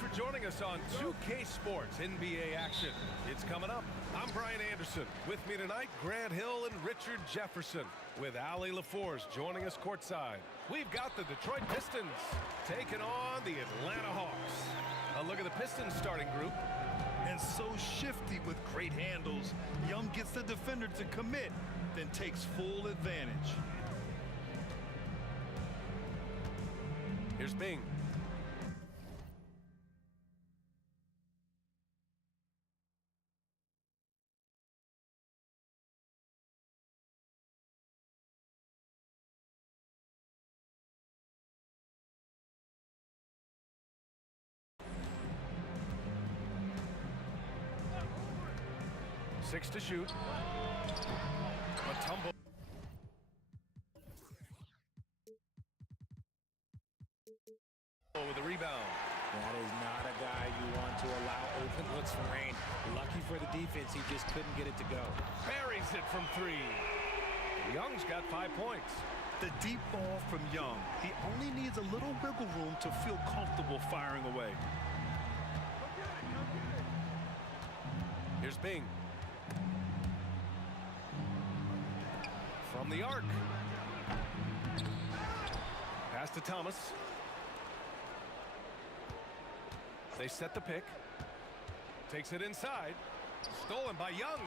for joining us on 2K Sports NBA action. It's coming up. I'm Brian Anderson. With me tonight, Grant Hill and Richard Jefferson. With Allie LaForce joining us courtside. We've got the Detroit Pistons taking on the Atlanta Hawks. A look at the Pistons starting group. And so shifty with great handles. Young gets the defender to commit, then takes full advantage. Here's Bing. Six to shoot. A tumble. With the rebound. That is not a guy you want to allow open looks from Rain. Lucky for the defense, he just couldn't get it to go. Buries it from three. Young's got 5 points. The deep ball from Young. He only needs a little wiggle room to feel comfortable firing away. Here's Bing. From the arc. Pass to Thomas. They set the pick. Takes it inside. Stolen by Young.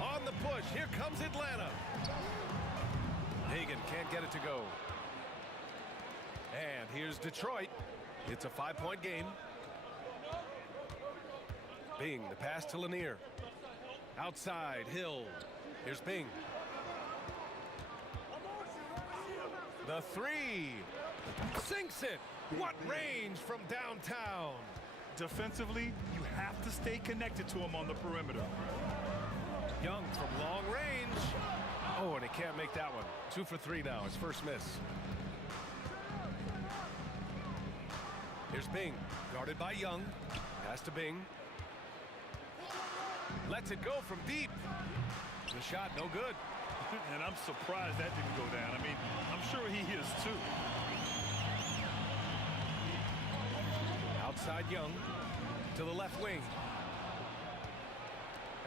On the push. Here comes Atlanta. Hagan can't get it to go. And here's Detroit. It's a 5-point game. Bing, the pass to Lanier. Outside, Hill. Here's Bing. The three. Sinks it. What range from downtown. Defensively, you have to stay connected to him on the perimeter. Young from long range. Oh, and he can't make that one. 2 for 3 now. His first miss. Here's Bing. Guarded by Young. Pass to Bing. Lets it go from deep. The shot no good. And I'm surprised that didn't go down. I mean, I'm sure he is too. Outside Young to the left wing.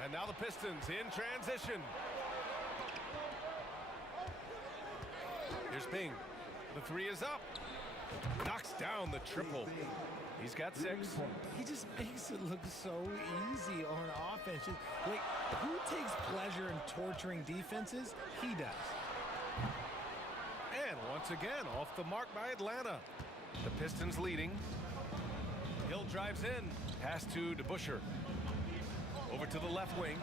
And now the Pistons in transition. Here's Bing. The three is up. Knocks down the triple. He's got 6. He just makes it look so easy on offense. Like, who takes pleasure in torturing defenses? He does. And once again, off the mark by Atlanta. The Pistons leading. Hill drives in. Pass to DeBusschere. Over to the left wing.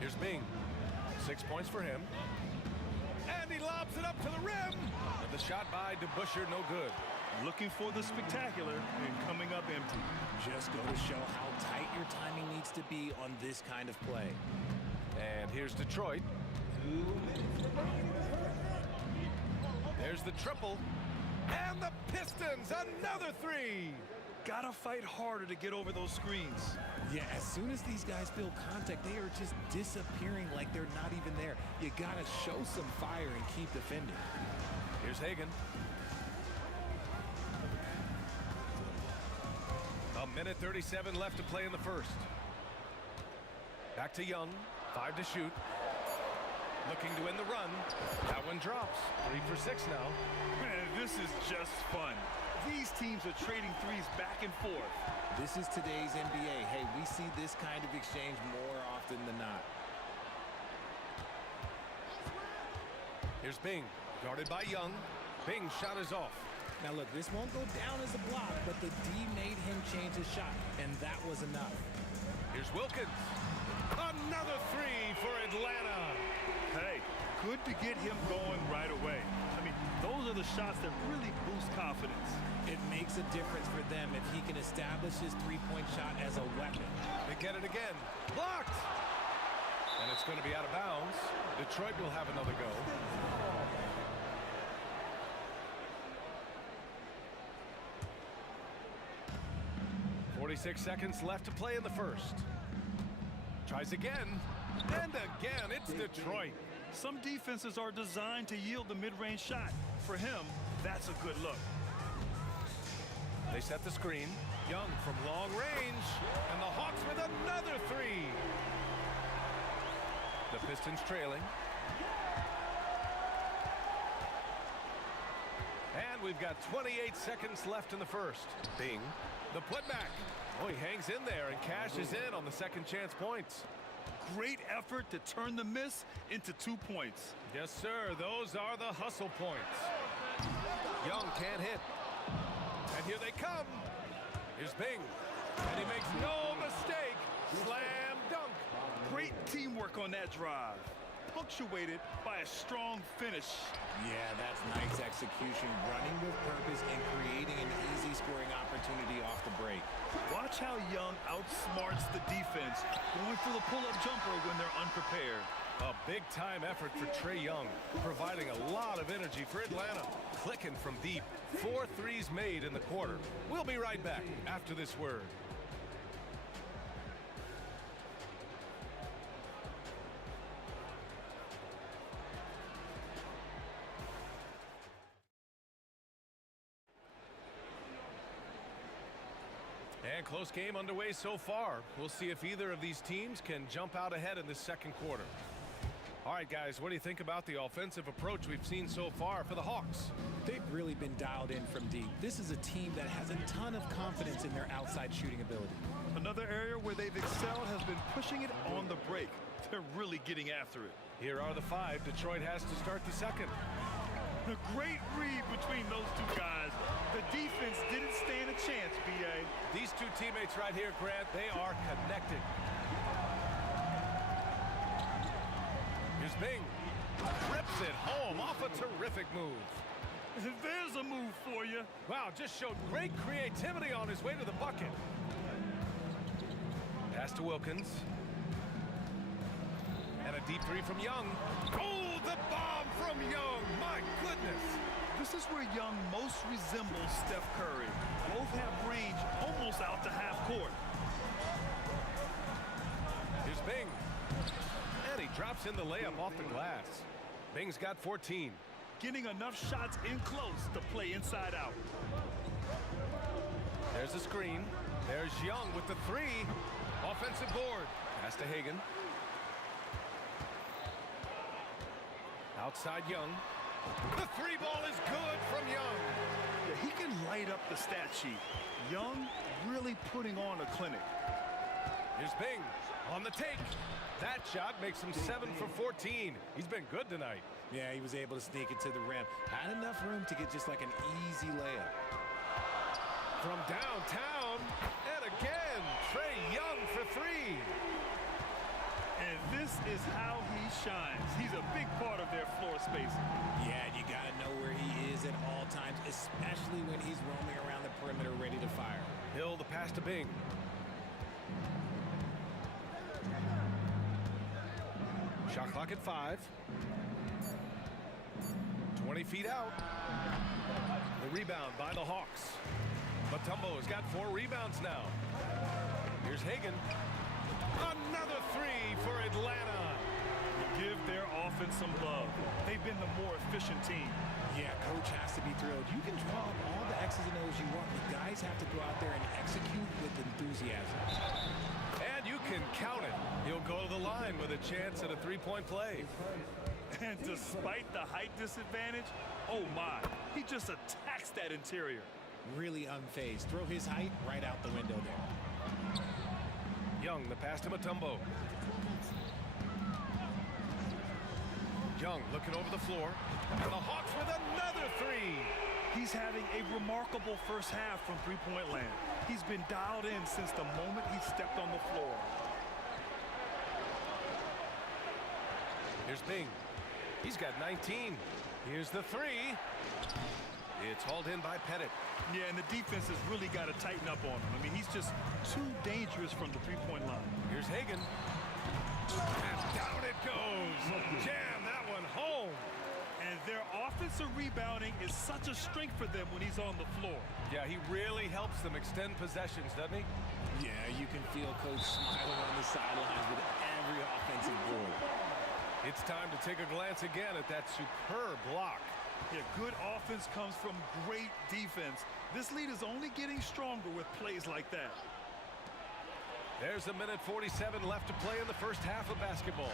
Here's Bing. 6 points for him. And he lobs it up to the rim. And the shot by DeBusschere, no good. Looking for the spectacular and coming up empty. Just go to show how tight your timing needs to be on this kind of play. And here's Detroit. There's the triple. And the Pistons, another 3. Gotta fight harder to get over those screens. Yeah, as soon as these guys feel contact, they are just disappearing like they're not even there. You gotta show some fire and keep defending. Here's Hagan. A minute 37 left to play in the first. Back to Young. 5 to shoot. Looking to win the run. That one drops. 3 for 6 now. Man, this is just fun. These teams are trading threes back and forth. This is today's NBA. Hey, we see this kind of exchange more often than not. Here's Bing. Guarded by Young. Bing shot is off. Now look, this won't go down as a block, but the D made him change his shot, and that was enough. Here's Wilkins. Another 3 for Atlanta. Hey, good to get him going right away. I mean, those are the shots that really boost confidence. It makes a difference for them if he can establish his three-point shot as a weapon. They get it again. Blocked. And it's going to be out of bounds. Detroit will have another go. .46 seconds left to play in the first. Tries again. And again, it's Detroit. Some defenses are designed to yield the mid-range shot. For him, That's a good look. They set the screen. Young from long range. And the Hawks with another three. The Pistons trailing. And we've got 28 seconds left in the first. Bing. The putback. Oh, he hangs in there and cashes in on the second chance points. Great effort to turn the miss into 2 points. Yes, sir. Those are the hustle points. Young can't hit. And here they come. Here's Bing. And he makes no mistake. Slam dunk. Great teamwork on that drive. Punctuated by a strong finish. Yeah, that's nice execution, running with purpose and creating an easy scoring opportunity off the break. Watch how Young outsmarts the defense, going for the pull-up jumper when they're unprepared. A big-time effort for Trae Young, providing a lot of energy for Atlanta. Clicking from deep. 4 threes made in the quarter. We'll be right back after this word. And close game underway so far. We'll see if either of these teams can jump out ahead in the second quarter. All right, guys, what do you think about the offensive approach we've seen so far for the Hawks? They've really been dialed in from deep. This is a team that has a ton of confidence in their outside shooting ability. Another area where they've excelled has been pushing it on the break. They're really getting after it. Here are the 5. Detroit has to start the second. A great read between those two guys. The defense didn't stand a chance, B.A. These two teammates right here, Grant, they are connected. Here's Bing. Rips it home off a terrific move. There's a move for you. Wow, just showed great creativity on his way to the bucket. Pass to Wilkins. And a deep three from Young. Oh, the bomb from Young. My goodness. This is where Young most resembles Steph Curry. Both have range almost out to half court. Here's Bing. And he drops in the layup off the glass. Bing's got 14. Getting enough shots in close to play inside out. There's a screen. There's Young with the 3. Offensive board. Pass to Hagan. Outside Young. The 3 ball is good from Young. Yeah, he can light up the stat sheet. Young really putting on a clinic. Here's Bing on the take. That shot makes him 7 for 14. He's been good tonight. Yeah, he was able to sneak it to the rim. Had enough room to get just like an easy layup. From downtown, and again, Trae Young for 3. And this is how he shines. He's a big part of their floor spacing. Yeah, you got to know where he is at all times, especially when he's roaming around the perimeter ready to fire. Hill, the pass to Bing. Shot clock at 5. 20 feet out. The rebound by the Hawks. Mutombo's got 4 rebounds now. Here's Hagan. Another 3 for Atlanta. Give their offense some love. They've been the more efficient team. Yeah, coach has to be thrilled. You can draw up all the X's and O's you want, but guys have to go out there and execute with enthusiasm. And you can count it. He'll go to the line with a chance at a 3-point play. And despite the height disadvantage, oh my, he just attacks that interior. Really unfazed. Throw his height right out the window there. Young, the pass to Mutombo. Young looking over the floor. And the Hawks with another 3. He's having a remarkable first half from three-point land. He's been dialed in since the moment he stepped on the floor. Here's Bing. He's got 19. Here's the 3. It's hauled in by Pettit. Yeah, and the defense has really got to tighten up on him. I mean, he's just too dangerous from the three-point line. Here's Hagan. And down it goes. Jam that one home. And their offensive rebounding is such a strength for them when he's on the floor. Yeah, he really helps them extend possessions, doesn't he? Yeah, you can feel coach smiling on the sidelines with every offensive board. It's time to take a glance again at that superb block. Yeah, good offense comes from great defense. This lead is only getting stronger with plays like that. There's a minute 47 left to play in the first half of basketball.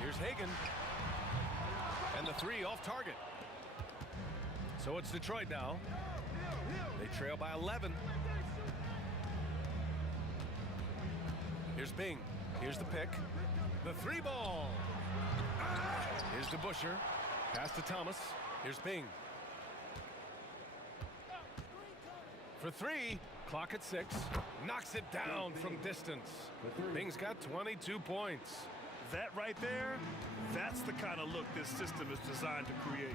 Here's Hagan. And the three off target. So it's Detroit now. They trail by 11. Here's Bing. Here's the pick. The three ball. Here's DeBusschere. Pass to Thomas. Here's Bing. For three. Clock at 6. Knocks it down from distance. Bing's got 22 points. That right there, that's the kind of look this system is designed to create.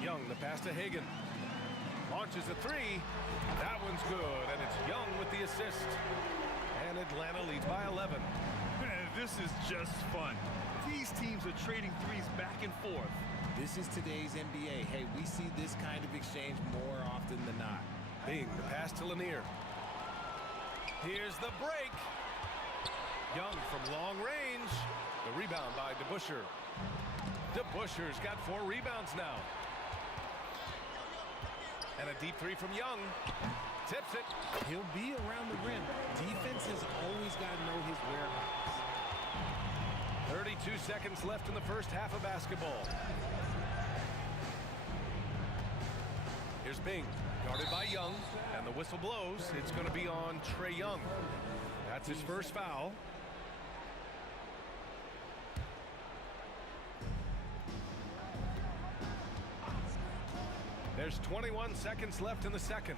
Young, the pass to Hagan. Launches a three. That one's good, and it's Young with the assist. And Atlanta leads by 11. Man, this is just fun. These teams are trading threes back and forth. This is today's NBA. Hey, we see this kind of exchange more often than not. Bing, the pass to Lanier. Here's the break. Young from long range. The rebound by DeBusschere. DeBusschere's got 4 rebounds now. And a deep three from Young. Tips it. He'll be around the rim. Defense has always got to know his whereabouts. 32 seconds left in the first half of basketball. Here's Bing, guarded by Young, and the whistle blows. It's going to be on Trae Young. That's his first foul. There's 21 seconds left in the second.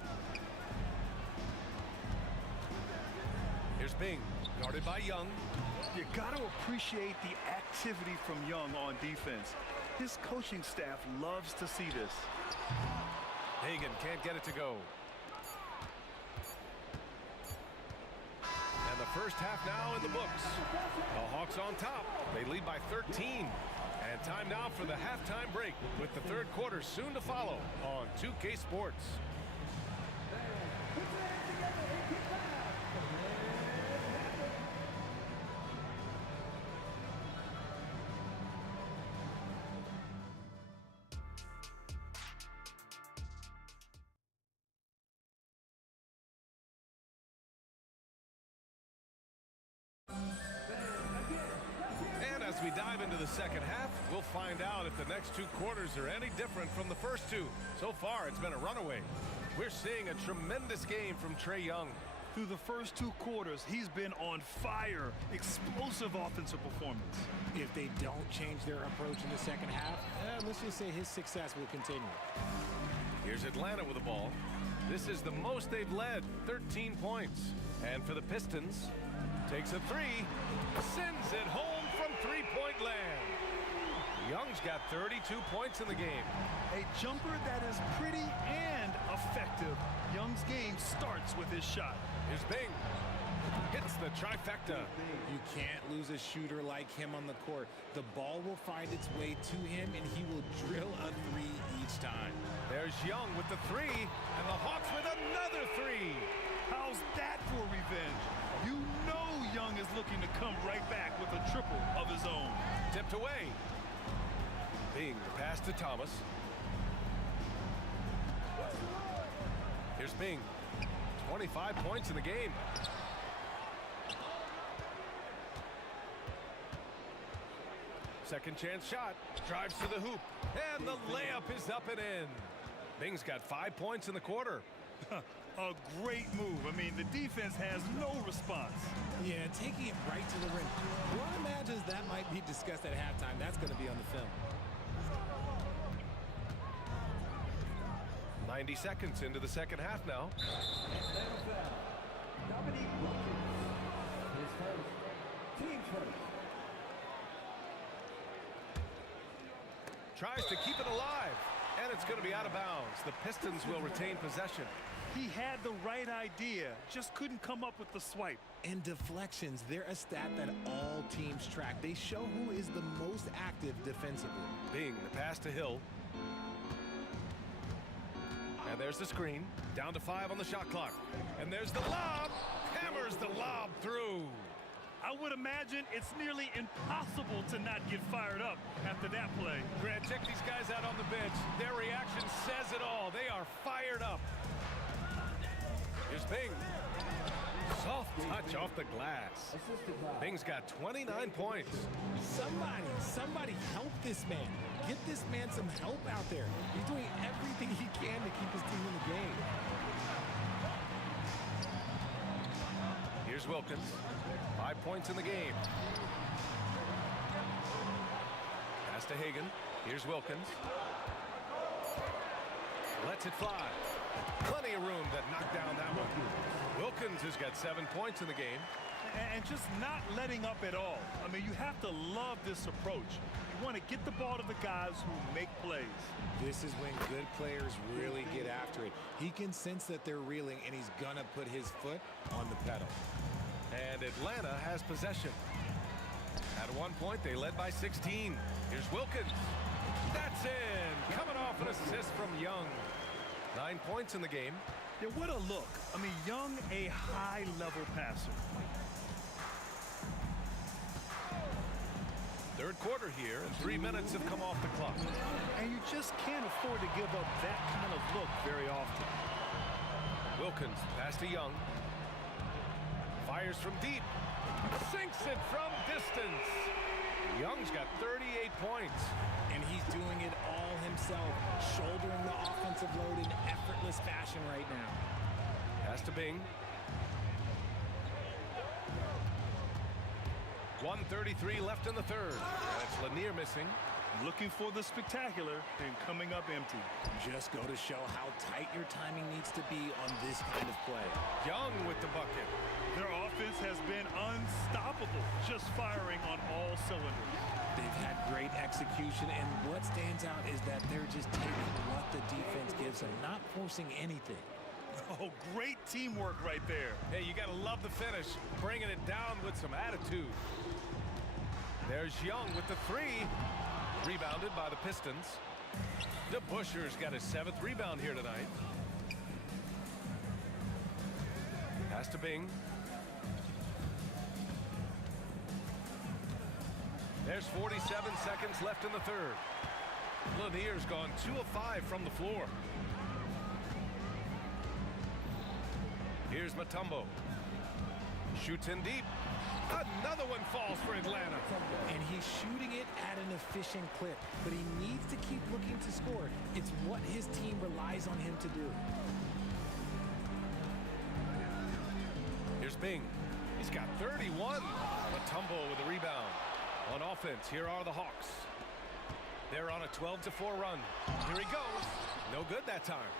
Here's Bing, guarded by Young. You got to appreciate the activity from Young on defense. His coaching staff loves to see this. Hagan can't get it to go. And the first half now in the books. The Hawks on top. They lead by 13. And time now for the halftime break with the third quarter soon to follow on 2K Sports. As we dive into the second half, we'll find out if the next 2 quarters are any different from the first 2. So far, it's been a runaway. We're seeing a tremendous game from Trae Young. Through the first 2 quarters, he's been on fire. Explosive offensive performance. If they don't change their approach in the second half, let's just say his success will continue. Here's Atlanta with the ball. This is the most they've led, 13 points. And for the Pistons, takes a three, sends it home from three-point land. Young's got 32 points in the game. A jumper that is pretty and effective. Young's game starts with his shot. Here's Bing. Hits the trifecta. You can't lose a shooter like him on the court. The ball will find its way to him, and he will drill a three each time. There's Young with the three, and the Hawks with another three. How's that for revenge? You know Young is looking to come right back with a triple of his own. Tipped away. Bing, the pass to Thomas. Here's Bing. 25 points in the game. Second chance shot. Drives to the hoop. And the layup is up and in. Bing's got 5 points in the quarter. A great move. I mean, the defense has no response. Yeah, taking it right to the rim. One imagines that might be discussed at halftime. That's going to be on the film. 90 seconds into the second half now. Tries to keep it alive, and it's going to be out of bounds. The Pistons will retain possession. He had the right idea, just couldn't come up with the swipe. And deflections, they're a stat that all teams track. They show who is the most active defensively. Bing, the pass to Hill. And there's the screen. Down to 5 on the shot clock. And there's the lob. Hammers the lob through. I would imagine it's nearly impossible to not get fired up after that play. Grant, check these guys out on the bench. Their reaction says it all. They are fired up. Here's Bing. Soft touch off the glass. Bing's got 29 points. Somebody help this man. Get this man some help out there. He's doing everything he can to keep his team in the game. Here's Wilkins. 5 points in the game. Pass to Hagan. Here's Wilkins. Lets it fly. Plenty of room that knocked down that one. Wilkins has got 7 points in the game. And just not letting up at all. I mean, you have to love this approach. You want to get the ball to the guys who make plays. This is when good players really get after it. He can sense that they're reeling, and he's gonna put his foot on the pedal. And Atlanta has possession. At one point, they led by 16. Here's Wilkins. That's in. Coming off an assist from Young. 9 points in the game. Yeah, what a look. I mean, Young, a high-level passer. Third quarter here, and 3 minutes have come off the clock. And you just can't afford to give up that kind of look very often. Wilkins, pass to Young. Fires from deep. Sinks it from distance. Young's got 38 points. And he's doing it all himself, shouldering the offensive load in effortless fashion right now. Pass to Bing. 1:33 left in the third. And it's Lanier missing. Looking for the spectacular and coming up empty. Just go to show how tight your timing needs to be on this kind of play. Young with the bucket. Their offense has been unstoppable, just firing on all cylinders. They've had great execution, and what stands out is that they're just taking what the defense gives them, not forcing anything. Oh, great teamwork right there. Hey, you got to love the finish. Bringing it down with some attitude. There's Young with the three. Rebounded by the Pistons. DeBuscher's got his 7th rebound here tonight. Pass to Bing. There's 47 seconds left in the third. Lanier's gone 2 of 5 from the floor. Here's Mutombo. Shoots in deep. Another one falls for Atlanta. And he's shooting it at an efficient clip, but he needs to keep looking to score. It's what his team relies on him to do. Here's Bing. He's got 31. Mutombo with a rebound. On offense, here are the Hawks. They're on a 12-4 run. Here he goes. No good that time.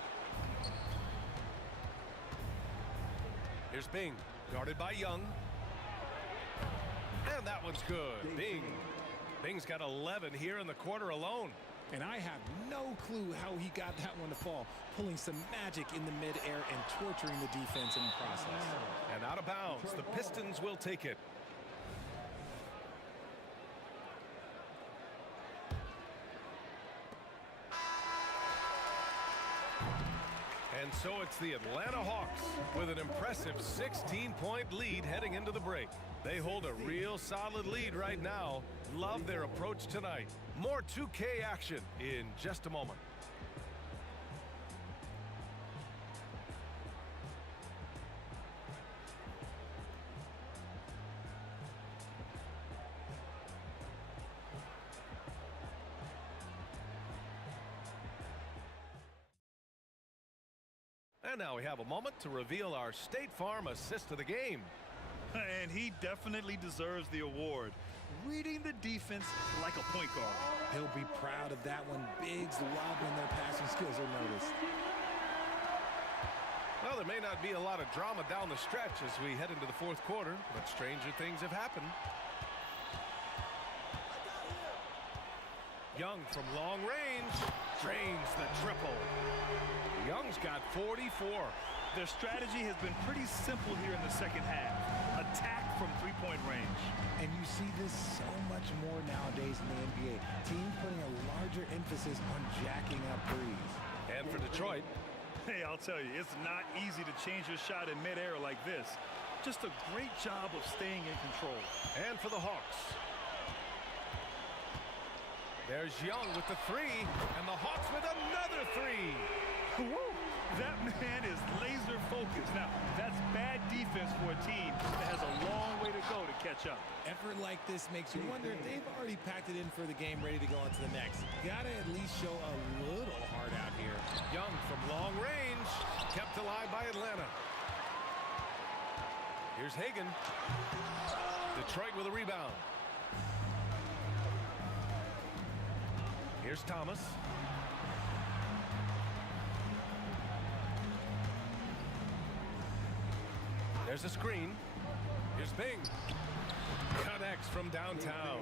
Here's Bing, guarded by Young. And that one's good. Bing's got 11 here in the quarter alone. And I have no clue how he got that one to fall, pulling some magic in the midair and torturing the defense in the process. And out of bounds, the Pistons will take it. And so it's the Atlanta Hawks with an impressive 16-point lead heading into the break. They hold a real solid lead right now. Love their approach tonight. More 2K action in just a moment. And now we have a moment to reveal our State Farm assist of the game. And he definitely deserves the award. Reading the defense like a point guard. He'll be proud of that one. Bigs love when their passing skills are noticed. Well, there may not be a lot of drama down the stretch as we head into the fourth quarter, but stranger things have happened. Young from long range drains the triple. Young's got 44. Their strategy has been pretty simple here in the second half. Attack from three-point range. And you see this so much more nowadays in the NBA. Teams putting a larger emphasis on jacking up threes. And for Detroit, hey, I'll tell you, it's not easy to change your shot in midair like this. Just a great job of staying in control. And for the Hawks. There's Young with the three, and the Hawks with another three. Woo! That man is laser focused. Now, that's bad defense for a team that has a long way to go to catch up. Effort like this makes you wonder if they've already packed it in for the game, ready to go on to the next. Gotta at least show a little heart out here. Young from long range, kept alive by Atlanta. Here's Hagan. Detroit with a rebound. Here's Thomas. There's a screen. Here's Bing. Connects from downtown.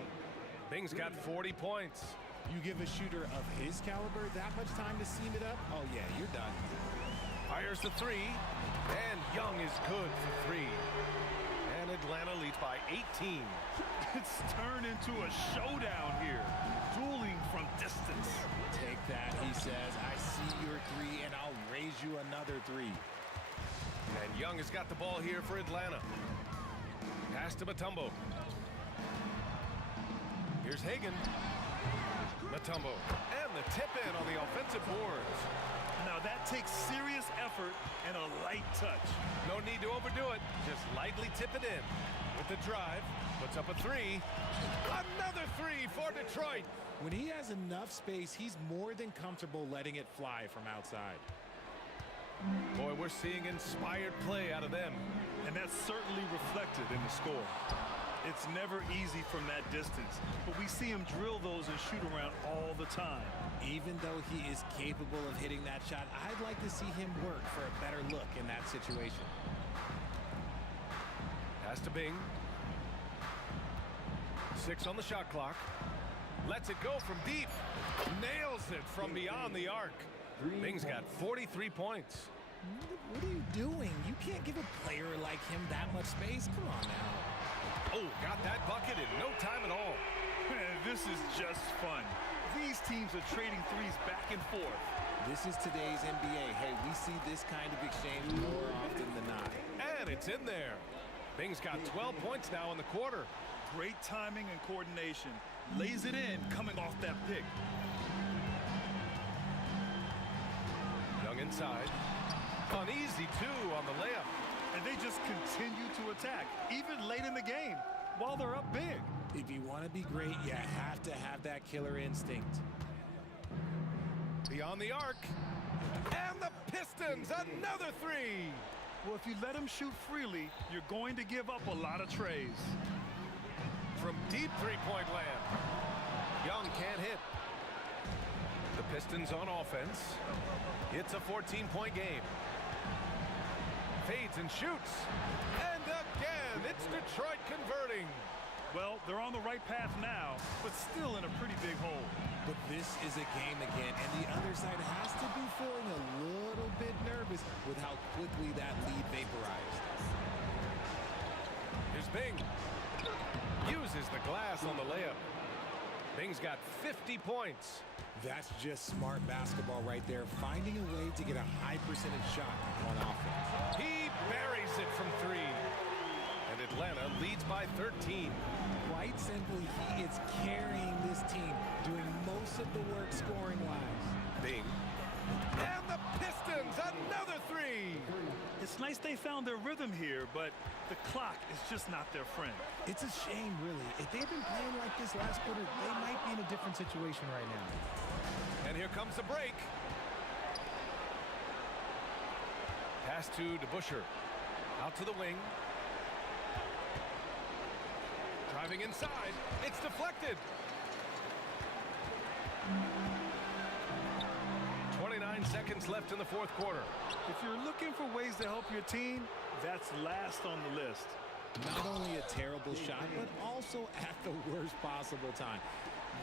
Bing's got 40 points. You give a shooter of his caliber that much time to seam it up? Oh, yeah, you're done. Fires the three, and Young is good for three. And Atlanta leads by 18. It's turned into a showdown here. Dueling from distance. Take that, he says. I see your three, and I'll raise you another three. And Young has got the ball here for Atlanta. Pass to Mutombo. Here's Hagan. Mutombo. And the tip in on the offensive boards. Now that takes serious effort and a light touch. No need to overdo it. Just lightly tip it in. With the drive, puts up a three. Another three for Detroit. When he has enough space, he's more than comfortable letting it fly from outside. Boy, we're seeing inspired play out of them. And that's certainly reflected in the score. It's never easy from that distance, but we see him drill those and shoot around all the time. Even though he is capable of hitting that shot, I'd like to see him work for a better look in that situation. Pass to Bing. 6 on the shot clock. Lets it go from deep. Nails it from beyond the arc. Bing's got 43 points. What are you doing? You can't give a player like him that much space. Come on now. Oh, got that bucket in no time at all. This is just fun. These teams are trading threes back and forth. This is today's NBA. Hey, we see this kind of exchange more often than not. And it's in there. Bing's got 12 points now in the quarter. Great timing and coordination. Lays it in coming off that pick. Young inside. Uneasy, too, on the layup. And they just continue to attack, even late in the game, while they're up big. If you want to be great, you have to have that killer instinct. Beyond the arc. And the Pistons, another three. Well, if you let them shoot freely, you're going to give up a lot of trays. From deep three-point land. Young can't hit. The Pistons on offense. It's a 14-point game. Fades and shoots. And again, it's Detroit converting. Well, they're on the right path now, but still in a pretty big hole. But this is a game again, and the other side has to be feeling a little bit nervous with how quickly that lead vaporized. Here's Bing. Uses the glass on the layup. Bing's got 50 points. That's just smart basketball right there, finding a way to get a high percentage shot on offense. He buries it from three. And Atlanta leads by 13. Quite simply, he is carrying this team, doing most of the work scoring-wise. Bing. And the Pistons, another three. It's nice they found their rhythm here, but the clock is just not their friend. It's a shame, really. If they'd been playing like this last quarter, they might be in a different situation right now. And here comes the break. Pass to DeBusschere. Out to the wing. Driving inside. It's deflected. 29 seconds left in the fourth quarter. If you're looking for ways to help your team, that's last on the list. Not only a terrible shot, but also at the worst possible time.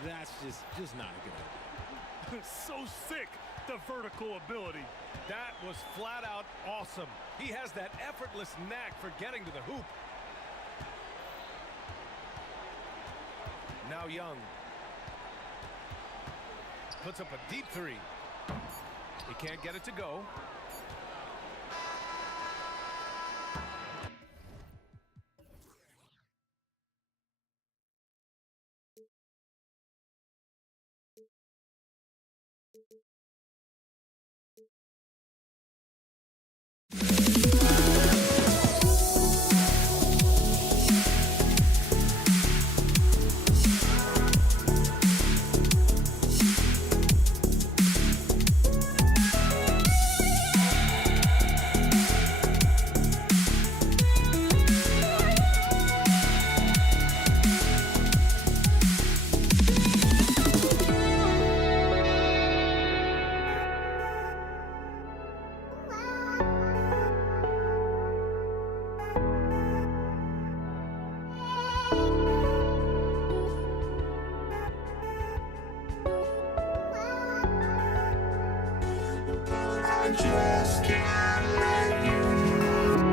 That's just not a good idea. So sick, the vertical ability. That was flat out awesome. He has that effortless knack for getting to the hoop. Now Young. Puts up a deep three. He can't get it to go. just can't let you go.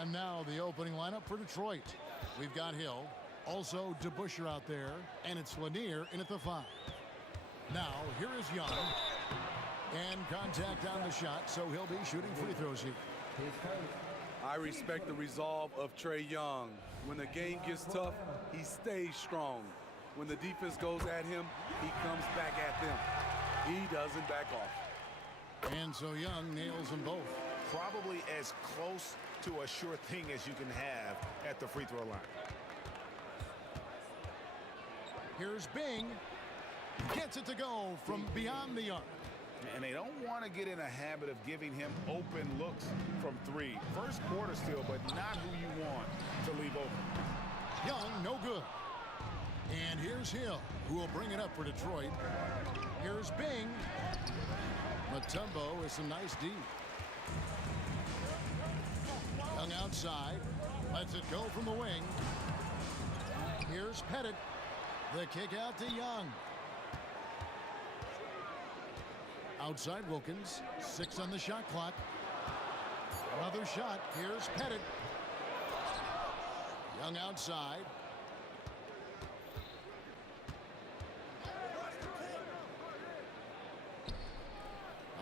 And now the opening lineup for Detroit. We've got Hill, also DeBusschere out there, and it's Lanier in at the 5. Now, here is Young. And contact on the shot, so he'll be shooting free throws here. I respect the resolve of Trae Young. When the game gets tough, he stays strong. When the defense goes at him, he comes back at them. He doesn't back off. And so Young nails them both. Probably as close to a sure thing as you can have at the free throw line. Here's Bing. Gets it to go from beyond the arc. And they don't want to get in a habit of giving him open looks from 3. First quarter still, but not who you want to leave open. Young, no good. And here's Hill, who will bring it up for Detroit. Here's Bing. Mutombo with some nice D. Young outside. Lets it go from the wing. Here's Pettit. The kick out to Young. Outside Wilkins. 6 on the shot clock. Another shot. Here's Pettit. Young outside.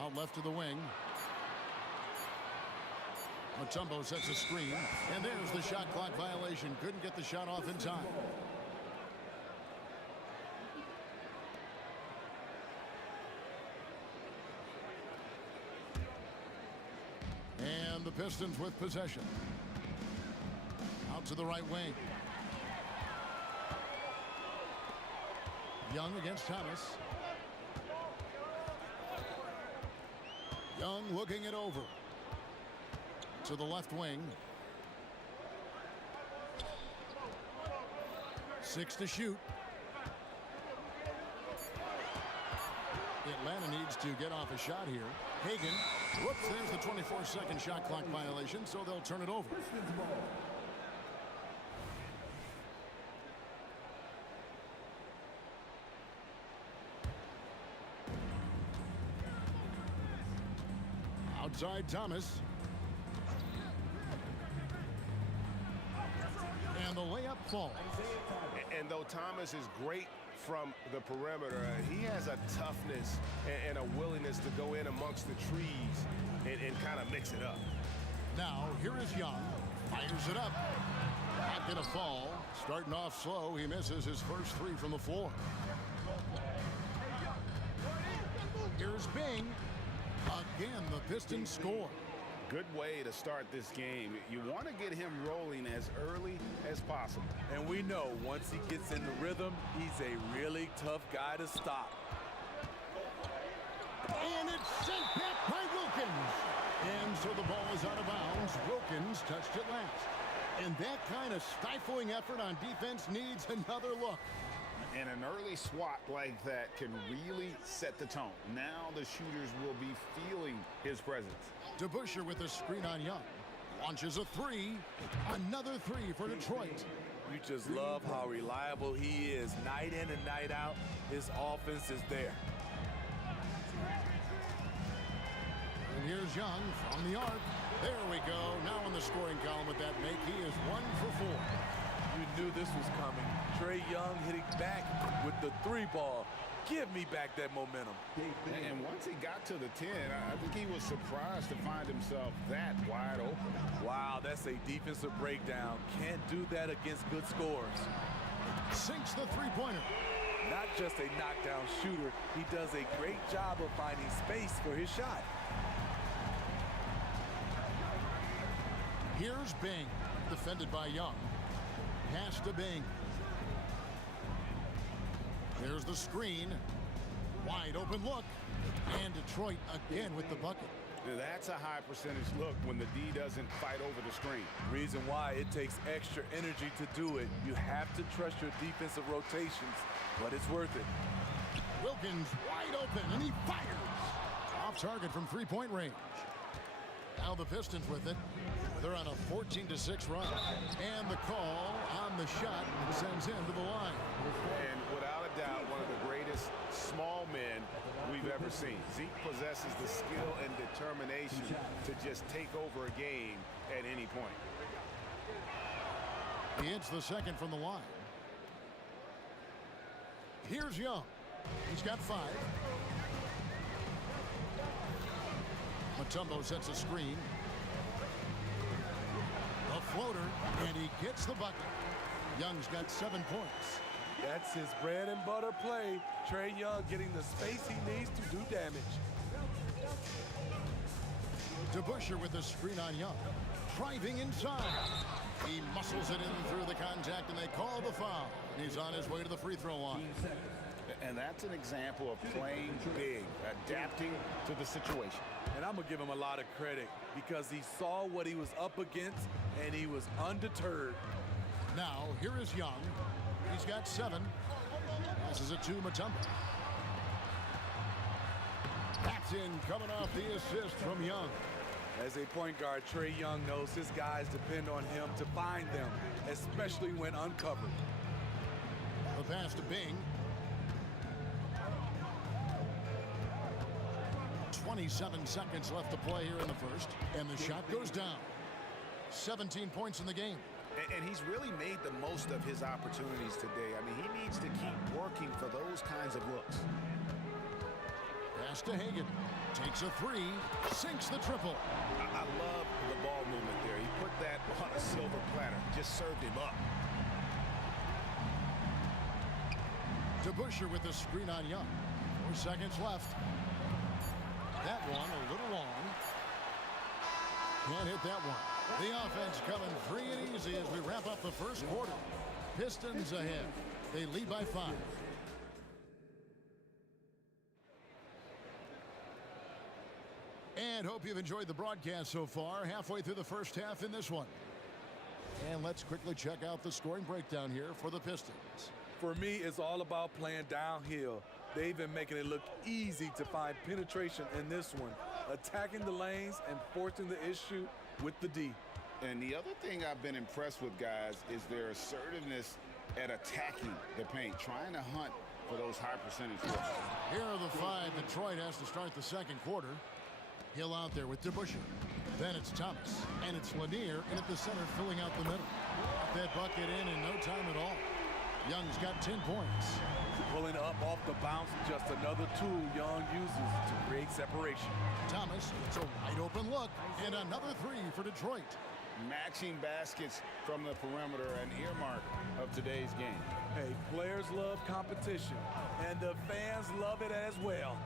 Out left of the wing. Mutombo sets a screen. And there's the shot clock violation. Couldn't get the shot off in time. And the Pistons with possession. Out to the right wing. Young against Thomas. Young looking it over. To the left wing. 6 to shoot. Atlanta needs to get off a shot here. Hagan. Whoops, there's the 24-second shot clock violation, so they'll turn it over. Outside Thomas. And the layup falls. And though Thomas is great from the perimeter, he has a toughness and a willingness to go in amongst the trees and kind of mix it up. Now, here is Young. Fires it up. Not going to fall. Starting off slow, he misses his first 3 from the floor. Here's Bing. Again, the Pistons score. Good way to start this game. You want to get him rolling as early as possible. And we know once he gets in the rhythm, he's a really tough guy to stop. And it's sent back by Wilkins. And so the ball is out of bounds. Wilkins touched it last. And that kind of stifling effort on defense needs another look. And an early swat like that can really set the tone. Now the shooters will be feeling his presence. DeBusschere with a screen on Young. Launches a 3. Another 3 for Detroit. You just love how reliable he is. Night in and night out, his offense is there. And here's Young from the arc. There we go. Now in the scoring column with that make, he is 1 for 4. You knew this was coming. Trae Young hitting back with the 3 ball. Give me back that momentum. And once he got to the 10, I think he was surprised to find himself that wide open. Wow, that's a defensive breakdown. Can't do that against good scores. Sinks the 3-pointer. Not just a knockdown shooter, he does a great job of finding space for his shot. Here's Bing, defended by Young. Pass to Bing. There's the screen. Wide open look. And Detroit again with the bucket. That's a high percentage look when the D doesn't fight over the screen. Reason why it takes extra energy to do it. You have to trust your defensive rotations, but it's worth it. Wilkins wide open, and he fires. Off target from 3-point range. Now the Pistons with it. They're on a 14-6 run. And the call on the shot sends him to the line. And without a doubt, one of the greatest small men we've ever seen. Zeke possesses the skill and determination to just take over a game at any point. He hits the second from the line. Here's Young. He's got 5. Mutombo sets a screen. A floater, and he gets the bucket. Young's got 7 points. That's his bread and butter play. Trae Young getting the space he needs to do damage. DeBusschere with the screen on Young. Driving inside. He muscles it in through the contact, and they call the foul. He's on his way to the free throw line. And that's an example of playing big, adapting to the situation. And I'm going to give him a lot of credit because he saw what he was up against, and he was undeterred. Now, here is Young. He's got 7. This is a 2 Mutombo. That's in, coming off the assist from Young. As a point guard, Trae Young knows his guys depend on him to find them, especially when uncovered. The pass to Bing. 27 seconds left to play here in the first, and the shot goes down. 17 points in the game. And he's really made the most of his opportunities today. I mean, he needs to keep working for those kinds of looks. Pass to Hagan. Takes a 3. Sinks the triple. I love the ball movement there. He put that on a silver platter. Just served him up. DeBusschere with the screen on Young. 4 seconds left. That one a little long. Can't hit that one. The offense coming free and easy as we wrap up the first quarter. Pistons ahead. They lead by 5. And hope you've enjoyed the broadcast so far. Halfway through the first half in this one. And let's quickly check out the scoring breakdown here for the Pistons. For me, it's all about playing downhill. They've been making it look easy to find penetration in this one, attacking the lanes and forcing the issue with the D. And the other thing I've been impressed with, guys, is their assertiveness at attacking the paint, trying to hunt for those high percentage looks. Here are the 5 Detroit has to start the second quarter. Hill out there with DeBusschere. Then it's Thomas, and it's Lanier in at the center filling out the middle. Got that bucket in no time at all. Young's got 10 points. Pulling up off the bounce, just another tool Young uses to create separation. Thomas, it's a wide open look, and another 3 for Detroit. Matching baskets from the perimeter, an earmark of today's game. Hey, players love competition, and the fans love it as well.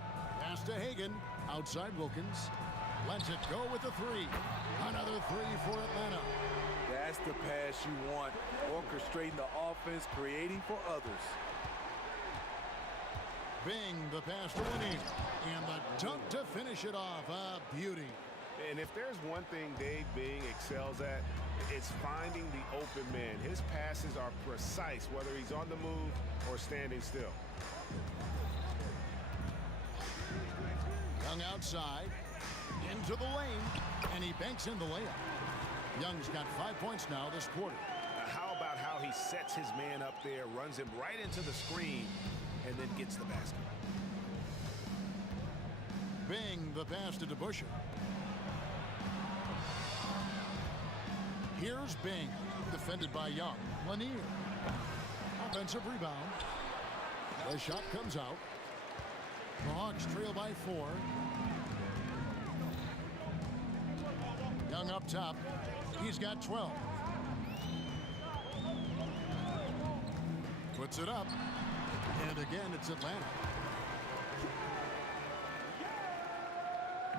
Pass to Hagan, outside Wilkins. Lets it go with the 3. Another 3 for Atlanta. That's the pass you want, orchestrating the offense, creating for others. Bing, the pass to Lanier, and the dunk to finish it off. A beauty. And if there's one thing Dave Bing excels at, it's finding the open man. His passes are precise, whether he's on the move or standing still. Young outside, into the lane, and he banks in the layup. Young's got 5 points now this quarter. How about how he sets his man up there, runs him right into the screen, and then gets the basket. Bing, the pass to DeBusschere. Here's Bing, defended by Young. Lanier. Offensive rebound. The shot comes out. The Hawks trail by 4. Young up top. He's got 12. Puts it up. And again, it's Atlanta.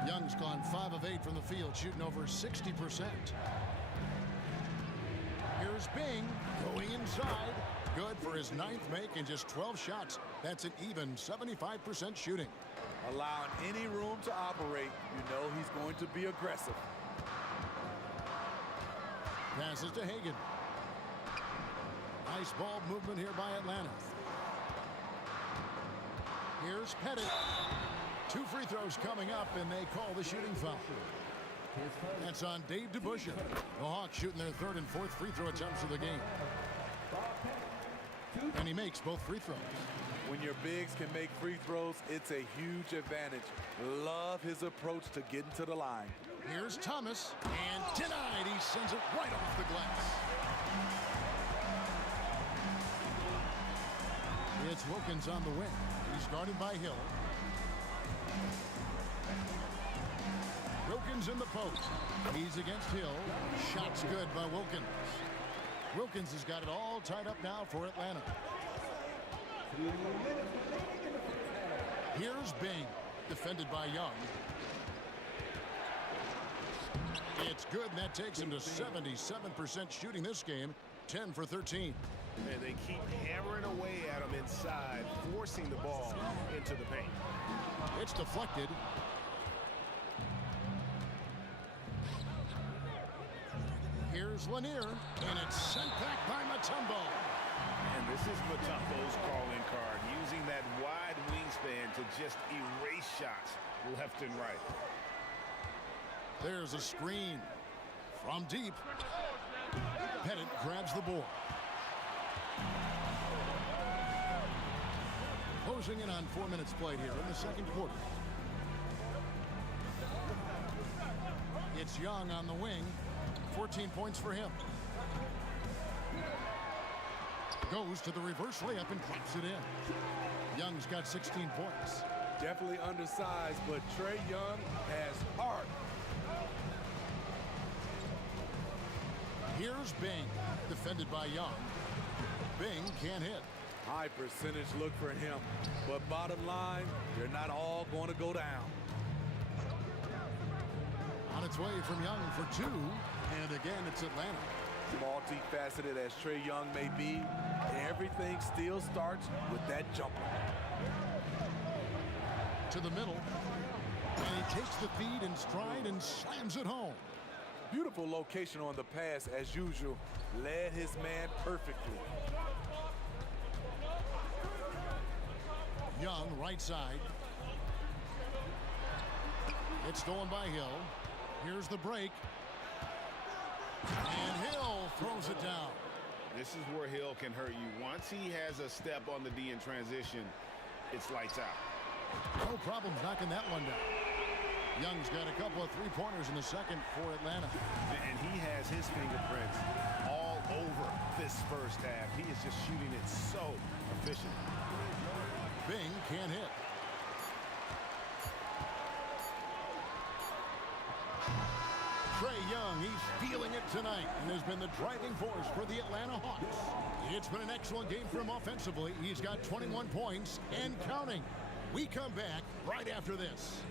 Young's gone 5 of 8 from the field, shooting over 60%. Here's Bing going inside. Good for his 9th make and just 12 shots. That's an even 75% shooting. Allowing any room to operate, you know he's going to be aggressive. Passes to Hagan. Nice ball movement here by Atlanta. Here's Pettit. 2 free throws coming up, and they call the shooting foul. That's on Dave DeBusschere. The Hawks shooting their 3rd and 4th free throw attempts of the game. And he makes both free throws. When your bigs can make free throws, it's a huge advantage. Love his approach to getting to the line. Here's Thomas, and denied. He sends it right off the glass. Wilkins on the wing. He's guarded by Hill. Wilkins in the post. He's against Hill. Shot's good by Wilkins. Wilkins has got it all tied up now for Atlanta. Here's Bing, defended by Young. It's good, and that takes him to 77% shooting this game, 10 for 13. And they keep hammering away at him inside, forcing the ball into the paint. It's deflected. Here's Lanier, and it's sent back by Mutombo. And this is Mutombo's calling card, using that wide wingspan to just erase shots left and right. There's a screen from deep. Pettit grabs the board. Closing in on 4 minutes played here in the second quarter. It's Young on the wing. 14 points for him. Goes to the reverse layup and drops it in. Young's got 16 points. Definitely undersized, but Trae Young has heart. Here's Bing, defended by Young. Bing can't hit. High percentage look for him, but bottom line, they're not all going to go down. On its way from Young for two, and again it's Atlanta. Multifaceted as Trae Young may be, everything still starts with that jumper. To the middle, and he takes the feed in stride and slams it home. Beautiful location on the pass as usual. Led his man perfectly. Young, right side. It's stolen by Hill. Here's the break. And Hill throws it down. This is where Hill can hurt you. Once he has a step on the D in transition, it's lights out. No problems knocking that one down. Young's got a couple of three-pointers in the second for Atlanta. And he has his fingerprints all over this first half. He is just shooting it so efficient. Bing can't hit. Trae Young, he's feeling it tonight and has been the driving force for the Atlanta Hawks. It's been an excellent game for him offensively. He's got 21 points and counting. We come back right after this.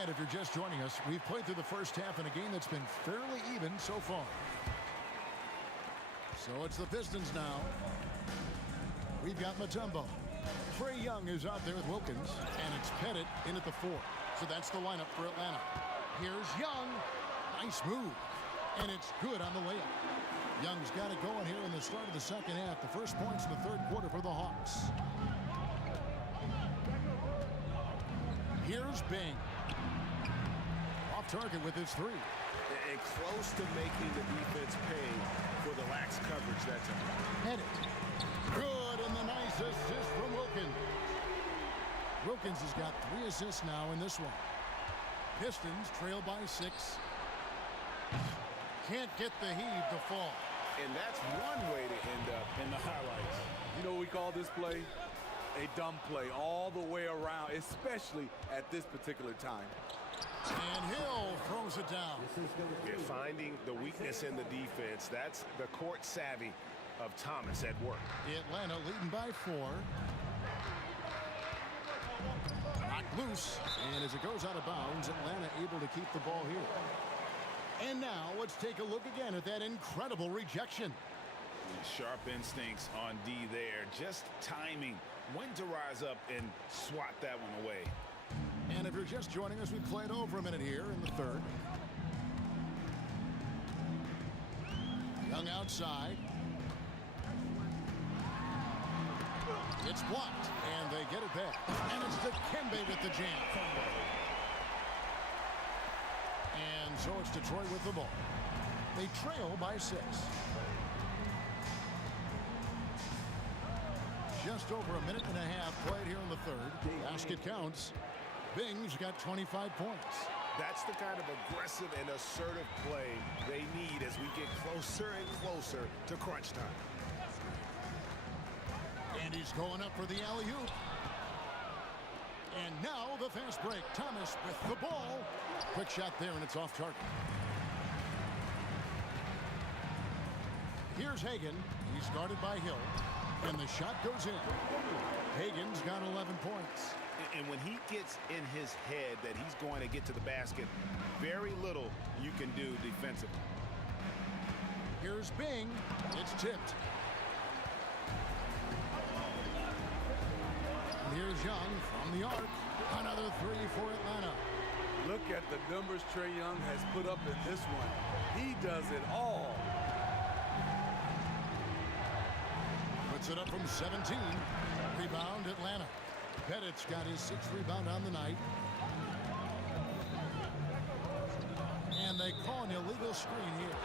And if you're just joining us, we've played through the first half in a game that's been fairly even so far. So it's the Pistons now. We've got Mutombo. Trae Young is out there with Wilkins, and it's Pettit in at the 4. So that's the lineup for Atlanta. Here's Young. Nice move. And it's good on the layup. Young's got it going here in the start of the second half. The first points in the third quarter for the Hawks. Here's Bing. Off target with his 3. And close to making the defense pay for the lax coverage that time. Pettit. Good, and the nice assist from Wilkins. Wilkins has got 3 assists now in this one. Pistons trail by 6. Can't get the heave to fall. And that's one way to end up in the highlights. You know what we call this play? A dumb play all the way around, especially at this particular time. And Hill throws it down. Yeah, finding the weakness in the defense. That's the court savvy of Thomas at work. Atlanta leading by 4. Knocked loose. And as it goes out of bounds, Atlanta able to keep the ball here. And now let's take a look again at that incredible rejection. Sharp instincts on D there. Just timing. When to rise up and swat that one away. And if you're just joining us, we played over a minute here in the third. Young outside. It's blocked, and they get it back. And it's Dikembe with the jam. And so it's Detroit with the ball. They trail by 6. Just over a minute and a half played here in the third. Basket counts. Bing's got 25 points. That's the kind of aggressive and assertive play they need as we get closer and closer to crunch time. And he's going up for the alley-oop. And now the fast break. Thomas with the ball. Quick shot there, and it's off target. Here's Hagan. He's guarded by Hill. And the shot goes in. Hagan's got 11 points. And when he gets in his head that he's going to get to the basket, very little you can do defensively. Here's Bing. It's tipped. And here's Young from the arc. Another 3 for Atlanta. Look at the numbers Trae Young has put up in this one. He does it all. Puts it up from 17. Rebound, Atlanta. Pettit's got his 6th rebound on the night. And they call an illegal screen here.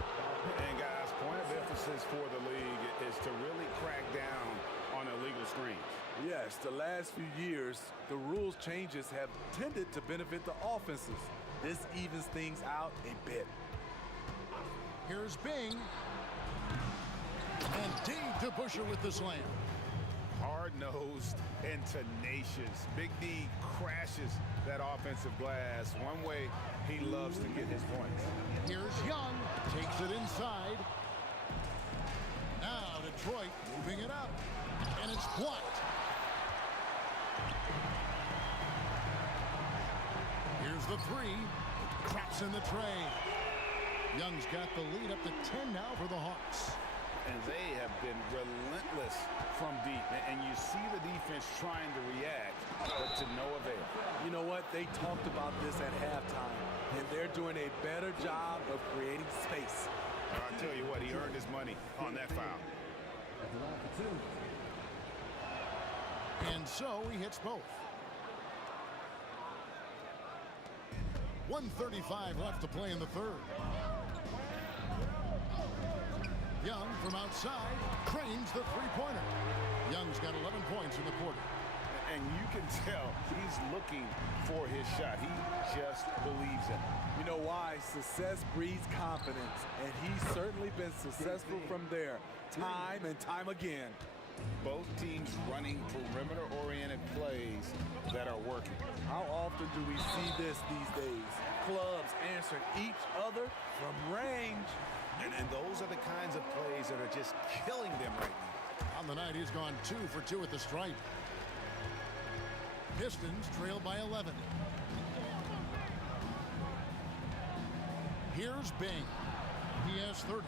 And guys, point of emphasis for the league is to really crack down on illegal screens. Yes, the last few years, the rules changes have tended to benefit the offenses. This evens things out a bit. Here's Bing. And D to Busher with the slam. Hard-nosed and tenacious. Big D crashes that offensive glass. One way he loves to get his points. Here's Young. Takes it inside. Now Detroit moving it up. And it's blocked. Here's the 3. Traps in the tray. Young's got the lead up to 10 now for the Hawks. And they have been relentless from deep. And you see the defense trying to react, but to no avail. You know what? They talked about this at halftime, and they're doing a better job of creating space. I'll tell you what, he earned his money on that foul. And so he hits both. 1:35 left to play in the third. Young from outside cranes the three-pointer. Young's got 11 points in the quarter. And you can tell he's looking for his shot. He just believes in it. You know why? Success breeds confidence, and he's certainly been successful from there time and time again. Both teams running perimeter-oriented plays that are working. How often do we see this these days? Clubs answering each other from range. And those are the kinds of plays that are just killing them right now. On the night, he's gone 2 for 2 at the stripe. Pistons trail by 11. Here's Bing. He has 30.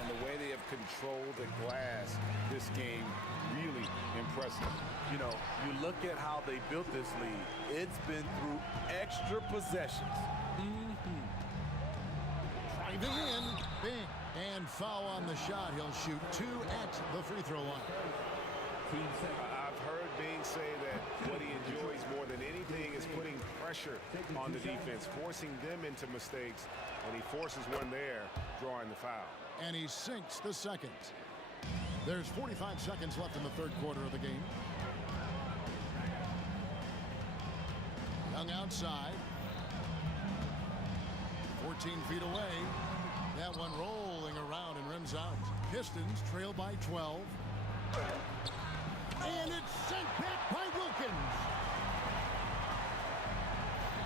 And the way they have controlled the glass this game, really impressive. You know, you look at how they built this lead. It's been through extra possessions. Driving in, Bing. And foul on the shot. He'll shoot 2 at the free throw line. I've heard Bing say that what he enjoys more than anything is putting pressure on the defense, forcing them into mistakes, and he forces one there, drawing the foul. And he sinks the second. There's 45 seconds left in the third quarter of the game. Young outside. 14 feet away. That one rolling around and rims out. Pistons trail by 12. And it's sent back by Wilkins.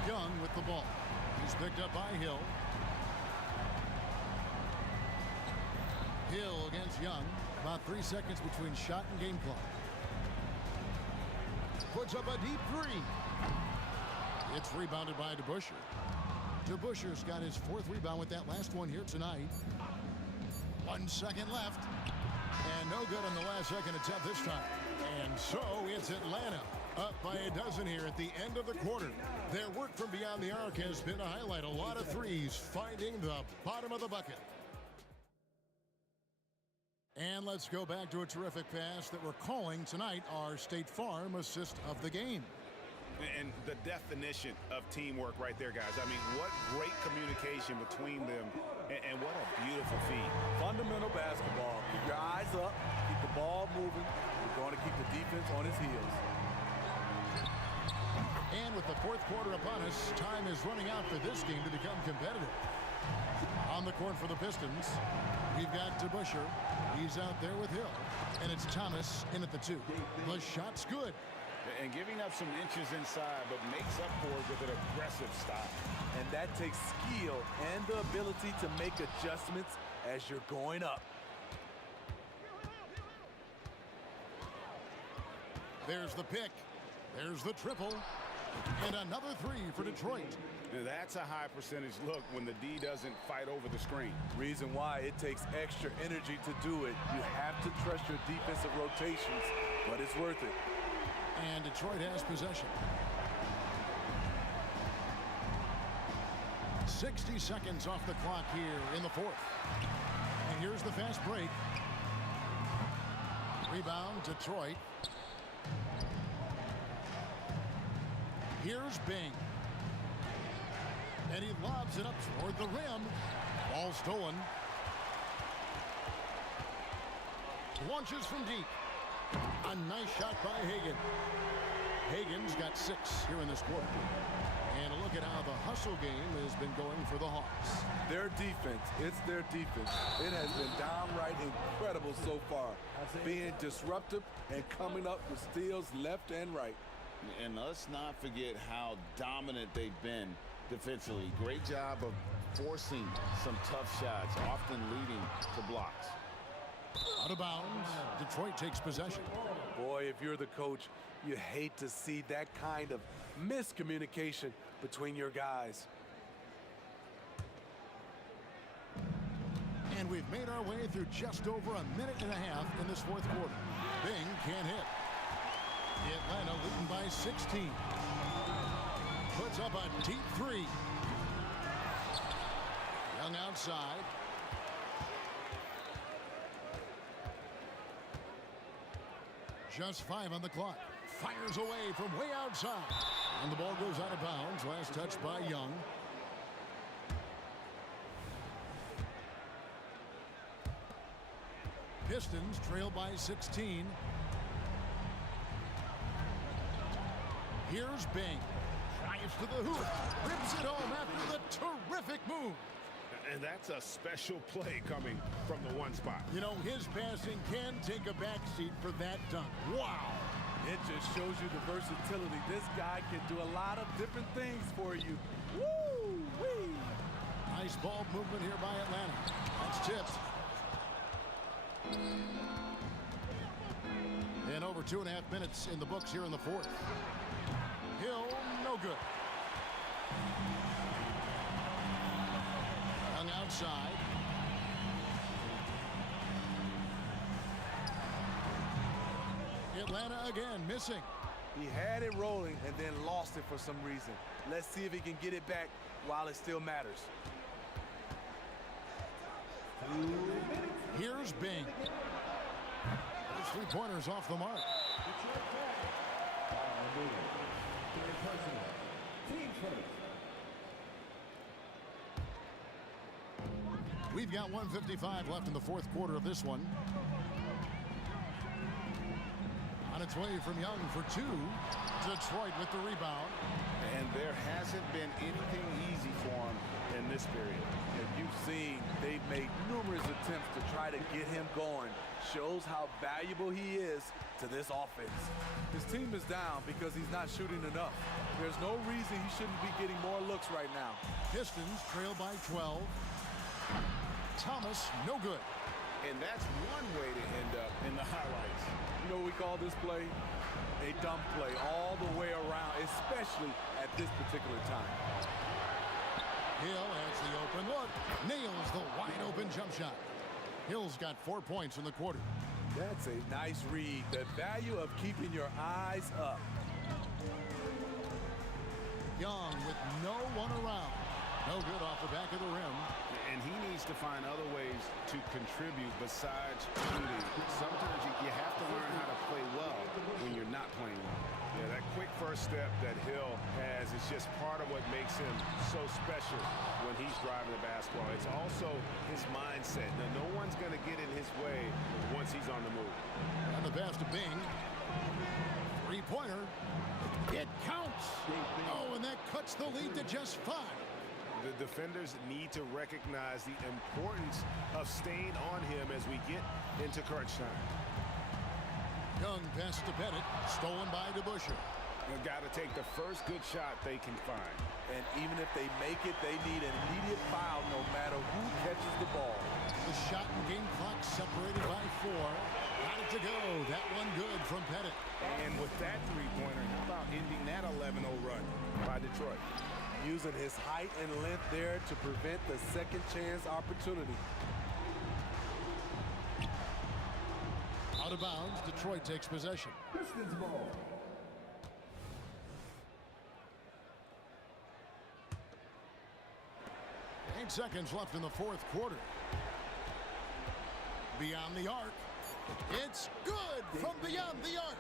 Young with the ball. He's picked up by Hill. Hill against Young. About 3 seconds between shot and game clock. Puts up a deep 3. It's rebounded by DeBusschere. DeBusschere's got his 4th rebound with that last one here tonight. 1 second left. And no good on the last second attempt this time. And so it's Atlanta up by a dozen here at the end of the quarter. Their work from beyond the arc has been a highlight. A lot of threes finding the bottom of the bucket. And let's go back to a terrific pass that we're calling tonight our State Farm assist of the game. And the definition of teamwork right there, guys. I mean, what great communication between them, and what a beautiful feed. Fundamental basketball. Keep your eyes up. Keep the ball moving. You're going to keep the defense on his heels. And with the fourth quarter upon us, time is running out for this game to become competitive. On the court for the Pistons, we've got DeBusschere. He's out there with Hill. And it's Thomas in at the 2. The shot's good. And giving up some inches inside, but makes up for it with an aggressive style. And that takes skill and the ability to make adjustments as you're going up. There's the pick. There's the triple. And another 3 for Detroit. Now that's a high percentage look when the D doesn't fight over the screen. Reason why it takes extra energy to do it. You have to trust your defensive rotations, but it's worth it. And Detroit has possession. 60 seconds off the clock here in the fourth. And here's the fast break. Rebound, Detroit. Here's Bing. And he lobs it up toward the rim. Ball stolen. Launches from deep. A nice shot by Hagan. Hagan's got 6 here in this quarter. And a look at how the hustle game has been going for the Hawks. Their defense, it's their defense. It has been downright incredible so far. Being disruptive and coming up with steals left and right. And let's not forget how dominant they've been defensively. Great job of forcing some tough shots, often leading to blocks. Out of bounds. Detroit takes possession. Boy, if you're the coach, you hate to see that kind of miscommunication between your guys. And we've made our way through just over a minute and a half in this fourth quarter. Bing can't hit. Atlanta leading by 16. Puts up a deep 3. Young outside. Just 5 on the clock. Fires away from way outside. And the ball goes out of bounds. Last touch by Young. Pistons trail by 16. Here's Bing. Drives to the hoop. Rips it home after the terrific move. And that's a special play coming from the one spot. You know, his passing can take a backseat for that dunk. Wow. It just shows you the versatility. This guy can do a lot of different things for you. Woo-wee. Nice ball movement here by Atlanta. That's tipped. And over 2.5 minutes in the books here in the fourth. Hill, no good. Young outside. Atlanta again missing. He had it rolling and then lost it for some reason. Let's see if he can get it back while it still matters. Here's Bing. Those 3-pointers off the mark. We've got 1:55 left in the fourth quarter of this one. On its way from Young for 2. Detroit with the rebound. And there hasn't been anything easy for him in this period. And you've seen they've made numerous attempts to try to get him going. Shows how valuable he is to this offense. His team is down because he's not shooting enough. There's no reason he shouldn't be getting more looks right now. Pistons trail by 12. Thomas, no good. And that's one way to end up in the highlights. You know what we call this play? A dump play all the way around, especially at this particular time. Hill has the open look. Nails the wide open jump shot. Hill's got 4 points in the quarter. That's a nice read. The value of keeping your eyes up. Young with no one around. No good off the back of the rim. And he needs to find other ways to contribute besides shooting. Sometimes you have to learn how to play well when you're not playing well. Yeah, that quick first first step that Hill has is just part of what makes him so special when he's driving the basketball. It's also his mindset. Now, no one's going to get in his way once he's on the move. And the pass to Bing. Three-pointer. It counts. Oh, and that cuts the lead to just 5. The defenders need to recognize the importance of staying on him as we get into crunch time. Young passes to Bennett. Stolen by DeBusschere. They've got to take the first good shot they can find. And even if they make it, they need an immediate foul no matter who catches the ball. The shot and game clock separated by 4. Got it to go. That one good from Pettit. And with that three-pointer, how about ending that 11-0 run by Detroit? Using his height and length there to prevent the second chance opportunity. Out of bounds, Detroit takes possession. Pistons ball. Eight seconds left in the fourth quarter. Beyond the arc. It's good from beyond the arc.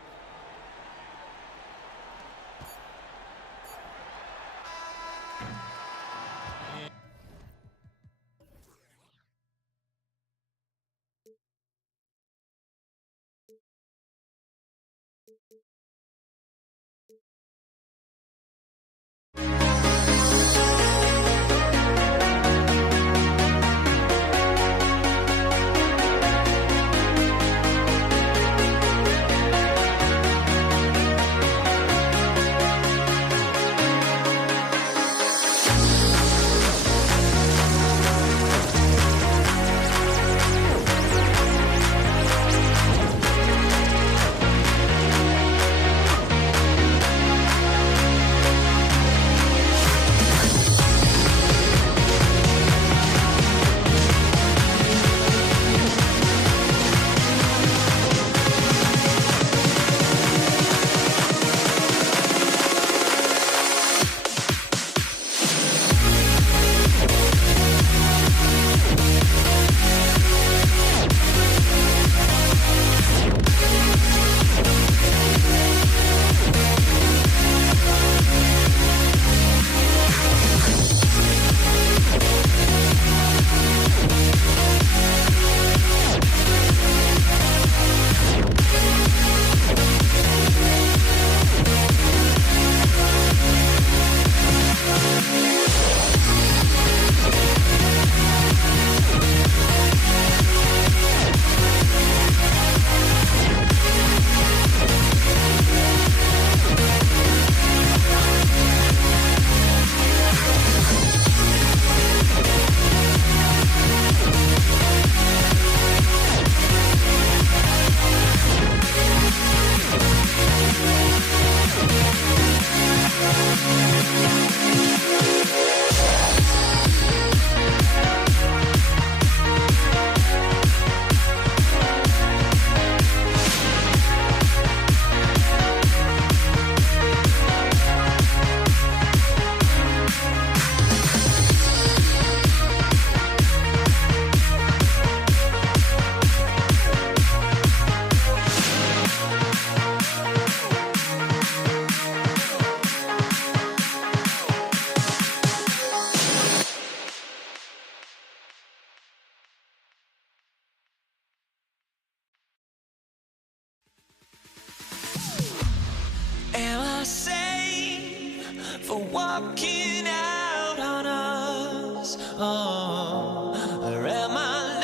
Am I safe for walking out on us? Oh, or am I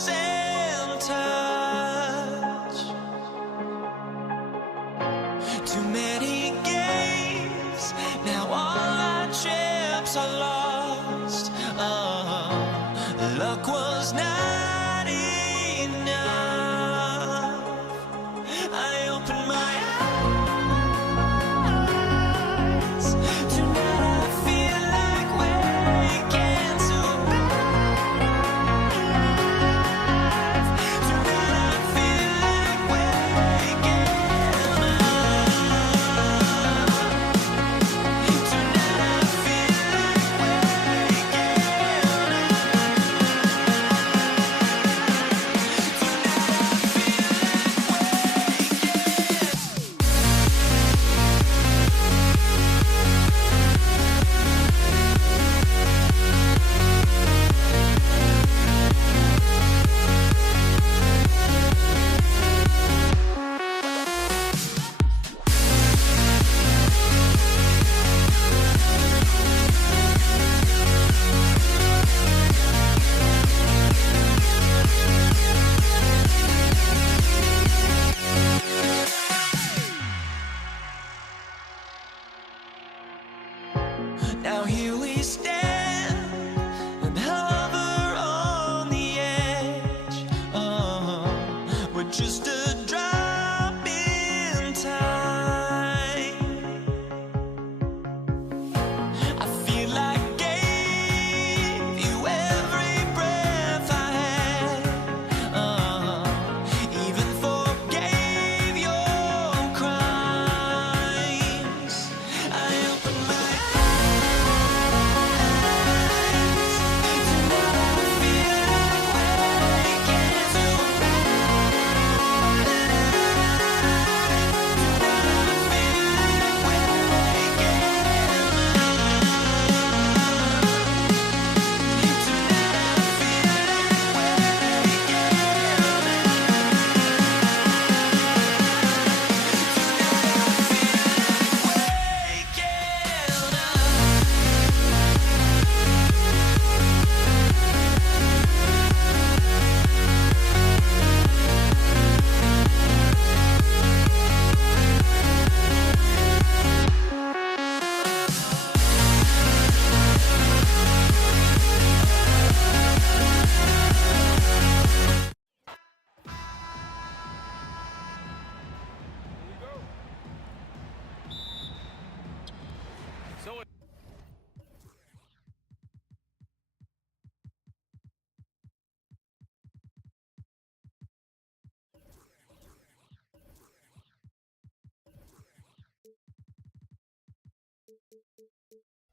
losing touch? Too many games, now all our chips are lost. Oh, luck was not enough. I opened my eyes. Way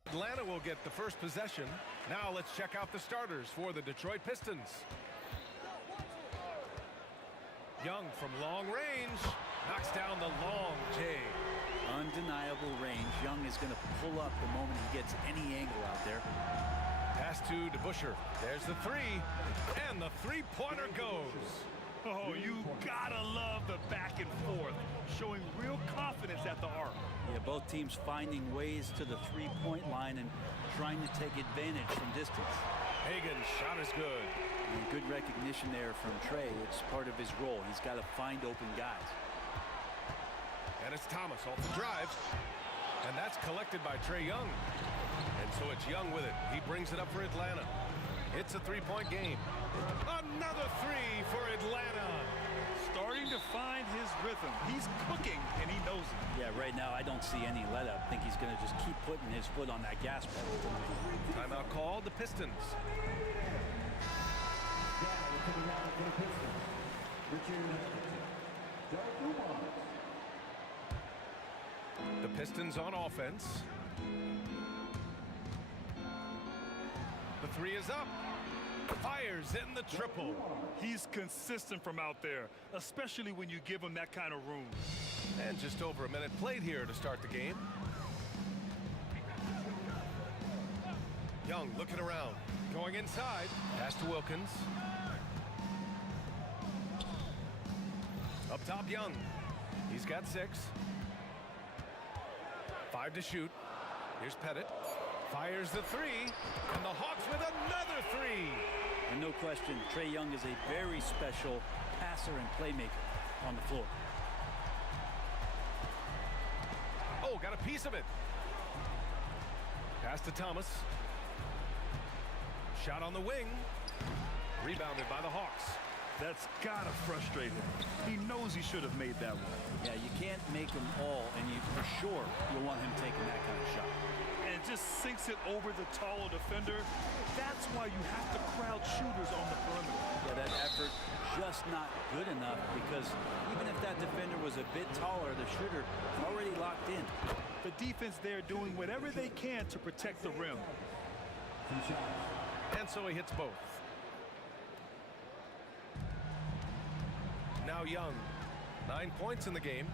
Atlanta will get the first possession. Now let's check out the starters for the Detroit Pistons. Young from long range knocks down the long J. Undeniable range. Young is going to pull up the moment he gets any angle out there. Pass to DeBusschere. There's the three, and the three-pointer goes. Oh, you gotta love the back and forth, showing real confidence at the arc. Yeah, both teams finding ways to the three-point line and trying to take advantage from distance. Hagan's shot is good. And good recognition there from Trey. It's part of his role. He's got to find open guys. And it's Thomas off the drive. And that's collected by Trey Young. And so it's Young with it. He brings it up for Atlanta. It's a three-point game. Another three for Atlanta. Starting to find his rhythm. He's cooking, and he knows it. Yeah, right now I don't see any let-up. I think he's going to just keep putting his foot on that gas pedal. Timeout called, the Pistons. The Pistons on offense. The three is up. Fires in the triple. He's consistent from out there, especially when you give him that kind of room. And just over a minute played here to start the game. Young looking around. Going inside. Pass to Wilkins. Up top, Young. He's got 6. 5 to shoot. Here's Pettit. Fires the three. And the Hawks with another three. And no question, Trey Young is a very special passer and playmaker on the floor. Oh, got a piece of it. Pass to Thomas. Shot on the wing. Rebounded by the Hawks. That's gotta frustrate him. He knows he should have made that one. Yeah, you can't make them all, and you for sure you'll want him taking that kind of shot. And just sinks it over the taller defender. That's why you have to crowd shooters on the perimeter. Yeah, that effort just not good enough, because even if that defender was a bit taller, the shooter already locked in. The defense there doing whatever they can to protect the rim. And so he hits both. Now Young, 9 points in the game.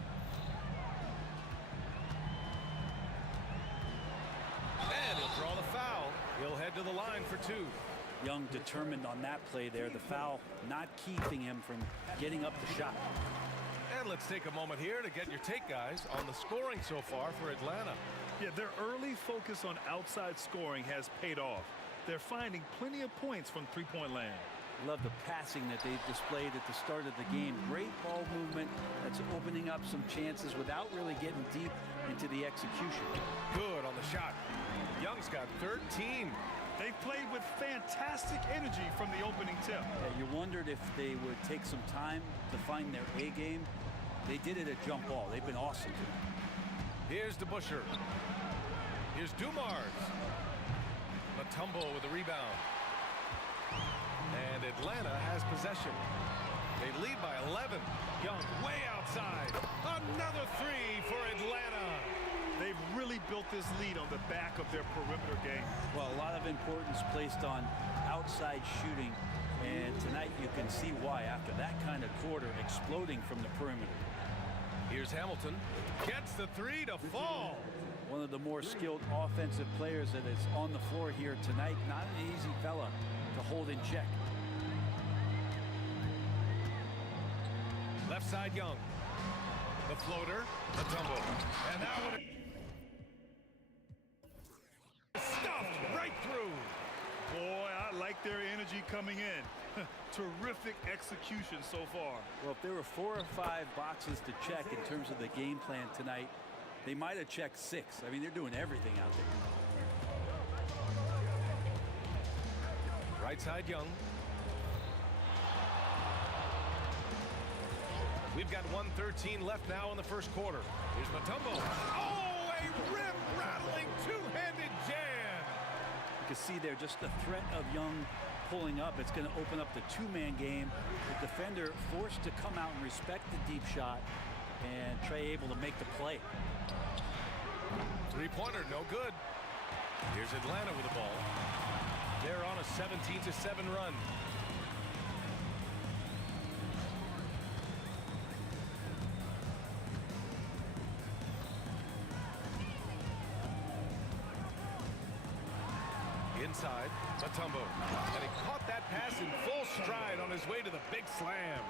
And he'll draw the foul. He'll head to the line for 2. Young determined on that play there. The foul not keeping him from getting up the shot. And let's take a moment here to get your take, guys, on the scoring so far for Atlanta. Yeah, their early focus on outside scoring has paid off. They're finding plenty of points from three-point land. Love the passing that they've displayed at the start of the game. Great ball movement that's opening up some chances without really getting deep into the execution. Good on the shot. Young's got 13. They played with fantastic energy from the opening tip. Yeah, you wondered if they would take some time to find their A game. They did it at jump ball. They've been awesome tonight. Here's DeBusschere. Here's Dumars. Matumbo with the rebound. And Atlanta has possession. They lead by 11. Young way outside. Another three for Atlanta. They've really built this lead on the back of their perimeter game. Well, a lot of importance placed on outside shooting. And tonight you can see why after that kind of quarter exploding from the perimeter. Here's Hamilton. Gets the three to fall. One of the more skilled offensive players that is on the floor here tonight. Not an easy fella to hold in check. Left side, Young. The floater, the tumble. And that one stuffed right through. Boy, I like their energy coming in. Terrific execution so far. Well, if there were 4 or 5 boxes to check in terms of the game plan tonight, they might have checked 6. I mean, they're doing everything out there. Right side, Young. We've got 1:13 left now in the first quarter. Here's Matumbo. Oh, a rim-rattling two-handed jam. You can see there just the threat of Young pulling up. It's going to open up the two-man game. The defender forced to come out and respect the deep shot, and Trey able to make the play. Three-pointer, no good. Here's Atlanta with the ball. They're on a 17-7 run. Inside, Mutombo. And he caught that pass in full stride on his way to the big slam.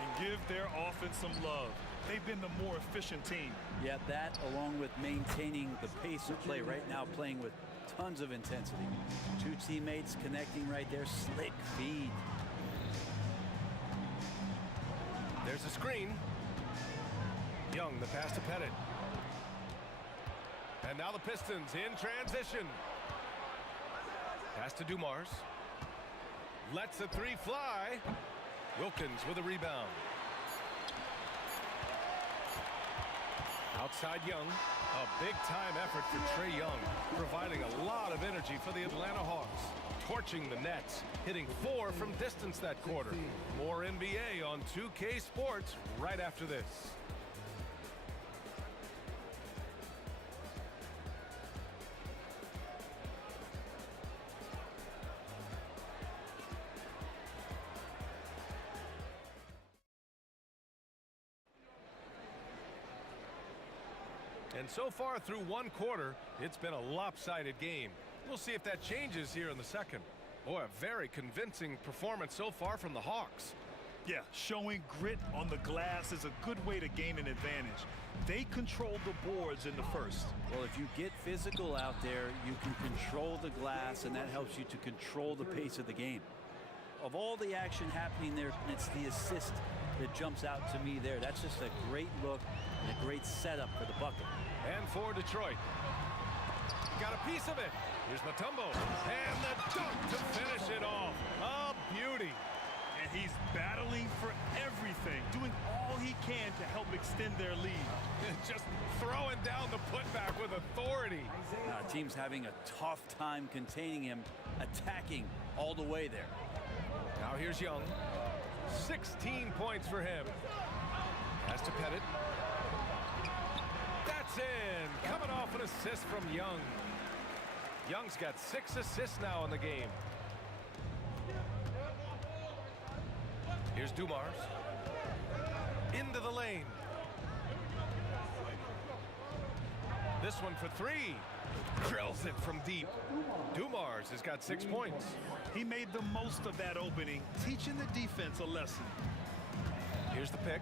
And give their offense some love. They've been the more efficient team. Yeah, that along with maintaining the pace of play right now, playing with tons of intensity. Two teammates connecting right there. Slick feed. There's a screen. Young, the pass to Pettit. And now the Pistons in transition. Pass to Dumars. Lets the three fly. Wilkins with a rebound. Outside Young. A big-time effort for Trae Young, providing a lot of energy for the Atlanta Hawks. Torching the Nets, hitting 4 from distance that quarter. More NBA on 2K Sports right after this. And so far through one quarter, it's been a lopsided game. We'll see if that changes here in the second. Boy, a very convincing performance so far from the Hawks. Yeah, showing grit on the glass is a good way to gain an advantage. They controlled the boards in the first. Well, if you get physical out there, you can control the glass, and that helps you to control the pace of the game. Of all the action happening there, it's the assist that jumps out to me there. That's just a great look and a great setup for the bucket. And for Detroit. Got a piece of it. Here's Mutombo. And the dunk to finish it off. A beauty. And he's battling for everything, doing all he can to help extend their lead. Just throwing down the putback with authority. Team's having a tough time containing him, attacking all the way there. Now here's Young. 16 points for him. Pass to Pettit. That's in. Coming off an assist from Young. Young's got 6 assists now in the game. Here's Dumars. Into the lane. This one for 3. Drills it from deep. Dumars has got 6 points. He made the most of that opening, teaching the defense a lesson. Here's the pick.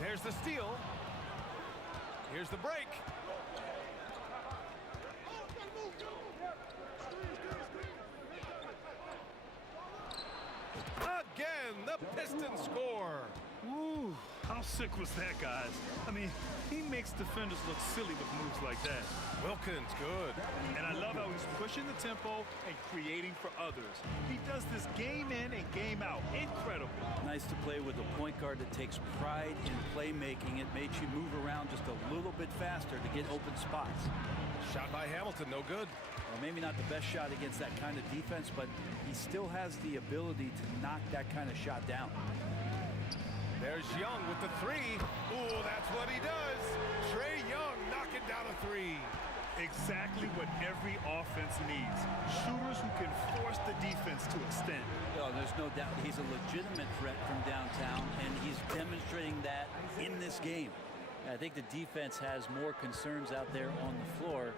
There's the steal. Here's the break. Again, the Pistons score. Ooh, how sick was that, guys? I mean, he makes defenders look silly with moves like that. Wilkins, good. And I love how he's pushing the tempo and creating for others. He does this game in and game out. Incredible. Nice to play with a point guard that takes pride in playmaking. It makes you move around just a little bit faster to get open spots. Shot by Hamilton, no good. Well, maybe not the best shot against that kind of defense, but he still has the ability to knock that kind of shot down. There's Young with the 3. Ooh, that's what he does. Trae Young knocking down a 3. Exactly what every offense needs. Shooters who can force the defense to extend. Well, there's no doubt he's a legitimate threat from downtown, and he's demonstrating that in this game. I think the defense has more concerns out there on the floor,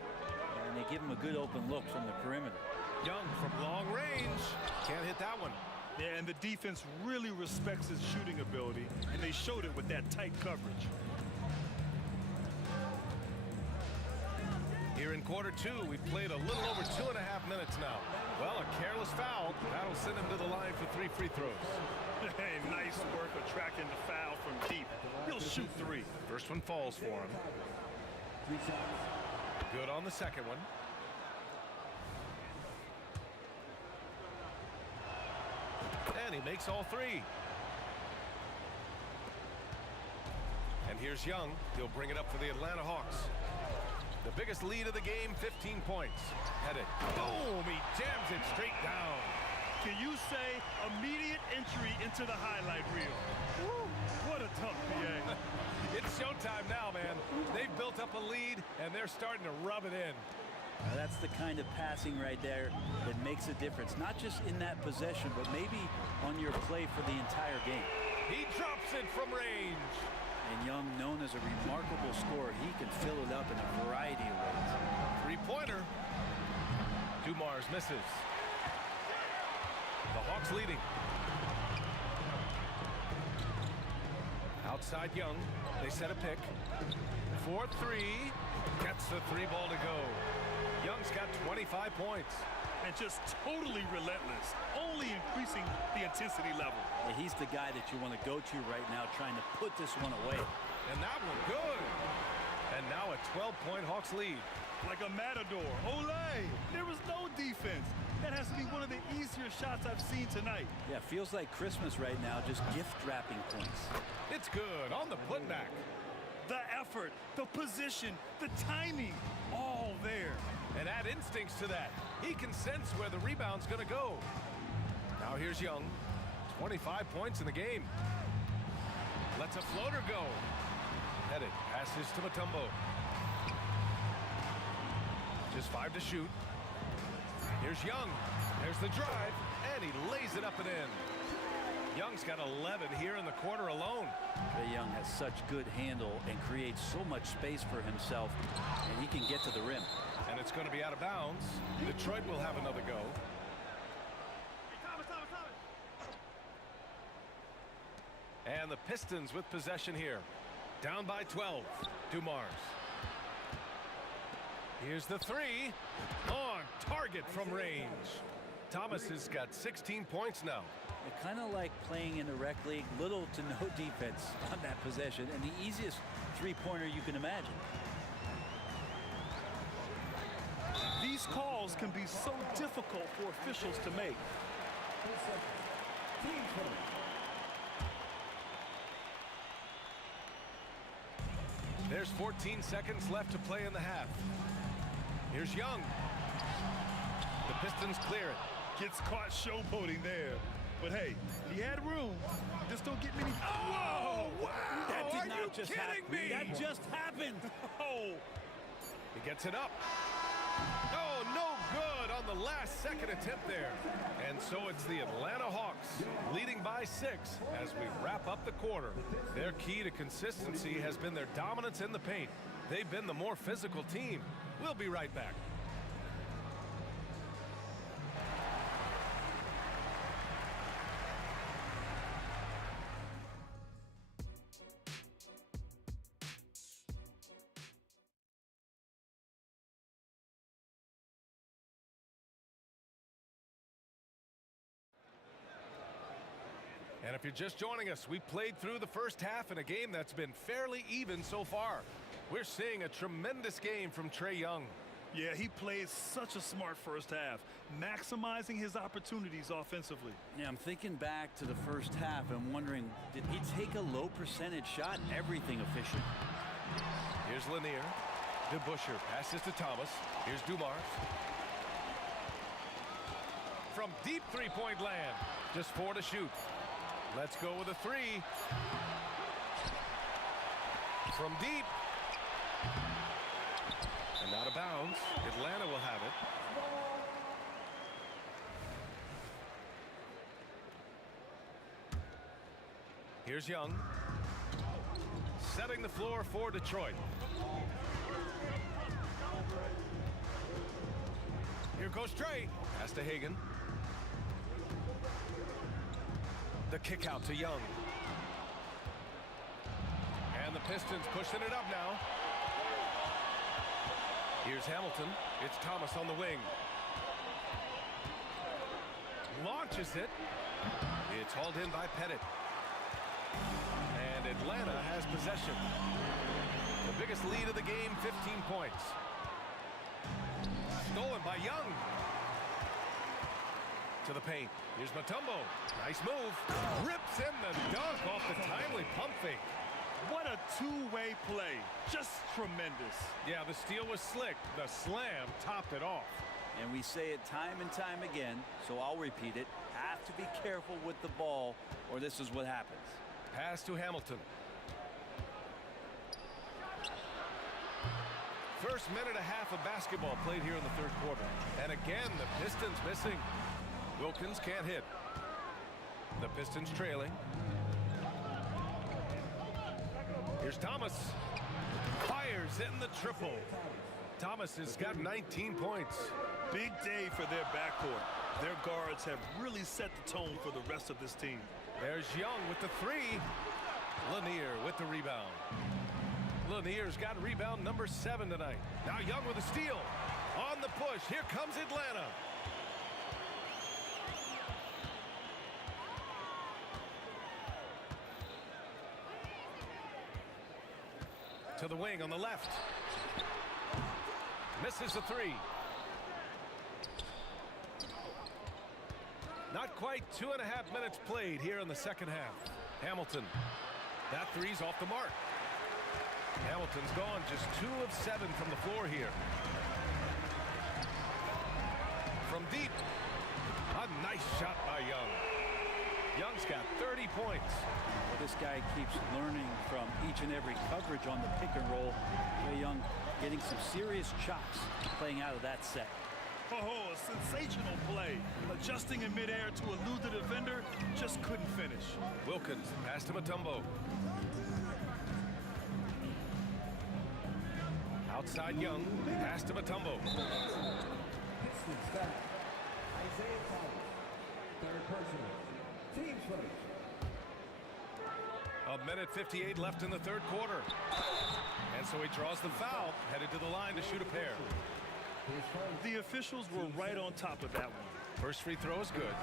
and they give him a good open look from the perimeter. Young from long range. Can't hit that one. Yeah, and the defense really respects his shooting ability, and they showed it with that tight coverage. Here in quarter 2, we've played a little over 2.5 minutes now. Well, a careless foul. That'll send him to the line for 3 free throws. Hey, nice work attracting the foul from deep. He'll shoot 3. First one falls for him. Good on the second one. And he makes all 3. And here's Young. He'll bring it up for the Atlanta Hawks. The biggest lead of the game, 15 points. Pettit. Boom! He jams it straight down. Can you say immediate entry into the highlight reel? Woo, what a tough PA. It's showtime now, man. built up a lead, and they're starting to rub it in. That's the kind of passing right there that makes a difference, not just in that possession, but maybe on your play for the entire game. He drops it from range. And Young, known as a remarkable scorer, he can fill it up in a variety of ways. Three-pointer. Dumars misses. The Hawks leading. Outside Young. They set a pick. 4-3. Gets the three ball to go. Young's got 25 points. And just totally relentless, only increasing the intensity level. Yeah, he's the guy that you want to go to right now, trying to put this one away. And that one good. And now a 12-point Hawks lead. Like a matador. Olay! There was no defense. That has to be one of the easier shots I've seen tonight. Yeah, feels like Christmas right now, just gift wrapping points. It's good on the putback. The effort, the position, the timing, all there. And add instincts to that. He can sense where the rebound's going to go. Now here's Young. 25 points in the game. Lets a floater go. Headed. Passes to Mutombo. Just 5 to shoot. Here's Young. There's the drive. And he lays it up and in. Young's got 11 here in the quarter alone. Trae Young has such good handle and creates so much space for himself, and he can get to the rim. And it's going to be out of bounds. Detroit will have another go. And the Pistons with possession here. Down by 12. Dumars. Here's the three. On target from range. Thomas has got 16 points now. Kind of like playing in a rec league, little to no defense on that possession, and the easiest three-pointer you can imagine. These calls can be so difficult for officials to make. There's 14 seconds left to play in the half. Here's Young. The Pistons clear it. Gets caught showboating there. But hey, he had room. Just don't get many. Oh, wow! That did Are not you just kidding happen. me? That just happened. Oh. He gets it up. Oh, no good on the last second attempt there. And so it's the Atlanta Hawks leading by 6 as we wrap up the quarter. Their key to consistency has been their dominance in the paint. They've been the more physical team. We'll be right back. And if you're just joining us, we played through the first half in a game that's been fairly even so far. We're seeing a tremendous game from Trae Young. Yeah, he played such a smart first half, maximizing his opportunities offensively. Yeah, I'm thinking back to the first half and wondering, did he take a low percentage shot? Everything efficient. Here's Lanier. DeBusschere passes to Thomas. Here's Dumars. From deep three-point land. Just 4 to shoot. Let's go with a 3. From deep. And out of bounds. Atlanta will have it. Here's Young. Setting the floor for Detroit. Here goes Trae. Pass to Hagan. The kick out to Young. And the Pistons pushing it up now. Here's Hamilton. It's Thomas on the wing. Launches it. It's hauled in by Pettit. And Atlanta has possession. The biggest lead of the game, 15 points. Stolen by Young. To the paint. Here's Mutombo. Nice move. Rips in the dunk off the timely pump fake. What a two-way play. Just tremendous. Yeah, the steal was slick. The slam topped it off. And we say it time and time again, so I'll repeat it. Have to be careful with the ball, or this is what happens. Pass to Hamilton. First minute and a half of basketball played here in the third quarter. And again, the Pistons missing. Wilkins can't hit. The Pistons trailing. Here's Thomas. Fires in the triple. Thomas has got 19 points. Big day for their backcourt. Their guards have really set the tone for the rest of this team. There's Young with the three. Lanier with the rebound. Lanier's got rebound number 7 tonight. Now Young with a steal. On the push. Here comes Atlanta. To the wing on the left. Misses the three. Not quite 2.5 minutes played here in the second half. Hamilton. That three's off the mark. Hamilton's gone just 2 of 7 from the floor here. From deep. A nice shot by Young. Young's got 30 points. Well, this guy keeps learning from each and every coverage on the pick and roll. Trae Young getting some serious chops playing out of that set. Oh, a sensational play. Adjusting in midair to elude the defender, just couldn't finish. Wilkins passed to Mutombo. Outside Young, pass to Mutombo. Pistons back. Isaiah Thomas. Third personal. Team first. A minute 58 left in the third quarter. And so he draws the foul, headed to the line to shoot a pair. The officials were right on top of that one. First free throw is good.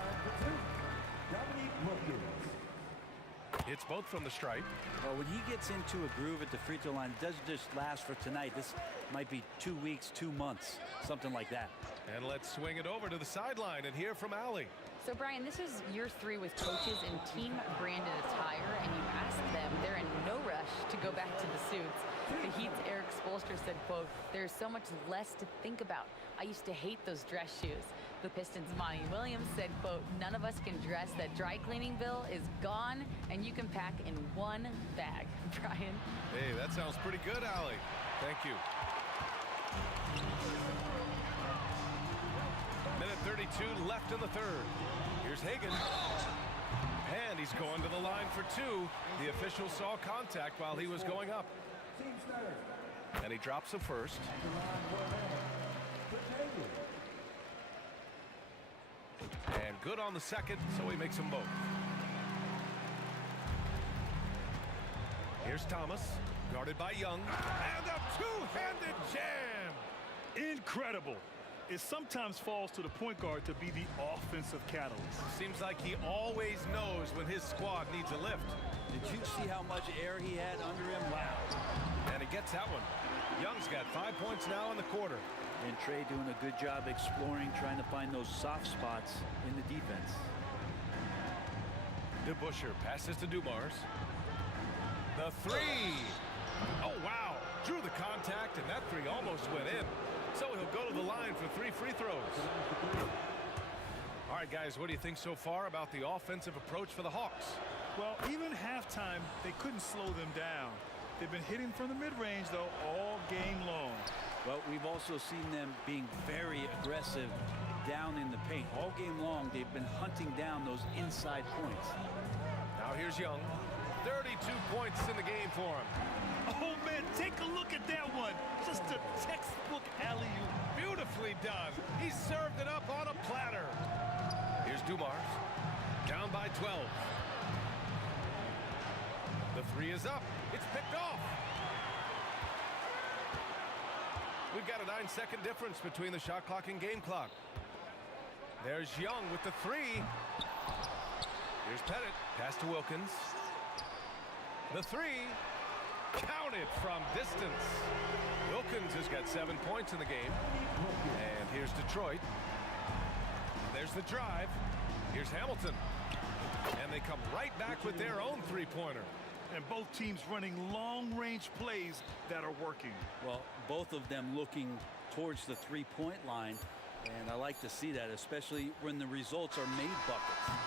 It's both from the stripe. Well, when he gets into a groove at the free throw line, it doesn't just last for tonight. This might be 2 weeks, 2 months, something like that. And let's swing it over to the sideline and hear from Allie. So, Brian, this is year 3 with coaches in team-branded attire, and you ask them, they're in no rush to go back to the suits. The Heat's Eric Spoelstra said, quote, "There's so much less to think about. I used to hate those dress shoes." The Pistons' Monty Williams said, quote, "None of us can dress. That dry cleaning bill is gone, and you can pack in one bag." Brian? Hey, that sounds pretty good, Allie. Thank you. Minute 32 left in the third. Here's Hagan. And he's going to the line for 2. The official saw contact while he was going up. And he drops the first. And good on the second, so he makes them both. Here's Thomas, guarded by Young. And a two-handed jam! Incredible. It sometimes falls to the point guard to be the offensive catalyst. Seems like he always knows when his squad needs a lift. Did you see how much air he had under him? Wow. And he gets that one. Young's got 5 points now in the quarter. And Trae doing a good job exploring, trying to find those soft spots in the defense. DeBusschere passes to Dumars. The three. Oh, wow. Drew the contact, and that three almost went in. So he'll go to the line for 3 free throws. All right, guys, what do you think so far about the offensive approach for the Hawks? Well, even halftime, they couldn't slow them down. They've been hitting from the mid-range, though, all game long. Well, we've also seen them being very aggressive down in the paint. All game long, they've been hunting down those inside points. Now here's Young. 32 points in the game for him. Oh, man, take a look at that one. Just a textbook alley-oop. Beautifully done. He served it up on a platter. Here's Dumars. Down by 12. The three is up. It's picked off. We've got a 9-second difference between the shot clock and game clock. There's Young with the three. Here's Pettit. Pass to Wilkins. The three. Counted from distance. Wilkins has got 7 points in the game. And here's Detroit. There's the drive. Here's Hamilton. And they come right back with their own three-pointer. And both teams running long-range plays that are working. Well, both of them looking towards the three-point line. And I like to see that, especially when the results are made buckets.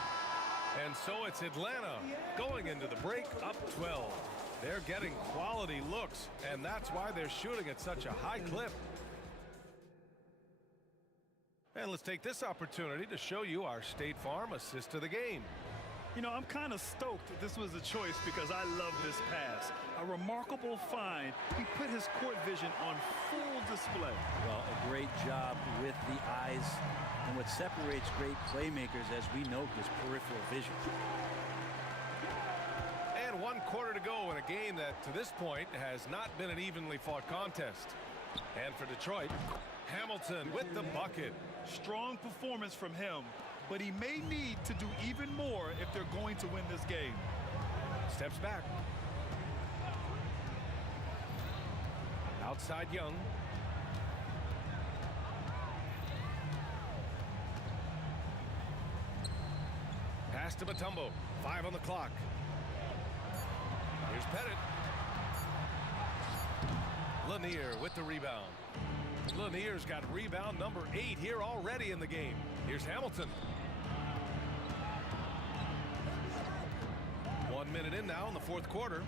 And so it's Atlanta going into the break up 12. They're getting quality looks, and that's why they're shooting at such a high clip. And let's take this opportunity to show you our State Farm assist of the game. You know, I'm kind of stoked that this was a choice because I love this pass. A remarkable find. He put his court vision on full display. Well, a great job with the eyes. And what separates great playmakers, as we know, is peripheral vision. And 1 quarter to go in a game that, to this point, has not been an evenly fought contest. And for Detroit, Hamilton with the bucket. Strong performance from him, but he may need to do even more if they're going to win this game. Steps back. Outside Young. Pass to Mutombo. 5 on the clock. Here's Pettit. Lanier with the rebound. Lanier's got rebound number 8 here already in the game. Here's Hamilton. 1 minute in now in the 4th quarter.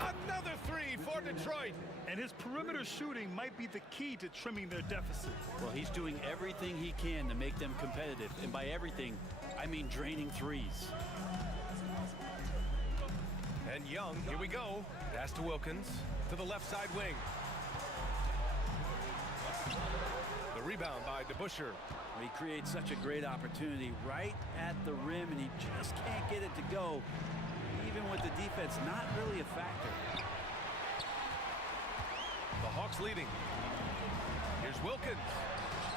Another 3 for Detroit. And his perimeter shooting might be the key to trimming their deficit. Well, he's doing everything he can to make them competitive. And by everything, I mean draining threes. And Young, here we go. Pass to Wilkins to the left side wing. The rebound by DeBusschere. He creates such a great opportunity right at the rim, and he just can't get it to go. Even with the defense not really a factor. The Hawks leading. Here's Wilkins.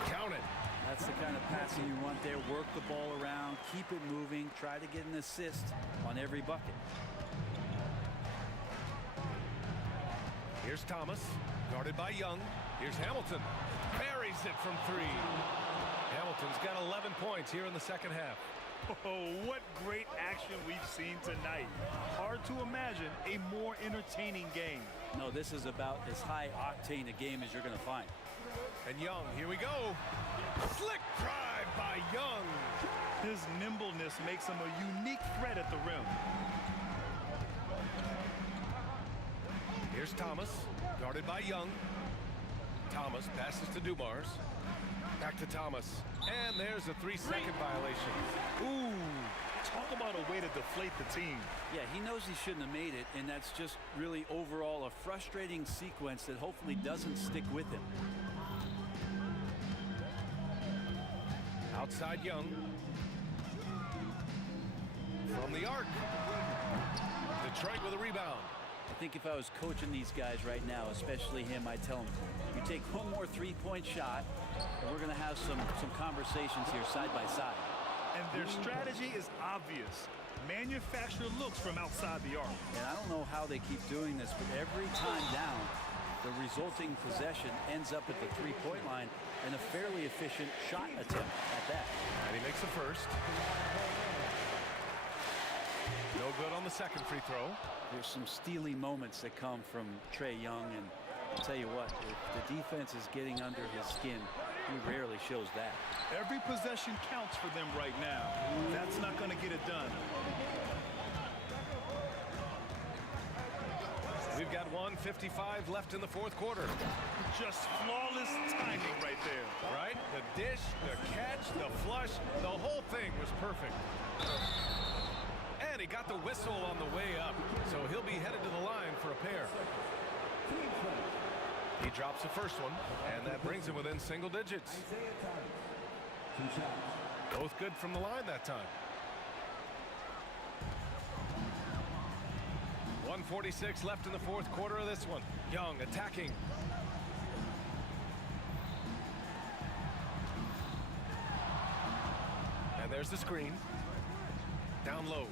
Count it. That's the kind of passing you want there. Work the ball around, keep it moving, try to get an assist on every bucket. Here's Thomas, guarded by Young. Here's Hamilton. Buries it from 3. Hamilton's got 11 points here in the 2nd half. Oh, what great action we've seen tonight. Hard to imagine a more entertaining game. No, this is about as high octane a game as you're going to find. And Young, here we go. Slick drive by Young. His nimbleness makes him a unique threat at the rim. Here's Thomas, guarded by Young. Thomas passes to Dumars. Back to Thomas. And there's a 3-second violation. Ooh, talk about a way to deflate the team. Yeah, he knows he shouldn't have made it, and that's just really overall a frustrating sequence that hopefully doesn't stick with him. Outside Young. From the arc. Detroit with a rebound. I think if I was coaching these guys right now, especially him, I'd tell him, you take one more 3-point shot, and we're going to have some conversations here side by side. And their strategy is obvious. Manufacture looks from outside the arc. And I don't know how they keep doing this, but every time down, the resulting possession ends up at the 3-point line and a fairly efficient shot attempt at that. And he makes the first. No good on the 2nd free throw. There's some steely moments that come from Trae Young, and I'll tell you what, if the defense is getting under his skin, he rarely shows that. Every possession counts for them right now. That's not going to get it done. We've got 1:55 left in the 4th quarter. Just flawless timing right there. Right? The dish, the catch, the flush, the whole thing was perfect. And he got the whistle on the way up, so he'll be headed to the line for a pair. He drops the first one, and that brings him within single digits. Both good from the line that time. 1:46 left in the 4th quarter of this one. Young attacking. And there's the screen. Down low.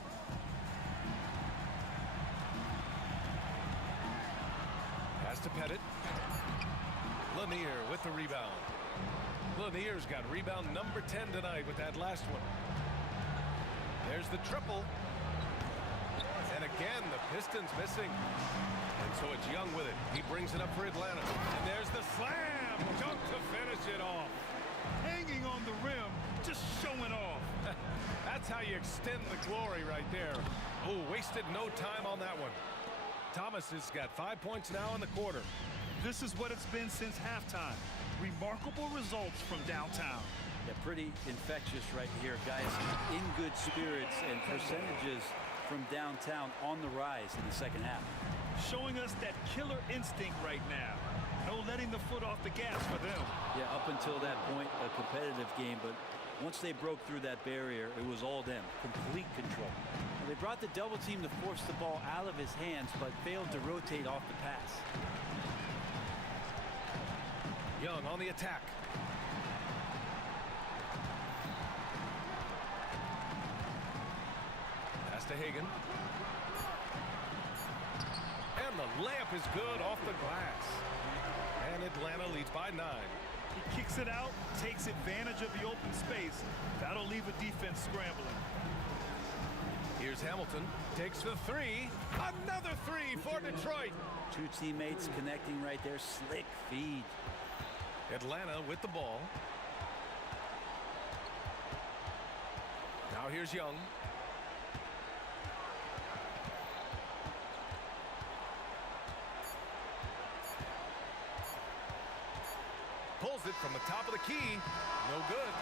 Pass to Pettit. Lanier with the rebound. Lanier's got rebound number 10 tonight with that last one. There's the triple. And again, the Pistons missing. And so it's Young with it. He brings it up for Atlanta. And there's the slam dunk to finish it off. Hanging on the rim, just showing off. That's how you extend the glory right there. Oh, wasted no time on that one. Thomas has got 5 points now in the quarter. This is what it's been since halftime. Remarkable results from downtown. Yeah, pretty infectious right here. Guys in good spirits and percentages from downtown on the rise in the second half. Showing us that killer instinct right now. No letting the foot off the gas for them. Yeah, up until that point, a competitive game, but once they broke through that barrier, it was all them. Complete control. They brought the double team to force the ball out of his hands, but failed to rotate off the pass. Young on the attack. Pass to Hagan. And the layup is good off the glass. And Atlanta leads by 9. He kicks it out, takes advantage of the open space. That'll leave a defense scrambling. Here's Hamilton. Takes the 3. Another 3 for Detroit. Two teammates connecting right there. Slick feed. Atlanta with the ball. Now here's Young. Pulls it from the top of the key. No good.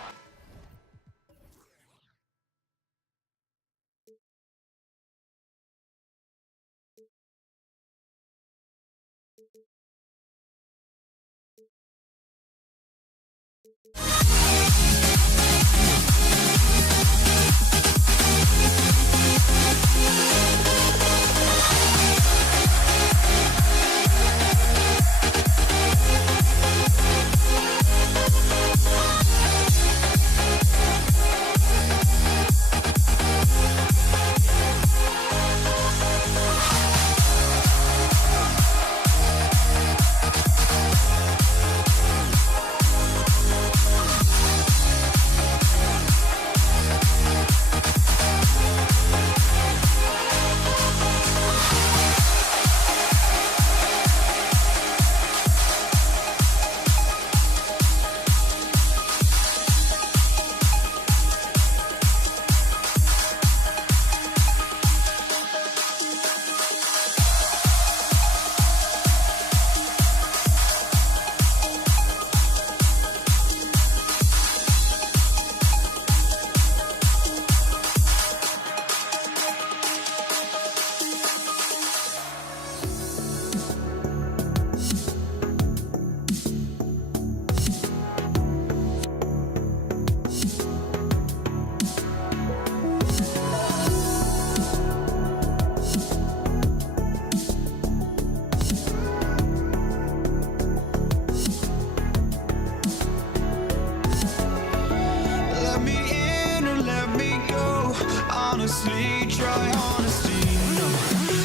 honestly, try honesty, no.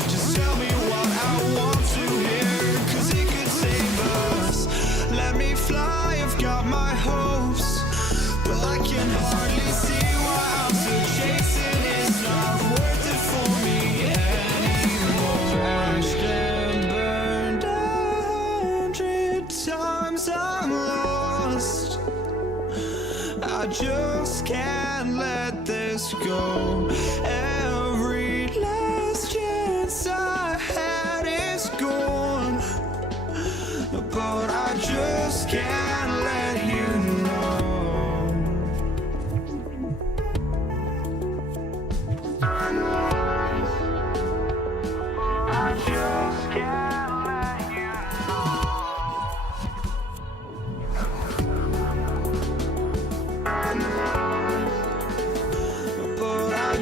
Just tell me what I want to hear, 'cause it could save us. Let me fly, I've got my hopes, but I can hardly see why I'm still chasing. It's not worth it for me anymore. Crashed and burned 100 times, I'm lost. I just can't let this go. Every last chance I had is gone, but I just can't let you know. I just can't let you know. But I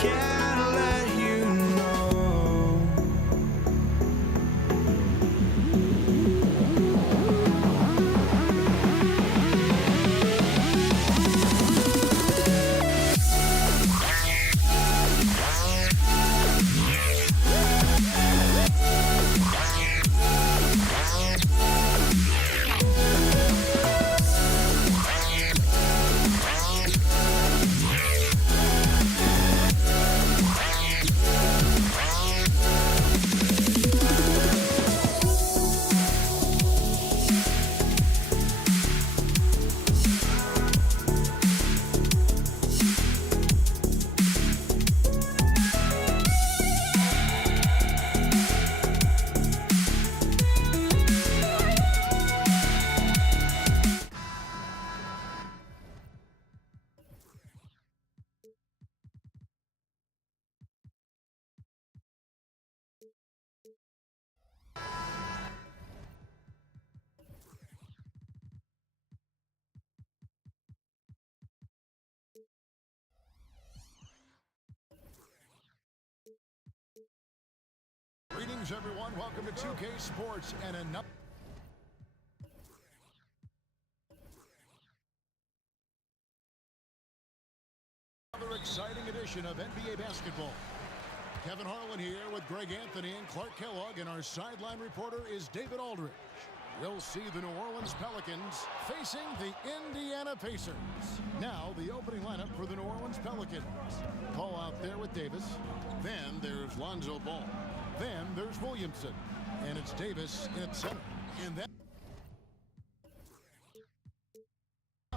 can't let you know. Greetings, everyone. Welcome to 2K Sports and another exciting edition of NBA basketball. Kevin Harlan here with Greg Anthony and Clark Kellogg, and our sideline reporter is David Aldridge. We'll see the New Orleans Pelicans facing the Indiana Pacers. Now, the opening lineup for the New Orleans Pelicans. Paul out there with Davis. Then there's Lonzo Ball. Then there's Williamson. And it's Davis in center. And that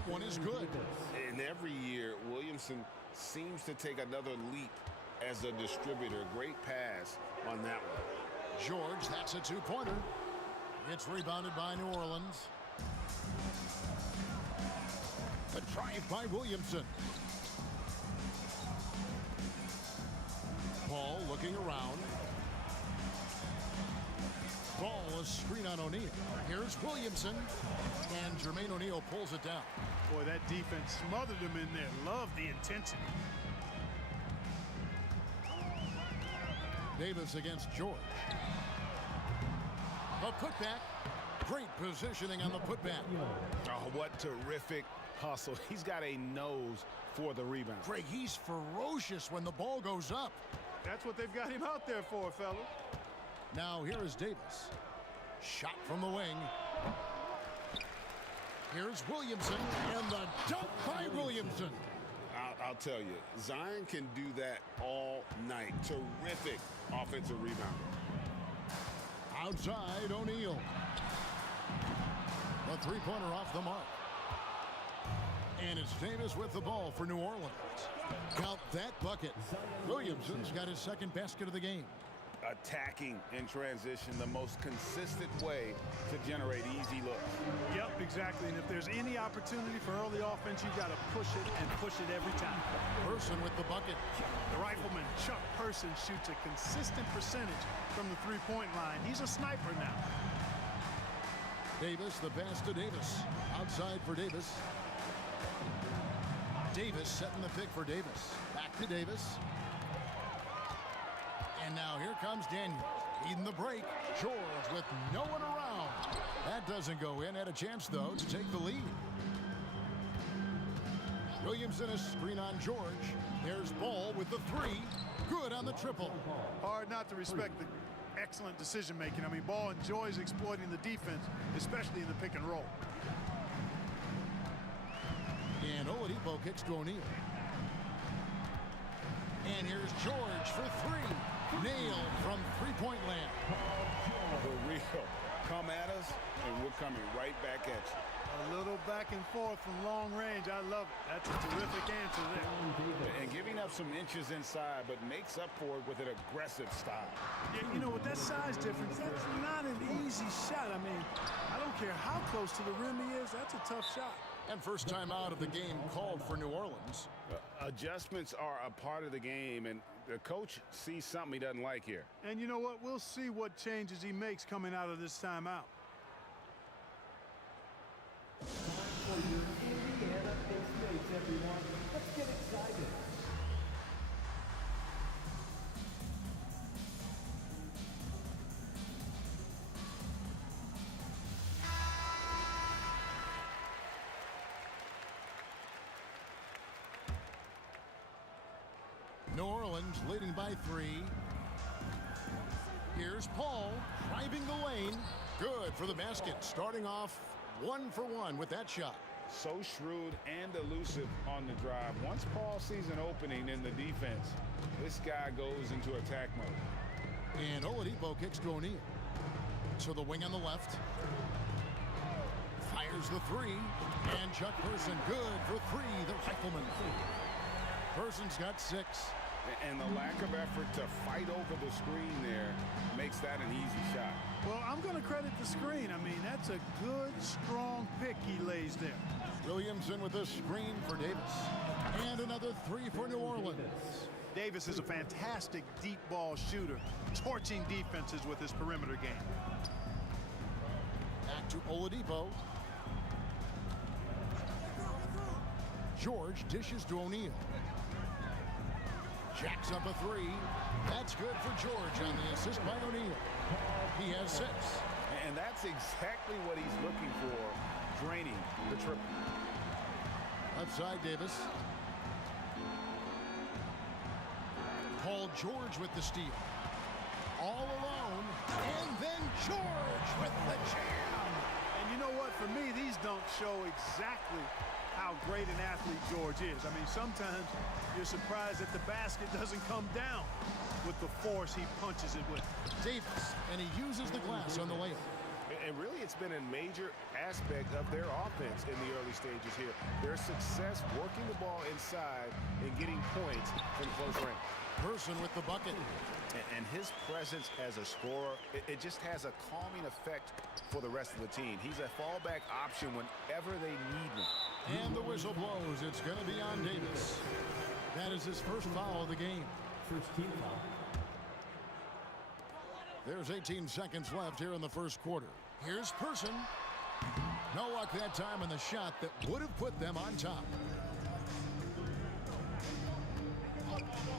one is good. And every year, Williamson seems to take another leap as a distributor. Great pass on that one. George, that's a two-pointer. It's rebounded by New Orleans. The drive by Williamson. Ball looking around. Ball, a screen on O'Neal. Here's Williamson. And Jermaine O'Neal pulls it down. Boy, that defense smothered him in there. Love the intensity. Davis against George. A putback. Great positioning on the putback. Oh, what terrific hustle. He's got a nose for the rebound. Greg, he's ferocious when the ball goes up. That's what they've got him out there for, fellas. Now here is Davis. Shot from the wing. Here's Williamson, and the dunk by Williamson. I'll tell you, Zion can do that all night. Terrific offensive rebounder. Outside, O'Neal. The three-pointer off the mark. And it's Davis with the ball for New Orleans. Count that bucket. Williamson's got his second basket of the game. Attacking in transition, the most consistent way to generate easy looks. Yep, exactly. And if there's any opportunity for early offense, you've got to push it and push it every time. Person with the bucket. The rifleman, Chuck Person, shoots a consistent percentage from the three-point line. He's a sniper now. Davis, the pass to Davis. Outside for Davis. Davis setting the pick for Davis. Back to Davis. And now here comes Daniels. Leading the break. George with no one around. That doesn't go in. Had a chance, though, to take the lead. Williamson a screen on George. There's Ball with the three. Good on the triple. Hard not to respect the excellent decision-making. I mean, Ball enjoys exploiting the defense, especially in the pick and roll. And Oladipo kicks to O'Neal. And here's George for three. Nailed from three-point land. For real. Come at us, and we're coming right back at you. A little back and forth from long range. I love it. That's a terrific answer there. And giving up some inches inside, but makes up for it with an aggressive style. Yeah, you know, with that size difference, that's not an easy shot. I mean, I don't care how close to the rim he is. That's a tough shot. And first time out of the game called for New Orleans. Adjustments are a part of the game, and the coach sees something he doesn't like here. And you know what? We'll see what changes he makes coming out of this timeout. Time for your Indiana Pacers, everyone. Let's get excited. New Orleans leading by 3. Here's Paul driving the lane. Good for the basket. Starting off 1 for 1 with that shot. So shrewd and elusive on the drive. Once Paul sees an opening in the defense, this guy goes into attack mode. And Oladipo kicks to O'Neal. To the wing on the left. Fires the 3. And Chuck Person good for 3, the rifleman. Person's got 6. And the lack of effort to fight over the screen there makes that an easy shot. Well, I'm going to credit the screen. I mean, that's a good, strong pick he lays there. Williamson with a screen for Davis. And another 3 for New Orleans. Davis is a fantastic deep ball shooter, torching defenses with his perimeter game. Back to Oladipo. George dishes to O'Neal. Jacks up a 3. That's good for George on the assist by O'Neal. He has 6. And that's exactly what he's looking for, draining the triple. Left side, Davis. Paul George with the steal. All alone. And then George with the jam. And you know what? For me, these don't show exactly how great an athlete George is. I mean, sometimes you're surprised that the basket doesn't come down with the force he punches it with. Davis, and he uses the glass on the layup. And really, it's been a major aspect of their offense in the early stages here. Their success working the ball inside and getting points from close range. Person with the bucket. And his presence as a scorer, it just has a calming effect for the rest of the team. He's a fallback option whenever they need him. And the whistle blows. It's going to be on Davis. That is his first foul of the game. First team foul. There's 18 seconds left here in the first quarter. Here's Person. No luck that time on the shot that would have put them on top.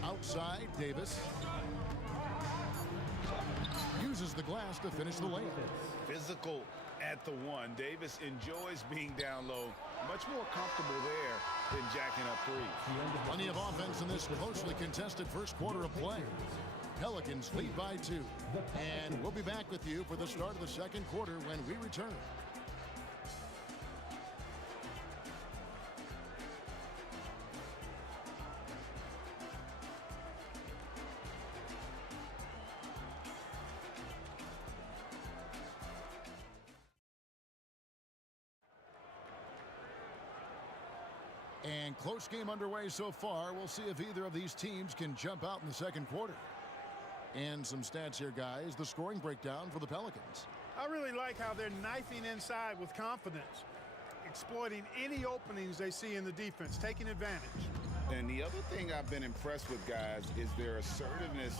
Outside, Davis. Uses the glass to finish the layup. Physical at the 1. Davis enjoys being down low. Much more comfortable there than jacking up 3. Plenty of offense in this closely contested first quarter of play. Pelicans lead by 2. And we'll be back with you for the start of the second quarter when we return. And close game underway so far. We'll see if either of these teams can jump out in the second quarter. And some stats here, guys. The scoring breakdown for the Pelicans. I really like how they're knifing inside with confidence, exploiting any openings they see in the defense, taking advantage. And the other thing I've been impressed with, guys, is their assertiveness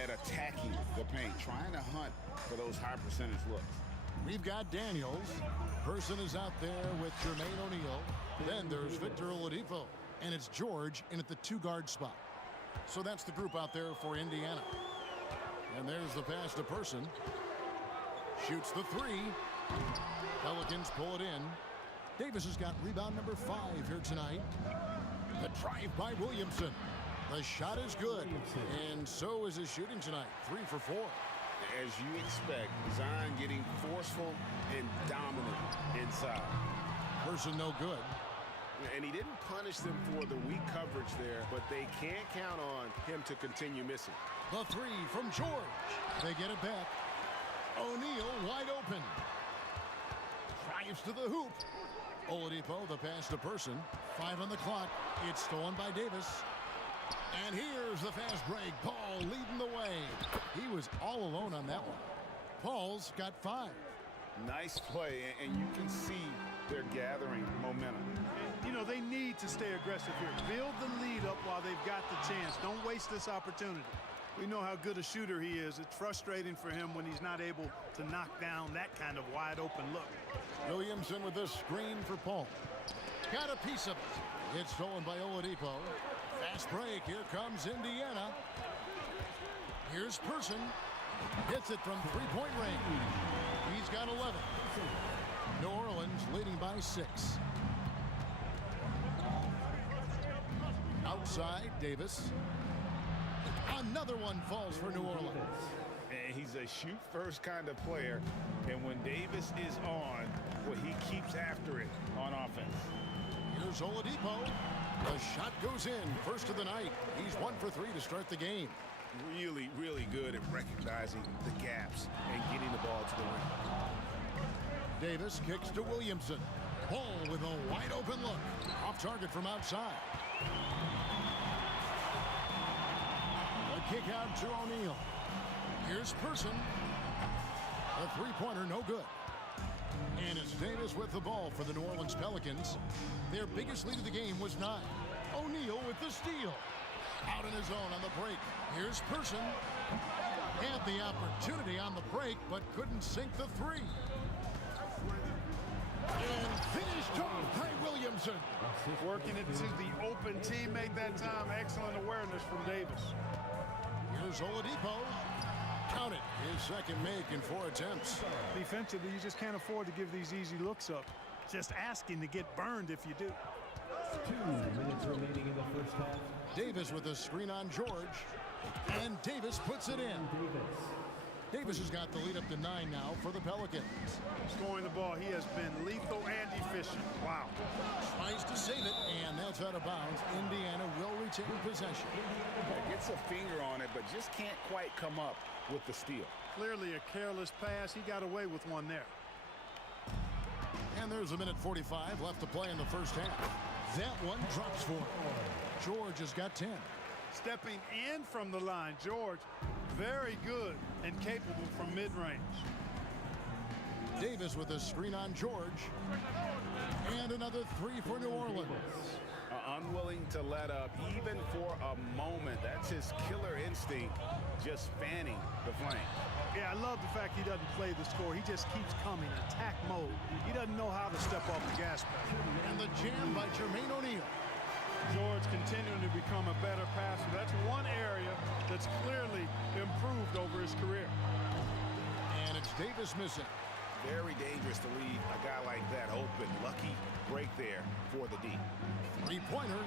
at attacking the paint, trying to hunt for those high percentage looks. We've got Daniels. Person is out there with Jermaine O'Neal. Then there's Victor Oladipo. And it's George in at the 2-guard spot. So that's the group out there for Indiana. And there's the pass to Person. Shoots the 3. Pelicans pull it in. Davis has got rebound number 5 here tonight. The drive by Williamson. The shot is good. And so is his shooting tonight. 3 for 4. As you expect, Zion getting forceful and dominant inside. Person no good. And he didn't punish them for the weak coverage there, but they can't count on him to continue missing. The 3 from George. They get it back. O'Neal wide open. Drives to the hoop. Oladipo, the pass to Person. 5 on the clock. It's stolen by Davis. And here's the fast break. Paul leading the way. He was all alone on that one. Paul's got 5. Nice play, and you can see they're gathering momentum. You know, they need to stay aggressive here. Build the lead up while they've got the chance. Don't waste this opportunity. We know how good a shooter he is. It's frustrating for him when he's not able to knock down that kind of wide open look. Williamson with the screen for Paul. Got a piece of it. It's stolen by Oladipo. Fast break. Here comes Indiana. Here's Person. Hits it from 3-point range. He's got 11. New Orleans leading by 6. Outside, Davis. Another one falls for New Orleans. And he's a shoot-first kind of player. And when Davis is on, well, he keeps after it on offense. Here's Oladipo. The shot goes in. First of the night. He's 1 for 3 to start the game. Really, really good at recognizing the gaps and getting the ball to the rim. Davis kicks to Williamson. Ball with a wide open look. Off target from outside. A kick out to O'Neal. Here's Person. A three-pointer, no good. And it's Davis with the ball for the New Orleans Pelicans. Their biggest lead of the game was 9. O'Neal with the steal. Out in his own on the break. Here's Person. Had the opportunity on the break, but couldn't sink the three. And finished off by Williamson. Working it to the open teammate that time. Excellent awareness from Davis. Here's Oladipo. Count it. His second make in 4 attempts. Defensively, you just can't afford to give these easy looks up. Just asking to get burned if you do. 2 minutes remaining in the first half. Davis with a screen on George. And Davis puts it in. Davis has got the lead up to 9 now for the Pelicans. Scoring the ball, he has been lethal and efficient. Wow. Tries to save it, and that's out of bounds. Indiana will retain possession. Gets a finger on it, but just can't quite come up with the steal. Clearly a careless pass. He got away with one there. And there's a minute 45 left to play in the first half. That one drops for him. George has got 10. Stepping in from the line, George, very good and capable from mid-range. Davis with a screen on George. And another 3 for New Orleans. Unwilling to let up even for a moment. That's his killer instinct, just fanning the flame. Yeah, I love the fact he doesn't play the score. He just keeps coming, attack mode. He doesn't know how to step off the gas pedal. And the jam by Jermaine O'Neal. George continuing to become a better passer. That's one area that's clearly improved over his career. And it's Davis missing. Very dangerous to leave a guy like that open. Lucky break there for the D. Three-pointer.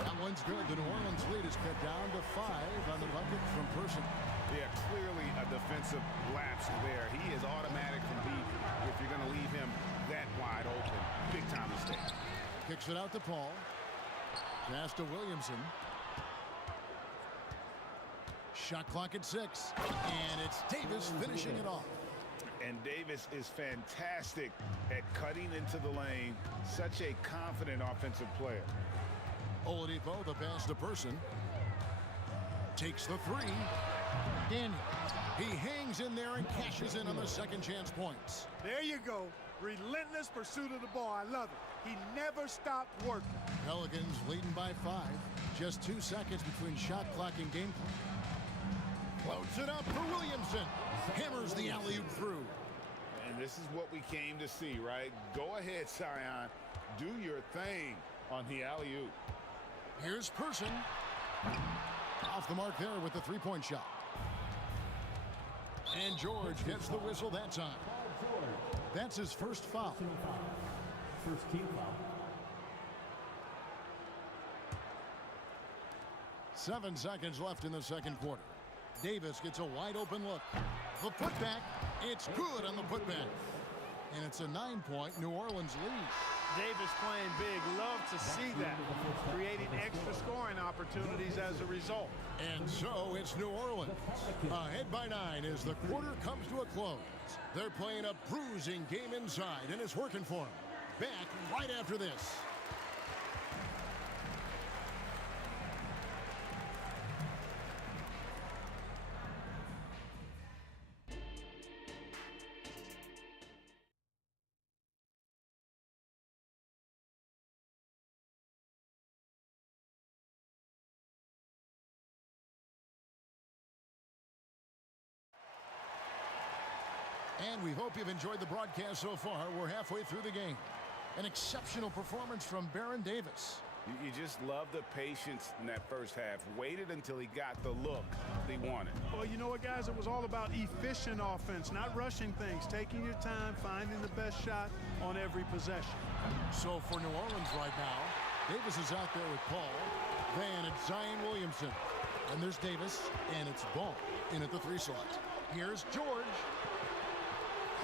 That one's good. The New Orleans lead is cut down to 5 on the bucket from Person. Yeah, clearly a defensive lapse there. He is automatic from deep if you're going to leave him that wide open. Big time mistake. Kicks it out to Paul. Pass to Williamson. Shot clock at 6. And it's Davis finishing it off. And Davis is fantastic at cutting into the lane. Such a confident offensive player. Oladipo, the pass to Person. Takes the 3. Daniel. He hangs in there and cashes in on the second chance points. There you go. Relentless pursuit of the ball. I love it. He never stopped working. Pelicans leading by 5. Just 2 seconds between shot clock and game clock. Floats it up for Williamson. Hammers the alley-oop through. And this is what we came to see, right? Go ahead, Zion. Do your thing on the alley-oop. Here's Person. Off the mark there with the three-point shot. And George gets the whistle that time. That's his first foul. First team foul. 7 seconds left in the second quarter. Davis gets a wide open look. The putback, it's good on the putback. And it's a 9-point New Orleans lead. Davis playing big. Love to see that. Creating extra scoring opportunities as a result. And so it's New Orleans. Ahead by 9 as the quarter comes to a close. They're playing a bruising game inside, and it's working for them. Back right after this. And we hope you've enjoyed the broadcast so far. We're halfway through the game. An exceptional performance from Baron Davis. You just love the patience in that first half. Waited until he got the look he wanted. Well, you know what, guys? It was all about efficient offense, not rushing things, taking your time, finding the best shot on every possession. So for New Orleans right now, Davis is out there with Paul. Then it's Zion Williamson. And there's Davis, and it's Ball in at the 3 slot. Here's George.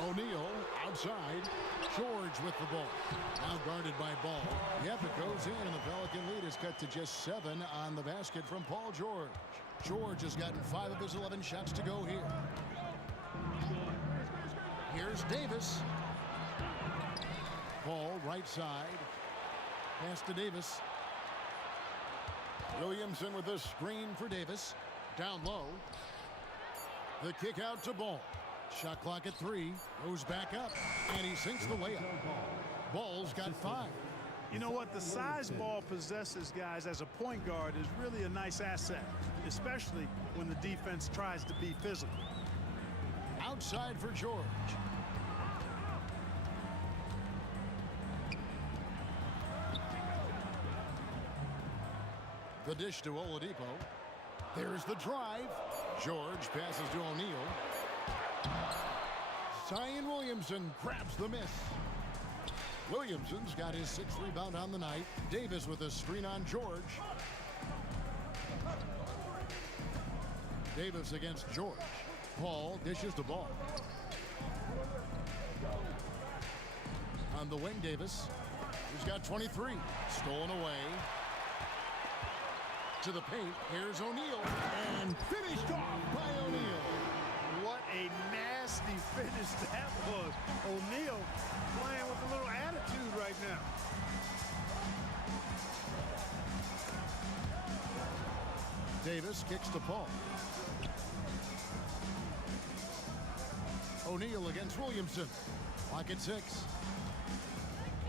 O'Neal outside. George with the ball. Now guarded by Ball. Yep, it goes in, and the Pelican lead is cut to just 7 on the basket from Paul George. George has gotten 5 of his 11 shots to go here. Here's Davis. Ball right side. Pass to Davis. Williamson with the screen for Davis. Down low. The kick out to Ball. Shot clock at 3. Goes back up. And he sinks the layup. Ball's got 5. You know what? The size Ball possesses, guys, as a point guard is really a nice asset, especially when the defense tries to be physical. Outside for George. The dish to Oladipo. There's the drive. George passes to O'Neal. Zion Williamson grabs the miss. Williamson's got his 6th rebound on the night. Davis with a screen on George. Davis against George. Paul dishes the ball. On the wing, Davis. He's got 23. Stolen away. To the paint. Here's O'Neal. And finished off by O'Neal. What a nasty finish that was. O'Neal playing with a little attitude right now. Davis kicks to Paul. O'Neal against Williamson. Clock at 6.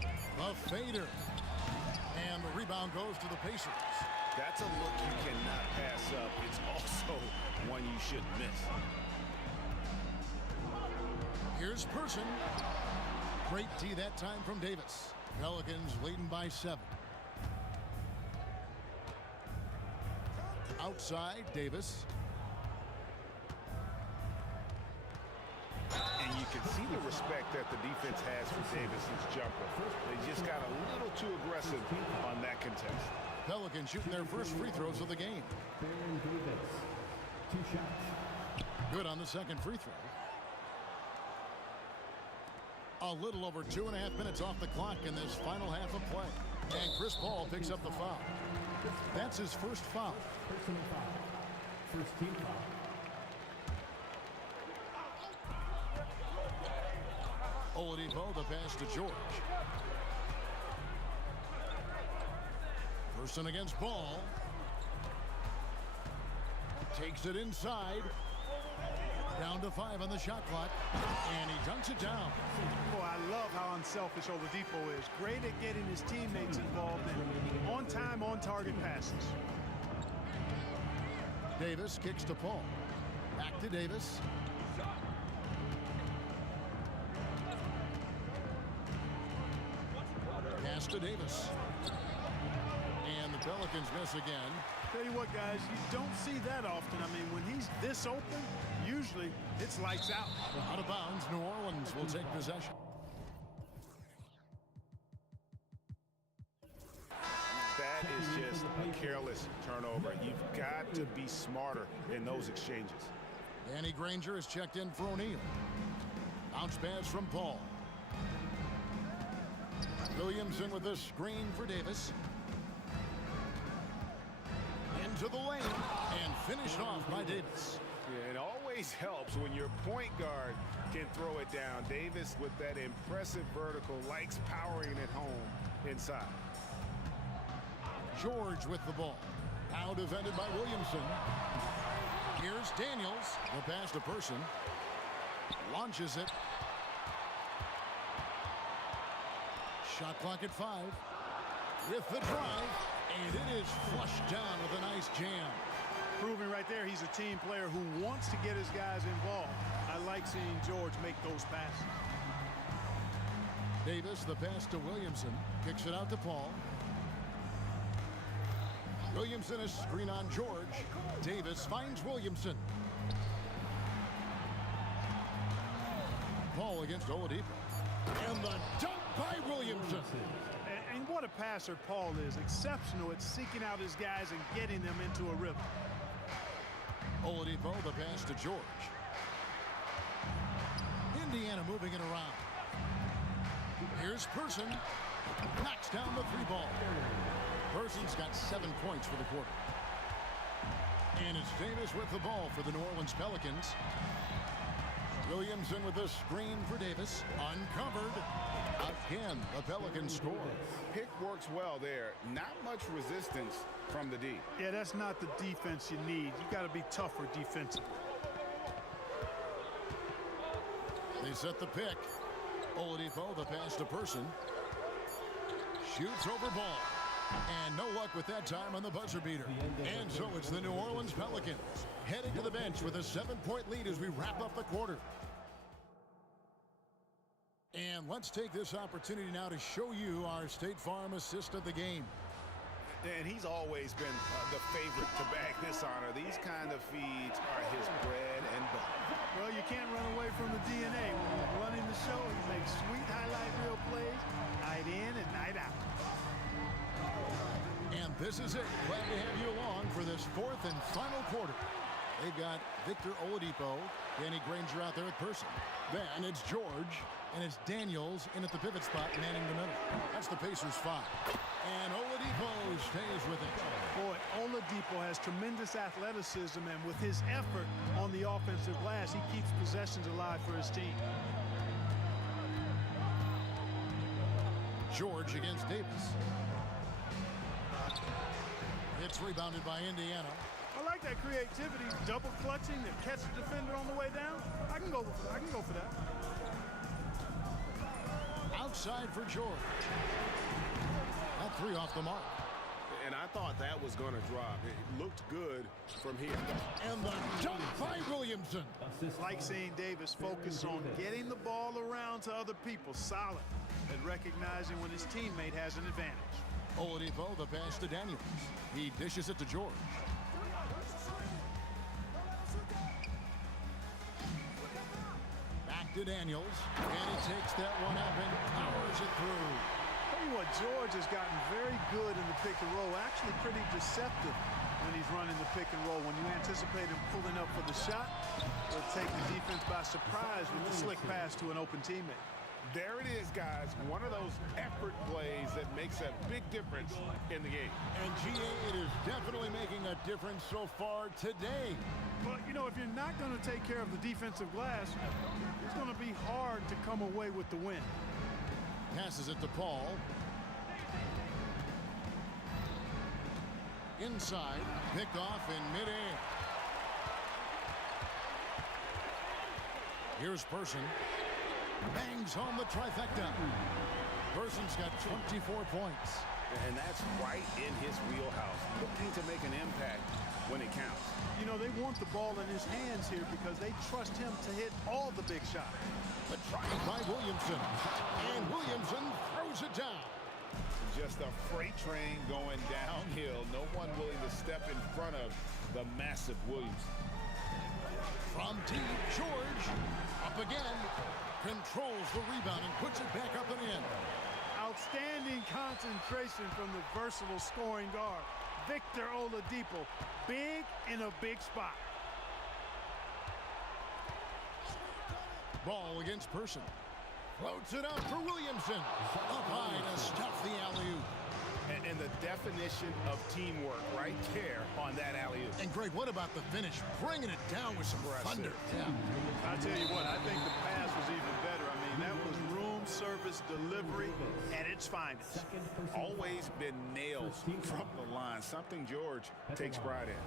The fader. And the rebound goes to the Pacers. That's a look you cannot pass up. It's also one you shouldn't miss. Here's Person. Great D that time from Davis. Pelicans leading by 7. Outside, Davis. And you can see the respect that the defense has for Davis's jumper. They just got a little too aggressive on that contest. Pelicans shooting their first free throws of the game. Baron Davis, 2 shots. Good on the second free throw. A little over 2.5 minutes off the clock in this final half of play. And Chris Paul picks up the foul. That's his first foul. Personal foul. First team foul. Oladipo, the pass to George. Person against Ball. Takes it inside. Down to 5 on the shot clock. And he dunks it down. Boy, I love how unselfish Oladipo is. Great at getting his teammates involved in on-time, on-target passes. Davis kicks to Paul. Back to Davis. Pass to Davis. And the Pelicans miss again. Tell you what, guys, you don't see that often. I mean, when he's this open, usually it's lights out. Out of bounds, New Orleans will take possession. That is just a careless turnover. You've got to be smarter in those exchanges. Danny Granger is checked in for O'Neal. Bounce pass from Paul. Williamson with the screen for Davis. Into the lane and finished off by Davis. Yeah, it always helps when your point guard can throw it down. Davis with that impressive vertical likes powering it home inside. George with the ball. Now defended by Williamson. Here's Daniels. The pass to Person. Launches it. Shot clock at 5. With the drive. And it is flushed down with a nice jam. Proving right there he's a team player who wants to get his guys involved. I like seeing George make those passes. Davis, the pass to Williamson. Kicks it out to Paul. Williamson is screen on George. Davis finds Williamson. Paul against Oladipo. And the dunk by Williamson. And what a passer Paul is. Exceptional at seeking out his guys and getting them into a rhythm. Oladipo, the pass to George. Indiana moving it around. Here's Person. Knocks down the three ball. Person's got 7 points for the quarter. And it's Davis with the ball for the New Orleans Pelicans. Williamson with a screen for Davis. Uncovered. Again, the Pelicans score. Pick works well there. Not much resistance from the D. Yeah, that's not the defense you need. You got to be tougher defensively. They set the pick. Oladipo, the pass to Person. Shoots over ball. And no luck with that time on the buzzer beater. And so it's the New Orleans Pelicans heading to the bench with a 7-point lead as we wrap up the quarter. And let's take this opportunity now to show you our State Farm assist of the game. And he's always been the favorite to bag this honor. These kind of feeds are his bread and butter. Well, you can't run away from the DNA. When he's running the show, he makes sweet highlight reel plays night in and night out. And this is it. Glad to have you along for this fourth and final quarter. They've got Victor Oladipo, Danny Granger out there at Person. Then it's George, and it's Daniels in at the pivot spot, manning the middle. That's the Pacers 5. And Oladipo stays with it. Boy, Oladipo has tremendous athleticism, and with his effort on the offensive glass, he keeps possessions alive for his team. George against Davis. It's rebounded by Indiana. I like that creativity, double clutching to catch the defender on the way down. I can go for that. Outside for George. That three off the mark. And I thought that was going to drop. It looked good from here. And the jump by Williamson. Like seeing Davis focus on getting the ball around to other people, solid, and recognizing when his teammate has an advantage. Oladipo, the pass to Daniels. He dishes it to George. Back to Daniels, and he takes that one up and powers it through. Tell you what, George has gotten very good in the pick and roll, actually pretty deceptive when he's running the pick and roll. When you anticipate him pulling up for the shot, he'll take the defense by surprise with the slick pass to an open teammate. There it is, guys. One of those effort plays that makes a big difference in the game. And GA, it is definitely making a difference so far today. But, you know, if you're not going to take care of the defensive glass, it's going to be hard to come away with the win. Passes it to Paul. Inside, picked off in midair. Here's Person. Bangs home the trifecta. Person's got 24 points. And that's right in his wheelhouse. Looking to make an impact when it counts. You know, they want the ball in his hands here because they trust him to hit all the big shots. The try by Williamson. And Williamson throws it down. Just a freight train going downhill. No one willing to step in front of the massive Williamson. From deep, George. Up again. Controls the rebound and puts it back up and in. Outstanding concentration from the versatile scoring guard, Victor Oladipo. Big in a big spot. Ball against Person. Floats it up for Williamson. Up high to stuff the alley-oop. And the definition of teamwork right there on that alley-oop. And Greg, what about the finish? Bringing it down with some thunder. Yeah. I tell you what, I think the pass was even better. I mean, that was room service delivery at its finest. Always been nailed from the line. Something George takes pride in.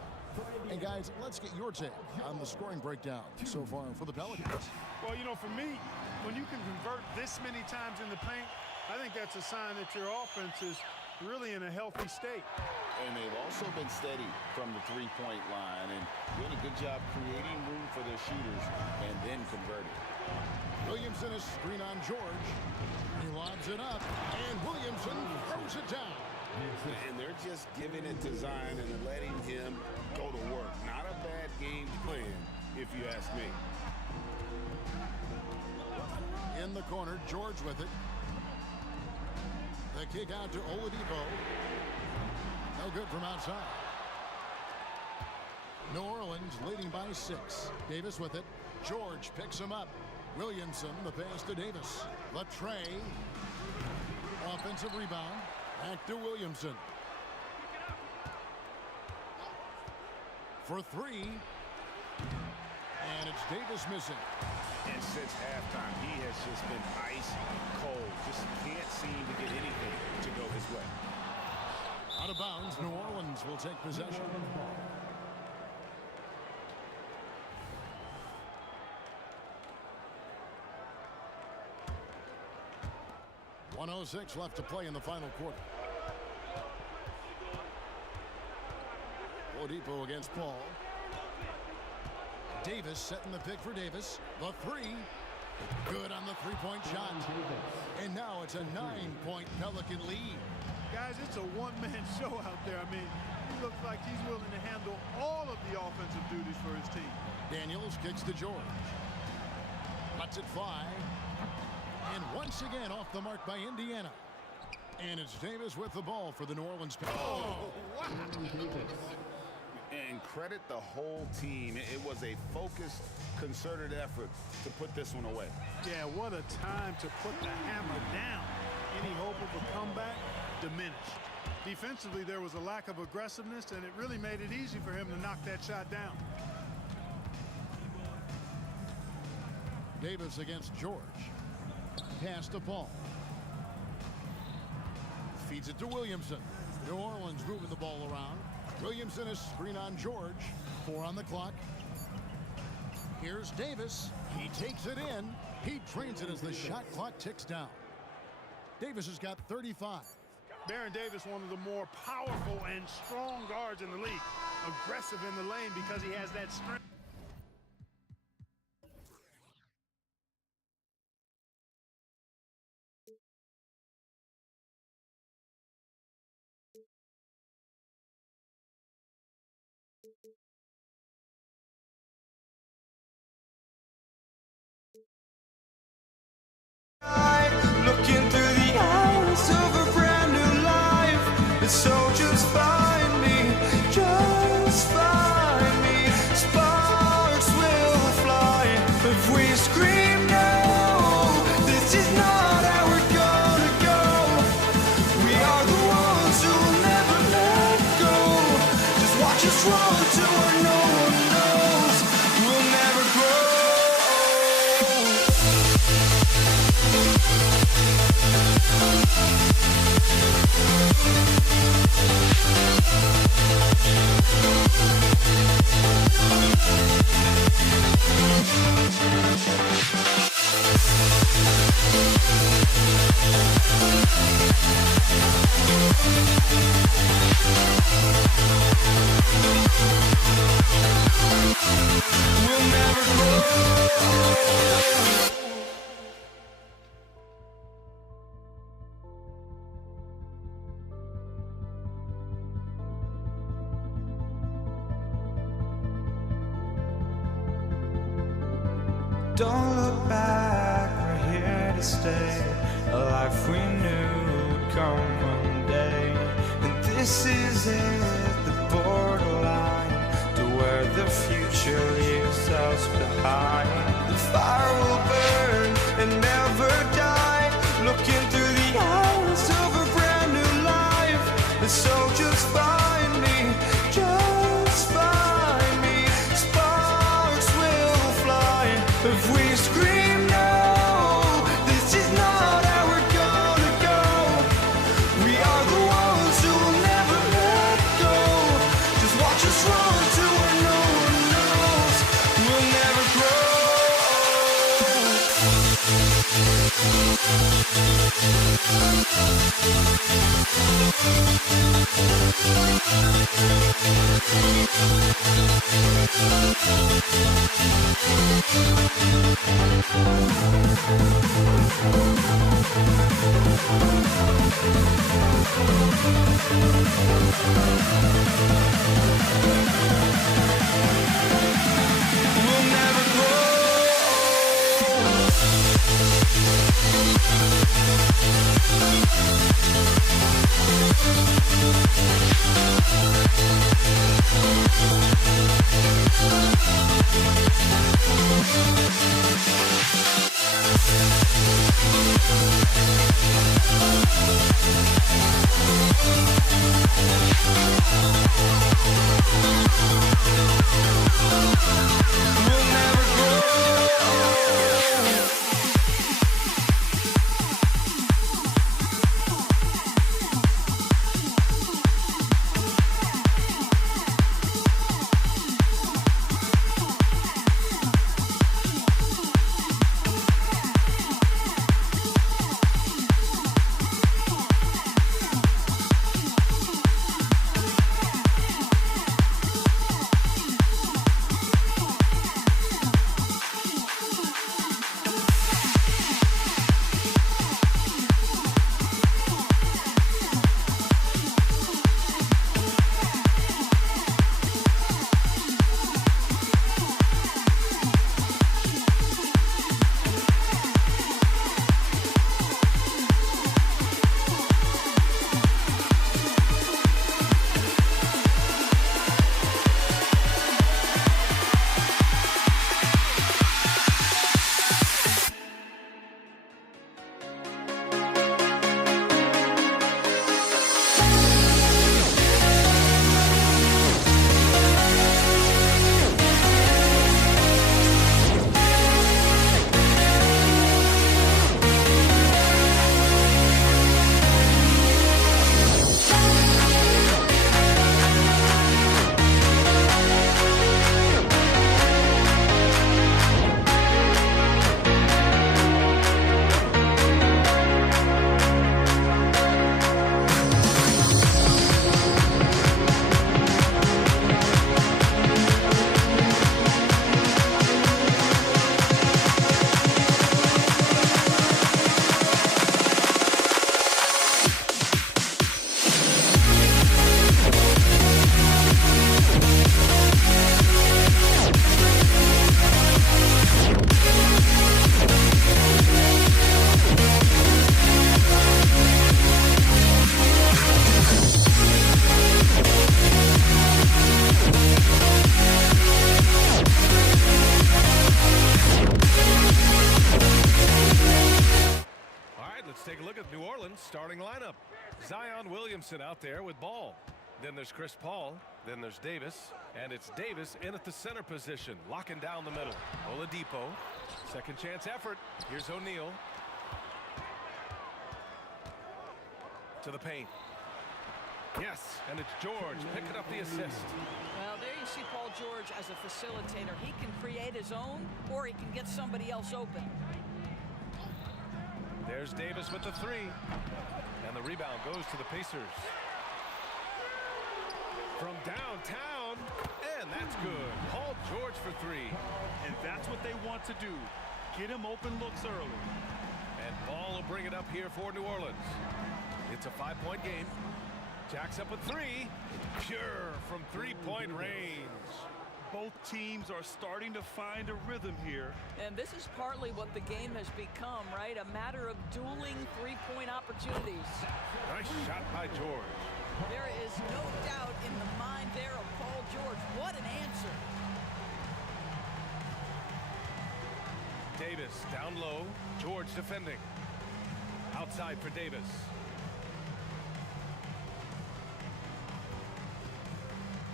And guys, let's get your take on the scoring breakdown so far for the Pelicans. Well, you know, for me, when you can convert this many times in the paint, I think that's a sign that your offense is really in a healthy state. And they've also been steady from the three-point line and doing a good job creating room for their shooters and then converting. Williamson is screen on George. He lobs it up, and Williamson throws it down. And they're just giving it to Zion and letting him go to work. Not a bad game plan, if you ask me. In the corner, George with it. The kick out to Oladipo. No good from outside. New Orleans leading by 6. Davis with it. George picks him up. Williamson, the pass to Davis. Latre. Offensive rebound. Back to Williamson. For 3. And it's Davis missing. And since halftime, he has just been ice cold. Just can't seem to get anything to go his way. Out of bounds, New Orleans will take possession. .106 left to play in the final quarter. Oladipo against Paul. Davis setting the pick for Davis. The 3. Good on the three-point shot. And now it's a 9-point Pelican lead. Guys, it's a one-man show out there. I mean, he looks like he's willing to handle all of the offensive duties for his team. Daniels kicks to George. Lets it fly. And once again off the mark by Indiana. And it's Davis with the ball for the New Orleans Pelicans. Oh, wow. And credit the whole team. It was a focused, concerted effort to put this one away. Yeah, what a time to put the hammer down. Any hope of a comeback diminished. Defensively, there was a lack of aggressiveness, and it really made it easy for him to knock that shot down. Davis against George. Pass to Paul. Feeds it to Williamson. New Orleans moving the ball around. Williamson is screen on George. 4 on the clock. Here's Davis. He takes it in. He drains it as the shot clock ticks down. Davis has got 35. Baron Davis, one of the more powerful and strong guards in the league. Aggressive in the lane because he has that strength. Looking through the eyes of a brand new life. So just find me, just find me. Sparks will fly if we scream no. This is not how we're gonna go. We are the ones who will never let go. Just watch us run to where no one knows. We'll never grow. We'll never grow. Don't look back, we're here to stay. A life we knew would come one day. And this is it, the borderline to where the future leaves us behind. The fire will burn and never die. Looking through the eyes of a brand new life. And so just find me, just find me. Sparks will fly if we scream no. This is not how we're gonna go. We are the ones who will never let go. Just watch us run to where no one knows. We'll never grow. We'll never grow. Starting lineup. Zion Williamson out there with ball. Then there's Chris Paul. Then there's Davis. And it's Davis in at the center position, locking down the middle. Oladipo. Second chance effort. Here's O'Neal. To the paint. Yes, and it's George picking up the assist. Well, there you see Paul George as a facilitator. He can create his own, or he can get somebody else open. There's Davis with the three. And the rebound goes to the Pacers. From downtown, and that's good. Paul George for three. And that's what they want to do. Get him open looks early. And Ball will bring it up here for New Orleans. It's a 5-point game. Jacks up a three. Pure from three-point range. Both teams are starting to find a rhythm here. And this is partly what the game has become, right? A matter of dueling three-point opportunities. Nice shot by George. There is no doubt in the mind there of Paul George. What an answer. Davis down low. George defending. Outside for Davis.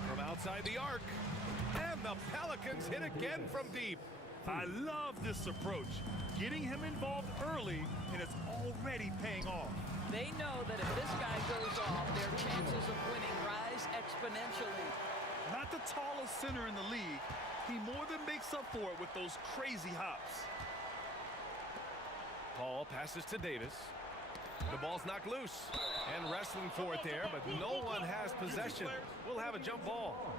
From outside the arc. And the Pelicans hit again from deep. I love this approach. Getting him involved early, and it's already paying off. They know that if this guy goes off, their chances of winning rise exponentially. Not the tallest center in the league, he more than makes up for it with those crazy hops. Paul passes to Davis. The ball's knocked loose. And wrestling for it there, but no one has possession. We'll have a jump ball.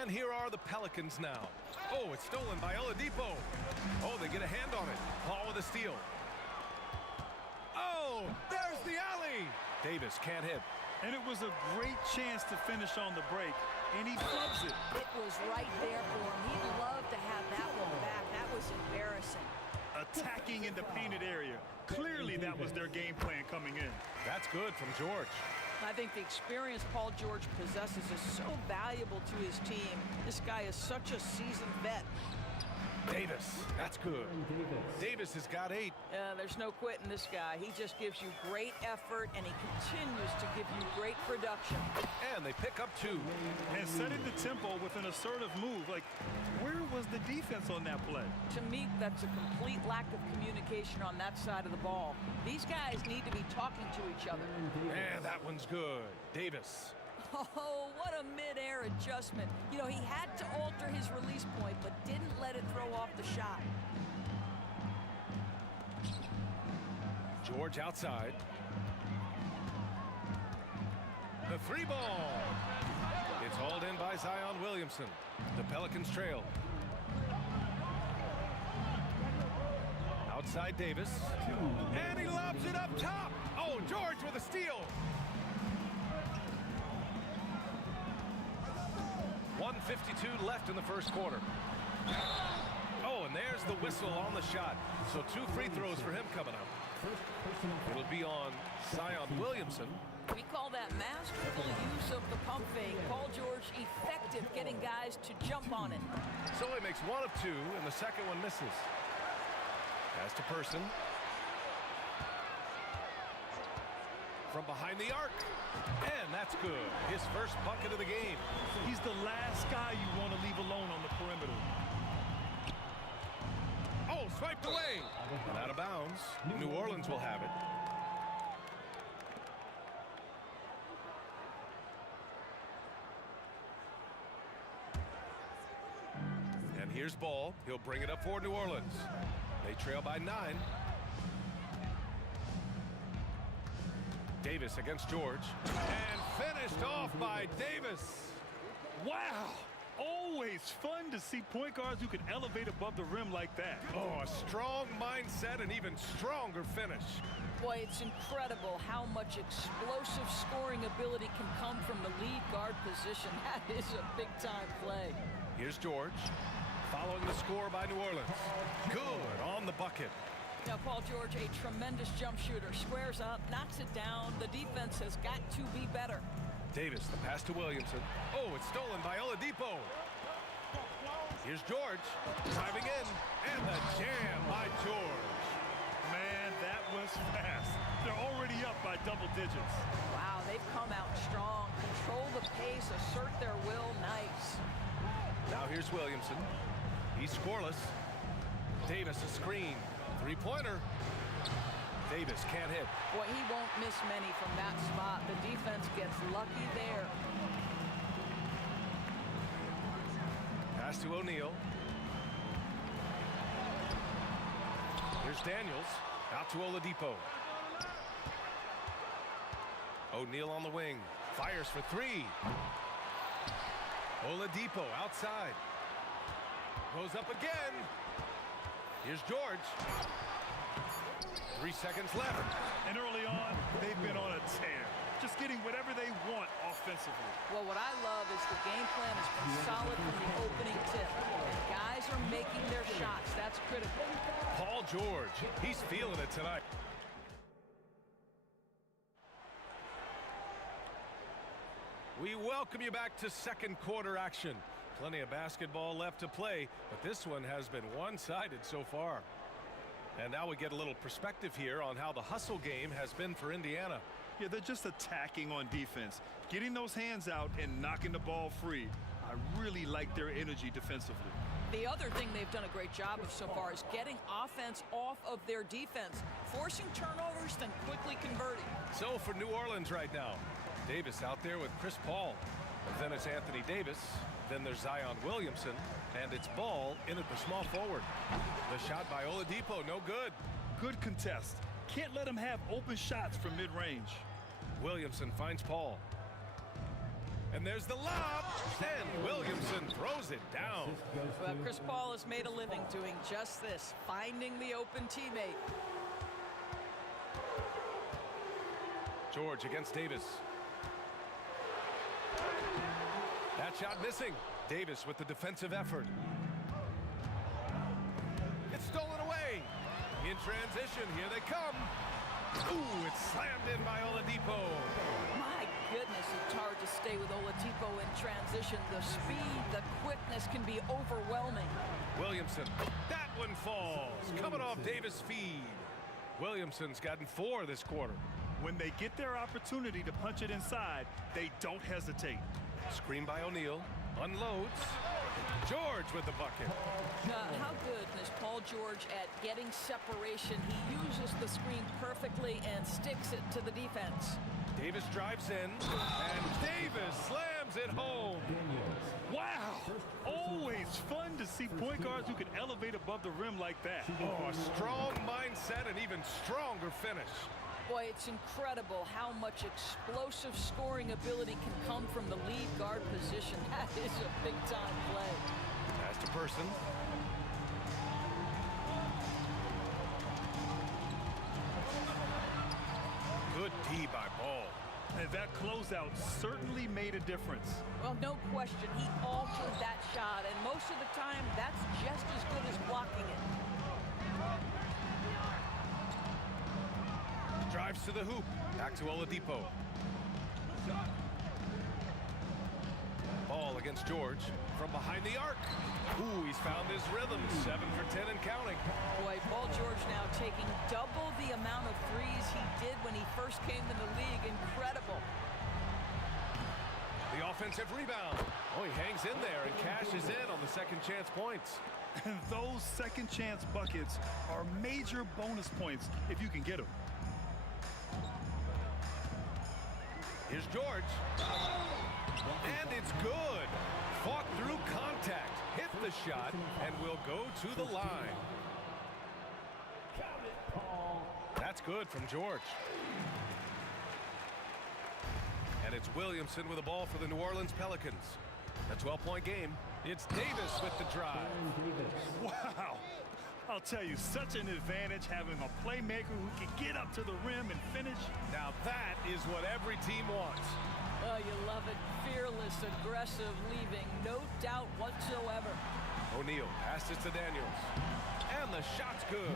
And here are the Pelicans now. Oh, it's stolen by Oladipo. Oh, they get a hand on it. Paul with a steal. Oh, there's the alley. Davis can't hit. And it was a great chance to finish on the break, and he flubs it. It was right there for him. He'd love to have that one back. That was embarrassing. attacking in the painted area. Clearly, that was their game plan coming in. That's good from George. I think the experience Paul George possesses is so valuable to his team. This guy is such a seasoned vet. Davis, that's good. Davis has got 8. There's no quitting this guy. He just gives you great effort, and he continues to give you great production. And they pick up 2. And setting the tempo with an assertive move. Like, where was the defense on that play? To me, that's a complete lack of communication on that side of the ball. These guys need to be talking to each other. And that one's good. Davis. Oh, what a mid-air adjustment. You know, he had to alter his release point, but didn't let it throw off the shot. George outside. The 3 ball. It's hauled in by Zion Williamson. The Pelicans trail. Outside Davis. And he lobs it up top. Oh, George with a steal. 1:52 left in the first quarter. Oh, and there's the whistle on the shot. So 2 free throws for him coming up. It'll be on Zion Williamson. We call that masterful use of the pump fake. Paul George effective getting guys to jump on it. So he makes 1 of 2, and the second one misses. Pass to Person. From behind the arc. And that's good. His first bucket of the game. He's the last guy you want to leave alone on the perimeter. Oh, swiped away. And out of bounds. New Orleans will have it. And here's Ball. He'll bring it up for New Orleans. They trail by 9. Davis against George. And finished off by Davis. Wow. Always fun to see point guards who can elevate above the rim like that. Oh, a strong mindset and even stronger finish. Boy, it's incredible how much explosive scoring ability can come from the lead guard position. That is a big-time play. Here's George. Following the score by New Orleans. Good on the bucket. Now, Paul George, a tremendous jump shooter. Squares up, knocks it down. The defense has got to be better. Davis, the pass to Williamson. Oh, it's stolen by Oladipo. Here's George, driving in, and the jam by George. Man, that was fast. They're already up by double digits. Wow, they've come out strong. Control the pace, assert their will. Nice. Now here's Williamson. He's scoreless. Davis a screen. 3-pointer. Davis can't hit. Boy, he won't miss many from that spot. The defense gets lucky there. Pass to O'Neal. Here's Daniels. Out to Oladipo. O'Neal on the wing. Fires for 3. Oladipo outside. Goes up again. Here's George. 3 seconds left. And early on, they've been on a tear. Just getting whatever they want offensively. Well, what I love is the game plan has been solid from the opening tip. And guys are making their shots. That's critical. Paul George, he's feeling it tonight. We welcome you back to second quarter action. Plenty of basketball left to play, but this one has been one-sided so far. And now we get a little perspective here on how the hustle game has been for Indiana. Yeah, they're just attacking on defense, getting those hands out and knocking the ball free. I really like their energy defensively. The other thing they've done a great job of so far is getting offense off of their defense, forcing turnovers, then quickly converting. So for New Orleans right now, Davis out there with Chris Paul. And then it's Anthony Davis. Then there's Zion Williamson. And it's Ball in at the small forward. The shot by Oladipo, no good. Good contest. Can't let him have open shots from mid-range. Williamson finds Paul. And there's the lob. And Williamson throws it down. Well, Chris Paul has made a living doing just this, finding the open teammate. George against Davis. That shot missing. Davis with the defensive effort. It's stolen away. transition. Here they come. Ooh, it's slammed in by Oladipo. My goodness, it's hard to stay with Oladipo in transition. The speed, the quickness can be overwhelming. Williamson, that one falls. Coming off Davis' feed. Williamson's gotten 4 this quarter. When they get their opportunity to punch it inside, they don't hesitate. Screen by O'Neal. Unloads. George with the bucket. How good is Paul George at getting separation? He uses the screen perfectly and sticks it to the defense. Davis drives in, and Davis slams it home. Wow! Always fun to see point guards who can elevate above the rim like that. Oh, a strong mindset and even stronger finish. Boy, it's incredible how much explosive scoring ability can come from the lead guard position. That is a big-time play. Pass to Person. Good D by Ball. And that closeout certainly made a difference. Well, no question. He altered that shot, and most of the time, that's just as good as blocking it. Drives to the hoop. Back to Oladipo. Ball against George from behind the arc. Ooh, he's found his rhythm. 7 for 10 and counting. Boy, Paul George now taking double the amount of threes he did when he first came in the league. Incredible. The offensive rebound. Oh, he hangs in there and cashes in on the second chance points. And those second chance buckets are major bonus points if you can get them. Here's George. And it's good. Fought through contact. Hit the shot and will go to the line. That's good from George. And it's Williamson with the ball for the New Orleans Pelicans. A 12-point game. It's Davis with the drive. Wow. I'll tell you, such an advantage having a playmaker who can get up to the rim and finish. Now that is what every team wants. Oh, you love it. Fearless, aggressive, leaving. No doubt whatsoever. O'Neal passes to Daniels. And the shot's good.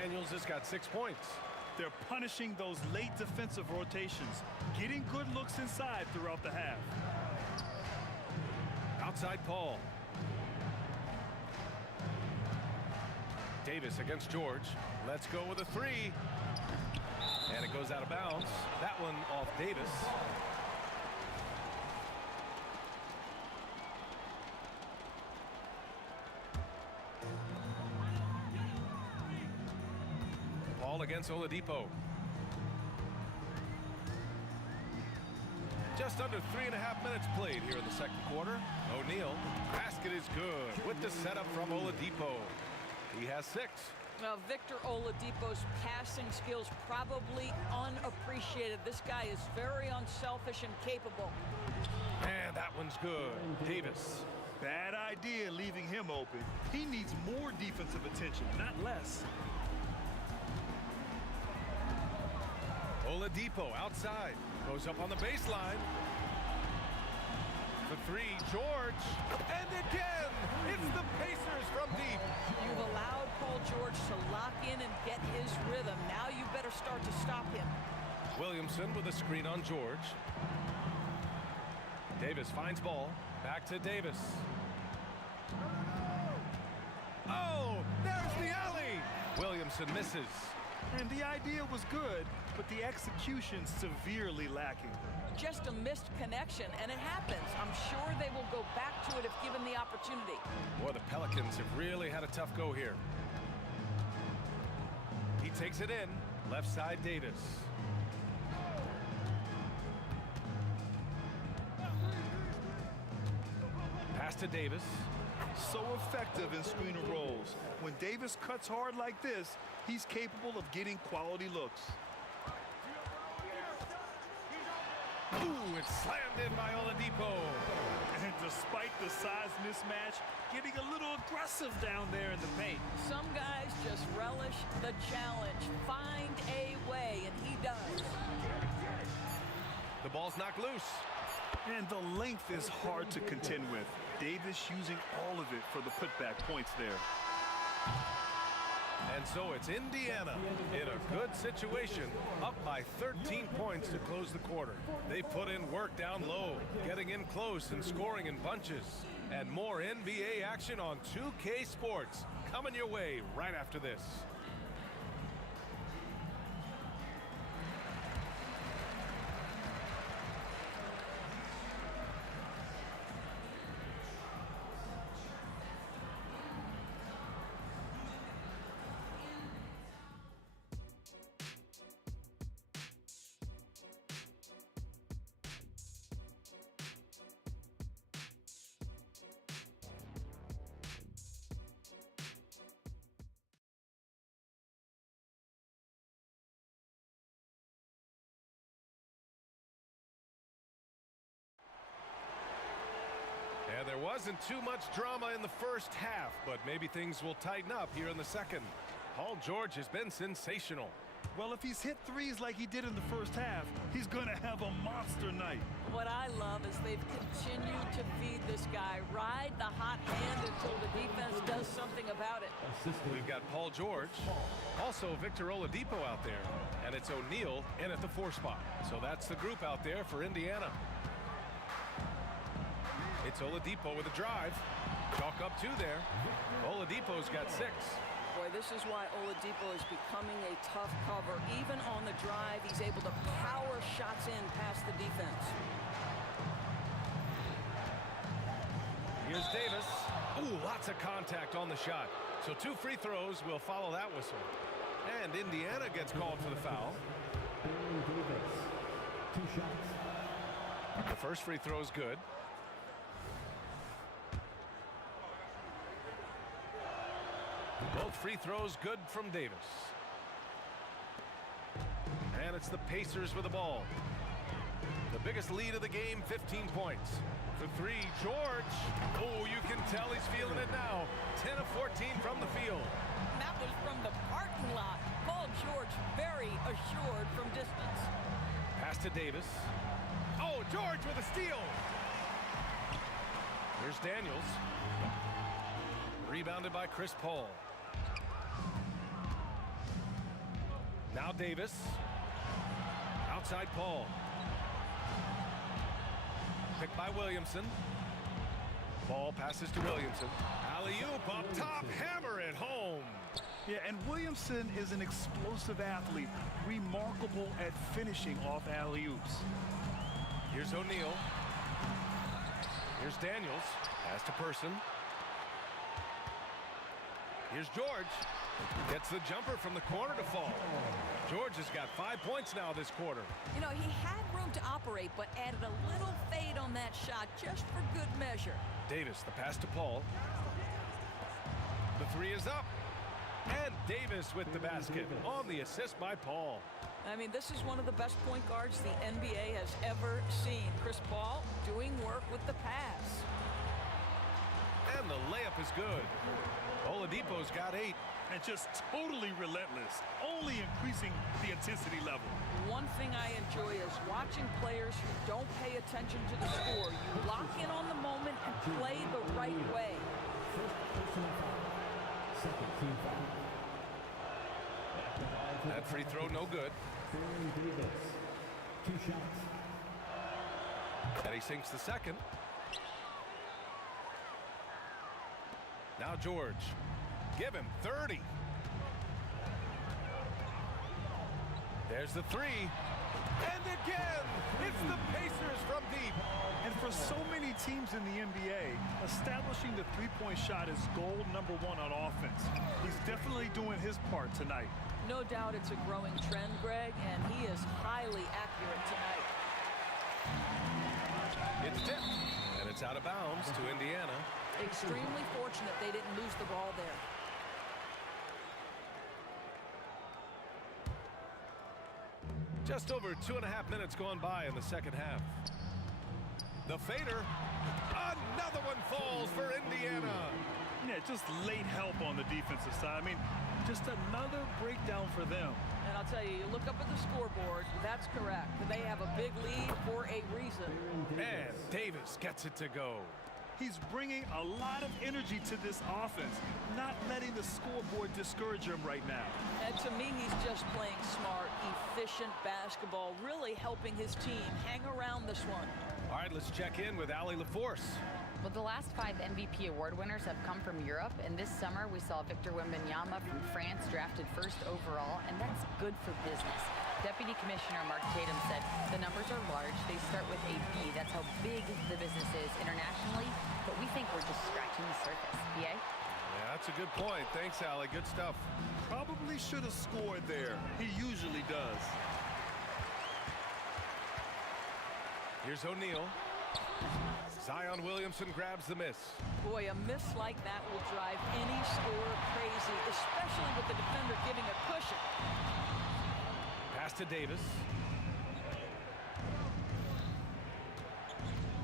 Daniels has got 6 points. They're punishing those late defensive rotations, getting good looks inside throughout the half. Outside Paul. Davis against George. Let's go with a 3. And it goes out of bounds. That one off Davis. Paul against Oladipo. Just under 3.5 minutes played here in the second quarter. O'Neal. Basket is good with the setup from Oladipo. He has 6. Now, Victor Oladipo's passing skills probably unappreciated. This guy is very unselfish and capable. And that one's good. Davis. Bad idea leaving him open. He needs more defensive attention, not less. Oladipo outside. Goes up on the baseline. The 3, George. And again, it's the Pacers from deep. You've allowed Paul George to lock in and get his rhythm. Now you better start to stop him. Williamson with a screen on George. Davis finds ball. Back to Davis. Oh, there's the alley. Williamson misses. And the idea was good, but the execution severely lacking. Just a missed connection, and it happens. I'm sure they will go back to it if given the opportunity. Boy, the Pelicans have really had a tough go here. He takes it in. Left side, Davis. Pass to Davis. So effective in screen and rolls. When Davis cuts hard like this, he's capable of getting quality looks. Ooh, it's slammed in by Oladipo. And despite the size mismatch, getting a little aggressive down there in the paint. Some guys just relish the challenge. Find a way, and he does. The ball's knocked loose. And the length is hard to contend with. Davis using all of it for the putback points there. And so it's Indiana in a good situation, up by 13 points to close the quarter. They put in work down low, getting in close and scoring in bunches. And more NBA action on 2K Sports coming your way right after this. And there wasn't too much drama in the first half, but maybe things will tighten up here in the second. Paul George has been sensational. Well, if he's hit threes like he did in the first half, he's going to have a monster night. What I love is they've continued to feed this guy. Ride the hot hand until the defense does something about it. We've got Paul George, also Victor Oladipo out there, and it's O'Neal in at the 4 spot. So that's the group out there for Indiana. It's Oladipo with a drive. Chalk up 2 there. Oladipo's got 6. Boy, this is why Oladipo is becoming a tough cover. Even on the drive, he's able to power shots in past the defense. Here's Davis. Ooh, lots of contact on the shot. So 2 free throws will follow that whistle. And Indiana gets called for the foul. Davis, 2 shots. The first free throw is good. Both free throws good from Davis. And it's the Pacers with the ball. The biggest lead of the game, 15 points. For 3, George. Oh, you can tell he's feeling it now. 10 of 14 from the field. That was from the parking lot. Paul George very assured from distance. Pass to Davis. Oh, George with a steal. Here's Daniels. Rebounded by Chris Paul. Now Davis. Outside Paul. Picked by Williamson. Ball passes to Williamson. Alley-oop up top. Hammer it home. Yeah, and Williamson is an explosive athlete. Remarkable at finishing off alley-oops. Here's O'Neal. Here's Daniels. Pass to Person. Here's George. Gets the jumper from the corner to fall. George has got 5 points now this quarter. You know, he had room to operate, but added a little fade on that shot just for good measure. Davis, the pass to Paul. The 3 is up. And Davis with the basket on the assist by Paul. I mean, this is one of the best point guards the NBA has ever seen. Chris Paul doing work with the pass. And the layup is good. Oladipo's got 8. And just totally relentless, only increasing the intensity level. One thing I enjoy is watching players who don't pay attention to the score. You lock in on the moment and play the right way. First personal foul. Second team foul. That free throw no good. Davis, 2 shots. And he sinks the second. Now George. Give him 30. There's the 3. And again, it's the Pacers from deep. And for so many teams in the NBA, establishing the three-point shot is goal number 1 on offense. He's definitely doing his part tonight. No doubt it's a growing trend, Greg, and he is highly accurate tonight. It's tipped, and it's out of bounds to Indiana. Extremely fortunate they didn't lose the ball there. Just over 2.5 minutes gone by in the second half. The fader. Another one falls for Indiana. Yeah, just late help on the defensive side. I mean, just another breakdown for them. And I'll tell you, you look up at the scoreboard, that's correct. They have a big lead for a reason. And Davis gets it to go. He's bringing a lot of energy to this offense, not letting the scoreboard discourage him right now. And to me, he's just playing smart, efficient basketball, really helping his team hang around this one. All right, let's check in with Allie LaForce. Well, the last 5 MVP award winners have come from Europe, and this summer we saw Victor Wembanyama from France drafted first overall, and that's good for business. Deputy Commissioner Mark Tatum said the numbers are large. They start with a B. That's how big the business is internationally, but we think we're just scratching the surface. BA? Yeah, that's a good point. Thanks, Allie. Good stuff. Probably should have scored there. He usually does. Here's O'Neal. Zion Williamson grabs the miss. Boy, a miss like that will drive any scorer crazy, especially with the defender giving a cushion. Pass to Davis.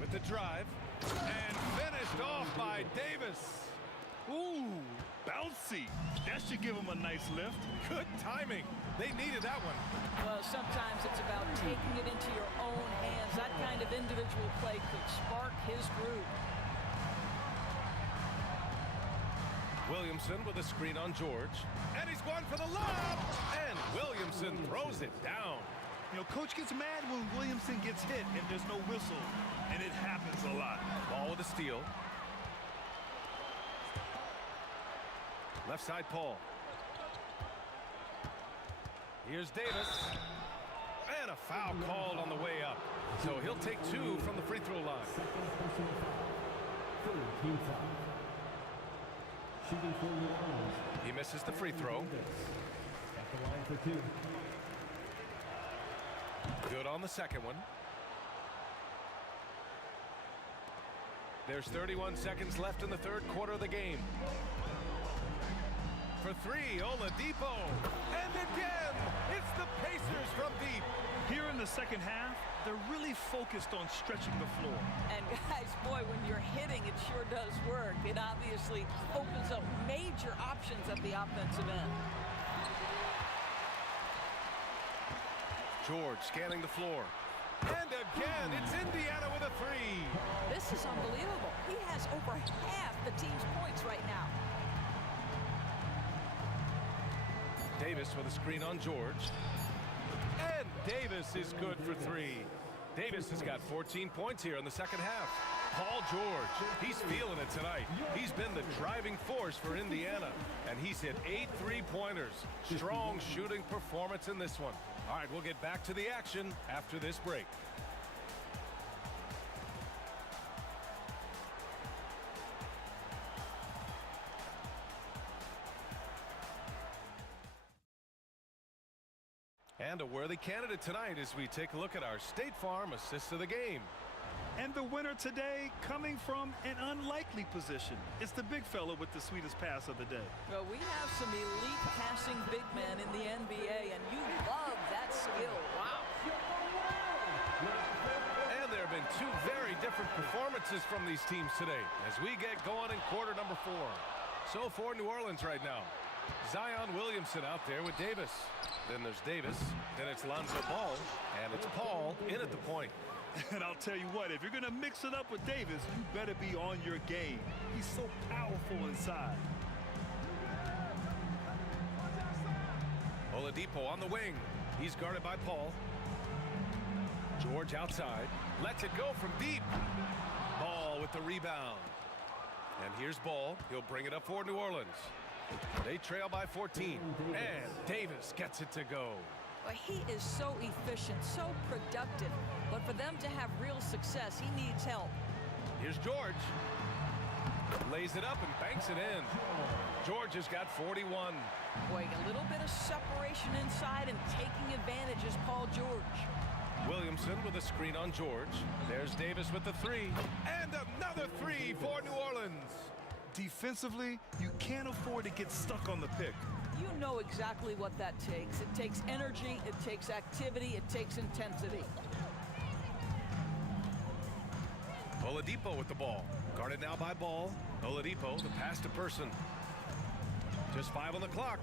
With the drive. And finished off by Davis. Ooh, bouncy. That should give him a nice lift. Good timing. They needed that one. Well, sometimes it's about taking it into your own hands. That kind of individual play could spark his groove. Williamson with a screen on George. And he's going for the lob. And Williamson throws it down. You know, coach gets mad when Williamson gets hit and there's no whistle. And it happens a lot. Ball with a steal. Left side, Paul. Here's Davis. And a foul called on the way up. So he'll take 2 from the free throw line. He misses the free throw. Good on the second one. There's 31 seconds left in the third quarter of the game. For 3, Oladipo. And again, it's the Pacers from deep. Here in the second half, they're really focused on stretching the floor. And guys, boy, when you're hitting, it sure does work. It obviously opens up major options at the offensive end. George scanning the floor. And again, it's Indiana with a 3. This is unbelievable. He has over half the team's points right now. Davis with a screen on George. And Davis is good for 3. Davis has got 14 points here in the second half. Paul George, he's feeling it tonight. He's been the driving force for Indiana, and he's hit 8 3-pointers. Strong shooting performance in this one. All right, we'll get back to the action after this break. And a worthy candidate tonight as we take a look at our State Farm assist of the game. And the winner today coming from an unlikely position. It's the big fella with the sweetest pass of the day. Well, we have some elite passing big men in the NBA, and you love that skill. Wow. And there have been 2 very different performances from these teams today as we get going in quarter number 4. So for New Orleans right now, Zion Williamson out there with Davis. Then there's Davis. Then it's Lonzo Ball. And it's Paul in at the point. And I'll tell you what, if you're going to mix it up with Davis, you better be on your game. He's so powerful inside. Oladipo on the wing. He's guarded by Paul. George outside. Lets it go from deep. Ball with the rebound. And here's Ball. He'll bring it up for New Orleans. They trail by 14. And Davis gets it to go. Well, he is so efficient, so productive. But for them to have real success, he needs help. Here's George. Lays it up and banks it in. George has got 41. Boy, a little bit of separation inside and taking advantage is Paul George. Williamson with a screen on George. There's Davis with the 3. And another 3 for New Orleans. Defensively, you can't afford to get stuck on the pick. You know exactly what that takes. It takes energy, it takes activity, it takes intensity. Oladipo with the ball. Guarded now by Ball. Oladipo, the pass to Person. Just 5 on the clock.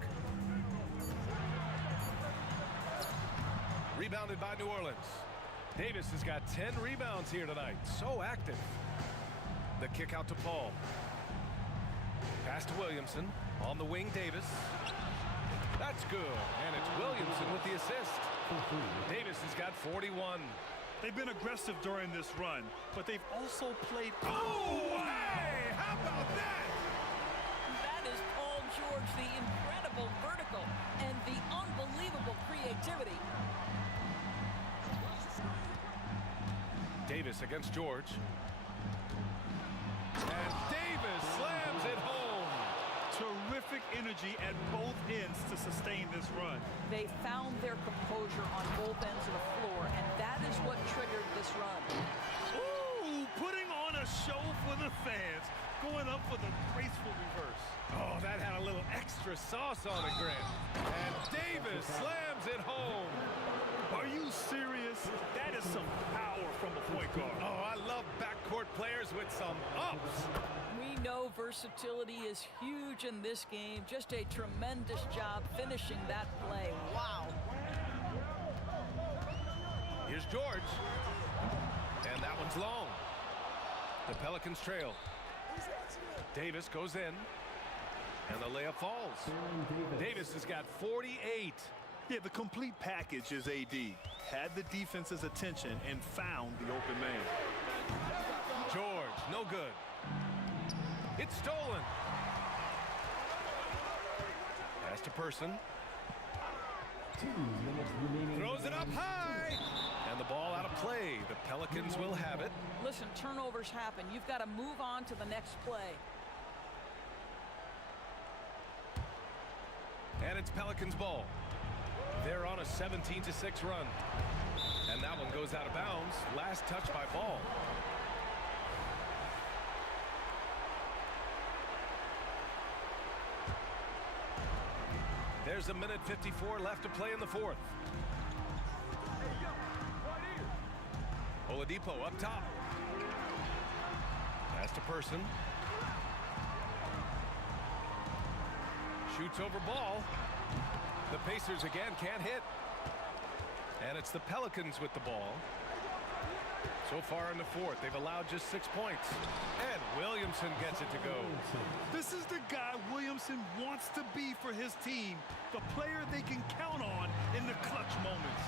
Rebounded by New Orleans. Davis has got 10 rebounds here tonight. So active. The kick out to Paul. Pass to Williamson. On the wing, Davis. That's good. And it's Williamson with the assist. Davis has got 41. They've been aggressive during this run, but they've also played... Oh, hey! How about that? That is Paul George, the incredible vertical and the unbelievable creativity. Davis against George. And Davis slams it home. Terrific energy at both ends to sustain this run. They found their composure on both ends of the floor, and that is what triggered this run. Ooh, putting on a show for the fans, going up for the graceful reverse. Oh, that had a little extra sauce on it, Grant. And Davis slams it home. Are you serious? That is some power from a point guard. Oh, I love backcourt players with some ups. We know versatility is huge in this game. Just a tremendous job finishing that play. Wow. Here's George. And that one's long. The Pelicans trail. Davis goes in. And the layup falls. Davis has got 48. Yeah, the complete package is AD. Had the defense's attention and found the open man. George, no good. It's stolen. Pass to Person. 2 minutes remaining. Throws it up high. And the ball out of play. The Pelicans will have it. Listen, turnovers happen. You've got to move on to the next play. And it's Pelicans ball. They're on a 17-6 run. And that one goes out of bounds. Last touch by Ball. There's a minute 54 left to play in the fourth. Oladipo up top. Pass to Person. Shoots over Ball. The Pacers again can't hit. And it's the Pelicans with the ball. So far in the fourth, they've allowed just 6 points. And Williamson gets it to go. This is the guy Williamson wants to be for his team. The player they can count on in the clutch moments.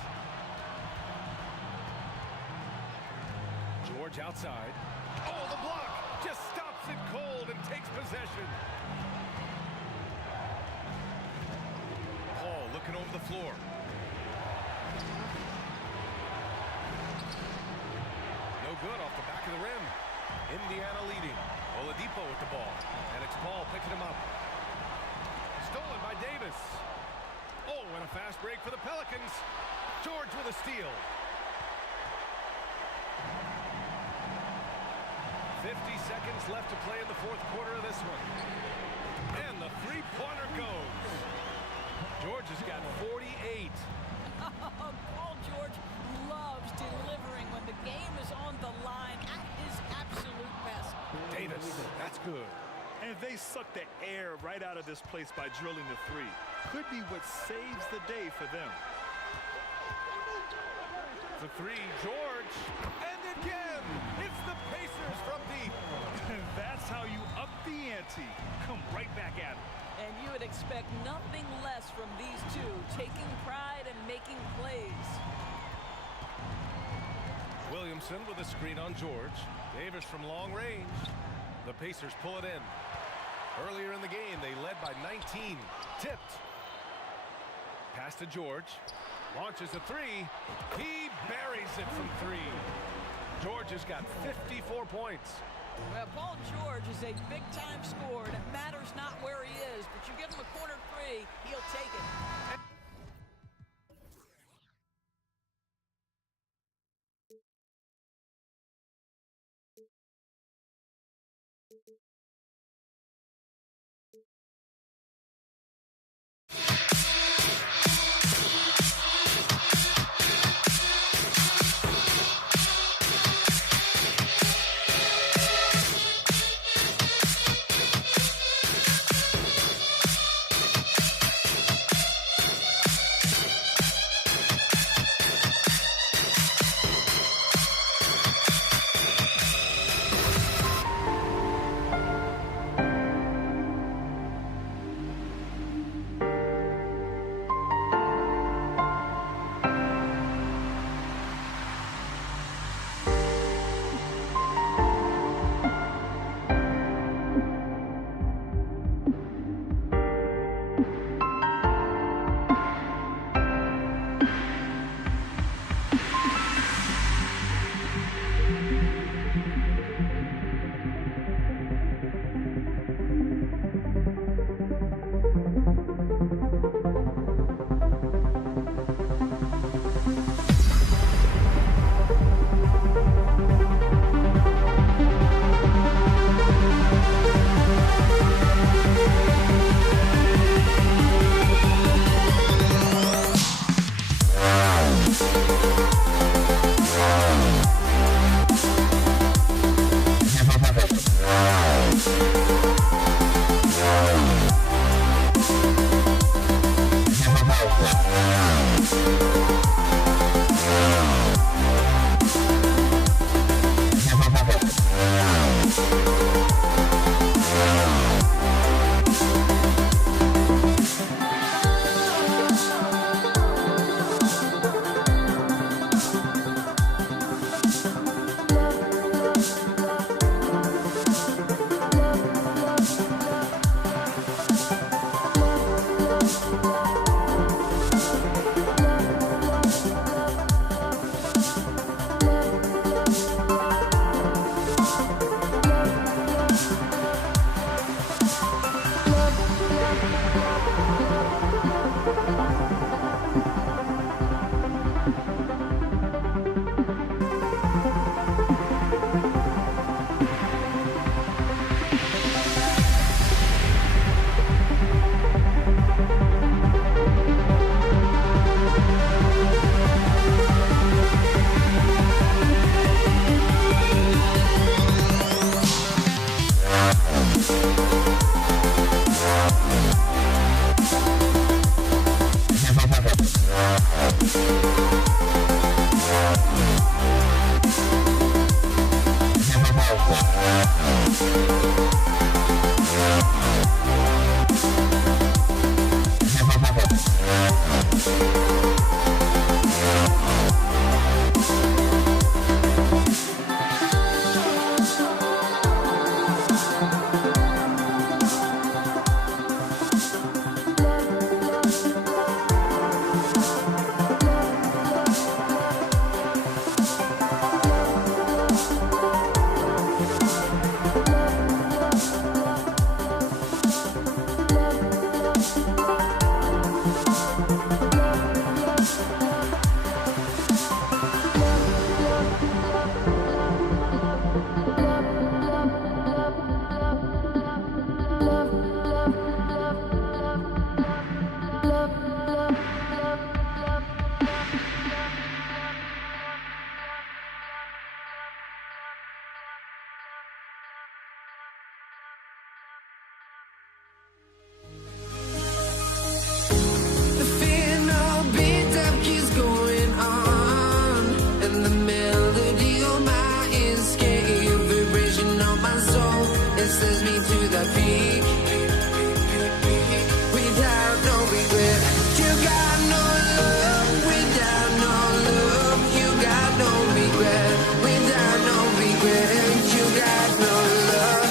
George outside. Oh, the block just stops it cold and takes possession. Paul looking over the floor. No good off the back of the rim. Indiana leading. Oladipo with the ball. And it's Paul picking him up. Stolen by Davis. Oh, and a fast break for the Pelicans. George with a steal. 50 seconds left to play in the fourth quarter of this one. And the three-pointer goes. George has got 48. Paul George loves delivering when the game is on the line at his absolute best. Davis, that's good. And they suck the air right out of this place by drilling the three. Could be what saves the day for them. The three, George. And again, it's the Pacers from deep. And that's how you up the ante. Come right back at it. And you would expect nothing less from these two, taking pride and making plays. Williamson with a screen on George. Davis from long range. The Pacers pull it in. Earlier in the game, they led by 19. Tipped. Pass to George. Launches a three. He buries it from three. George has got 54 points. Well, Paul George is a big-time scorer, and it matters not where he is, but you give him a corner three, he'll take it. Sends me to the peak without no regret. You got no love without no love. You got no regret without no regret. You got no love.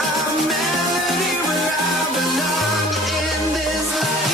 A melody where I belong in this life.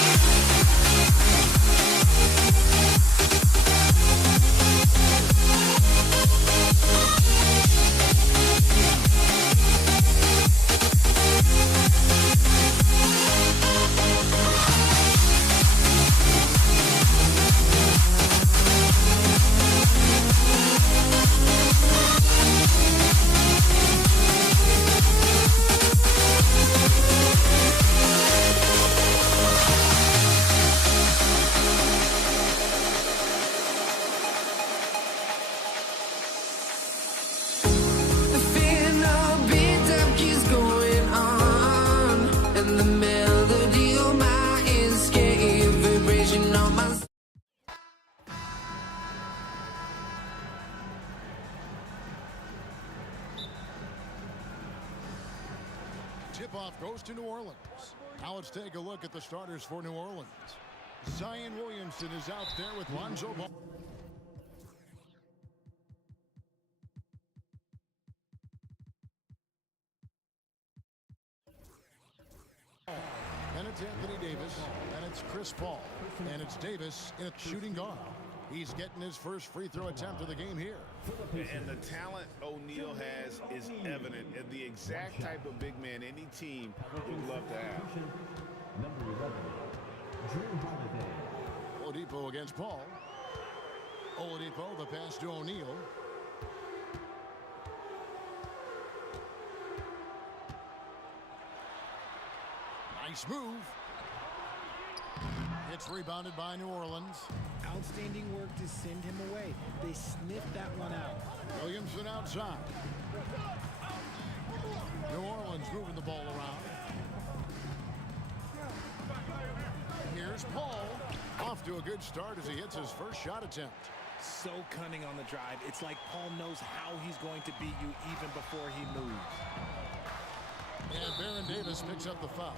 Tip-off goes to New Orleans. Now let's take a look at the starters for New Orleans. Zion Williamson is out there with Lonzo Ball. And it's Anthony Davis, and it's Chris Paul, and it's Davis in a shooting guard. He's getting his first free throw attempt of the game here. And the talent O'Neal has is evident, and the exact type of big man any team would love to have. Number 11, Drew Holiday. Oladipo against Paul. Oladipo, the pass to O'Neal. Nice move. It's rebounded by New Orleans. Outstanding work to send him away. They sniffed that one out. Williamson outside. New Orleans moving the ball around. Here's Paul. Off to a good start as he hits his first shot attempt. So cunning on the drive. It's like Paul knows how he's going to beat you even before he moves. And Baron Davis picks up the foul.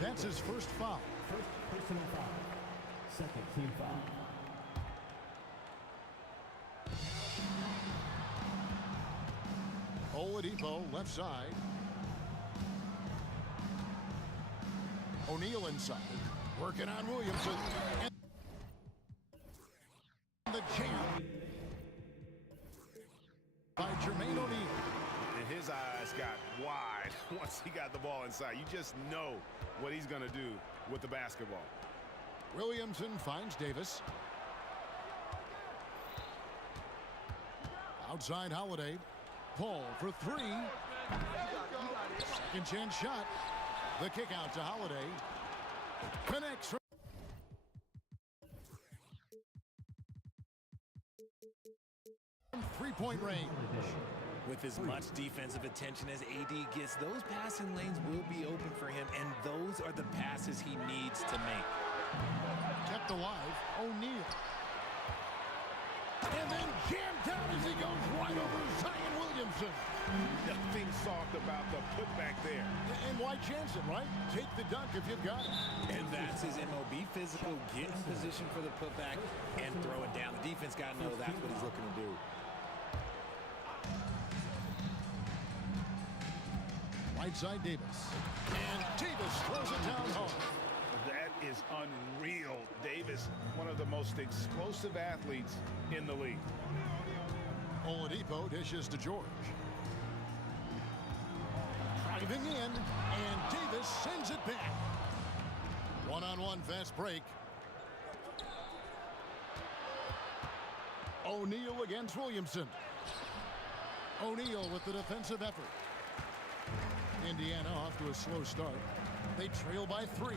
That's his first foul. First personal foul. Second team foul. Oladipo left side. O'Neal inside. Working on Williamson. And the jam by Jermaine O'Neal. And his eyes got wide once he got the ball inside. You just know what he's going to do with the basketball. Williamson finds Davis. Outside Holiday. Paul for three. Second chance shot. The kick out to Holiday. Connects from three-point range. With as much defensive attention as AD gets, those passing lanes will be open for him, and those are the passes he needs to make. Kept alive, O'Neal. he goes right over Zion Williamson. Nothing soft about the putback there. And why chance it, right? Take the dunk if you've got it. And that's his MO. Be physical, get in position for the putback, and throw it down. The defense got to know that's what he's looking to do. Right side Davis. And Davis throws it down hard. That is unreal. Davis, one of the most explosive athletes in the league. Oladipo dishes to George. Driving in, and Davis sends it back. One-on-one fast break. O'Neal against Williamson. O'Neal with the defensive effort. Indiana off to a slow start. They trail by 3.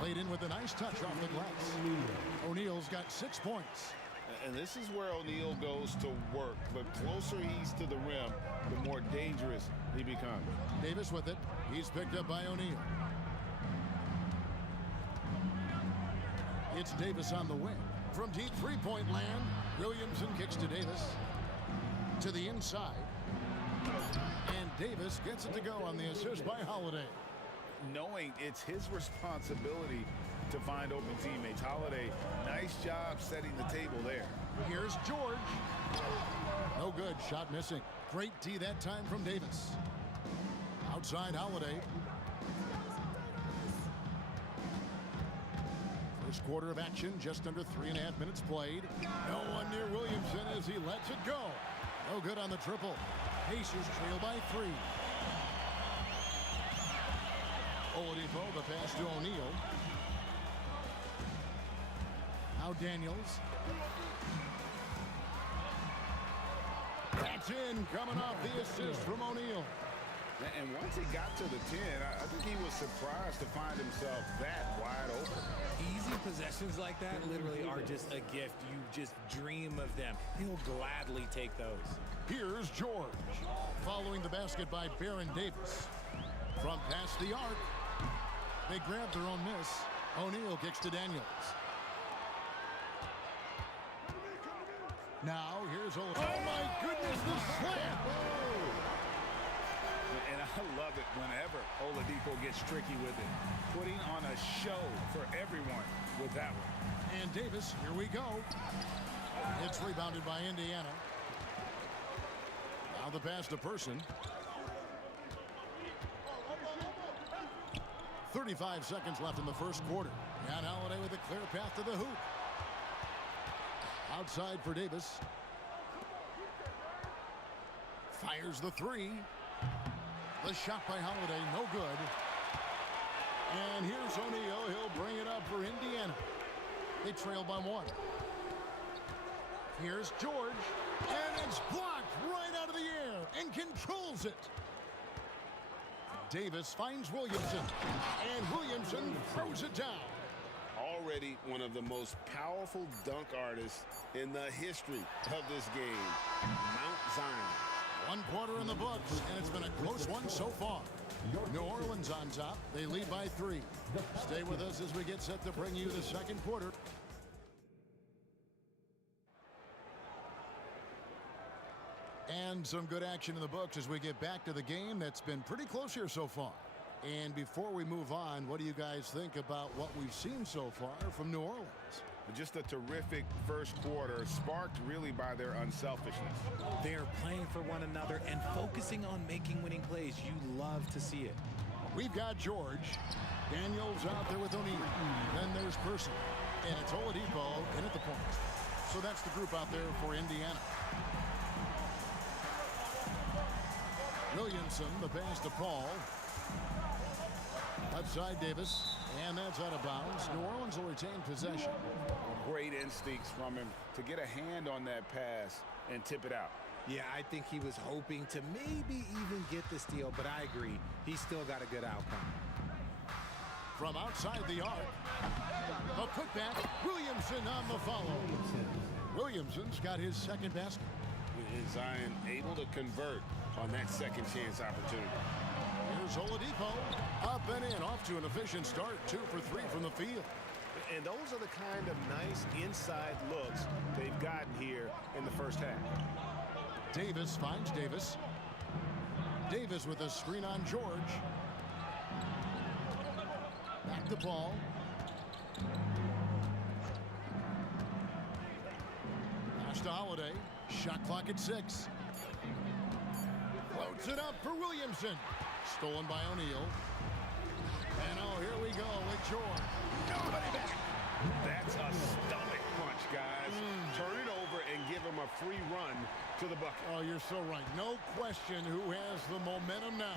Played in with a nice touch off the glass. O'Neal's got 6 points. And this is where O'Neal goes to work. The closer he's to the rim, the more dangerous he becomes. Davis with it. He's picked up by O'Neal. It's Davis on the wing. From deep three-point land, Williamson kicks to Davis. To the inside. And Davis gets it to go on the assist by Holiday. Knowing it's his responsibility to find open teammates. Holiday, nice job setting the table there. Here's George. No good. Shot missing. Great D that time from Davis. Outside Holiday. First quarter of action, just under 3.5 minutes played. No one near Williamson as he lets it go. No good on the triple. Pacers trail by 3. Oladipo, the pass to O'Neal. Now Daniels. That's in, coming off the assist from O'Neal. And once he got to the 10, I think he was surprised to find himself that wide open. Easy possessions like that literally are just a gift. You just dream of them. He'll gladly take those. Here's George. Following the basket by Baron Davis. From past the arc. They grab their own miss. O'Neal kicks to Daniels. Now here's Oladipo. Oh my goodness, the slam! And I love it whenever Oladipo gets tricky with it. Putting on a show for everyone with that one. And Davis, here we go. It's rebounded by Indiana. Now the pass to Person. 35 seconds left in the first quarter. And Holiday with a clear path to the hoop. Outside for Davis. Fires the 3. The shot by Holiday, no good. And here's O'Neal. He'll bring it up for Indiana. They trail by 1. Here's George. And it's blocked right out of the air and controls it. Davis finds Williamson, and Williamson throws it down. Already one of the most powerful dunk artists in the history of this game, Mount Zion. 1 quarter in the books, and it's been a close one so far. New Orleans on top. They lead by 3. Stay with us as we get set to bring you the second quarter. And some good action in the books as we get back to the game that's been pretty close here so far. And before we move on, what do you guys think about what we've seen so far from New Orleans? Just a terrific first quarter, sparked really by their unselfishness. They're playing for one another and focusing on making winning plays. You love to see it. We've got George. Daniels out there with O'Neal. Then there's Person. And it's Oladipo in at the point. So that's the group out there for Indiana. Williamson, the pass to Paul. Left side Davis, and that's out of bounds. New Orleans will retain possession. Great instincts from him to get a hand on that pass and tip it out. Yeah, I think he was hoping to maybe even get the steal, but I agree. He's still got a good outcome. From outside the arc, a putback. Williamson on the follow. Williamson's got his second basket. Is Zion able to convert on that second chance opportunity? Here's Oladipo, up and in, off to an efficient start, 2 for 3 from the field. And those are the kind of nice inside looks they've gotten here in the first half. Davis finds Davis. Davis with a screen on George. Back to Paul. Pass to Holiday. Shot clock at 6. Floats it up for Williamson. Stolen by O'Neal. And oh, here we go with George. Nobody back. That's a stomach punch, guys. Turn it over and give him a free run to the bucket. Oh, you're so right. No question who has the momentum now.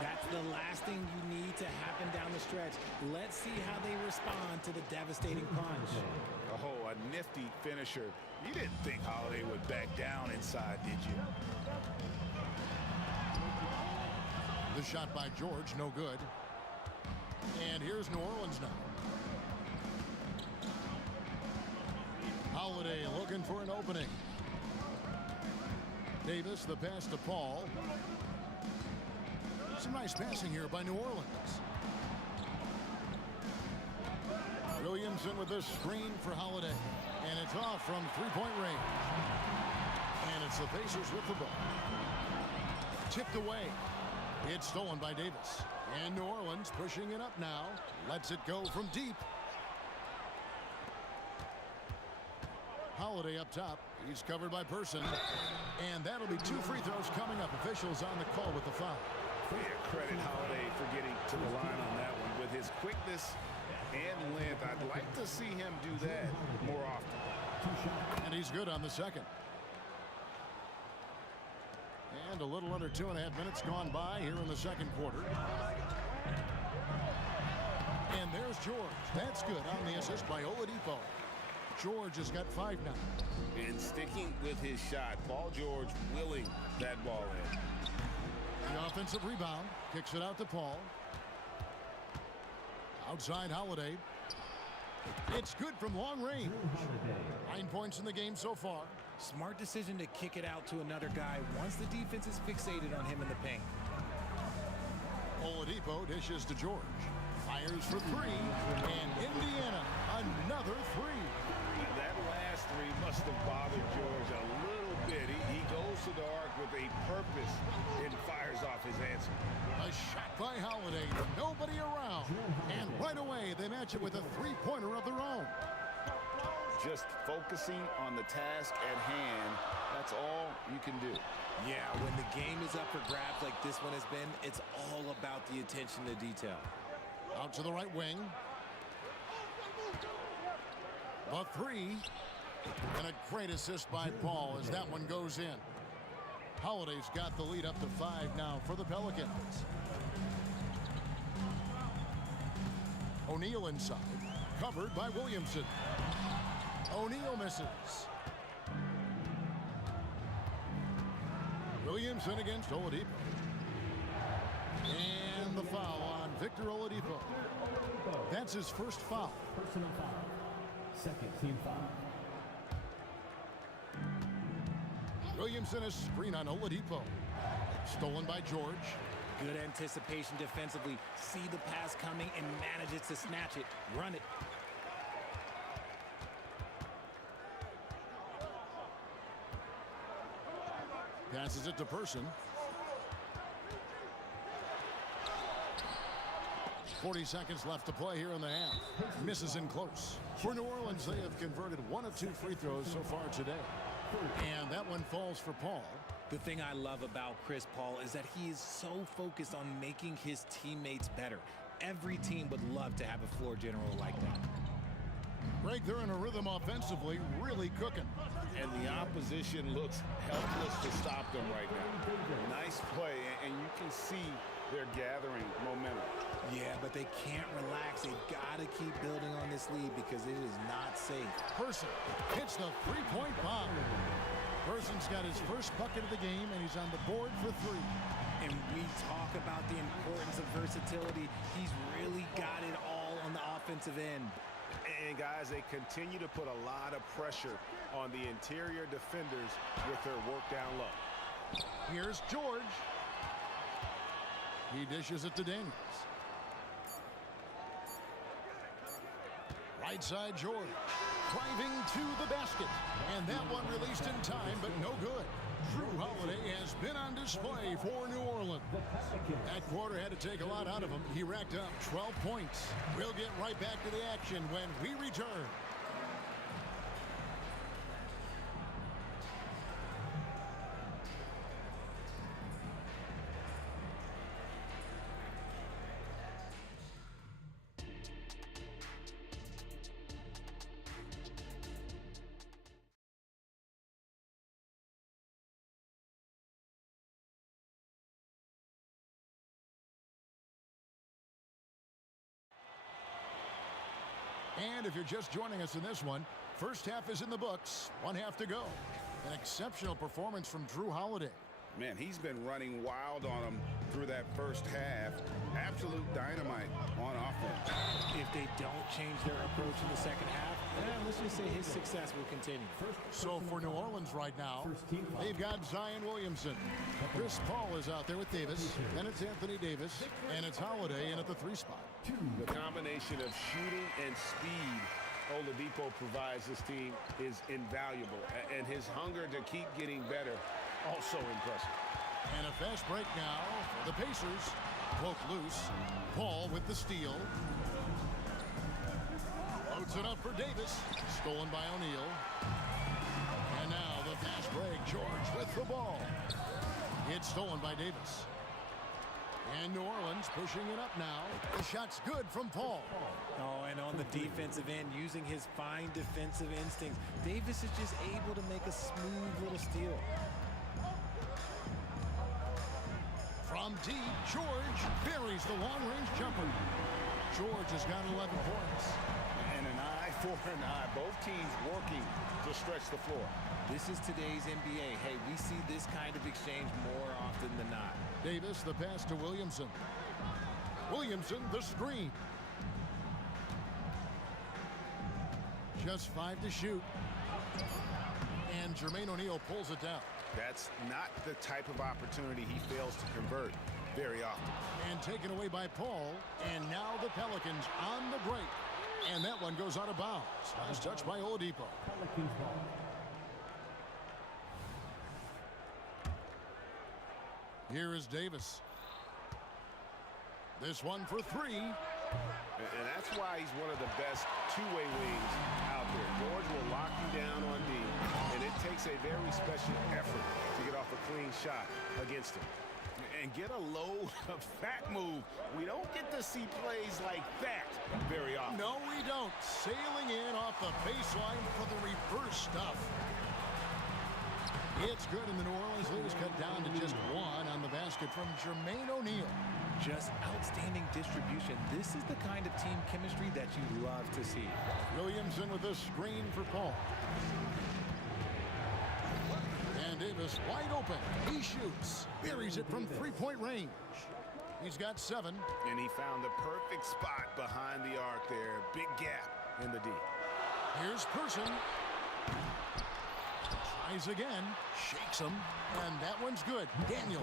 That's the last thing you need to happen down the stretch. Let's see how they respond to the devastating punch. Oh, a nifty finisher. You didn't think Holiday would back down inside, did you? The shot by George, no good. And here's New Orleans now. Holiday looking for an opening. Davis, the pass to Paul. Some nice passing here by New Orleans. Williamson with a screen for Holiday. And it's off from three-point range. And it's the Pacers with the ball. Tipped away. It's stolen by Davis. And New Orleans pushing it up now. Lets it go from deep. Holiday up top. He's covered by Person. And that'll be 2 free throws coming up. Officials on the call with the foul. Yeah, credit Holiday for getting to the line on that one. With his quickness and length, I'd like to see him do that more often. And he's good on the second. And a little under 2.5 minutes gone by here in the second quarter. And there's George. That's good on the assist by Oladipo. George has got 5 now. And sticking with his shot, Paul George willing that ball in. The offensive rebound. Kicks it out to Paul. Outside Holiday. It's good from long range. 9 points in the game so far. Smart decision to kick it out to another guy once the defense is fixated on him in the paint. Oladipo dishes to George. Fires for 3. And Indiana, another 3. That last 3 must have bothered George a little bit. He goes to the arc with a purpose and fires off his answer. A shot by Holiday. Nobody around. And right away, they match it with a 3-pointer of their own. Just focusing on the task at hand, that's all you can do. Yeah, when the game is up for grabs like this one has been, it's all about the attention to detail. Out to the right wing. The 3. And a great assist by Paul as that one goes in. Holiday's got the lead up to 5 now for the Pelicans. O'Neal inside. Covered by Williamson. O'Neal misses. Williamson against Oladipo. And the foul on Victor Oladipo. That's his first foul. Personal foul. Second team foul. Williamson a screen on Oladipo. Stolen by George. Good anticipation defensively. See the pass coming and manages to snatch it. Run it. Passes it to Person. 40 seconds left to play here in the half. Misses in close. For New Orleans, they have converted 1 of 2 free throws so far today. And that one falls for Paul. The thing I love about Chris Paul is that he is so focused on making his teammates better. Every team would love to have a floor general like that. Greg, they're in a rhythm offensively, really cooking. And the opposition looks helpless to stop them right now. Nice play, and you can see they're gathering momentum. Yeah, but they can't relax. They've got to keep building on this lead because it is not safe. Person hits the 3-point bomb. Person's got his first bucket of the game, and he's on the board for 3. And we talk about the importance of versatility. He's really got it all on the offensive end. And guys, they continue to put a lot of pressure on the interior defenders with their work down low. Here's George. He dishes it to Daniels. Right side George. Driving to the basket. And that one released in time, but no good. Drew Holiday has been on display for New Orleans. That quarter had to take a lot out of him. He racked up 12 points. We'll get right back to the action when we return. And if you're just joining us in this one, first half is in the books. One half to go. An exceptional performance from Drew Holiday. Man, he's been running wild on them through that first half. Absolute dynamite on offense. If they don't change their approach in the second half, let's just say his success will continue. So for New Orleans right now, they've got Zion Williamson. Chris Paul is out there with Davis. Then it's Anthony Davis. And it's Holiday in at the 3 spot. The combination of shooting and speed Oladipo provides this team is invaluable. And his hunger to keep getting better, also impressive. And a fast break now for the Pacers. Poke loose. Paul with the steal. Loads it up for Davis. Stolen by O'Neal. And now the fast break. George with the ball. It's stolen by Davis. And New Orleans pushing it up now. The shot's good from Paul. Oh, and on the defensive end, using his fine defensive instincts, Davis is just able to make a smooth little steal. From deep, George buries the long-range jumper. George has got 11 points. And an eye for an eye. Both teams working to stretch the floor. This is today's NBA. Hey, we see this kind of exchange more often than not. Davis, the pass to Williamson. Williamson, the screen. Just 5 to shoot. And Jermaine O'Neal pulls it down. That's not the type of opportunity he fails to convert very often. And taken away by Paul. And now the Pelicans on the break. And that one goes out of bounds. Last touch by Oladipo. Pelicans ball. Here is Davis. This one for 3. And that's why he's one of the best two-way wings out there. George will lock you down on D, and it takes a very special effort to get off a clean shot against him. And get a load of fat move. We don't get to see plays like that very often. No, we don't. Sailing in off the baseline for the reverse stuff. It's good, and the New Orleans leaders cut down to just 1 on the basket from Jermaine O'Neal. Just outstanding distribution. This is the kind of team chemistry that you love to see. Williamson with a screen for Paul. And Davis wide open. He shoots. Buries it from 3-point range. He's got 7. And he found the perfect spot behind the arc there. Big gap in the D. Here's Person. Tries again. Shakes him. And that one's good. Daniels.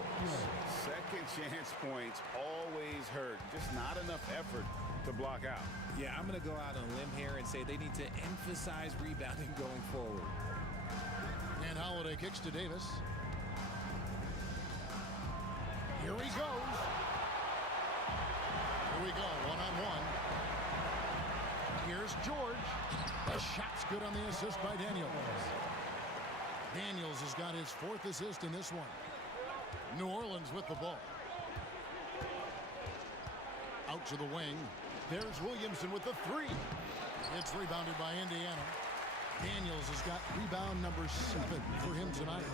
Second chance points always hurt. Just not enough effort to block out. Yeah, I'm going to go out on a limb here and say they need to emphasize rebounding going forward. And Holiday kicks to Davis. Here he goes. Here we go, one-on-one. Here's George. The shot's good on the assist by Daniels. Daniels has got his 4th assist in this one. New Orleans with the ball. Out to the wing. There's Williamson with the 3. It's rebounded by Indiana. Daniels has got rebound number 7 for him tonight.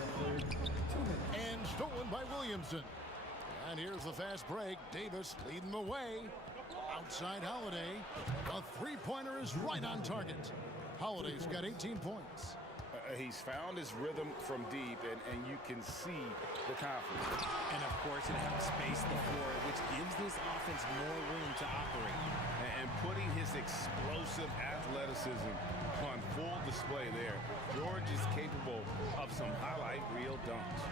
And stolen by Williamson. And here's the fast break. Davis leading the way. Outside Holiday. A 3-pointer is right on target. Holiday's got 18 points. He's found his rhythm from deep, and you can see the confidence. And, of course, it helps space the floor, which gives this offense more room to operate. And putting his explosive athleticism on full display there. George is capable of some highlight reel dunks.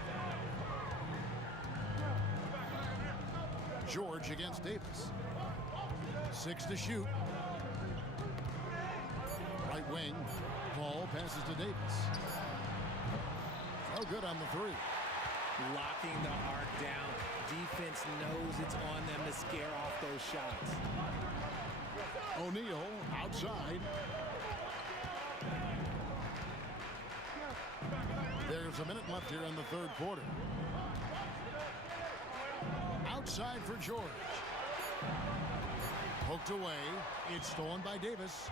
George against Davis. 6 to shoot. Right wing. Paul passes to Davis. No good on the three. Locking the arc down. Defense knows it's on them to scare off those shots. O'Neal outside. There's a minute left here in the third quarter. Outside for George. Poked away. It's stolen by Davis.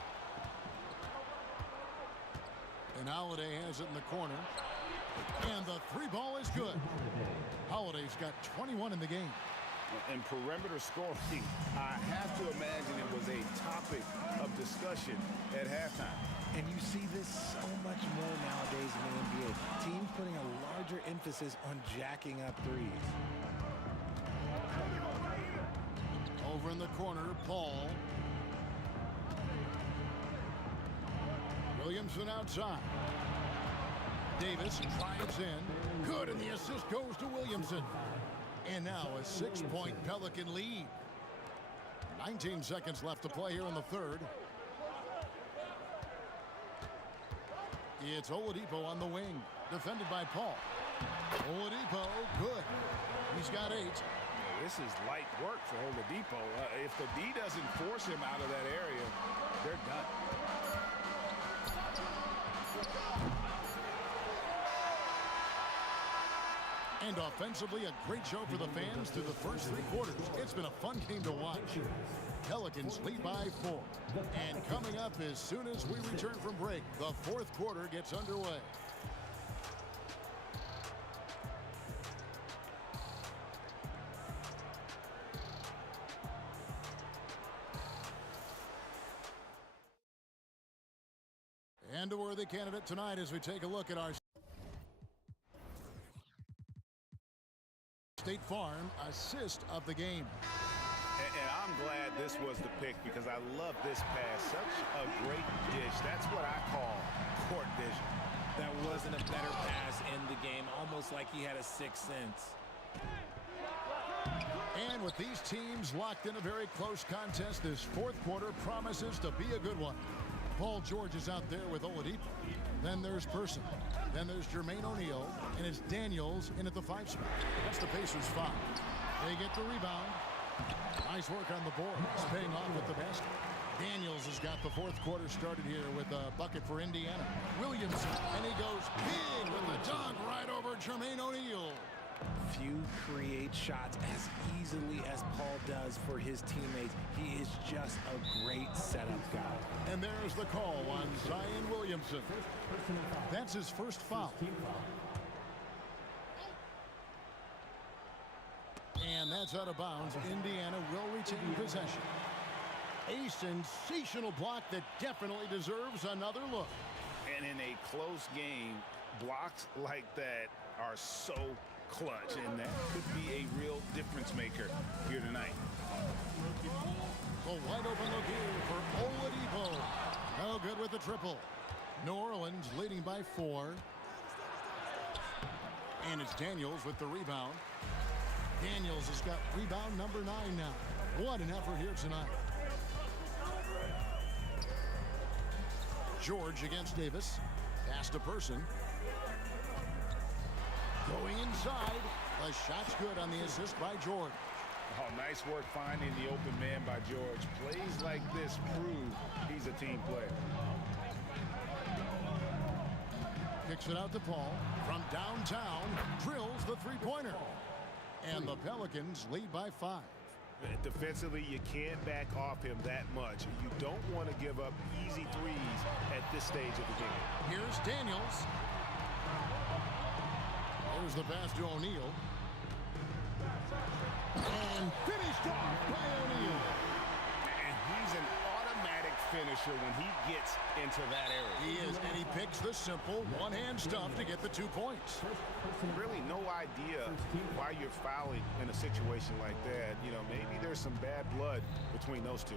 And Holiday has it in the corner. And the three ball is good. Holiday's got 21 in the game. And perimeter scoring, I have to imagine it was a topic of discussion at halftime. And you see this so much more nowadays in the NBA. Teams putting a larger emphasis on jacking up threes. Over in the corner, Paul. Williamson outside. Davis drives in. Good, and the assist goes to Williamson. And now a 6-point Pelican lead. 19 seconds left to play here in the third. It's Oladipo on the wing, defended by Paul. Oladipo, good. He's got 8. This is light work for Oladipo. If the D doesn't force him out of that area, they're done. And offensively, a great show for the fans through the first 3 quarters. It's been a fun game to watch. Pelicans lead by 4. And coming up as soon as we return from break, the fourth quarter gets underway. And a worthy candidate tonight as we take a look at our State Farm assist of the game. And I'm glad this was the pick because I love this pass. Such a great dish. That's what I call court vision. That wasn't a better pass in the game, almost like he had a sixth sense. And with these teams locked in a very close contest, this fourth quarter promises to be a good one. Paul George is out there with Oladipo. Then there's Person. Then there's Jermaine O'Neal. And it's Daniels in at the 5 spot. That's the Pacers' 5. They get the rebound. Nice work on the board. It's paying off with the basket. Daniels has got the fourth quarter started here with a bucket for Indiana. Williamson, and he goes big with the dunk right over Jermaine O'Neal. Few create shots as easily as Paul does for his teammates. He is just a great setup guy. And there's the call on Zion Williamson. That's his first foul. And that's out of bounds. Indiana will retain possession. A sensational block that definitely deserves another look. And in a close game, blocks like that are so clutch, and that could be a real difference maker here tonight. The wide open look here for Oladipo. No good with the triple. New Orleans leading by 4. And it's Daniels with the rebound. Daniels has got rebound number 9 now. What an effort here tonight. George against Davis. Pass to Person. Going inside. The shot's good on the assist by George. Oh, nice work finding the open man by George. Plays like this prove he's a team player. Kicks it out to Paul. From downtown, drills the three-pointer. And the Pelicans lead by 5. Defensively, you can't back off him that much. You don't want to give up easy threes at this stage of the game. Here's Daniels. There's the pass to O'Neal. And finished off by O'Neal. And he's an automatic finisher when he gets into that area. He is, and he picks the simple one-hand stuff to get the 2 points. Really no idea why you're fouling in a situation like that. You know, maybe there's some bad blood between those two.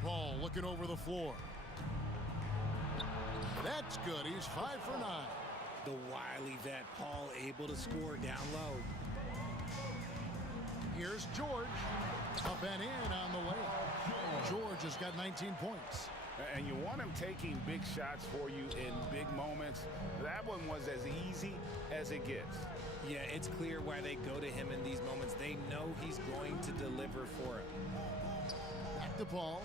Paul looking over the floor. That's good. He's 5 for 9. The wily vet Paul able to score down low. Here's George. Up and in on the way. George has got 19 points. And you want him taking big shots for you in big moments. That one was as easy as it gets. Yeah, it's clear why they go to him in these moments. They know he's going to deliver for it. Back to Paul.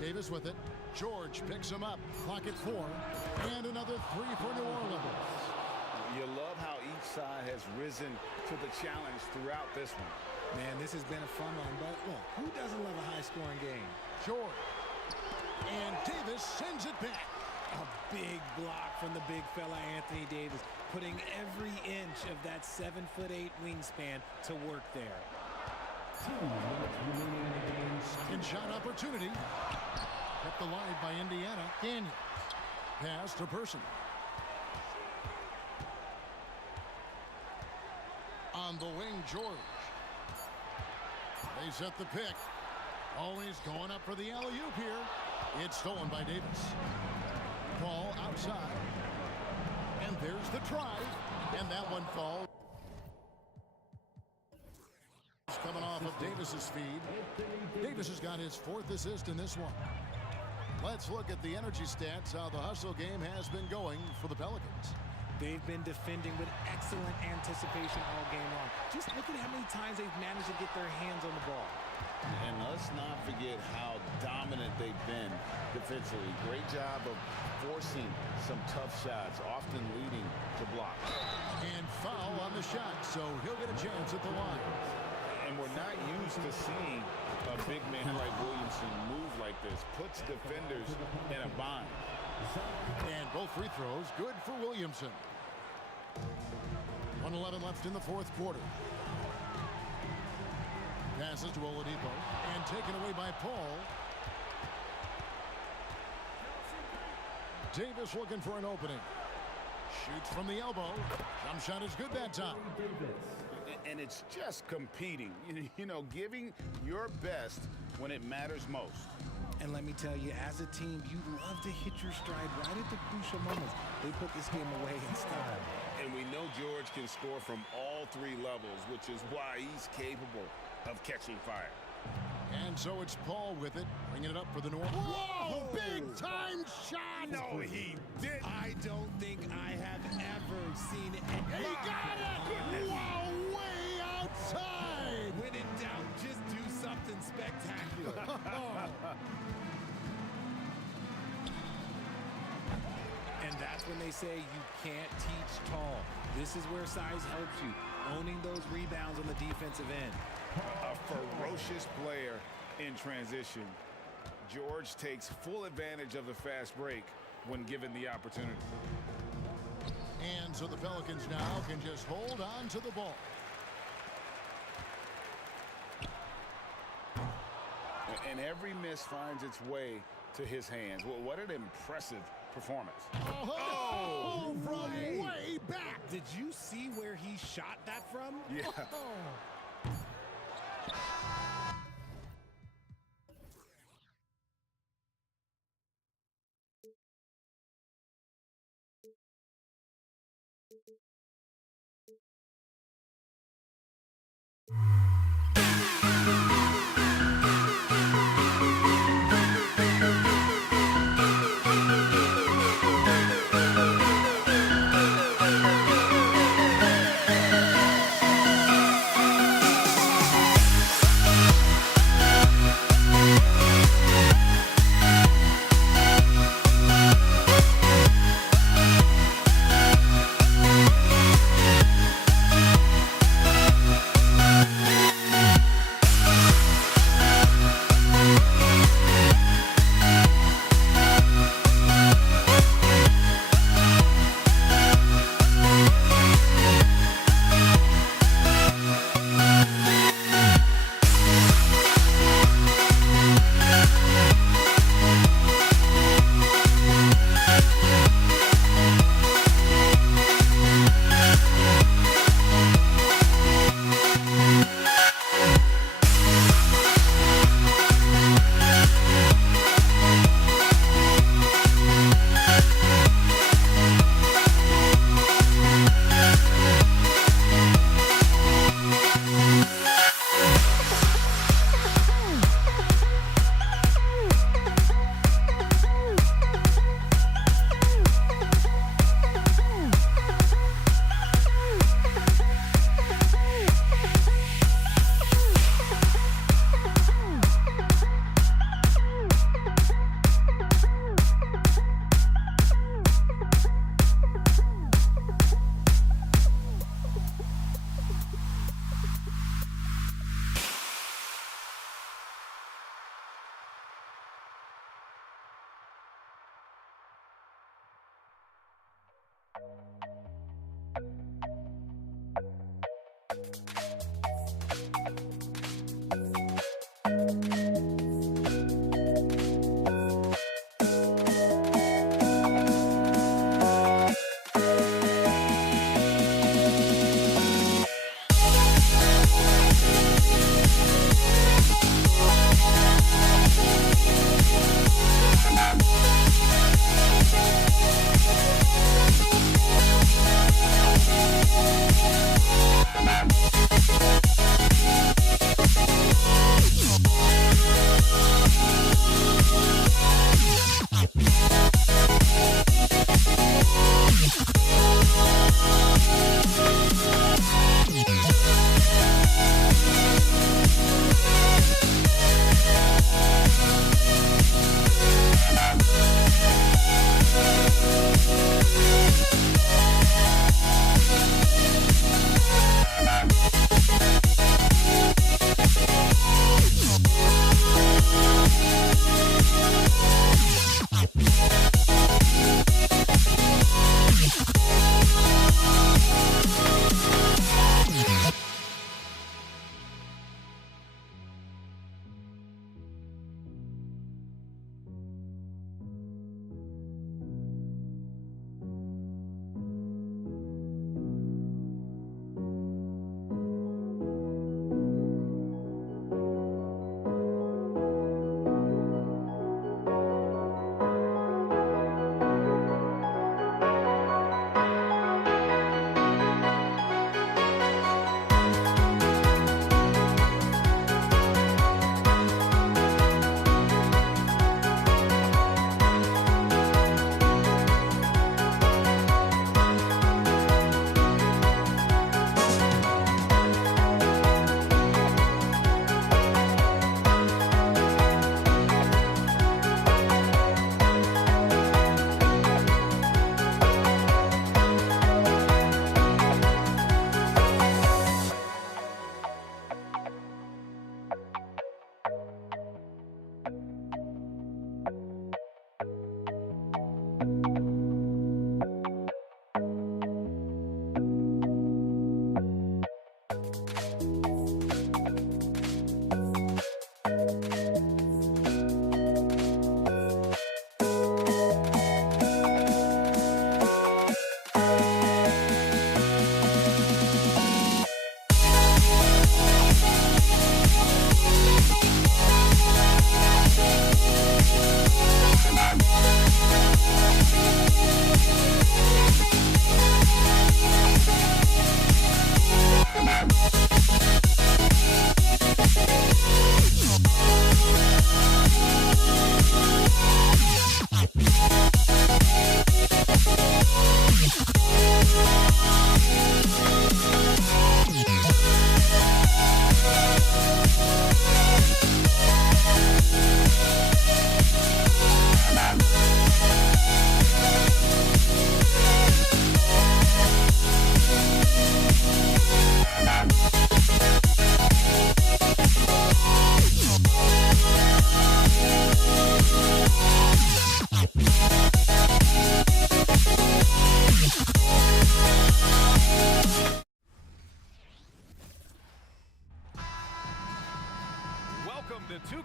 Davis with it. George picks him up. Clock at 4. And another 3 for New Orleans. You love how each side has risen to the challenge throughout this one. Man, this has been a fun one, but look, who doesn't love a high-scoring game? George. And Davis sends it back. A big block from the big fella Anthony Davis, putting every inch of that 7'8" wingspan to work there. 2 minutes remaining in the game. Second shot opportunity. Kept alive by Indiana. Daniels. Pass to Person. On the wing, George. They set the pick. Always going up for the alley-oop here. It's stolen by Davis. Ball outside. And there's the try. And that one falls. Coming off of Davis's feed. Davis has got his 4th assist in this one. Let's look at the energy stats, how the hustle game has been going for the Pelicans. They've been defending with excellent anticipation all game long. Just look at how many times they've managed to get their hands on the ball. And let's not forget how dominant they've been defensively. Great job of forcing some tough shots, often leading to blocks. And foul on the shot, so he'll get a chance at the line. And we're not used to seeing a big man like Williamson move like this. Puts defenders in a bind. And both free throws good for Williamson. 1:11 left in the 4th quarter. Passes to Oladipo and taken away by Paul. Davis looking for an opening. Shoots from the elbow. Jump shot is good that time. And it's just competing. You know, giving your best when it matters most. And let me tell you, as a team, you love to hit your stride right at the crucial moments. They put this game away in style. And we know George can score from all 3 levels, which is why he's capable of catching fire. And so it's Paul with it, bringing it up for the North. Whoa! Big time shot! No, he didn't. I don't think I have ever seen it. He got it! Wow, way outside! When in doubt, just do something spectacular. And that's when they say you can't teach tall. This is where size helps you, owning those rebounds on the defensive end. A ferocious player in transition. George takes full advantage of the fast break when given the opportunity. And so the Pelicans now can just hold on to the ball. And every miss finds its way to his hands. Well, what an impressive performance. Oh, from way back. Did you see where he shot that from? Yeah.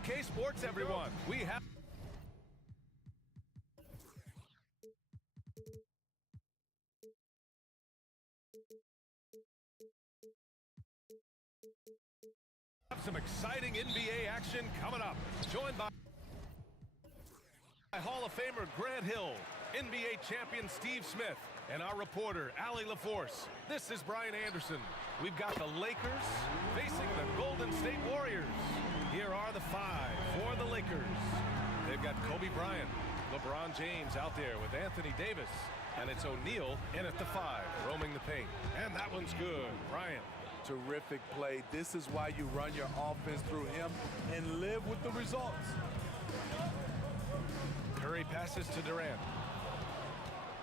2K Sports, everyone. We have some exciting NBA action coming up. Joined by Hall of Famer Grant Hill, NBA champion Steve Smith, and our reporter, Allie LaForce. This is Brian Anderson. We've got the Lakers facing the Golden State Warriors. Here are the five for the Lakers. They've got Kobe Bryant, LeBron James out there with Anthony Davis, and it's O'Neal in at the five, roaming the paint. And that one's good. Bryant. Terrific play. This is why you run your offense through him and live with the results. Curry passes to Durant.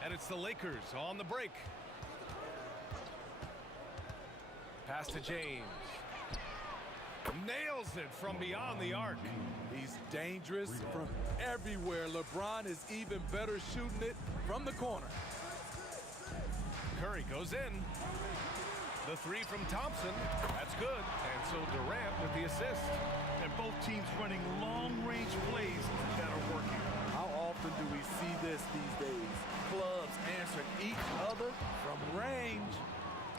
And it's the Lakers on the break. Pass to James. Nails it from beyond the arc. He's dangerous from everywhere. LeBron is even better shooting it from the corner. Curry goes in. The three from Thompson. That's good. And so Durant with the assist. And both teams running long-range plays that are working. How often do we see this these days? Clubs answering each other from range.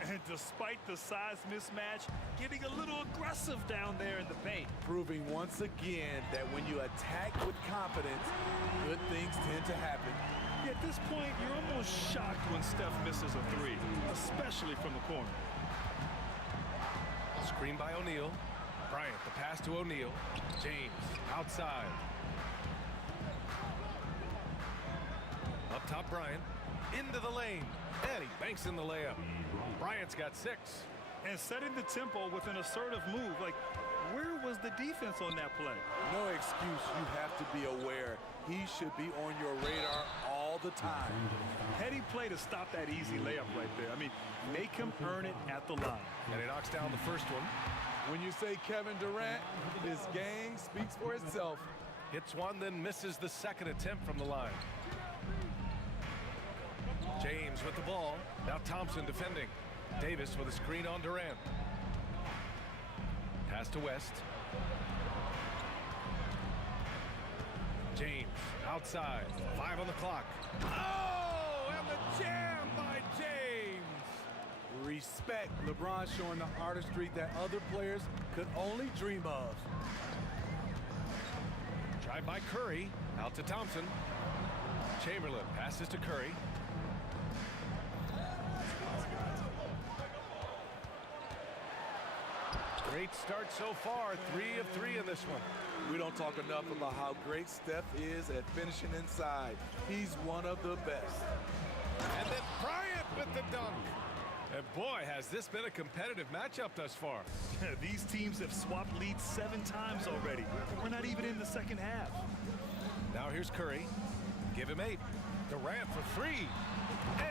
And despite the size mismatch, getting a little aggressive down there in the paint. Proving once again that when you attack with confidence, good things tend to happen. At this point, you're almost shocked when Steph misses a three, especially from the corner. Screen by O'Neal. Bryant, the pass to O'Neal. James, outside. Up top, Bryant. Into the lane. And he banks in the layup. Bryant's got 6. And setting the tempo with an assertive move. Like, where was the defense on that play? No excuse. You have to be aware. He should be on your radar all the time. Heady play to stop that easy layup right there. I mean, make him earn it at the line. And he knocks down the first one. When you say Kevin Durant, his game speaks for itself. Hits one, then misses the second attempt from the line. James with the ball. Now Thompson defending. Davis with a screen on Durant. Pass to West. James outside. 5 on the clock. Oh, and the jam by James. Respect. LeBron showing the artistry that other players could only dream of. Drive by Curry. Out to Thompson. Chamberlain passes to Curry. Great start so far. 3 of 3 in this one. We don't talk enough about how great Steph is at finishing inside. He's one of the best. And then Bryant with the dunk. And boy, has this been a competitive matchup thus far. These teams have swapped leads 7 times already. We're not even in the second half. Now here's Curry. Give him 8. Durant for 3.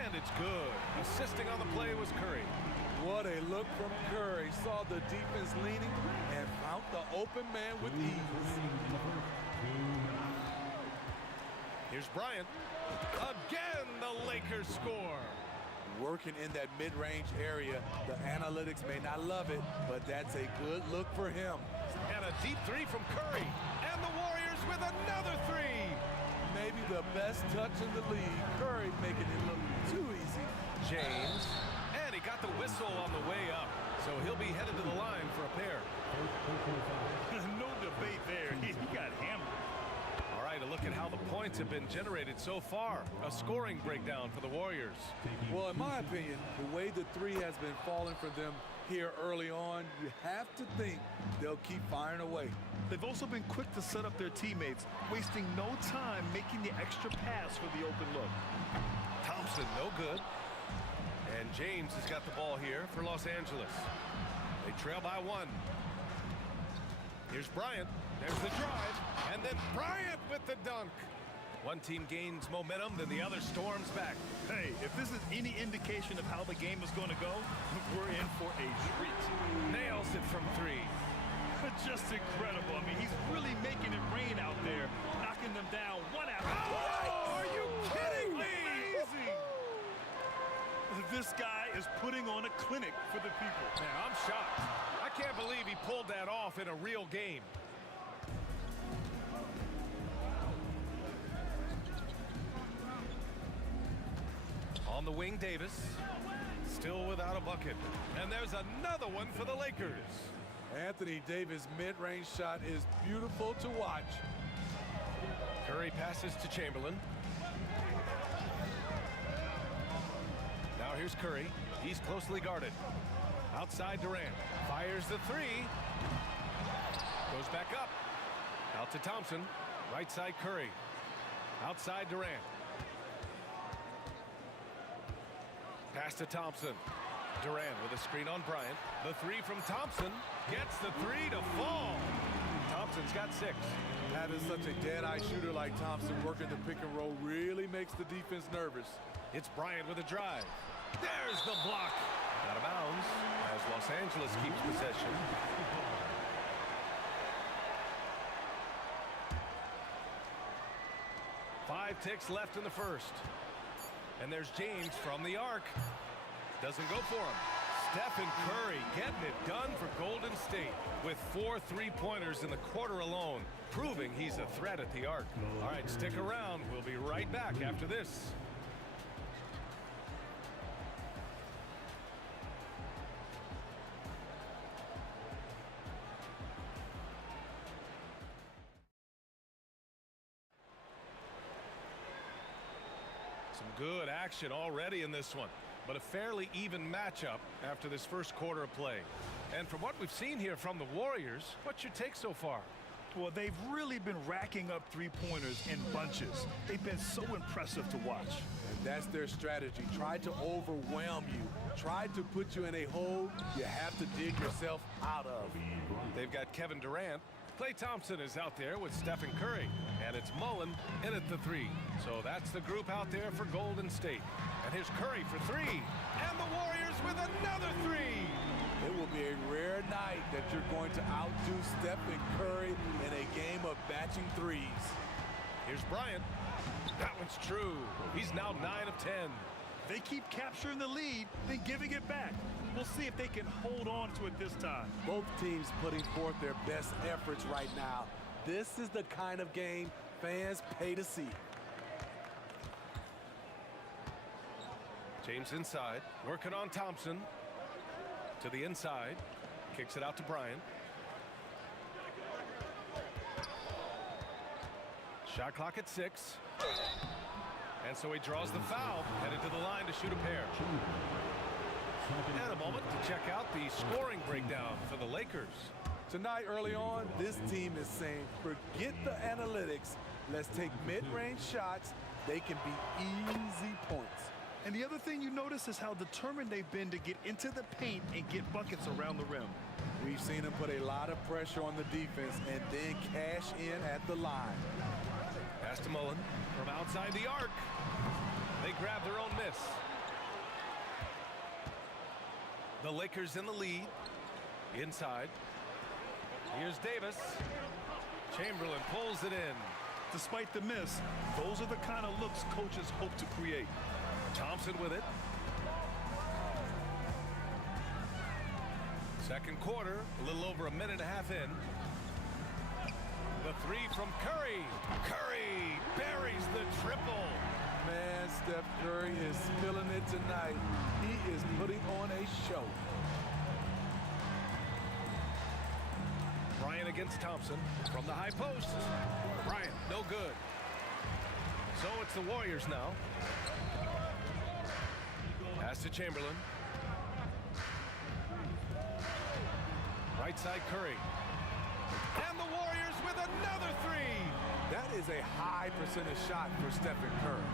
And it's good. Assisting on the play was Curry. What a look from Curry. Saw the defense leaning and found the open man with ease. Here's Bryant. Again, the Lakers score. Working in that mid-range area. The analytics may not love it, but that's a good look for him. And a deep 3 from Curry. And the Warriors with another 3. Maybe the best touch in the league. Curry making it look too easy. James. And he got the whistle on the way up. So he'll be headed to the line for a pair. No debate there. He got hammered. All right, a look at how the points have been generated so far. A scoring breakdown for the Warriors. Well, in my opinion, the way the 3 has been falling for them here early on, you have to think they'll keep firing away. They've also been quick to set up their teammates, wasting no time making the extra pass for the open look. Thompson, no good. And James has got the ball here for Los Angeles. They trail by 1. Here's Bryant. There's the drive. And then Bryant with the dunk. One team gains momentum, then the other storms back. Hey, if this is any indication of how the game is going to go, we're in for a treat. Nails it from 3. Just incredible. I mean, he's really making it rain out there, knocking them down one after another. Oh, are you kidding me? Amazing. This guy is putting on a clinic for the people. Man, I'm shocked. I can't believe he pulled that off in a real game. On the wing, Davis. Still without a bucket. And there's another one for the Lakers. Anthony Davis' mid-range shot is beautiful to watch. Curry passes to Chamberlain. Now here's Curry. He's closely guarded. Outside Durant. Fires the three. Goes back up. Out to Thompson. Right side Curry. Outside Durant. Pass to Thompson. Durant with a screen on Bryant. The three from Thompson. Gets the three to fall. Thompson's got 6. Having such a dead-eye shooter like Thompson working the pick and roll really makes the defense nervous. It's Bryant with a drive. There's the block. Out of bounds as Los Angeles keeps possession. Five ticks left in the first. And there's James from the arc. Doesn't go for him. Stephen Curry getting it done for Golden State with 4 3-pointers in the quarter alone, proving he's a threat at the arc. All right, stick around. We'll be right back after this. Some good action already in this one, but a fairly even matchup after this first quarter of play. And from what we've seen here from the Warriors, what's your take so far? Well, they've really been racking up three-pointers in bunches. They've been so impressive to watch. And that's their strategy. Try to overwhelm you. Try to put you in a hole you have to dig yourself out of. They've got Kevin Durant. Klay Thompson is out there with Stephen Curry. And it's Mullen in at the 3. So that's the group out there for Golden State. And here's Curry for 3. And the Warriors with another 3. It will be a rare night that you're going to outdo Stephen Curry in a game of batching threes. Here's Bryant. That one's true. He's now 9 of 10. They keep capturing the lead, then giving it back. We'll see if they can hold on to it this time. Both teams putting forth their best efforts right now. This is the kind of game fans pay to see. James inside, working on Thompson. To the inside, kicks it out to Bryant. Shot clock at 6. And so he draws the foul, headed to the line to shoot a pair. And a moment to check out the scoring breakdown for the Lakers. Tonight, early on, this team is saying, forget the analytics. Let's take mid-range shots. They can be easy points. And the other thing you notice is how determined they've been to get into the paint and get buckets around the rim. We've seen them put a lot of pressure on the defense and then cash in at the line. Pass to Mullen from outside the arc. They grab their own miss. The Lakers in the lead. Inside. Here's Davis. Chamberlain pulls it in. Despite the miss, those are the kind of looks coaches hope to create. Thompson with it. Second quarter, a little over a minute and a half in. The 3 from Curry. Curry buries the triple. Man, Steph Curry is spilling it tonight. He is putting on a show. Bryant against Thompson from the high post. Bryant, no good. So it's the Warriors now. Pass to Chamberlain. Right side Curry. And the Warriors with another 3. That is a high percentage shot for Stephen Curry.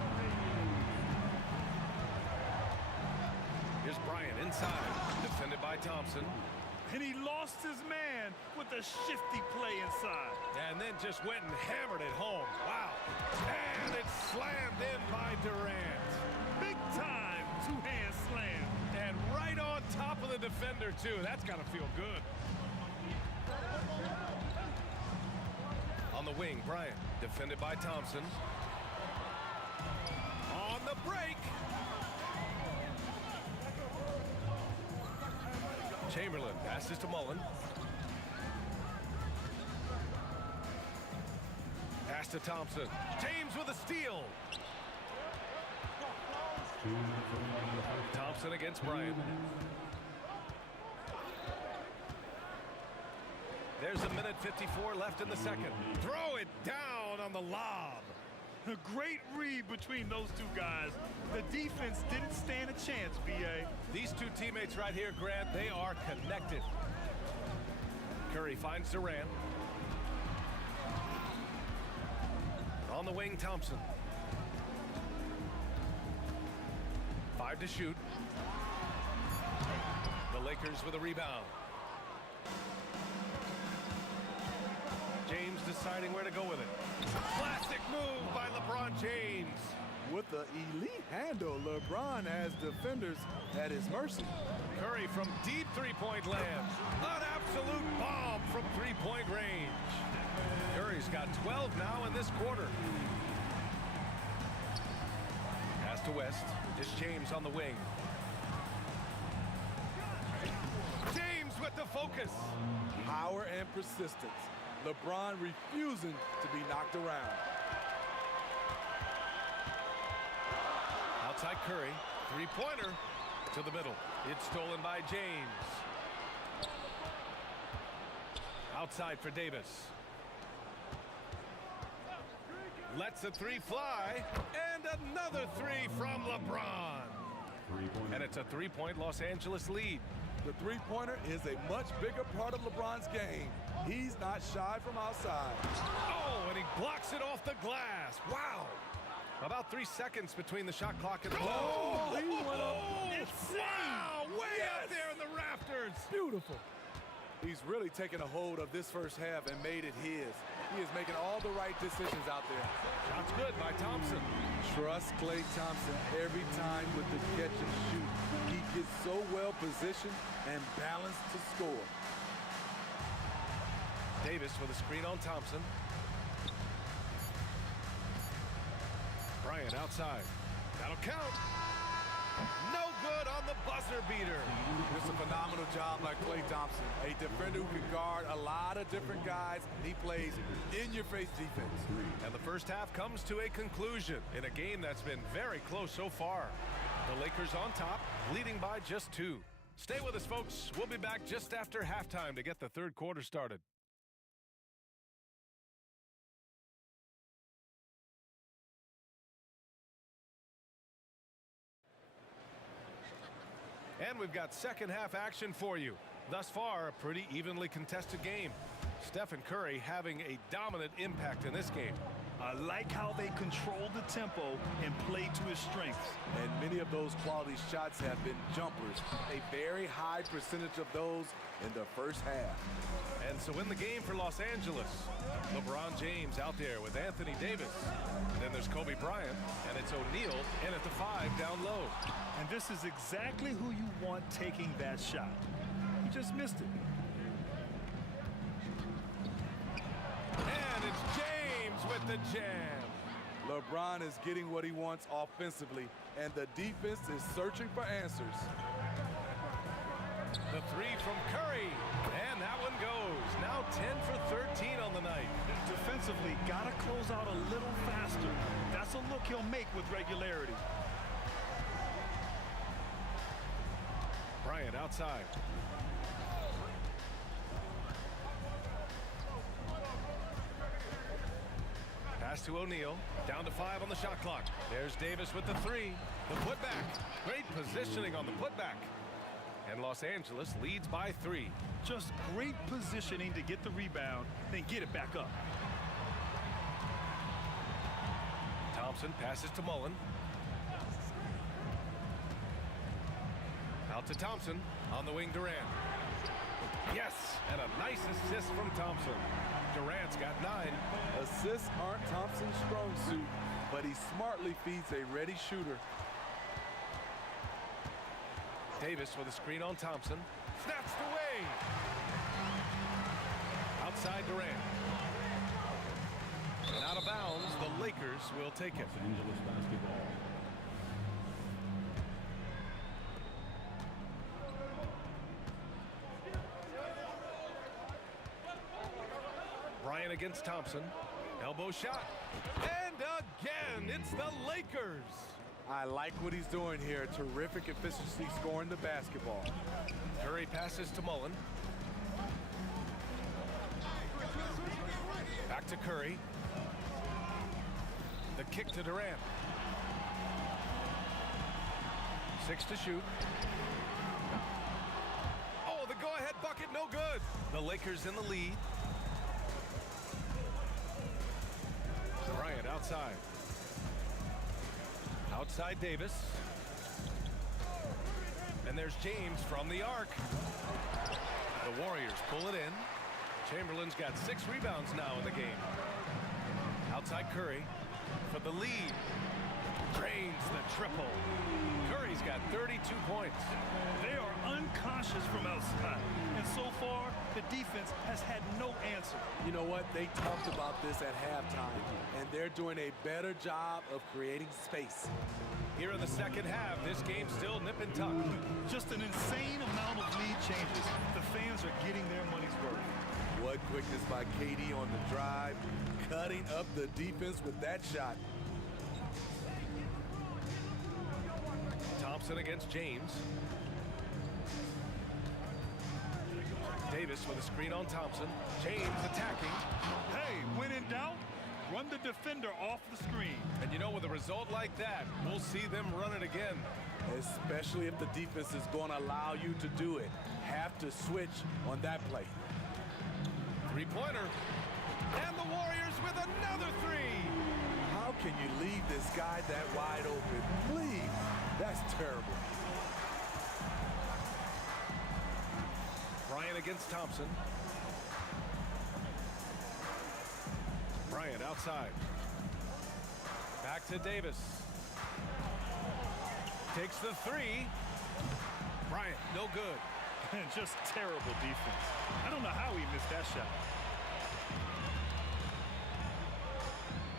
Here's Bryant inside, defended by Thompson. And he lost his man with a shifty play inside. And then just went and hammered it home. Wow. And it's slammed in by Durant. Big time two-hand slam. And right on top of the defender, too. That's got to feel good. On the wing, Bryant, defended by Thompson. On the break. Chamberlain passes to Mullen. Pass to Thompson. James with a steal. Thompson against Bryant. There's a minute 54 left in the second. Throw it down on the lob. A great read between those two guys. The defense didn't stand a chance, B.A. These two teammates right here, Grant, they are connected. Curry finds Durant. On the wing, Thompson. 5 to shoot. The Lakers with a rebound. James deciding where to go with it. Classic move by LeBron James. With the elite handle, LeBron has defenders at his mercy. Curry from deep three-point land. An absolute bomb from three-point range. Curry's got 12 now in this quarter. Pass to West. It's James on the wing. James with the focus. Power and persistence. LeBron refusing to be knocked around. Outside Curry. Three-pointer to the middle. It's stolen by James. Outside for Davis. Lets a three fly. And another three from LeBron. And it's a three-point Los Angeles lead. The three-pointer is a much bigger part of LeBron's game. He's not shy from outside. Oh, and he blocks it off the glass. Wow. About 3 seconds between the shot clock and the oh, he went up. Wow, way out there in the rafters. Beautiful. He's really taken a hold of this first half and made it his. He is making all the right decisions out there. Shot's good by Thompson. Trust Klay Thompson every time with the catch and shoot. He gets so well positioned and balanced to score. Davis with a screen on Thompson. Bryant outside. That'll count. No good on the buzzer beater. Just a phenomenal job by Klay Thompson. A defender who can guard a lot of different guys. He plays in-your-face defense. And the first half comes to a conclusion in a game that's been very close so far. The Lakers on top, leading by just 2. Stay with us, folks. We'll be back just after halftime to get the third quarter started. And we've got second half action for you. Thus far, a pretty evenly contested game. Stephen Curry having a dominant impact in this game. I like how they control the tempo and play to his strengths. And many of those quality shots have been jumpers. A very high percentage of those in the first half. And so in the game for Los Angeles, LeBron James out there with Anthony Davis. Then there's Kobe Bryant, and it's O'Neal in at the 5 down low. And this is exactly who you want taking that shot. He just missed it. And it's James with the jam. LeBron is getting what he wants offensively, and the defense is searching for answers. The 3 from Curry, and that one goes. Now 10 for 13 on the night. Defensively, gotta close out a little faster. That's a look he'll make with regularity. Bryant outside. Pass to O'Neal. Down to 5 on the shot clock. There's Davis with the 3. The putback. Great positioning on the putback. And Los Angeles leads by 3. Just great positioning to get the rebound, then get it back up. Thompson passes to Mullen. Out to Thompson. On the wing, Durant. Yes, and a nice assist from Thompson. Durant's got 9. Assists aren't Thompson's strong suit, but he smartly feeds a ready shooter. Davis with a screen on Thompson. Snatched away. Outside Durant. And out of bounds, the Lakers will take it. Los Angeles basketball. Bryant against Thompson. Elbow shot. And again, it's the Lakers. I like what he's doing here. Terrific efficiency scoring the basketball. Curry passes to Mullen. Back to Curry. The kick to Durant. 6 to shoot. Oh, the go-ahead bucket, no good. The Lakers in the lead. Bryant outside. Outside Davis. And there's James from the arc. The Warriors pull it in. Chamberlain's got 6 rebounds now in the game. Outside Curry for the lead. Drains the triple. Curry's got 32 points. They are unconscious from outside. And so far, the defense has had no answer. You know what? They talked about this at halftime, and they're doing a better job of creating space. Here in the second half, this game's still nip and tuck. Just an insane amount of lead changes. The fans are getting their money's worth. What quickness by KD on the drive, cutting up the defense with that shot. Thompson against James. Davis with a screen on Thompson. James attacking. Hey, when in doubt, run the defender off the screen. And you know, with a result like that, we'll see them run it again. Especially if the defense is going to allow you to do it. Have to switch on that play. Three-pointer. And the Warriors with another 3. How can you leave this guy that wide open? Please. That's terrible. Bryant against Thompson. Bryant outside. Back to Davis. Takes the 3. Bryant, no good. Just terrible defense. I don't know how he missed that shot.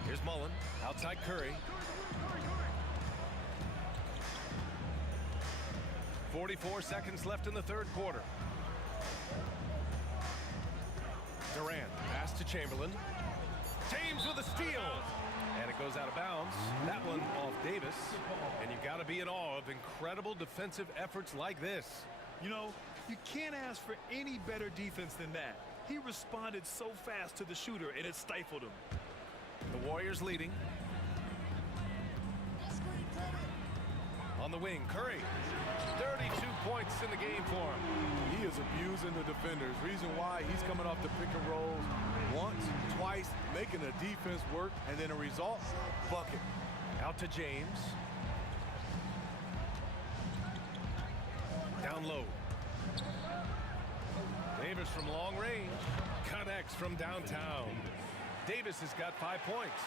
Here's Mullen. Outside Curry. 44 seconds left in the third quarter. Durant, pass to Chamberlain. James with a steal. And it goes out of bounds. That one off Davis. And you got to be in awe of incredible defensive efforts like this. You know, you can't ask for any better defense than that. He responded so fast to the shooter, and it stifled him. The Warriors leading. On the wing, Curry. 32 points in the game for him. He is abusing the defenders. Reason why he's coming off the pick and rolls once, twice, making the defense work, and then a result, bucket. Out to James. Down low. Davis from long range. Connects from downtown. Davis has got 5 points.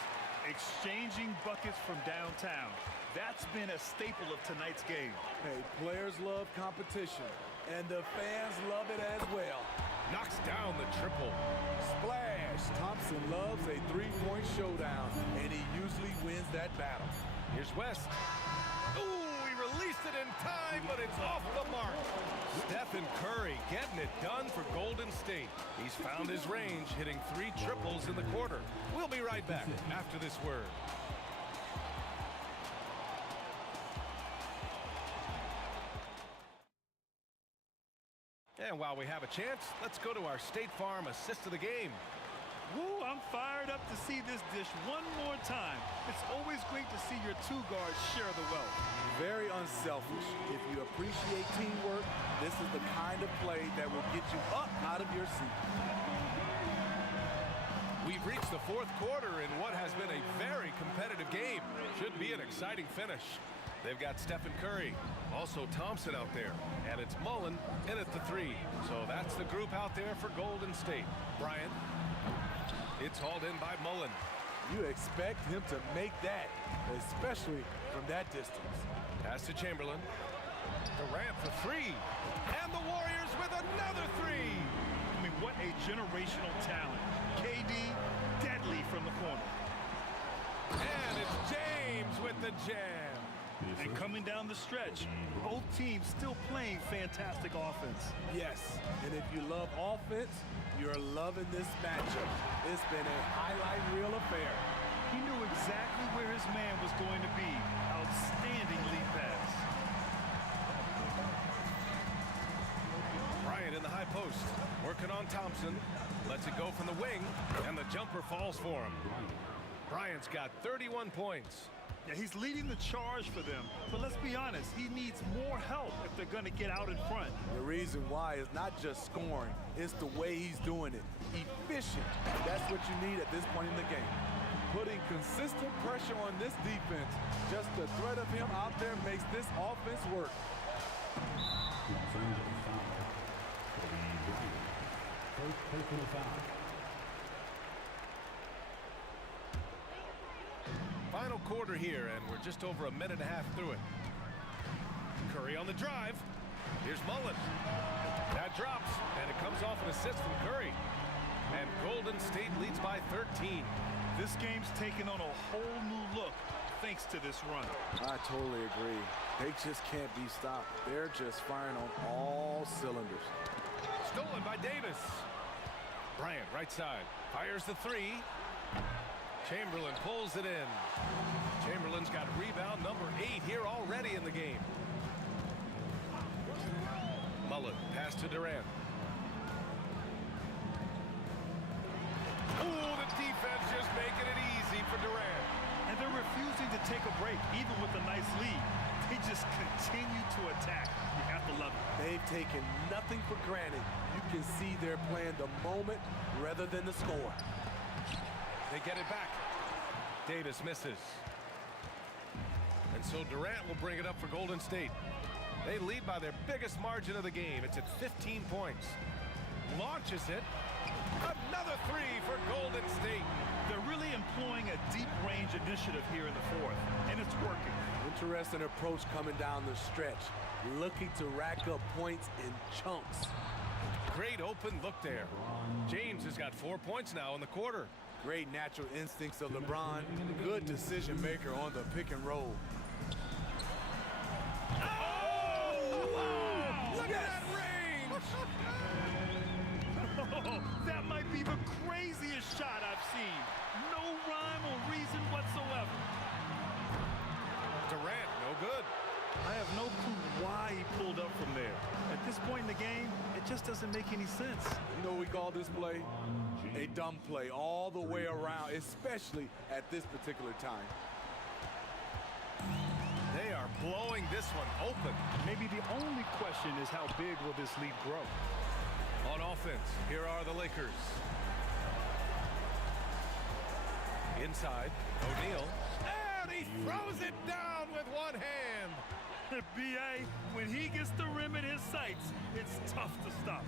Exchanging buckets from downtown. That's been a staple of tonight's game. Hey, players love competition, and the fans love it as well. Knocks down the triple. Splash! Thompson loves a three-point showdown, and he usually wins that battle. Here's West. Ooh, he released it in time, but it's off the mark. Stephen Curry getting it done for Golden State. He's found his range, hitting 3 triples in the quarter. We'll be right back after this word. And while we have a chance, let's go to our State Farm assist of the game. Woo, I'm fired up to see this dish one more time. It's always great to see your 2 guards share the wealth. Very unselfish. If you appreciate teamwork, this is the kind of play that will get you up out of your seat. We've reached the 4th quarter in what has been a very competitive game. Should be an exciting finish. They've got Stephen Curry, also Thompson out there, and it's Mullen in at the 3. So that's the group out there for Golden State. Bryant, it's hauled in by Mullen. You expect him to make that, especially from that distance. Pass to Chamberlain. Durant for 3. And the Warriors with another 3. I mean, what a generational talent. KD, deadly from the corner. And it's James with the jam. And coming down the stretch, both teams still playing fantastic offense. Yes, and if you love offense, you're loving this matchup. It's been a highlight reel affair. He knew exactly where his man was going to be, outstanding lead pass. Bryant in the high post, working on Thompson. Lets it go from the wing, and the jumper falls for him. Bryant's got 31 points. Yeah, he's leading the charge for them, but let's be honest, he needs more help if they're going to get out in front. The reason why is not just scoring, it's the way he's doing it. Efficient. That's what you need at this point in the game. Putting consistent pressure on this defense. Just the threat of him out there makes this offense work. First personal foul. Final quarter here, and we're just over a minute and a half through it. Curry on the drive. Here's Mullen. That drops, and it comes off an assist from Curry. And Golden State leads by 13. This game's taken on a whole new look thanks to this run. I totally agree. They just can't be stopped. They're just firing on all cylinders. Stolen by Davis. Bryant, right side, fires the three. Chamberlain pulls it in. Chamberlain's got rebound number 8 here already in the game. Mullen, pass to Durant. Ooh, the defense just making it easy for Durant. And they're refusing to take a break, even with a nice lead. They just continue to attack. You have to love it. They've taken nothing for granted. You can see they're playing the moment rather than the score. They get it back. Davis misses. And so Durant will bring it up for Golden State. They lead by their biggest margin of the game. It's at 15 points. Launches it. Another three for Golden State. They're really employing a deep range initiative here in the fourth, and it's working. Interesting approach coming down the stretch. Looking to rack up points in chunks. Great open look there. James has got 4 points now in the quarter. Great natural instincts of LeBron. Good decision maker on the pick and roll. Oh! Wow! Look at that range! That might be the craziest shot I've seen. No rhyme or reason whatsoever. Durant, no good. I have no clue why he pulled up from there. At this point in the game, it just doesn't make any sense. You know what we call this play? A dumb play all the way around, especially at this particular time. They are blowing this one open. Maybe the only question is how big will this lead grow? On offense, here are the Lakers. Inside, O'Neal. And he throws it down with one hand. B.A., when he gets the rim in his sights, it's tough to stop.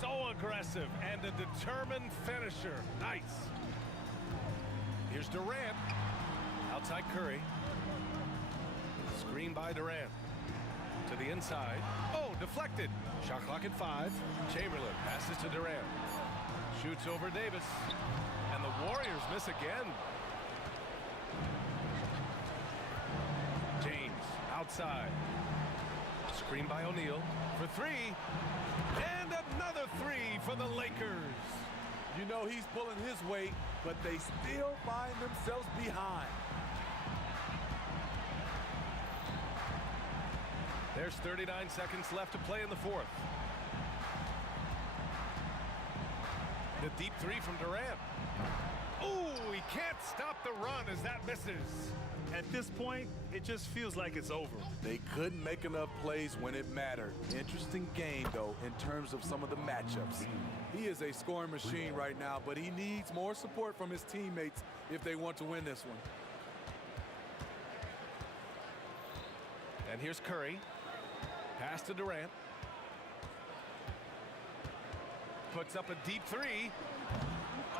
So aggressive and a determined finisher. Nice. Here's Durant. Outside Curry. Screen by Durant. To the inside. Oh, deflected. Shot clock at 5. Chamberlain passes to Durant. Shoots over Davis. And the Warriors miss again. James outside. Screen by O'Neal for 3. And another 3 for the Lakers. You know he's pulling his weight, but they still find themselves behind. There's 39 seconds left to play in the fourth. The deep 3 from Durant. Ooh, he can't stop the run as that misses. At this point, it just feels like it's over. They couldn't make enough plays when it mattered. Interesting game, though, in terms of some of the matchups. He is a scoring machine right now, but he needs more support from his teammates if they want to win this one. And here's Curry. Pass to Durant. Puts up a deep 3.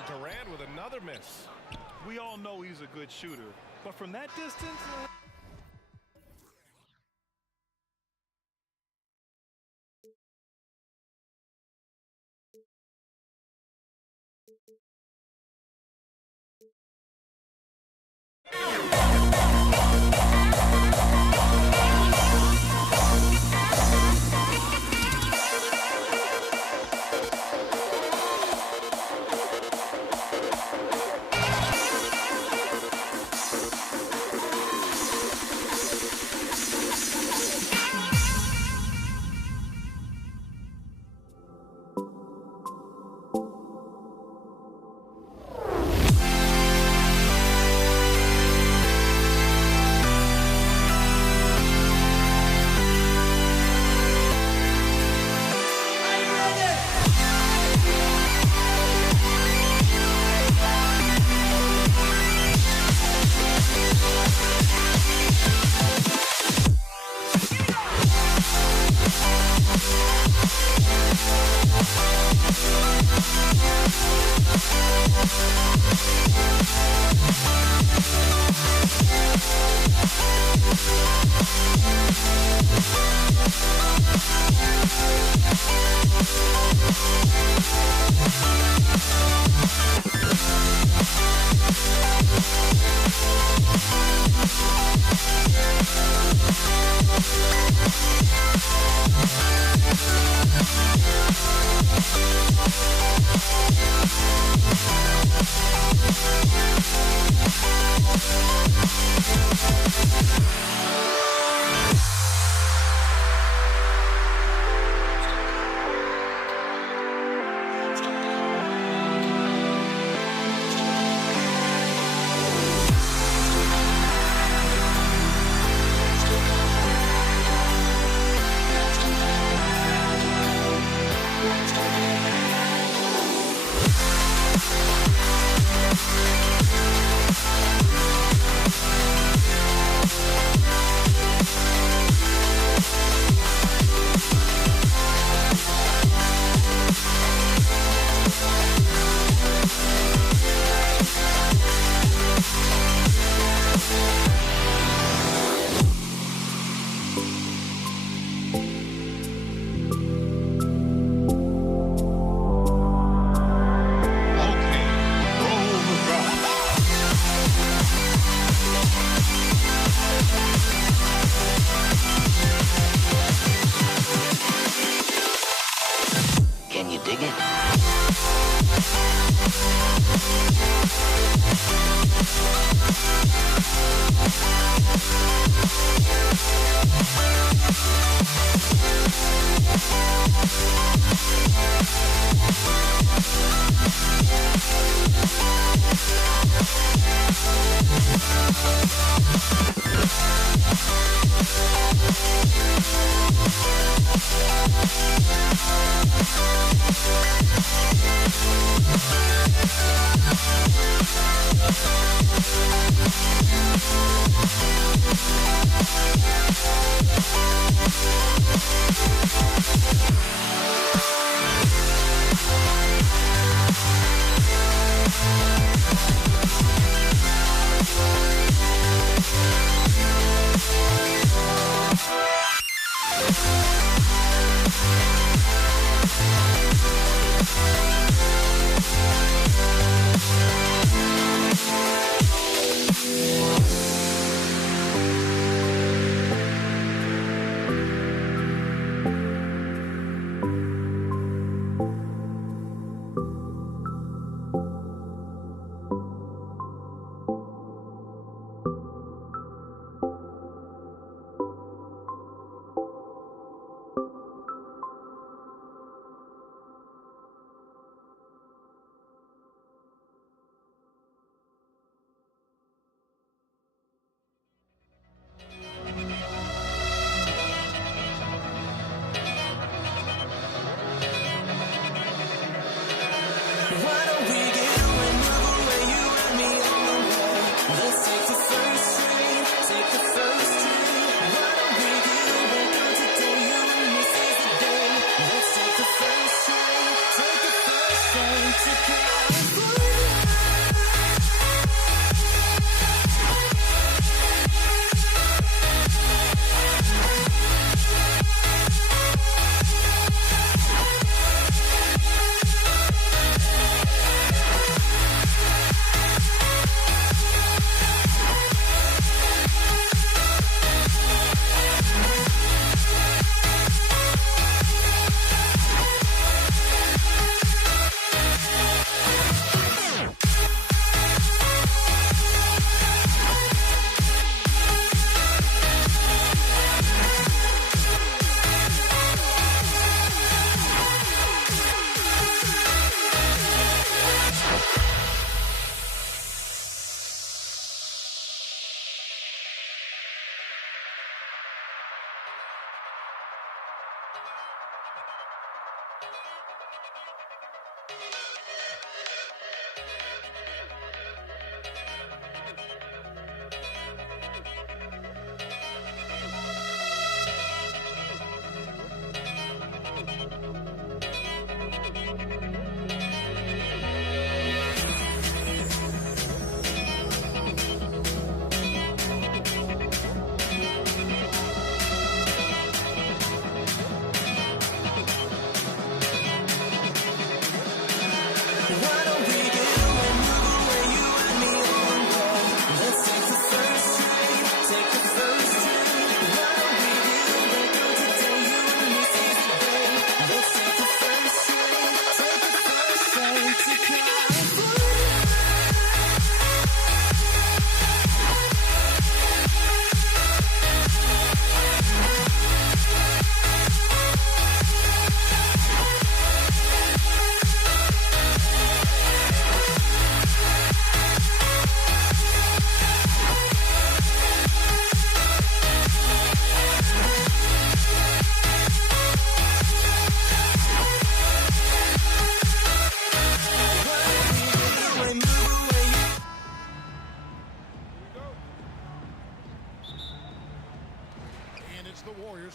Durant with another miss. We all know he's a good shooter, but from that distance... Dig it?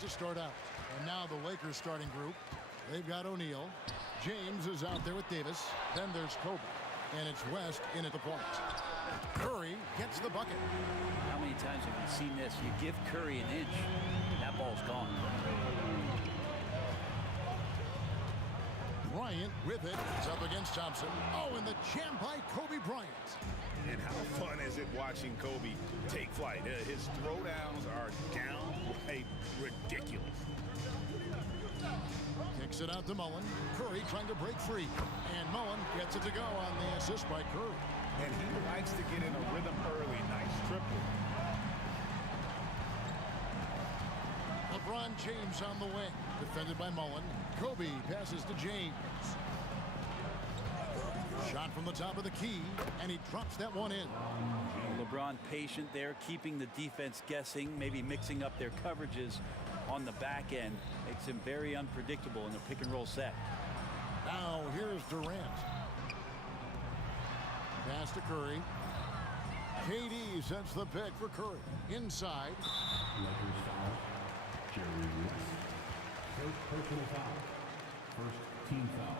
To start out. And now the Lakers starting group. They've got O'Neal. James is out there with Davis. Then there's Kobe. And it's West in at the point. Curry gets the bucket. How many times have you seen this? You give Curry an inch, that ball's gone. Bryant with it. It's up against Thompson. Oh, and the jam by Kobe Bryant. And how fun is it watching Kobe take flight? His throwdowns are downright ridiculous. Kick Kicks it out to Mullen. Curry trying to break free. And Mullen gets it to go on the assist by Curry. And he likes to get in a rhythm early. Nice triple. LeBron James on the wing. Defended by Mullen. Kobe passes to James. Shot from the top of the key. And he drops that one in. LeBron patient there, keeping the defense guessing, maybe mixing up their coverages on the back end. Makes him very unpredictable in the pick and roll set. Now here's Durant. Pass to Curry. KD sets the pick for Curry. Inside. Lakers foul. Jerry West. First personal foul. First team foul.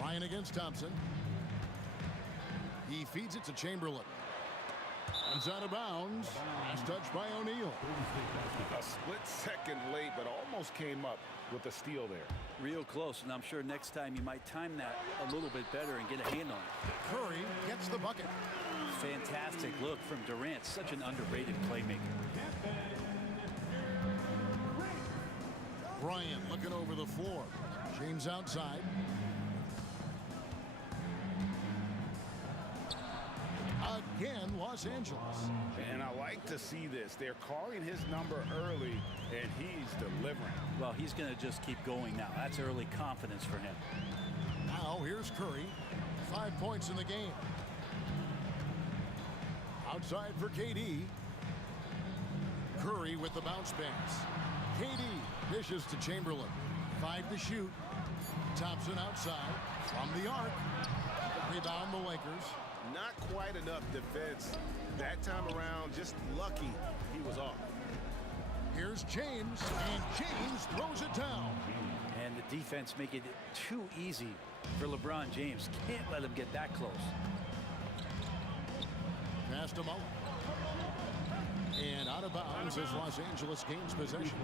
Ryan against Thompson. He feeds it to Chamberlain. It's out of bounds. Last touch by O'Neal. A split second late, but almost came up with a steal there. Real close, and I'm sure next time you might time that a little bit better and get a hand on it. Curry gets the bucket. Fantastic look from Durant. Such an underrated playmaker. Bryant looking over the floor. James outside. Again, Los Angeles. And I like to see this. They're calling his number early, and he's delivering. Well, he's going to just keep going now. That's early confidence for him. Now, here's Curry. 5 points in the game. Outside for KD. Curry with the bounce pass. KD dishes to Chamberlain. 5 to shoot. Thompson outside. From the arc. Rebound the Lakers. Not quite enough defense that time around. Just lucky he was off. Here's James, and James throws it down. And the defense make it too easy for LeBron James. Can't let him get that close. Pass to Mullen. And out of bounds as Los Angeles gains possession.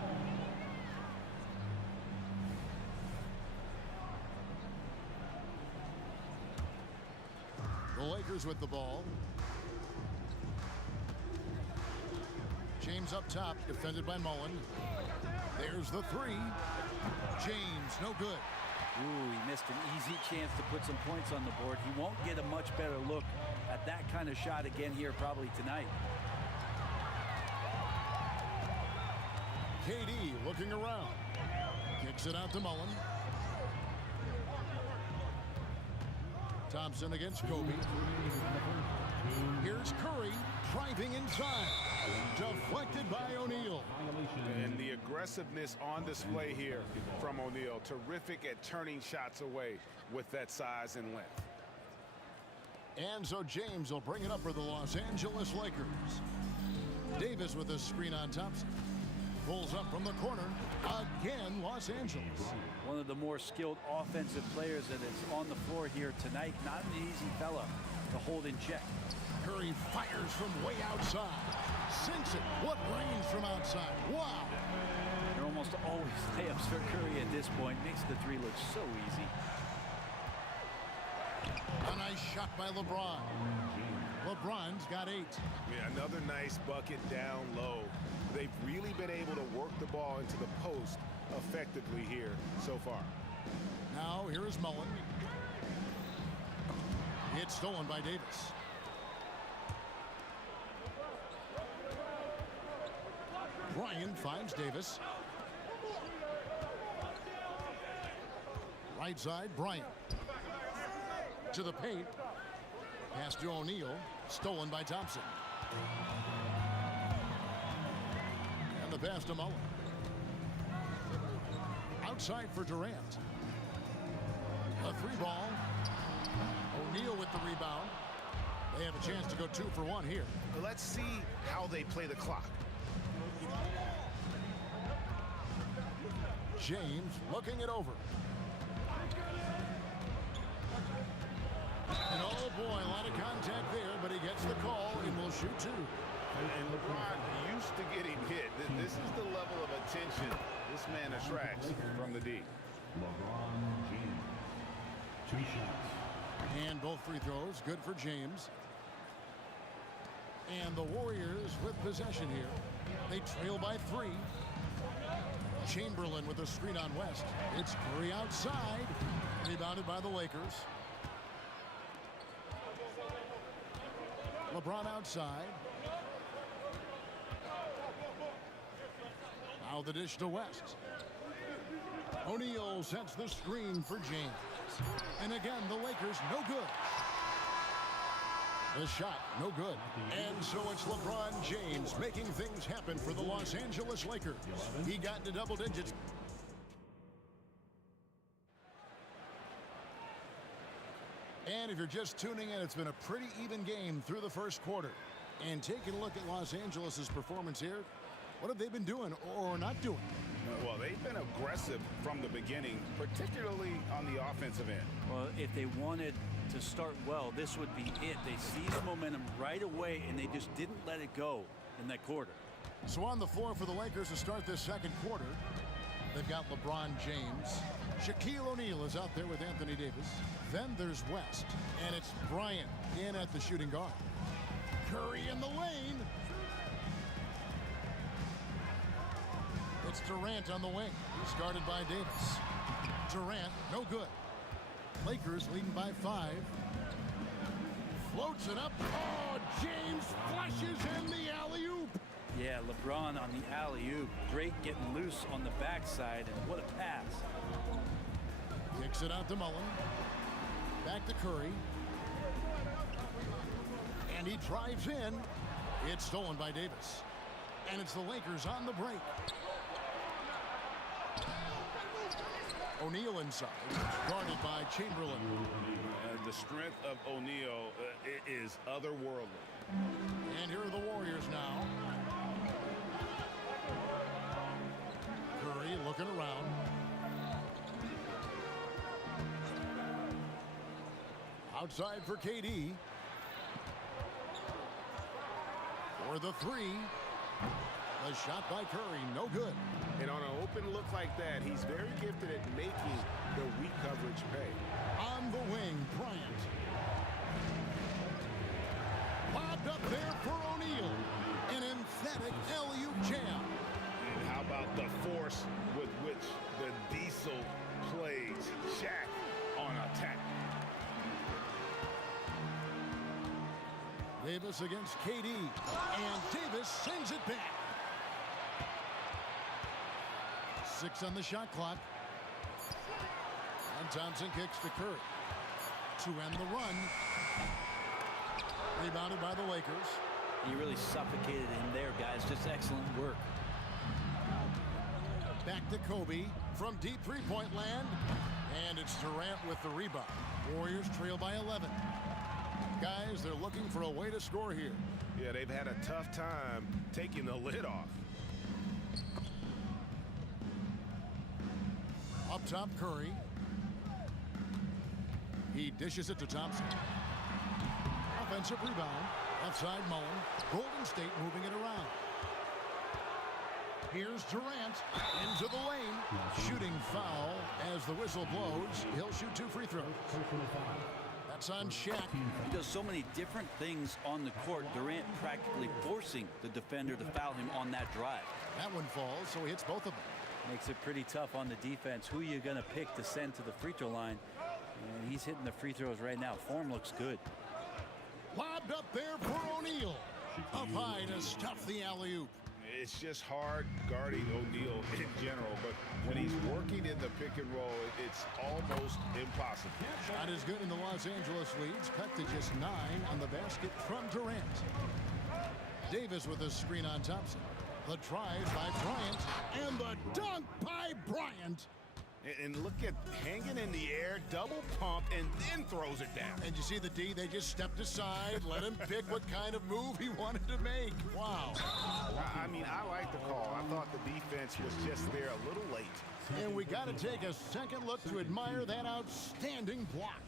The Lakers with the ball. James up top, defended by Mullen. There's the three. James, no good. Ooh, he missed an easy chance to put some points on the board. He won't get a much better look at that kind of shot again here probably tonight. KD looking around. Kicks it out to Mullen. Thompson against Kobe. Here's Curry driving inside. Deflected by O'Neal. And the aggressiveness on display here from O'Neal. Terrific at turning shots away with that size and length. And so James will bring it up for the Los Angeles Lakers. Davis with a screen on Thompson. Pulls up from the corner. Again, Los Angeles. One of the more skilled offensive players that is on the floor here tonight. Not an easy fella to hold in check. Curry fires from way outside. Sinks it. What range from outside. Wow. They're almost always layups for Curry at this point. Makes the three look so easy. A nice shot by LeBron. LeBron's got 8. Yeah, another nice bucket down low. They've really been able to work the ball into the post effectively here so far. Now here is Mullen. It's stolen by Davis. Bryant finds Davis. Right side, Bryant. To the paint. Pass to O'Neal. Stolen by Thompson. And the pass to Mullen. Outside for Durant. A 3-ball. O'Neal with the rebound. They have a chance to go 2 for 1 here. Let's see how they play the clock. James looking it over. And oh boy, a lot of contact there, but he gets the call and will shoot 2. And LeBron used to getting hit. This is the level of attention this man attracts from the D. LeBron James. 2 shots. And both free throws good for James. And the Warriors with possession here. They trail by 3. Chamberlain with a screen on West. It's Curry outside. Rebounded by the Lakers. LeBron outside. Now the dish to West. O'Neal sets the screen for James. And again, the Lakers no good. The shot, no good. And so it's LeBron James making things happen for the Los Angeles Lakers. He got into double digits. And if you're just tuning in, it's been a pretty even game through the first quarter. And taking a look at Los Angeles' performance here, what have they been doing or not doing? Well, they've been aggressive from the beginning, particularly on the offensive end. Well, if they wanted to start well, this would be it. They seized momentum right away, and they just didn't let it go in that quarter. So on the floor for the Lakers to start this second quarter, they've got LeBron James. Shaquille O'Neal is out there with Anthony Davis. Then there's West, and it's Bryant in at the shooting guard. Curry in the lane. It's Durant on the wing. He's guarded by Davis. Durant, no good. Lakers leading by 5. Floats it up. Oh, James flashes in the alley-oop. Yeah, LeBron on the alley-oop. Great getting loose on the backside, and what a pass. Kicks it out to Mullen. Back to Curry. And he drives in. It's stolen by Davis. And it's the Lakers on the break. O'Neal inside, guarded by Chamberlain. The strength of O'Neal is otherworldly. And here are the Warriors now. Curry looking around. Outside for KD. For the 3. A shot by Curry, no good. And on an open look like that, he's very gifted at making the weak coverage pay. On the wing, Bryant. Lobbed up there for O'Neal. An emphatic alley-oop jam. And how about the force with which the Diesel plays Shaq on attack? Davis against KD. And Davis sends it back. 6 on the shot clock. And Thompson kicks to Curry. To end the run. Rebounded by the Lakers. He really suffocated him there, guys. Just excellent work. Back to Kobe from deep three-point land. And it's Durant with the rebound. Warriors trail by 11. Guys, they're looking for a way to score here. Yeah, they've had a tough time taking the lid off. Up top, Curry. He dishes it to Thompson. Offensive rebound. Outside Mullen. Golden State moving it around. Here's Durant into the lane. Shooting foul as the whistle blows. He'll shoot 2 free throws. That's on Shaq. He does so many different things on the court. Durant practically forcing the defender to foul him on that drive. That one falls, so he hits both of them. Makes it pretty tough on the defense. Who are you going to pick to send to the free throw line? And he's hitting the free throws right now. Form looks good. Lobbed up there for O'Neal. Up high to stuff the alley-oop. It's just hard guarding O'Neal in general, but when he's working in the pick and roll, it's almost impossible. Shot is good in the Los Angeles leads. Cut to just 9 on the basket from Durant. Davis with a screen on Thompson. The drive by Bryant. And the dunk by Bryant. And look at hanging in the air, double pump, and then throws it down. And you see the D, they just stepped aside, let him pick what kind of move he wanted to make. Wow. I mean, I like the call. I thought the defense was just there a little late. And we got to take a second look to admire that outstanding block.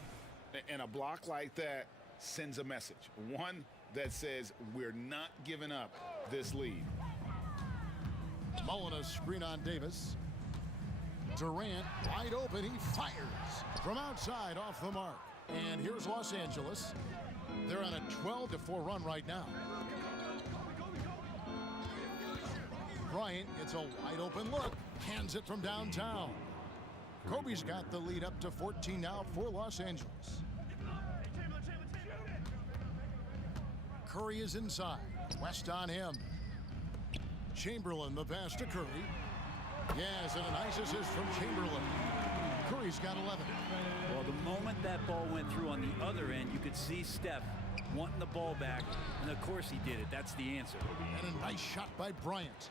And a block like that sends a message. One that says we're not giving up this lead. Mullen a screen on Davis. Durant wide open. He fires from outside off the mark. And here's Los Angeles. They're on a 12-4 run right now. Bryant gets a wide open look. Hands it from downtown. Kobe's got the lead up to 14 now for Los Angeles. Curry is inside. West on him. Chamberlain the pass to Curry. Yes, and a nice assist from Chamberlain. Curry's got 11. Well, the moment that ball went through on the other end, you could see Steph wanting the ball back, and of course he did it. That's the answer. And a nice shot by Bryant.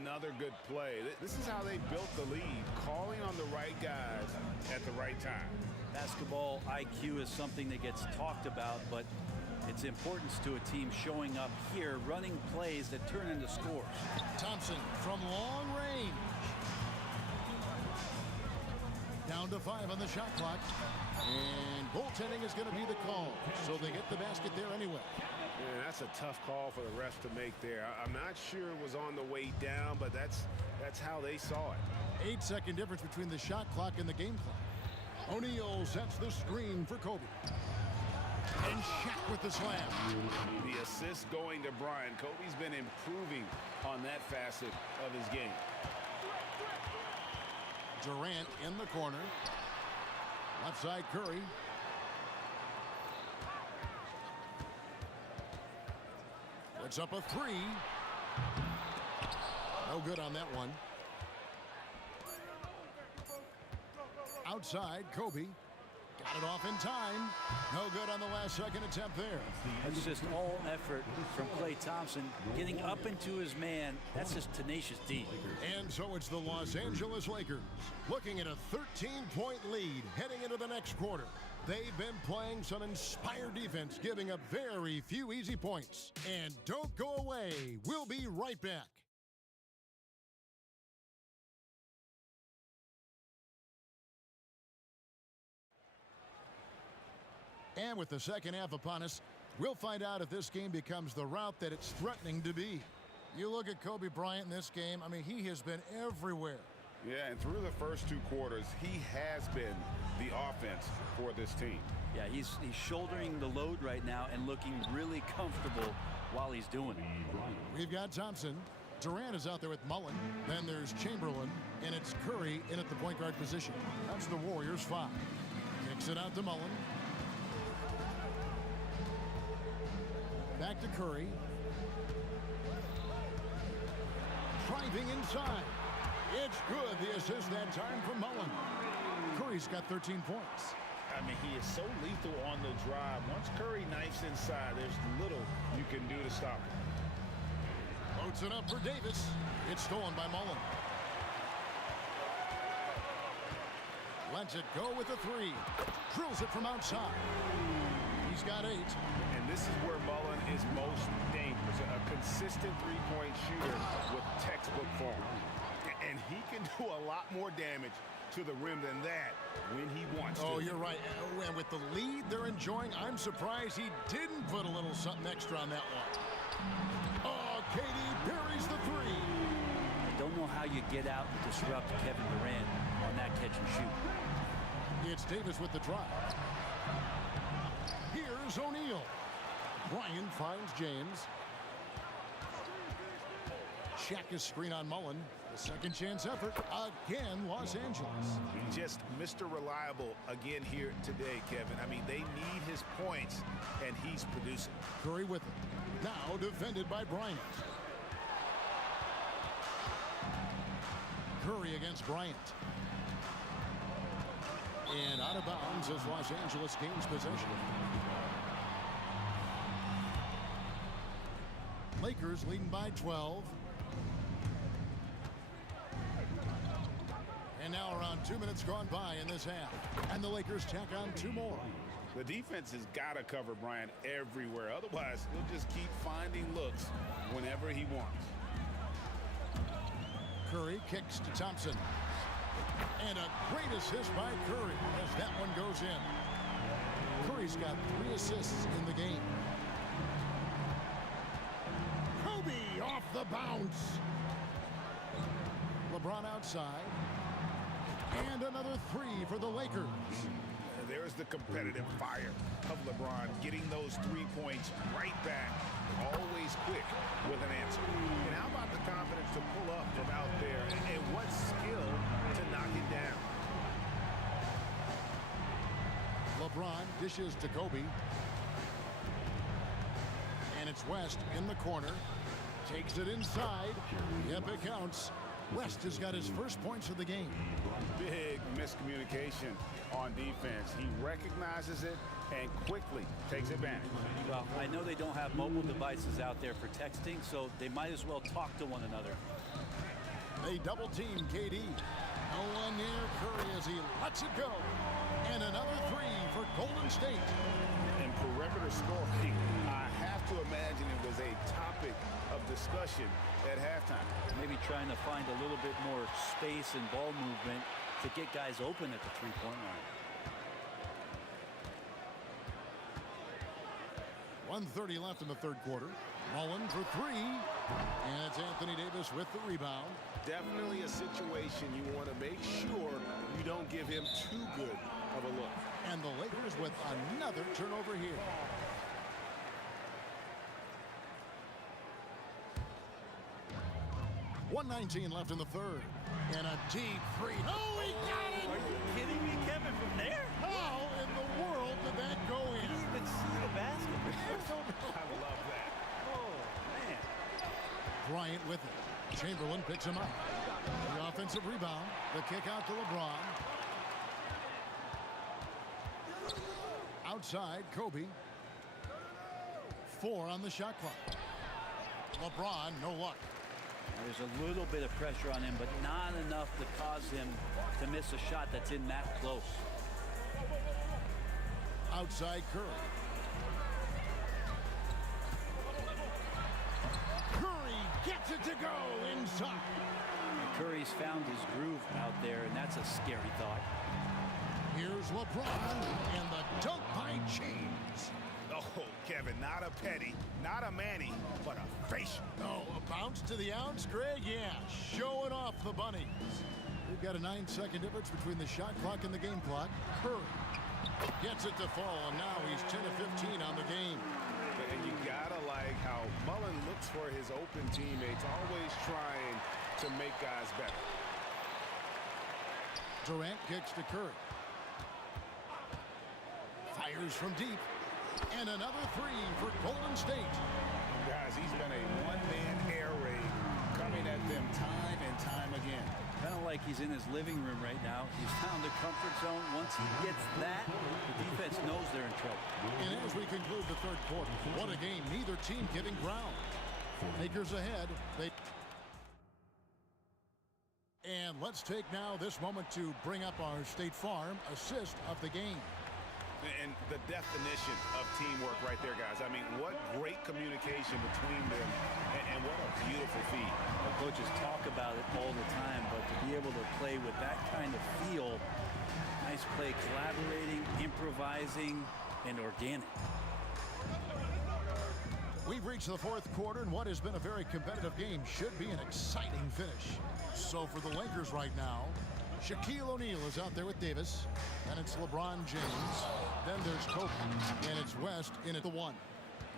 Another good play. This is how they built the lead, calling on the right guys at the right time. Basketball IQ is something that gets talked about, but its importance to a team showing up here, running plays that turn into scores. Thompson from long range. Down to 5 on the shot clock. And goaltending is going to be the call. So they get the basket there anyway. Man, that's a tough call for the refs to make there. I'm not sure it was on the way down, but that's how they saw it. 8-second difference between the shot clock and the game clock. O'Neal sets the screen for Kobe. And Shaq with the slam. The assist going to Bryant. Kobe's been improving on that facet of his game. Durant in the corner. Left side Curry. Puts up a 3. No good on that one. Outside Kobe. Got it off in time. No good on the last second attempt there. That's just all effort from Klay Thompson. Getting up into his man, that's just tenacious D. And so it's the Los Angeles Lakers looking at a 13-point lead heading into the next quarter. They've been playing some inspired defense, giving up very few easy points. And don't go away. We'll be right back. And with the second half upon us, we'll find out if this game becomes the route that it's threatening to be. You look at Kobe Bryant in this game, I mean, he has been everywhere. Yeah, and through the first 2 quarters, he has been the offense for this team. Yeah, he's shouldering the load right now and looking really comfortable while he's doing it. We've got Thompson. Durant is out there with Mullen. Then there's Chamberlain, and it's Curry in at the point guard position. That's the Warriors' 5. Kicks it out to Mullen. Back to Curry. Driving inside. It's good. The assist that time from Mullen. Curry's got 13 points. I mean, he is so lethal on the drive. Once Curry knifes inside, there's little you can do to stop him. Floats it up for Davis. It's stolen by Mullen. Lets it go with a 3. Drills it from outside. He's got 8. And this is where Mullen is most dangerous. A consistent three-point shooter with textbook form. And he can do a lot more damage to the rim than that when he wants to. Oh, you're right. And with the lead they're enjoying, I'm surprised he didn't put a little something extra on that one. Oh, KD buries the 3. I don't know how you get out and disrupt Kevin Durant on that catch and shoot. It's Davis with the drive. Here's O'Neal. Bryant finds James. Shaq is screen on Mullen. The second chance effort. Again, Los Angeles. Just Mr. Reliable again here today, Kevin. I mean, they need his points, and he's producing. Curry with it. Now defended by Bryant. Curry against Bryant. And out of bounds as Los Angeles gains possession. Lakers leading by 12. And now around 2 minutes gone by in this half. And the Lakers tack on 2 more. The defense has got to cover Bryant everywhere. Otherwise, he'll just keep finding looks whenever he wants. Curry kicks to Thompson. And a great assist by Curry as that one goes in. Curry's got 3 assists in the game. Kobe off the bounce. LeBron outside. And another 3 for the Lakers. There's the competitive fire of LeBron, getting those 3 points right back, always quick with an answer. And how about the confidence to pull Dishes to Kobe. And it's West in the corner. Takes it inside. Yep, it counts. West has got his first points of the game. Big miscommunication on defense. He recognizes it and quickly takes advantage. Well, I know they don't have mobile devices out there for texting, so they might as well talk to one another. They double team KD. No one near Curry as he lets it go. And another three for Golden State. In perimeter scoring, I have to imagine it was a topic of discussion at halftime. Maybe trying to find a little bit more space and ball movement to get guys open at the three-point line. 1:30 left in the third quarter. Mullen for three. And it's Anthony Davis with the rebound. Definitely a situation you want to make sure you don't give him too good of a look. And the Lakers with another turnover here. .119 left in the third. And a deep three. Oh, he got it! Are you kidding me, Kevin, from there? How in the world did that go in? Did he even see the basket? I love that. Oh, man. Bryant with it. Chamberlain picks him up. The offensive rebound. The kick out to LeBron. Outside, Kobe. 4 on the shot clock. LeBron, no luck. There's a little bit of pressure on him, but not enough to cause him to miss a shot that's in that close. Outside, Curry. Curry gets it to go inside. And Curry's found his groove out there, and that's a scary thought. Here's LeBron and the dunk by James. Oh, Kevin, not a petty, not a Manny, but a facial. Oh, a bounce to the ounce, Greg? Yeah, showing off the bunnies. We've got a 9-second difference between the shot clock and the game clock. Curry gets it to fall, and now he's 10 of 15 on the game. And you gotta like how Mullen looks for his open teammates, always trying to make guys better. Durant kicks to Curry. Fires from deep. And another three for Golden State. Guys, he's been a one-man air raid coming at them time and time again. Kind of like he's in his living room right now. He's found a comfort zone. Once he gets that, the defense knows they're in trouble. And as we conclude the third quarter, what a game. Neither team getting ground. Lakers ahead. And let's take now this moment to bring up our State Farm assist of the game. And the definition of teamwork right there, guys. I mean, what great communication between them, and what a beautiful feed. The coaches talk about it all the time, but to be able to play with that kind of feel, nice play, collaborating, improvising, and organic. We've reached the fourth quarter, and what has been a very competitive game should be an exciting finish. So for the Lakers right now, Shaquille O'Neal is out there with Davis. Then it's LeBron James. Then there's Kobe. And it's West in at the 1.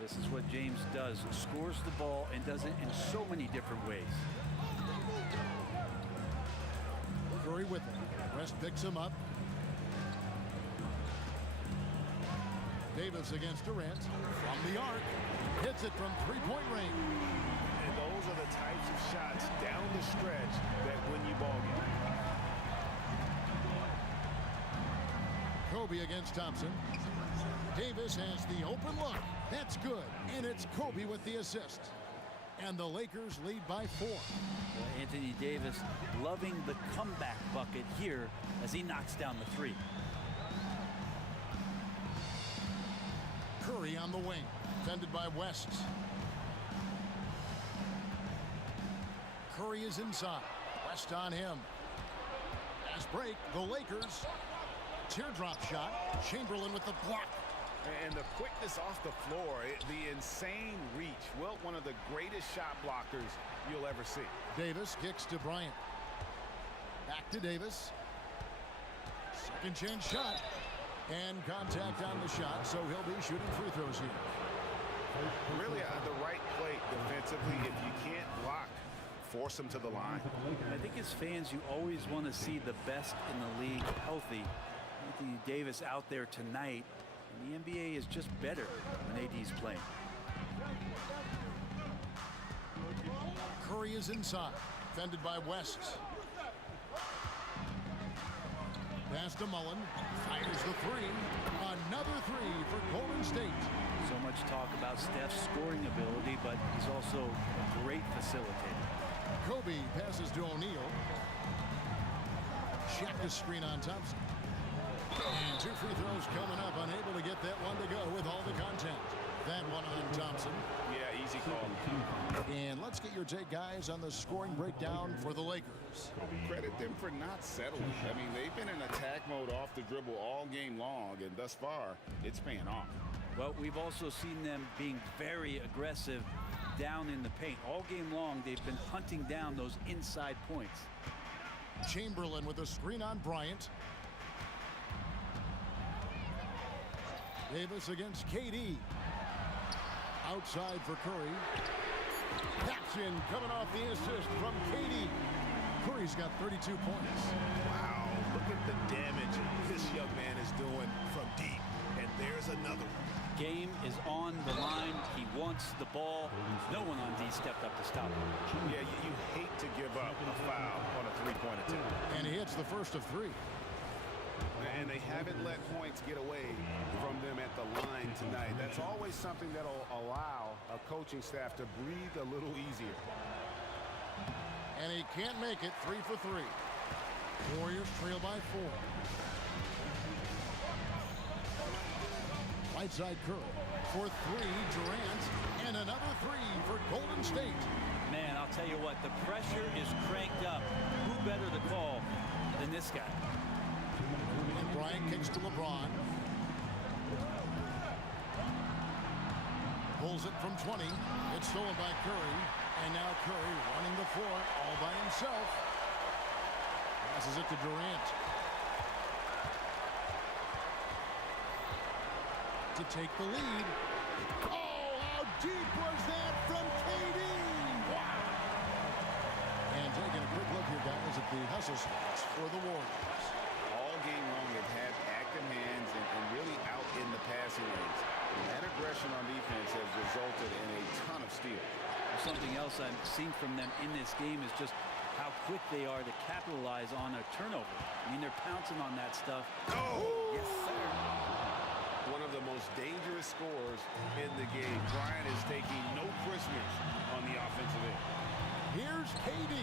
This is what James does. Scores the ball and does it in so many different ways. Curry with it. West picks him up. Davis against Durant. From the arc. Hits it from three-point range. And those are the types of shots down the stretch that win you ball games. Kobe against Thompson. Davis has the open look. That's good. And it's Kobe with the assist. And the Lakers lead by 4. Anthony Davis loving the comeback bucket here as he knocks down the 3. Curry on the wing. Defended by West. Curry is inside. West on him. As break, the Lakers. Teardrop shot. Chamberlain with the block. And the quickness off the floor, the insane reach. Well, one of the greatest shot blockers you'll ever see. Davis kicks to Bryant. Back to Davis. Second chance shot. And contact on the shot, so he'll be shooting free throws here. Really at the right plate defensively. If you can't block, force him to the line. I think as fans, you always want to see the best in the league healthy. Anthony Davis out there tonight The NBA is just better when AD's playing. Curry is inside, defended by West. Pass to Mullen, fires the three. Another three for Golden State. So much talk about Steph's scoring ability, but he's also a great facilitator. Kobe passes to O'Neal. Check the screen on Thompson. And 2 free throws coming up, unable to get that one to go with all the content. That one on Thompson. Yeah, easy call. And let's get your take, guys, on the scoring breakdown for the Lakers. Credit them for not settling. I mean, they've been in attack mode off the dribble all game long, and thus far, it's paying off. Well, we've also seen them being very aggressive down in the paint. All game long, they've been hunting down those inside points. Chamberlain with a screen on Bryant. Davis against KD. Outside for Curry. Jackson coming off the assist from KD. Curry's got 32 points. Wow, look at the damage this young man is doing from deep. And there's another one. Game is on the line. He wants the ball. No one on D stepped up to stop him. Yeah, you hate to give up a foul on a three-point attempt. And he hits the first of 3. And they haven't let points get away from them at the line tonight. That's always something that'll allow a coaching staff to breathe a little easier. And he can't make it. 3 for 3. Warriors trail by 4. Right side Curry for 3, Durant, and another 3 for Golden State. Man, I'll tell you what, the pressure is cranked up. Who better to call than this guy? And Bryant kicks to LeBron. Pulls it from 20. It's stolen by Curry. And now Curry running the floor all by himself. Passes it to Durant. To take the lead. Oh, how deep was that from KD? Wow. And taking a quick look here, guys, at the hustle spots for the Warriors. All game long, they've had active hands and really out in the passing lanes. And that aggression on defense has resulted in a ton of steals. Something else I've seen from them in this game is just how quick they are to capitalize on a turnover. I mean, they're pouncing on that stuff. Oh! Yes, sir. One of the most dangerous scorers in the game. Bryant is taking no prisoners on the offensive end. Here's KD.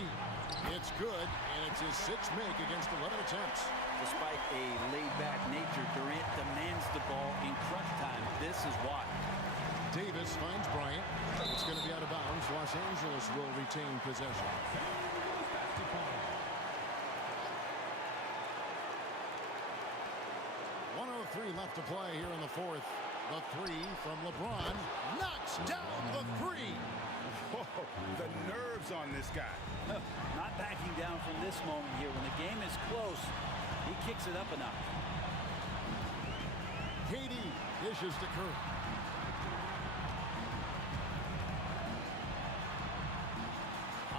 It's good, and it's his 6th make against 11 attempts. Despite a laid-back nature, Durant demands the ball in crunch time. This is why. Davis finds Bryant. It's going to be out of bounds. Los Angeles will retain possession. 1:03 left to play here in the 4th. The 3 from LeBron. Knocks down the 3. Whoa, the nerves on this guy. Not backing down from this moment here. When the game is close, he kicks it up a notch. KD dishes to Curry.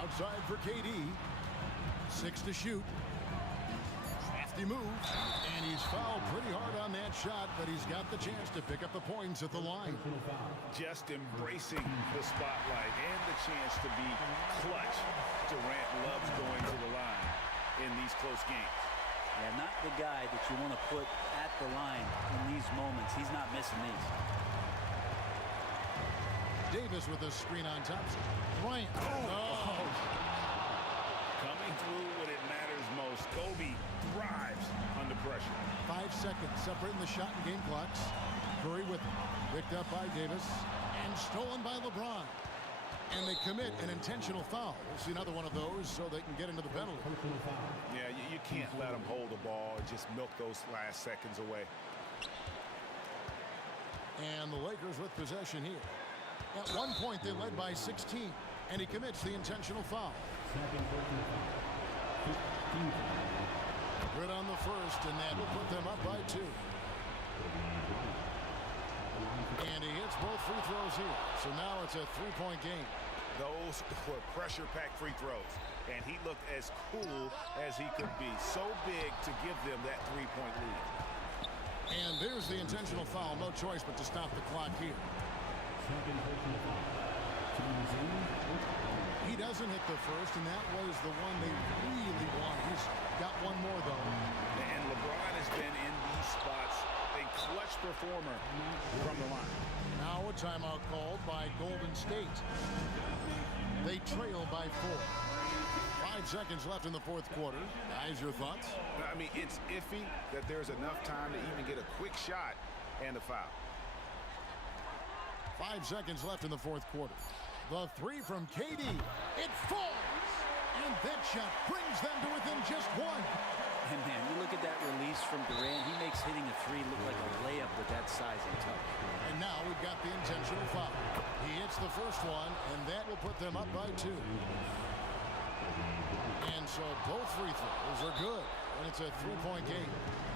Outside for KD. 6 to shoot. Crafty move. And he's fouled pretty hard on that shot, but he's got the chance to pick up the points at the line. Just embracing the spotlight and the chance to be clutch. Durant loves going to the line in these close games. Yeah, not the guy that you want to put at the line in these moments. He's not missing these. Davis with a screen on Thompson. Bryant. Oh. Coming through when it matters most. Kobe thrives under pressure. 5 seconds separating the shot and game clocks. Curry with it. Picked up by Davis and stolen by LeBron. And they commit an intentional foul. We'll see another one of those so they can get into the penalty. Yeah, you can't let them hold the ball and just milk those last seconds away. And the Lakers with possession here. At one point, they led by 16, and he commits the intentional foul. Good on the first, and that will put them up by 2. And he hits both free throws here. So now it's a 3-point game. Those were pressure-packed free throws, and he looked as cool as he could be. So big to give them that 3-point lead. And there's the intentional foul. No choice but to stop the clock here. Second personal foul. Team Z. He doesn't hit the first, and that was the one they really wanted. He's got one more, though. And LeBron has been in these spots a clutch performer from the line. Now a timeout called by Golden State. They trail by 4. 5 seconds left in the fourth quarter. Guys, your thoughts? I mean, it's iffy that there's enough time to even get a quick shot and a foul. 5 seconds left in the fourth quarter. The three from KD. It falls. And that shot brings them to within just 1. And man, you look at that release from Durant. He makes hitting a three look like a layup with that size and touch. And now we've got the intentional foul. He hits the first one, and that will put them up by 2. And so both free throws are good, and it's a 3-point game.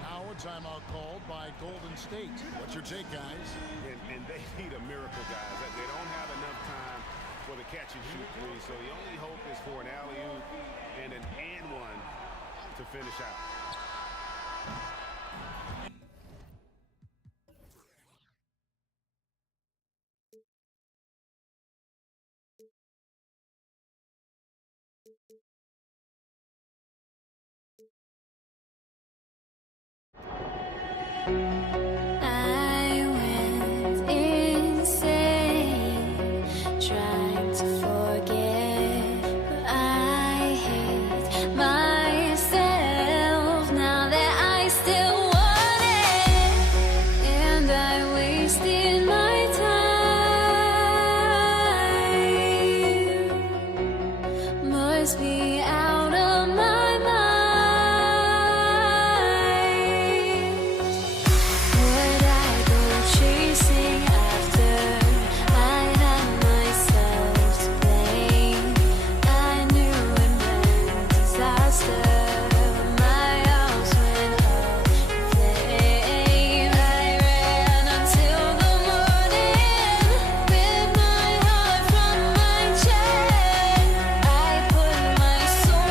Now a timeout called by Golden State. What's your take, guys? And they need a miracle, guys. They don't have enough time for the catch-and-shoot three, so the only hope is for an alley-oop and an and-one to finish out. I went insane trying to forget, but I hate myself now that I still want it, and I wasted my time. Must be out of my mind. So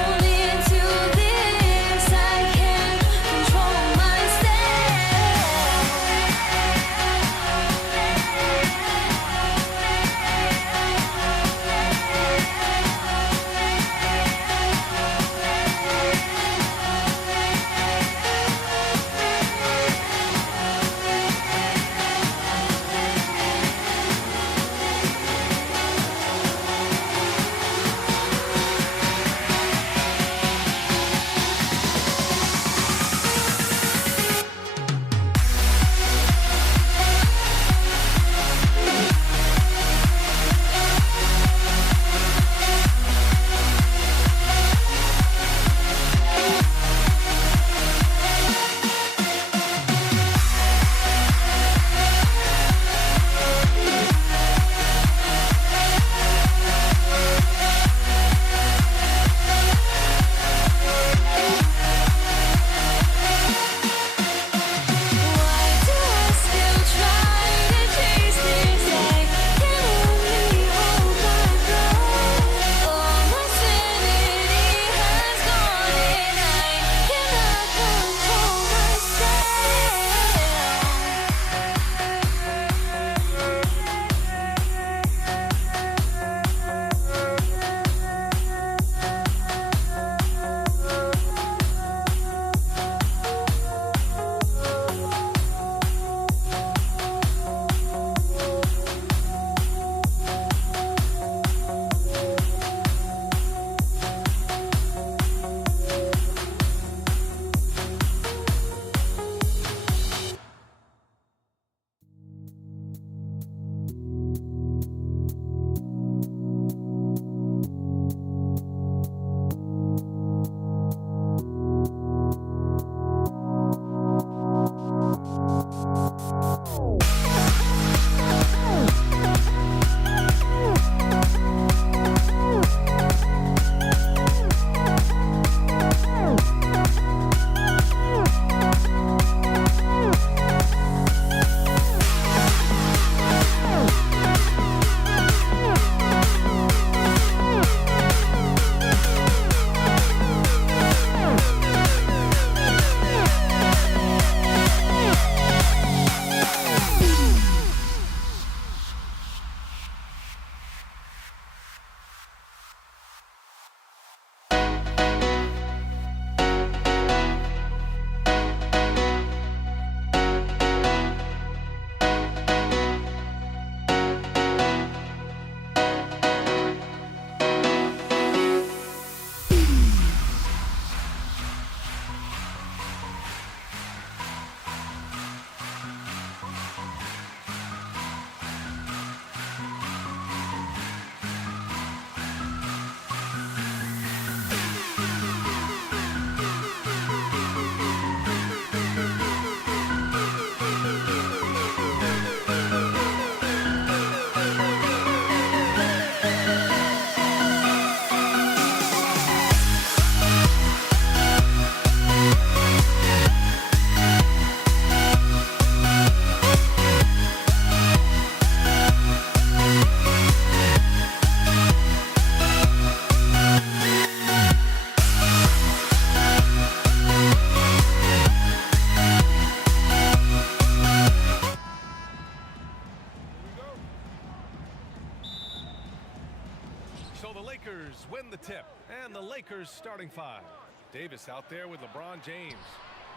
tip. And the Lakers starting five. Davis out there with LeBron James.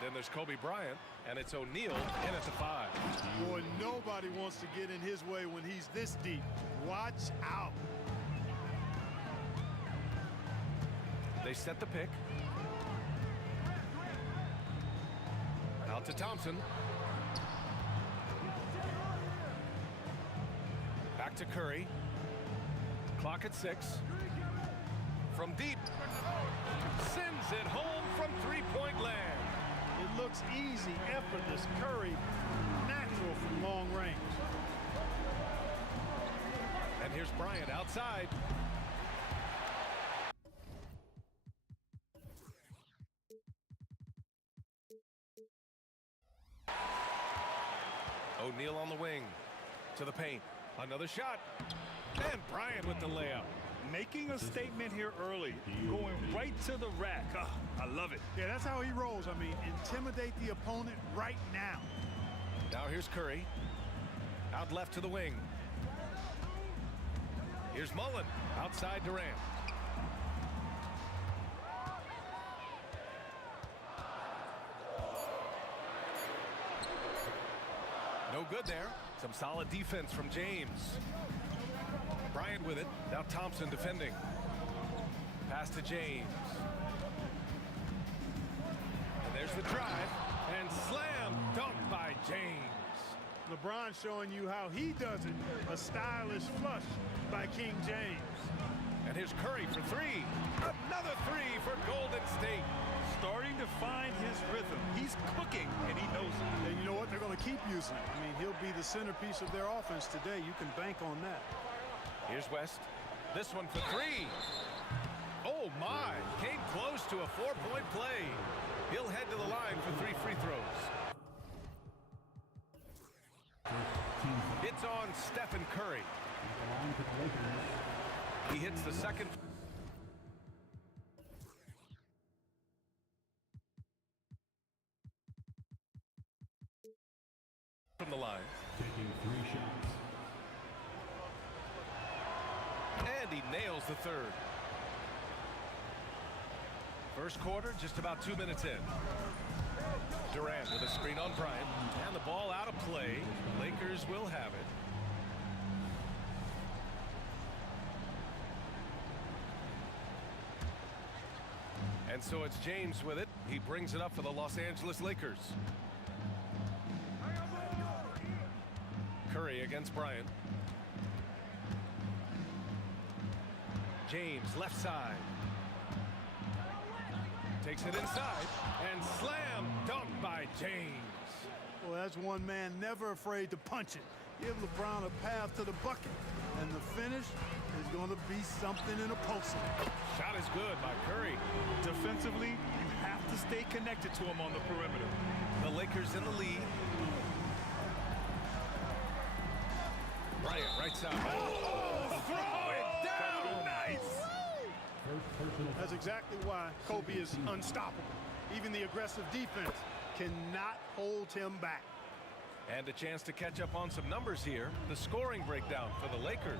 Then there's Kobe Bryant, and it's O'Neal in at the 5. Boy, nobody wants to get in his way when he's this deep. Watch out. They set the pick. Out to Thompson. Back to Curry. Clock at 6. From deep. Sends it home from three-point land. It looks easy, effortless. Curry, natural from long range. And here's Bryant outside. O'Neal on the wing. To the paint. Another shot. And Bryant with the layup. Making a statement here early. Going right to the rack. Oh, I love it. Yeah, that's how he rolls. I mean, intimidate the opponent right now. Now here's Curry. Out left to the wing. Here's Mullen. Outside Durant. No good there. Some solid defense from James. Bryant with it. Now Thompson defending. Pass to James. And there's the drive. And slam dunk by James. LeBron showing you how he does it. A stylish flush by King James. And here's Curry for 3. Another 3 for Golden State. Starting to find his rhythm. He's cooking, and he knows it. And you know what? They're going to keep using it. I mean, he'll be the centerpiece of their offense today. You can bank on that. Here's West. This one for 3. Oh, my. Came close to a 4-point play. He'll head to the line for 3 free throws. It's on Stephen Curry. He hits the second. From the line. Taking 3 shots. And he nails the third. First quarter, just about 2 minutes in. Durant with a screen on Bryant. And the ball out of play. Lakers will have it. And so it's James with it. He brings it up for the Los Angeles Lakers. Curry against Bryant. James left side. Takes it inside and slam dunk by James. Well, that's one man never afraid to punch it. Give LeBron a path to the bucket, and the finish is going to be something in a poster. Shot is good by Curry. Defensively, you have to stay connected to him on the perimeter. The Lakers in the lead. Bryant right side. Oh, throw it down. Nice. That's exactly why Kobe is unstoppable. Even the aggressive defense cannot hold him back. And a chance to catch up on some numbers here. The scoring breakdown for the Lakers.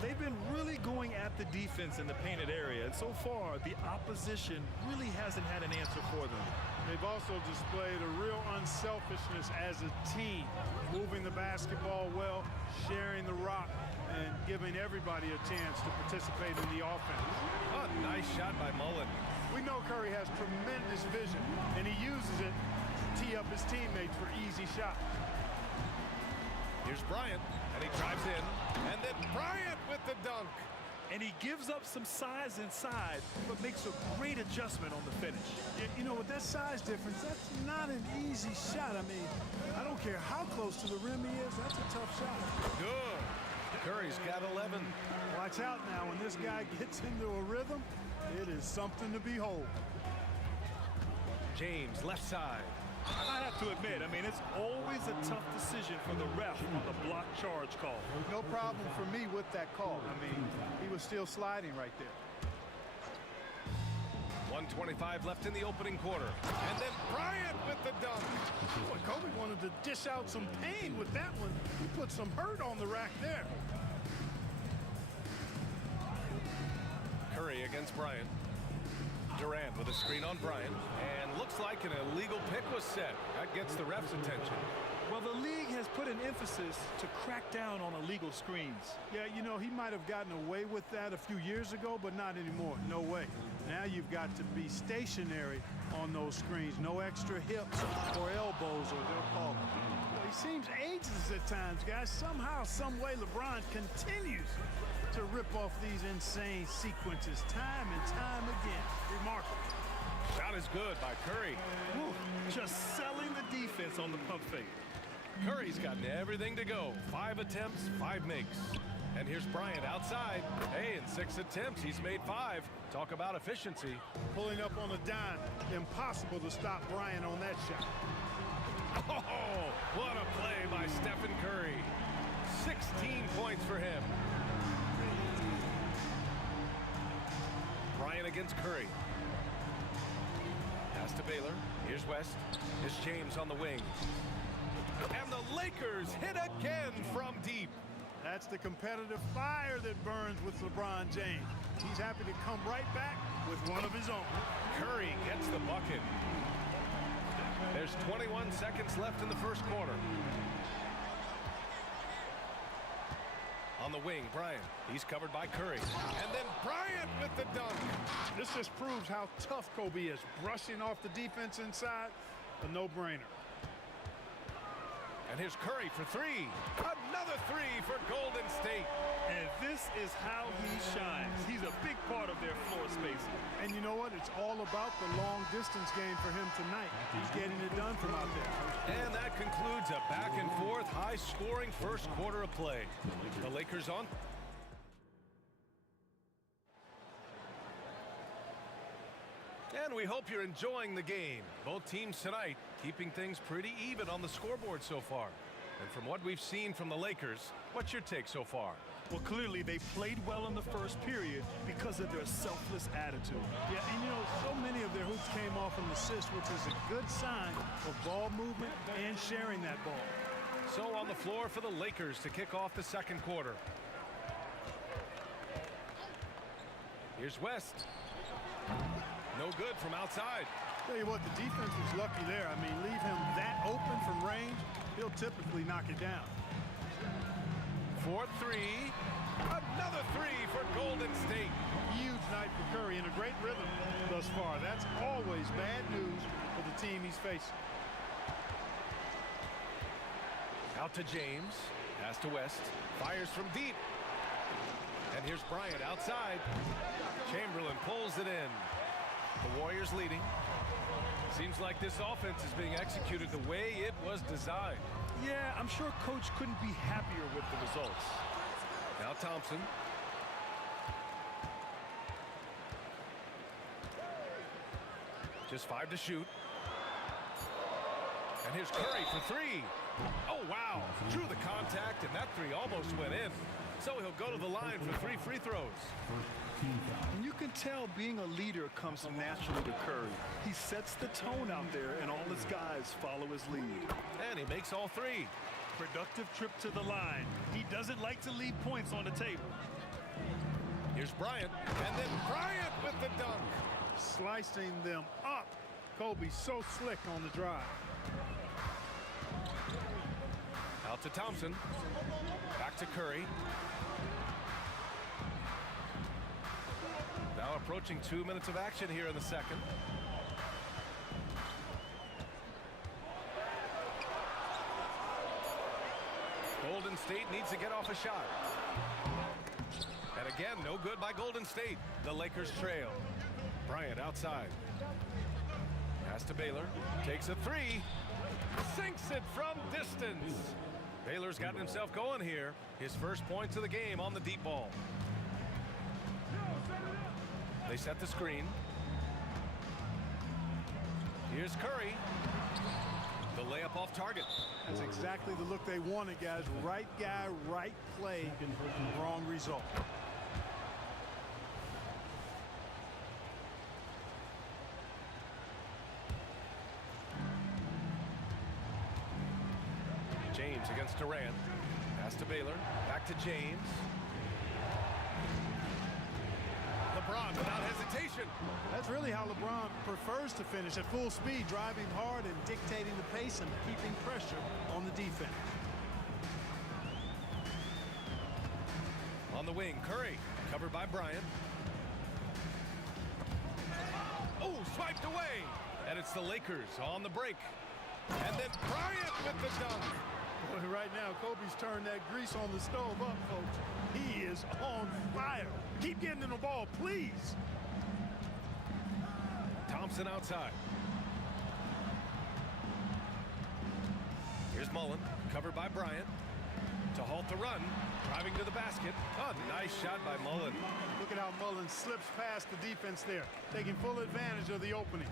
They've been really going at the defense in the painted area, and so far the opposition really hasn't had an answer for them. They've also displayed a real unselfishness as a team, moving the basketball well, sharing the rock, and giving everybody a chance to participate in the offense. A nice shot by Mullen. We know Curry has tremendous vision, and he uses it to tee up his teammates for easy shots. Here's Bryant, and he drives in, and then Bryant with the dunk. And he gives up some size inside, but makes a great adjustment on the finish. You know, with that size difference, that's not an easy shot. I mean, I don't care how close to the rim he is, that's a tough shot. Good. Curry's got 11. Watch out now, when this guy gets into a rhythm, it is something to behold. James left side. I have to admit, I mean, it's always a tough decision for the ref on the block charge call. No problem for me with that call. I mean, he was still sliding right there. 1:25 left in the opening quarter. And then Bryant with the dunk. Boy, Kobe wanted to dish out some pain with that one. He put some hurt on the rack there. Curry Curry against Bryant. Durant with a screen on Bryant, and looks like an illegal pick was set. That gets the ref's attention. Well, the league has put an emphasis to crack down on illegal screens. Yeah, you know, he might have gotten away with that a few years ago, but not anymore. No way. Now you've got to be stationary on those screens. No extra hips or elbows, or they'll call them. Well, he seems ageless at times, guys. Somehow, some way, LeBron continues to rip off these insane sequences time and time again. Remarkable. Shot is good by Curry. Whew, just selling the defense on the pump fake. Curry's gotten everything to go. 5 attempts, 5 makes. And here's Bryant outside. Hey, in 6 attempts, he's made 5. Talk about efficiency. Pulling up on a dime. Impossible to stop Bryant on that shot. Oh, what a play by Stephen Curry. 16 points for him. Bryant against Curry. Pass to Baylor. Here's West. Here's James on the wing. And the Lakers hit again from deep. That's the competitive fire that burns with LeBron James. He's happy to come right back with one of his own. Curry gets the bucket. There's 21 seconds left in the first quarter. On the wing, Bryant. He's covered by Curry. And then Bryant with the dunk. This just proves how tough Kobe is. Brushing off the defense inside, a no-brainer. And here's Curry for 3. Another 3 for Golden State. And this is how he shines. He's a big part of their floor spacing. And you know what? It's all about the long-distance game for him tonight. He's getting it done from out there. And that concludes a back-and-forth, high-scoring first quarter of play. The Lakers on. And we hope you're enjoying the game. Both teams tonight keeping things pretty even on the scoreboard so far. And from what we've seen from the Lakers, what's your take so far? Well, clearly they played well in the first period because of their selfless attitude. Yeah, and you know, so many of their hoops came off an assist, which is a good sign of ball movement and sharing that ball. So on the floor for the Lakers to kick off the second quarter. Here's West. No good from outside. Tell you what, the defense was lucky there. I mean, leave him that open from range, he'll typically knock it down. 4-3. Another 3 for Golden State. Huge night for Curry and a great rhythm thus far. That's always bad news for the team he's facing. Out to James. Pass to West. Fires from deep. And here's Bryant outside. Chamberlain pulls it in. The Warriors leading. Seems like this offense is being executed the way it was designed. Yeah, I'm sure Coach couldn't be happier with the results. Now Thompson. Just 5 to shoot. And here's Curry for 3. Oh, wow. Drew the contact, and that 3 almost went in. So he'll go to the line for 3 free throws. And you can tell being a leader comes naturally to Curry. He sets the tone out there, and all his guys follow his lead. And he makes all 3. Productive trip to the line. He doesn't like to leave points on the table. Here's Bryant, and then Bryant with the dunk. Slicing them up. Kobe so slick on the drive. Out to Thompson. Back to Curry. Now approaching 2 minutes of action here in the second. Golden State needs to get off a shot. And again, no good by Golden State. The Lakers trail. Bryant outside. Pass to Baylor. Takes a 3. Sinks it from distance. Baylor's gotten himself going here. His first points of the game on the deep ball. They set the screen. Here's Curry. The layup off target. That's exactly the look they wanted, guys. Right guy, right play, wrong result. James against Durant. Pass to Baylor. Back to James. LeBron LeBron without hesitation. That's really how LeBron prefers to finish, at full speed, driving hard and dictating the pace and keeping pressure on the defense. On the wing, Curry, covered by Bryant. Oh, swiped away. And it's the Lakers on the break. And then Bryant with the dunk. Boy, right now, Kobe's turned that grease on the stove up, folks. He is on fire. Keep getting in the ball, please. Thompson outside. Here's Mullen, covered by Bryant. To halt the run, driving to the basket. Oh, nice shot by Mullen. Look at how Mullen slips past the defense there, taking full advantage of the opening.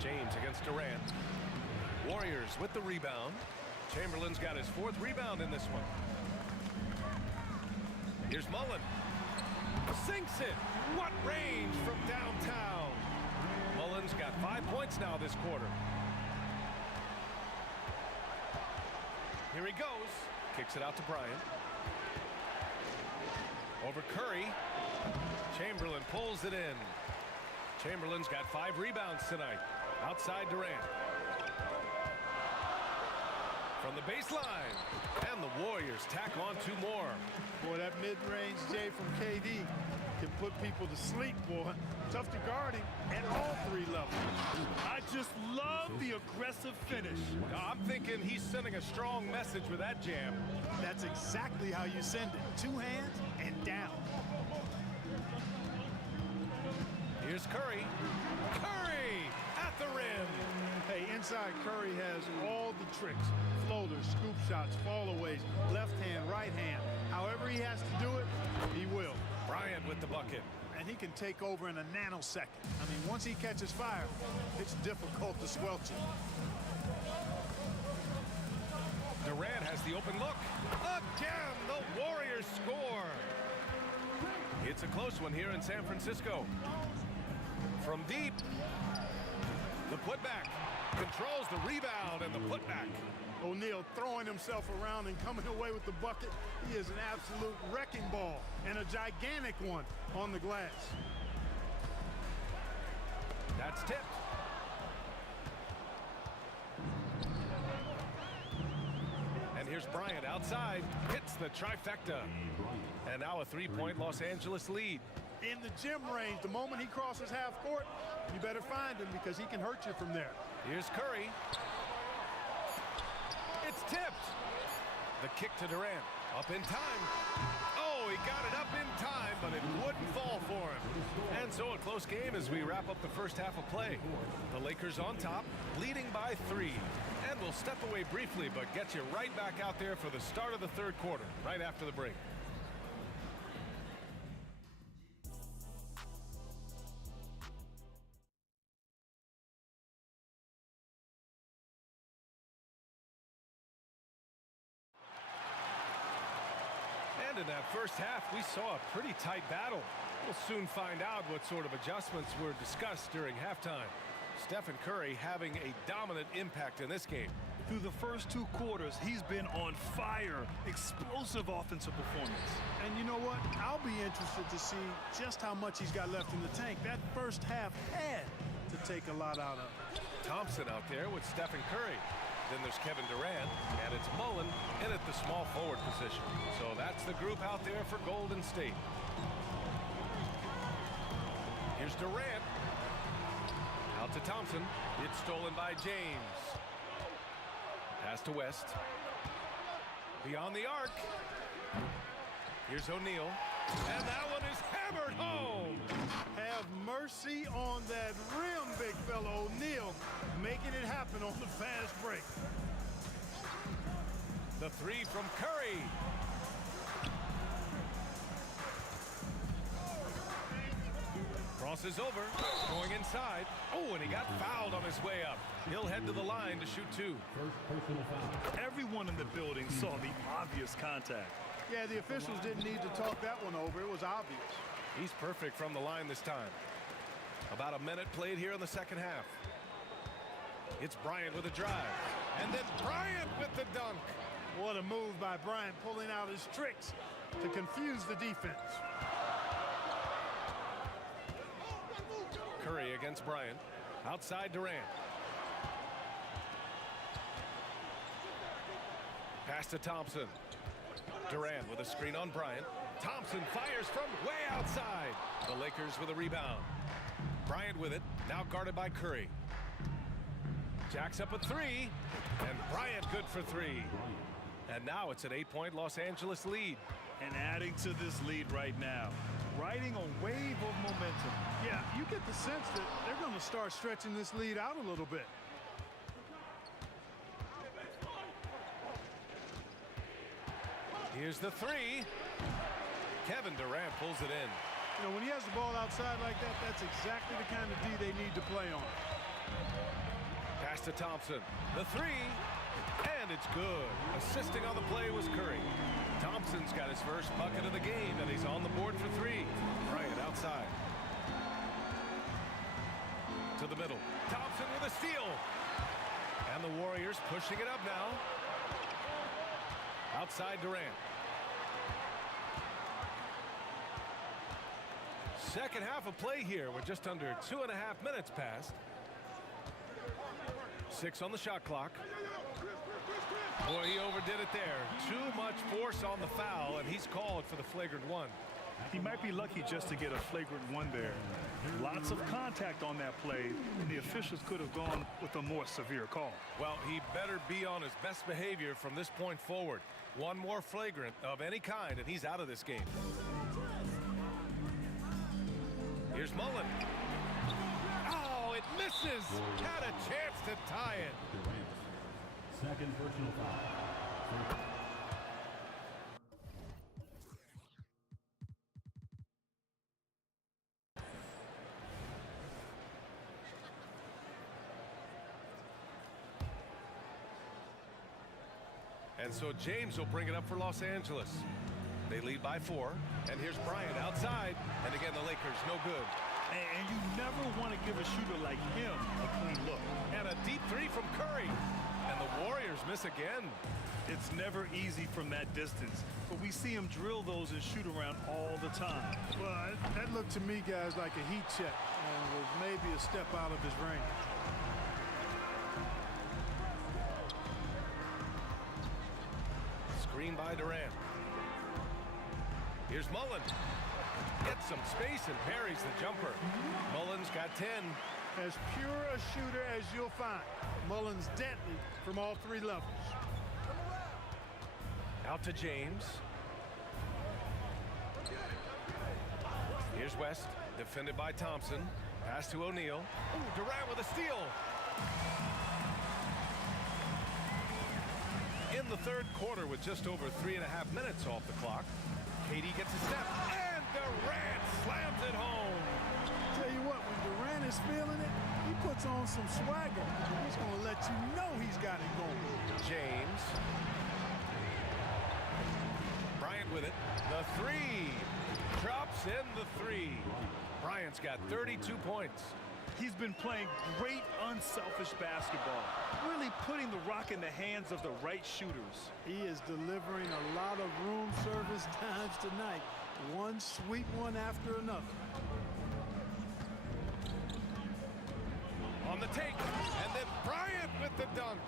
James against Durant. Warriors with the rebound. Chamberlain's got his 4th rebound in this one. Here's Mullen. Sinks it. What range from downtown. Mullen's got 5 points now this quarter. Here he goes. Kicks it out to Bryant. Over Curry. Chamberlain pulls it in. Chamberlain's got 5 rebounds tonight. Outside Durant. From the baseline. And the Warriors tack on 2 more. Boy, that mid-range J from KD can put people to sleep, boy. Tough to guard him at all 3 levels. I just love the aggressive finish. I'm thinking he's sending a strong message with that jam. That's exactly how you send it. 2 hands and down. Here's Curry. Curry at the rim. Hey, inside Curry has all the tricks. Floaters, scoop shots, fallaways, left hand, right hand. However he has to do it, he will. Bryant with the bucket. And he can take over in a nanosecond. I mean, once he catches fire, it's difficult to squelch it. Durant has the open look. Again, the Warriors score. It's a close one here in San Francisco. From deep. The putback. Controls the rebound and the putback. O'Neal throwing himself around and coming away with the bucket. He is an absolute wrecking ball and a gigantic one on the glass. That's tipped. And here's Bryant outside. Hits the trifecta. And now a 3-point Los Angeles lead. In the gym range, the moment he crosses half court, you better find him because he can hurt you from there. Here's Curry. It's tipped. The kick to Durant. Up in time. Oh, he got it up in time, but it wouldn't fall for him. And so a close game as we wrap up the first half of play. The Lakers on top, leading by 3. And we'll step away briefly, but get you right back out there for the start of the 3rd quarter, right after the break. In that first half, we saw a pretty tight battle. We'll soon find out what sort of adjustments were discussed during halftime. Stephen Curry having a dominant impact in this game. Through the first 2 quarters, he's been on fire. Explosive offensive performance. And you know what? I'll be interested to see just how much he's got left in the tank. That first half had to take a lot out of it. Thompson out there with Stephen Curry. Then there's Kevin Durant, and it's Mullen in at the small forward position. So that's the group out there for Golden State. Here's Durant. Out to Thompson. It's stolen by James. Pass to West. Beyond the arc. Here's O'Neal. And that one is hammered home. Have mercy on that rim, big fella. O'Neal making it happen on the fast break. The 3 from Curry. Crosses over, going inside. Oh, and he got fouled on his way up. He'll head to the line to shoot 2. Everyone in the building saw the obvious contact. Yeah, the officials didn't need to talk that one over. It was obvious. He's perfect from the line this time. About a minute played here in the second half. It's Bryant with a drive. And then Bryant with the dunk. What a move by Bryant, pulling out his tricks. to confuse the defense. Curry against Bryant. Outside Durant. Pass to Thompson. Durant with a screen on Bryant. Thompson fires from way outside. The Lakers with a rebound. Bryant with it. Now guarded by Curry. Jacks up a three. And Bryant good for three. And now it's an 8-point Los Angeles lead. And adding to this lead right now. Riding a wave of momentum. Yeah, you get the sense that they're going to start stretching this lead out a little bit. Here's the three. Kevin Durant pulls it in. You know, when he has the ball outside like that, that's exactly the kind of D they need to play on. Pass to Thompson. The three. And it's good. Assisting on the play was Curry. Thompson's got his first bucket of the game, and he's on the board for three. Bryant outside. To the middle. Thompson with a steal. And the Warriors pushing it up now. Outside Durant. Second half of play here. We're just under 2.5 minutes past. 6 on the shot clock. Boy, he overdid it there. Too much force on the foul, and he's called for the flagrant one. He might be lucky just to get a flagrant one there. Lots of contact on that play, and the officials could have gone with a more severe call. Well, he better be on his best behavior from this point forward. One more flagrant of any kind, and he's out of this game. Here's Mullen. Oh, it misses. Had a chance to tie it. Second personal foul. And so James will bring it up for Los Angeles. They lead by 4. And here's Bryant outside. And again, the Lakers no good. And you never want to give a shooter like him a clean look. And a deep three from Curry. And the Warriors miss again. It's never easy from that distance, but we see him drill those and shoot around all the time. Well, that looked to me, guys, like a heat check and was maybe a step out of his range. Screen by Durant. Here's Mullen. Gets some space and parries the jumper. Mullen's got 10. As pure a shooter as you'll find. Mullen's deadly from all 3 levels. Out to James. Here's West, defended by Thompson. Pass to O'Neal. Ooh, Durant with a steal. In the third quarter with just over 3.5 minutes off the clock, Katie gets a step, and Durant slams it home. Tell you what, when Durant is feeling it, he puts on some swagger. He's going to let you know he's got it going. James. Bryant with it. The three. Drops in the three. Bryant's got 32 points. He's been playing great unselfish basketball, really putting the rock in the hands of the right shooters. He is delivering a lot of room service times tonight. One sweet one after another. On the take, and then Bryant with the dunk.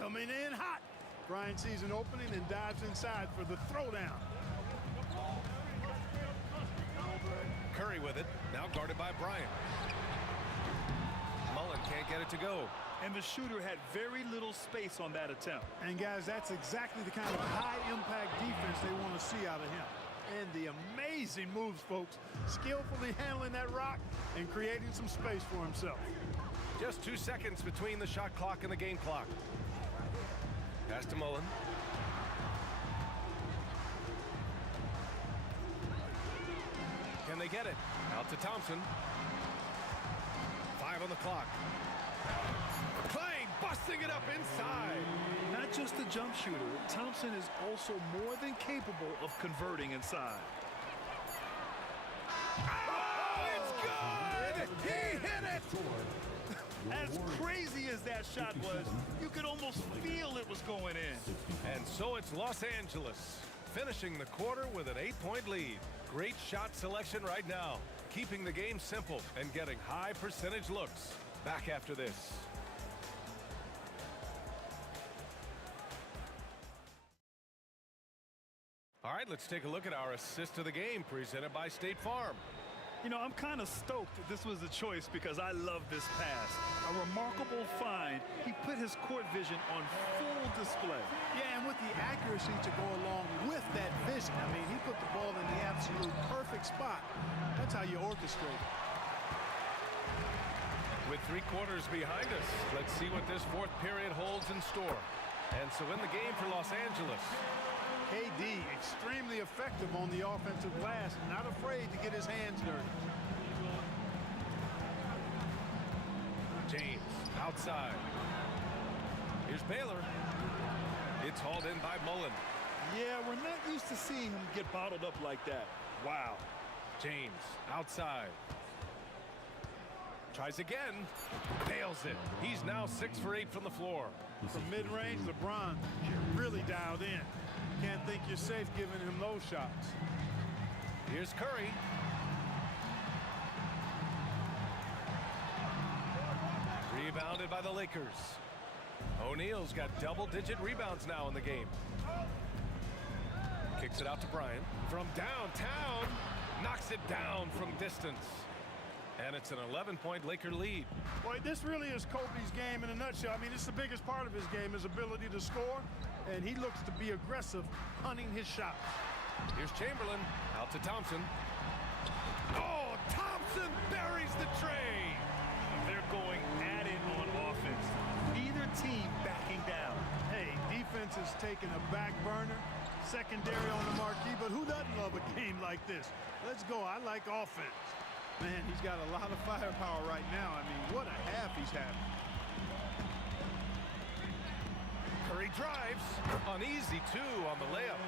Coming in hot. Bryant sees an opening and dives inside for the throwdown. Curry with it, now guarded by Bryant. Mullen can't get it to go. And the shooter had very little space on that attempt. And guys, that's exactly the kind of high-impact defense they want to see out of him. And the amazing moves, folks. Skillfully handling that rock and creating some space for himself. Just 2 seconds between the shot clock and the game clock. Pass to Mullen. Can they get it? Out to Thompson. 5 on the clock. Clay busting it up inside. Not just a jump shooter, Thompson is also more than capable of converting inside. Oh, it's good! He hit it! As crazy as that shot was, you could almost feel it was going in. And so it's Los Angeles finishing the quarter with an 8-point lead. Great shot selection right now, keeping the game simple and getting high percentage looks. Back after this. All right, let's take a look at our assist of the game presented by State Farm. You know, I'm kind of stoked that this was a choice because I love this pass. A remarkable find. He put his court vision on full display. Yeah, and with the accuracy to go along with that vision. I mean, he put the ball in the absolute perfect spot. That's how you orchestrate it. With 3 quarters behind us, let's see what this fourth period holds in store. And so in the game for Los Angeles, KD, extremely effective on the offensive glass, not afraid to get his hands dirty. James outside. Here's Baylor. It's hauled in by Mullen. Yeah, we're not used to seeing him get bottled up like that. Wow. James outside. Tries again. Nails it. He's now 6 for 8 from the floor. From mid-range, LeBron really dialed in. Can't think you're safe giving him those shots. Here's Curry. Rebounded by the Lakers. O'Neal's got double-digit rebounds now in the game. Kicks it out to Bryant. From downtown, knocks it down from distance. And it's an 11-point Laker lead. Boy, this really is Kobe's game in a nutshell. I mean, it's the biggest part of his game, his ability to score. And he looks to be aggressive, hunting his shots. Here's Chamberlain, out to Thompson. Oh, Thompson buries the tray. They're going at it on offense. Neither team backing down. Hey, defense is taking a back burner. Secondary on the marquee, but who doesn't love a game like this? Let's go. I like offense. Man, he's got a lot of firepower right now. I mean, what a half he's having. Curry drives. Uneasy, too, on the layup.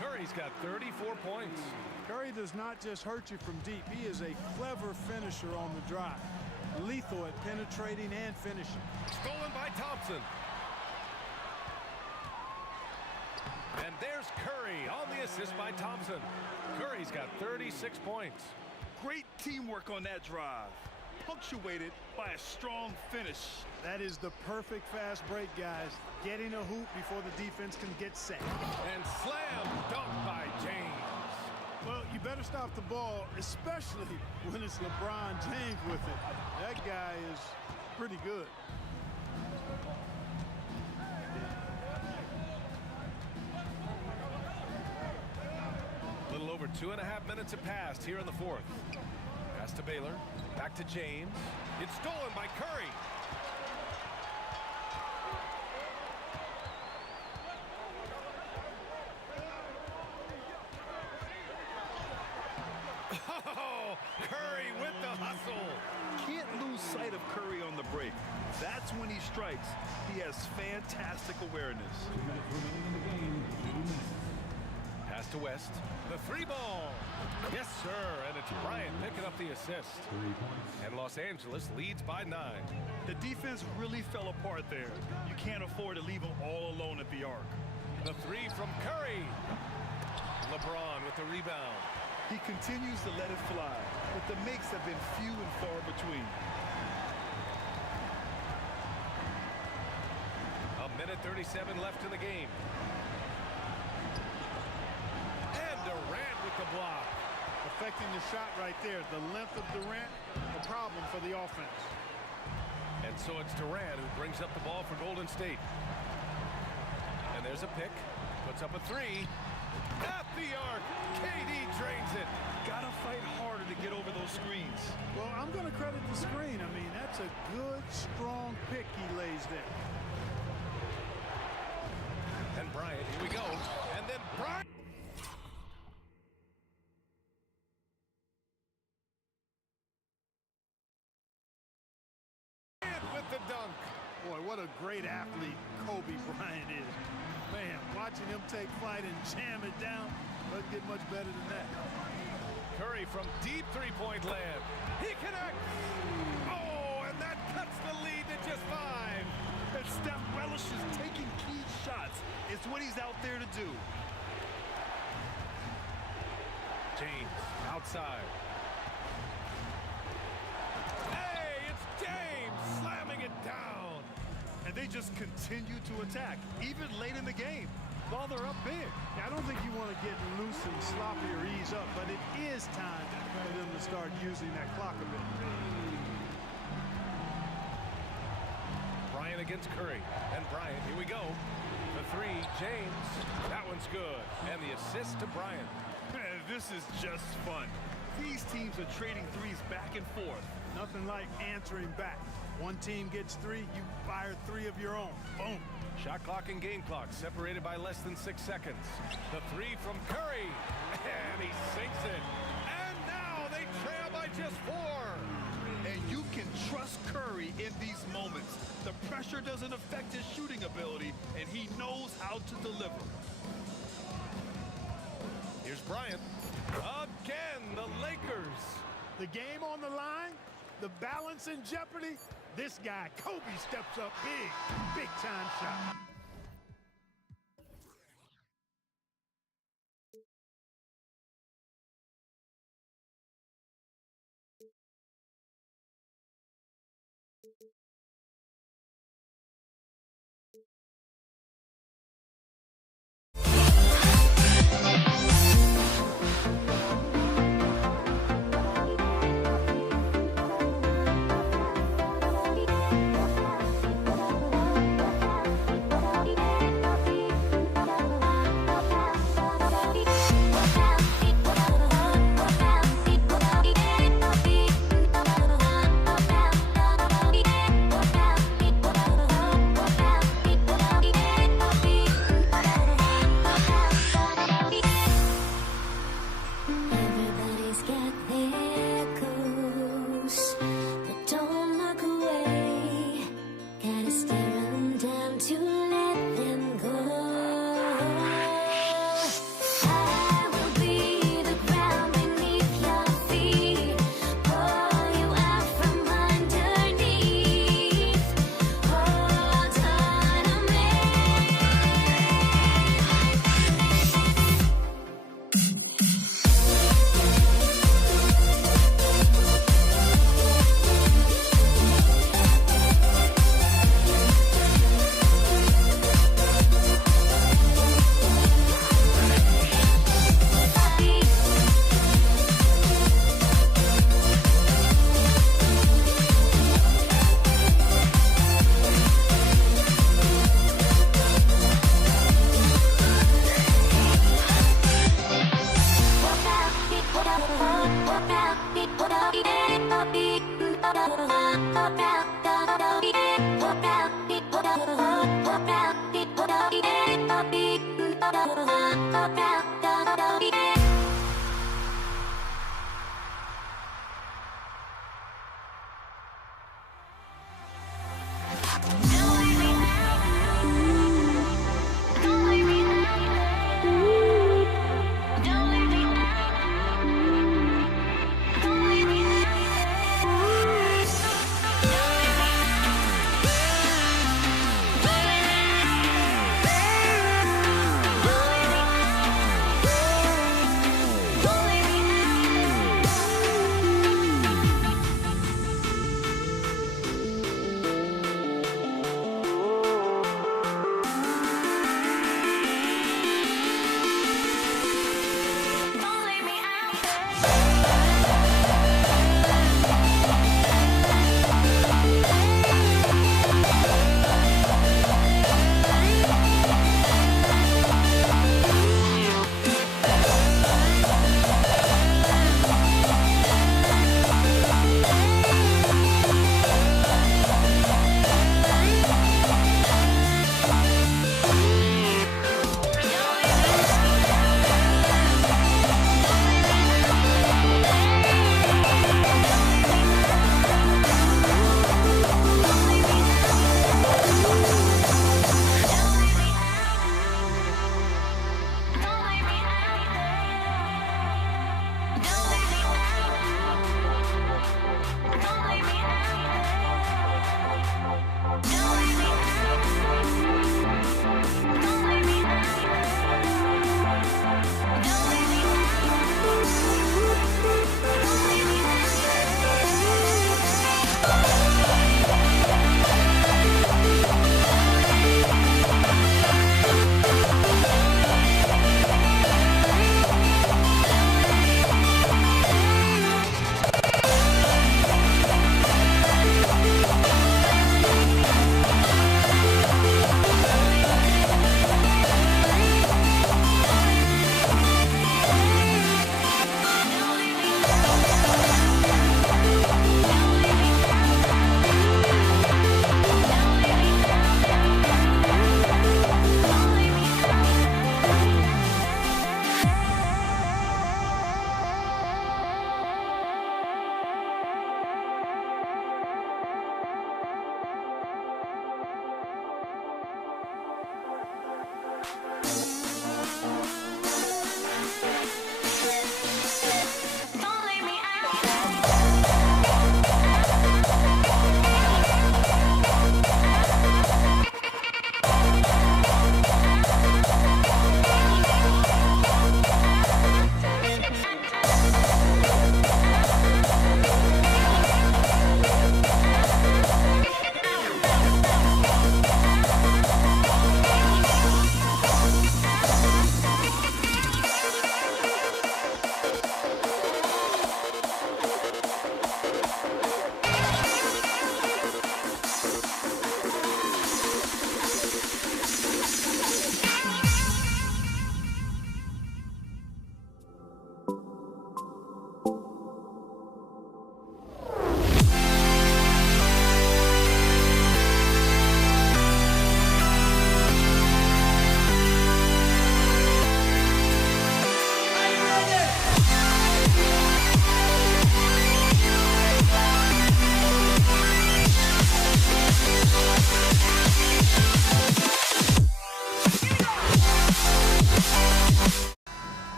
Curry's got 34 points. Curry does not just hurt you from deep. He is a clever finisher on the drive. Lethal at penetrating and finishing. Stolen by Thompson. And there's Curry on the assist by Thompson. Curry's got 36 points. Great teamwork on that drive, punctuated by a strong finish. That is the perfect fast break, guys. Getting a hoop before the defense can get set. And slam dunk by James. Well, you better stop the ball, especially when it's LeBron James with it. That guy is pretty good. Little over 2.5 minutes have passed here in the fourth. Pass to Baylor. Back to James. It's stolen by Curry. Oh, Curry with the hustle. Can't lose sight of Curry on the break. That's when he strikes. He has fantastic awareness. Pass to West. The 3 ball. Yes, sir. And it's Bryant picking up the assist. And Los Angeles leads by 9. The defense really fell apart there. You can't afford to leave them all alone at the arc. The 3 from Curry. LeBron with the rebound. He continues to let it fly, but the makes have been few and far between. A minute 37 left in the game. And Durant with the block. Affecting the shot right there. The length of Durant, a problem for the offense. And so it's Durant who brings up the ball for Golden State. And there's a pick. Puts up a 3. At the arc. KD drains it. Gotta fight harder to get over those screens. Well, I'm going to credit the screen. I mean, that's a good, strong pick he lays there. And Bryant, here we go. And then Bryant. With the dunk. Boy, what a great athlete Kobe Bryant is. Man, watching him take flight and jam it down doesn't get much better than that. Curry from deep three-point land. He connects. Oh, and that cuts the lead to just 5. And Steph relishes taking key shots. It's what he's out there to do. James outside. Hey, it's James slamming it down. And they just continue to attack, even late in the game, while they're up big. I don't think you want to get loose and sloppy or ease up, but it is time for them to start using that clock a bit. Bryant against Curry. And Bryant, here we go. The three, James. That one's good. And the assist to Bryant. Man, this is just fun. These teams are trading threes back and forth. Nothing like answering back. One team gets three, you fire three of your own. Boom. Shot clock and game clock separated by less than 6 seconds. The three from Curry. And he sinks it. And now they trail by just 4. And you can trust Curry in these moments. The pressure doesn't affect his shooting ability, and he knows how to deliver. Here's Bryant. Again, the Lakers. The game on the line, the balance in jeopardy. This guy, Kobe, steps up big time shot.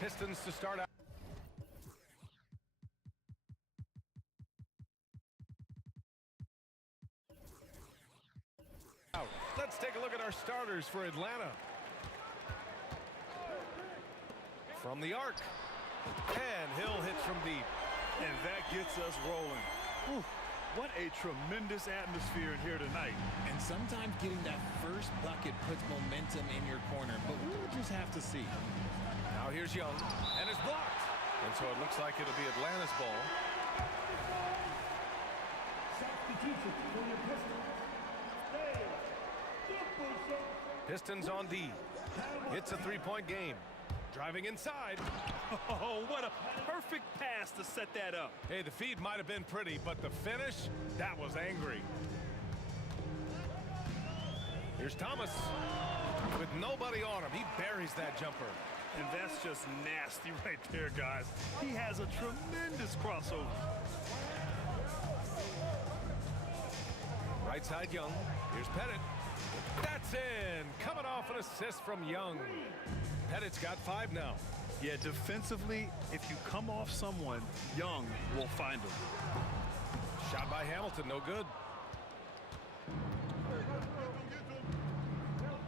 Pistons to start out. Let's take a look at our starters for Atlanta. From the arc. And Hill hits from deep. And that gets us rolling. Whew. What a tremendous atmosphere in here tonight. And sometimes getting that first bucket puts momentum in your corner, but we'll just have to see. Now here's Young, and it's blocked. And so it looks like it'll be Atlanta's ball. Pistons on D. It's a three-point game. Driving inside. Oh, what a perfect pass to set that up. Hey, the feed might have been pretty, but the finish, that was angry. Here's Thomas. With nobody on him, he buries that jumper. And that's just nasty right there, guys. He has a tremendous crossover. Right side Young. Here's Pettit. That's in. Coming off an assist from Young. Pettit's got 5 now. Yeah, defensively, if you come off someone, Young will find him. Shot by Hamilton, no good.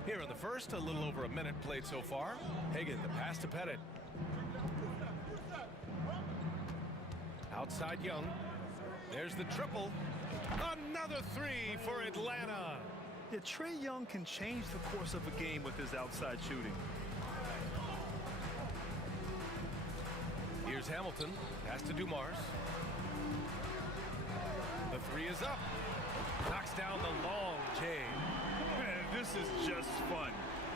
Here in the first, a little over a minute played so far. Hagan, the pass to Pettit. Outside Young. There's the triple. Another 3 for Atlanta. Yeah, Trae Young can change the course of a game with his outside shooting. Here's Hamilton. Pass to Dumars. The 3 is up. Knocks down the long J. Man, this is just fun.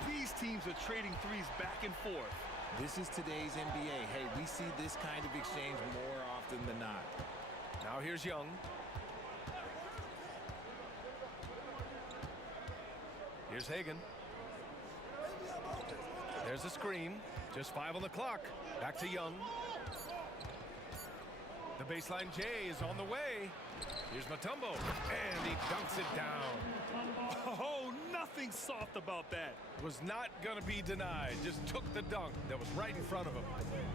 These teams are trading threes back and forth. This is today's NBA. Hey, we see this kind of exchange more often than not. Now here's Young. Here's Hagan. There's a screen. Just 5 on the clock. Back to Young. The baseline J is on the way. Here's Mutombo. And he dunks it down. Oh, nothing soft about that. Was not going to be denied. Just took the dunk that was right in front of him.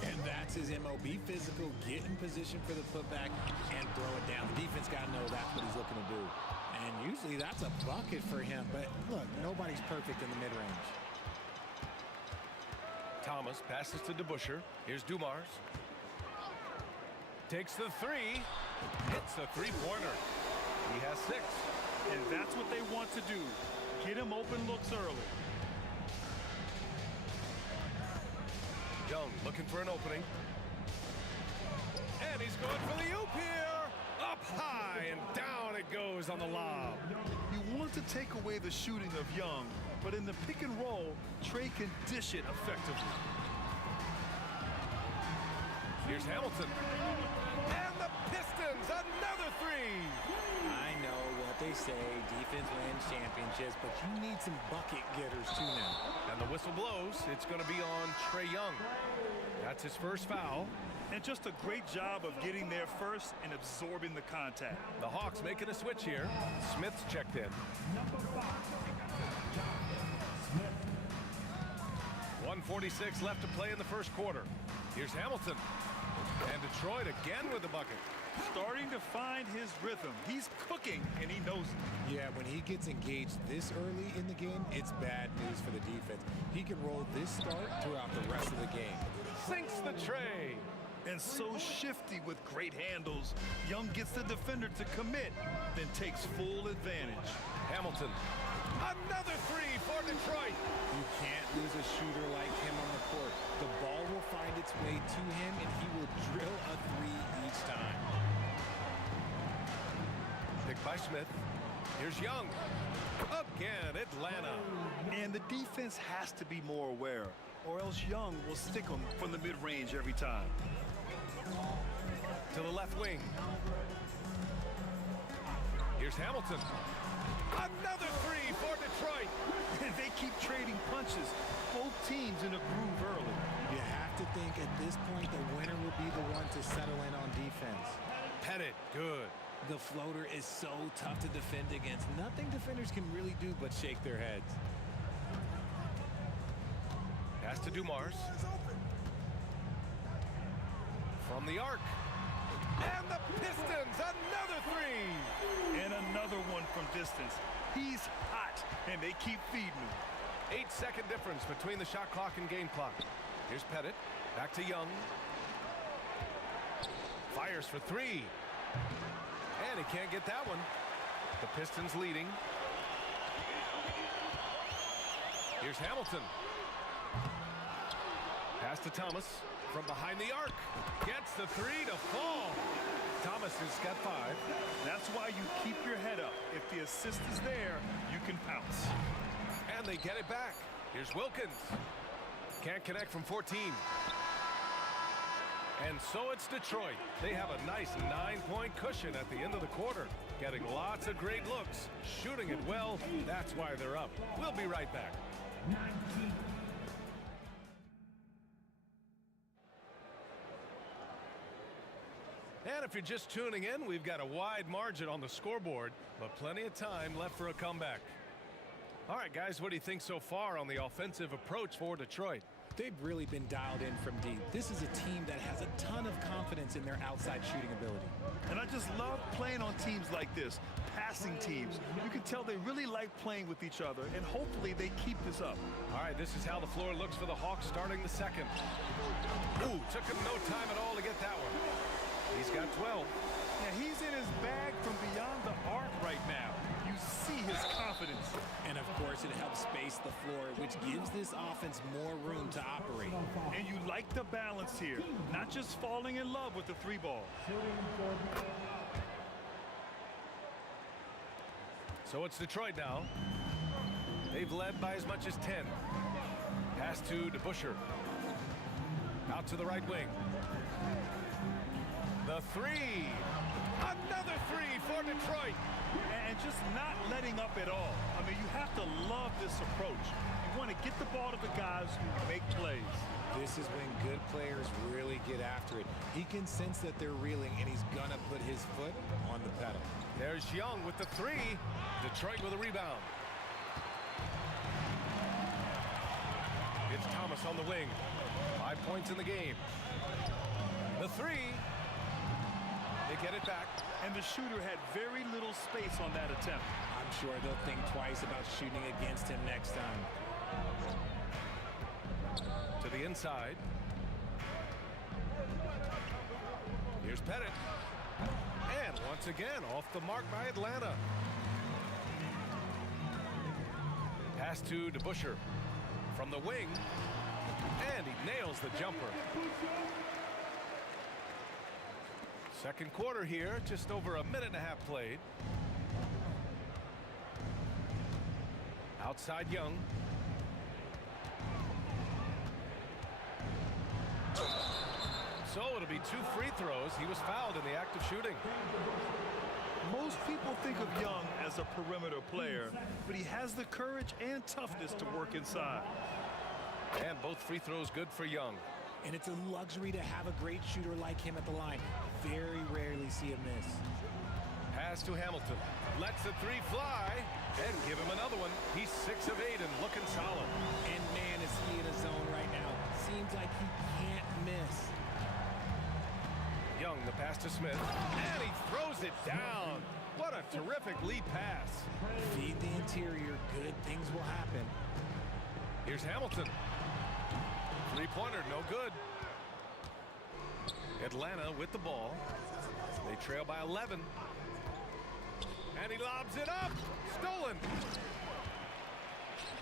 And that's his MO. Be physical, get in position for the putback, and throw it down. The defense got to know that's what he's looking to do. And usually that's a bucket for him. But look, nobody's perfect in the mid-range. Thomas passes to DeBusschere. Here's Dumars. Takes the 3. Hits the three-pointer. He has 6. And that's what they want to do. Get him open looks early. Young looking for an opening. And he's going for the oop here. Up high and down it goes on the lob. You want to take away the shooting of Young, but in the pick and roll, Trae can dish it effectively. Here's Hamilton. And the Pistons, another 3. I know what they say, defense wins championships, but you need some bucket getters too now. And the whistle blows. It's going to be on Trae Young. That's his first foul. And just a great job of getting there first and absorbing the contact. The Hawks making a switch here. Smith's checked in. 1:46 left to play in the first quarter. Here's Hamilton. And Detroit again with the bucket. Starting to find his rhythm. He's cooking, and he knows it. Yeah, when he gets engaged this early in the game, it's bad news for the defense. He can roll this start throughout the rest of the game. Sinks the tray. And so shifty with great handles. Young gets the defender to commit, then takes full advantage. Hamilton. Another 3 for Detroit. You can't lose a shooter like him on the court. The ball will find its way to him, and he will drill a 3 each time. Picked by Smith. Here's Young. Again, Atlanta. And the defense has to be more aware, or else Young will stick them from the mid-range every time. To the left wing. Here's Hamilton. Another 3 for Detroit. And they keep trading punches. Both teams in a groove early. You have to think at this point the winner will be the one to settle in on defense. Pettit, good. The floater is so tough to defend against. Nothing defenders can really do but shake their heads. Pass to Dumars. from the arc. And the Pistons, another three. And another one from distance. He's hot, and they keep feeding him. 8-second difference between the shot clock and game clock. Here's Pettit, back to Young. Fires for three. And he can't get that one. The Pistons leading. Here's Hamilton. Pass to Thomas from behind the arc. Gets the three to fall. Thomas has got 5. That's why you keep your head up. If the assist is there, you can pounce. And they get it back. Here's Wilkins. Can't connect from 14. And so it's Detroit. They have a nice 9-point cushion at the end of the quarter. Getting lots of great looks. Shooting it well. That's why they're up. We'll be right back. And if you're just tuning in, we've got a wide margin on the scoreboard, but plenty of time left for a comeback. All right, guys, what do you think so far on the offensive approach for Detroit? They've really been dialed in from deep. This is a team that has a ton of confidence in their outside shooting ability. And I just love playing on teams like this, passing teams. You can tell they really like playing with each other, and hopefully they keep this up. All right, this is how the floor looks for the Hawks starting the second. Ooh, took him no time at all to get that one. He's got 12. Now, he's in his bag from beyond the arc right now. You see his confidence. And, of course, it helps space the floor, which gives this offense more room to operate. And you like the balance here, not just falling in love with the 3-ball. So it's Detroit now. They've led by as much as 10. Pass to DeBusschere. Out to the right wing. The three. Another three for Detroit. And just not letting up at all. I mean, you have to love this approach. You want to get the ball to the guys who make plays. This is when good players really get after it. He can sense that they're reeling, and he's going to put his foot on the pedal. There's Young with the three. Detroit with a rebound. It's Thomas on the wing. 5 points in the game. The three. They get it back. And the shooter had very little space on that attempt. I'm sure they'll think twice about shooting against him next time. To the inside. Here's Pettit. And once again, off the mark by Atlanta. Pass to DeBusschere from the wing. And he nails the jumper. Second quarter here, just over a minute and a half played. Outside Young. So it'll be 2 free throws. He was fouled in the act of shooting. Most people think of Young as a perimeter player, but he has the courage and toughness to work inside. And both free throws good for Young. And it's a luxury to have a great shooter like him at the line. Very rarely see him miss. Pass to Hamilton. Lets the three fly. And give him another one. He's 6 of 8 and looking solid. And man, is he in a zone right now. Seems like he can't miss. Young, the pass to Smith. And he throws it down. What a terrific lead pass. Feed the interior. Good things will happen. Here's Hamilton. Three-pointer, no good. Atlanta with the ball. They trail by 11. And he lobs it up. Stolen.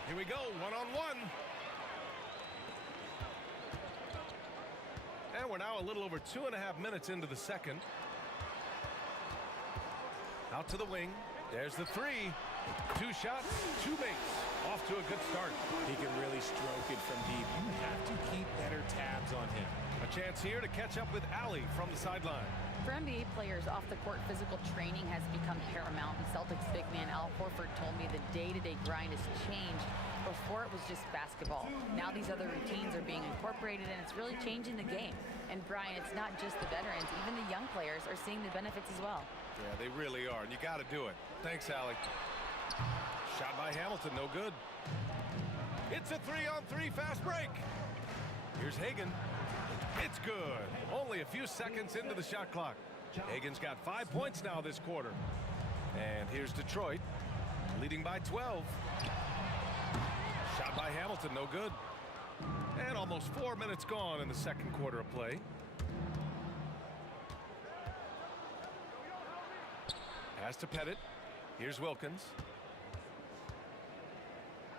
Here we go, one-on-one. And we're now a little over 2.5 minutes into the second. Out to the wing. There's the three. 2 shots, 2 makes. Off to a good start. He can really stroke it from deep. You have to keep better tabs on him. A chance here to catch up with Allie from the sideline. For NBA players, off-the-court physical training has become paramount. And Celtics big man Al Horford told me the day-to-day grind has changed. Before it was just basketball. Now these other routines are being incorporated, and it's really changing the game. And Brian, it's not just the veterans. Even the young players are seeing the benefits as well. Yeah, they really are, and you got to do it. Thanks, Allie. Shot by Hamilton, no good. It's a 3-on-3 fast break. Here's Hagan. It's good. Only a few seconds into the shot clock. Hagen's got 5 points now this quarter. And here's Detroit, leading by 12. Shot by Hamilton, no good. And almost 4 minutes gone in the second quarter of play. Pass to Pettit. Here's Wilkins.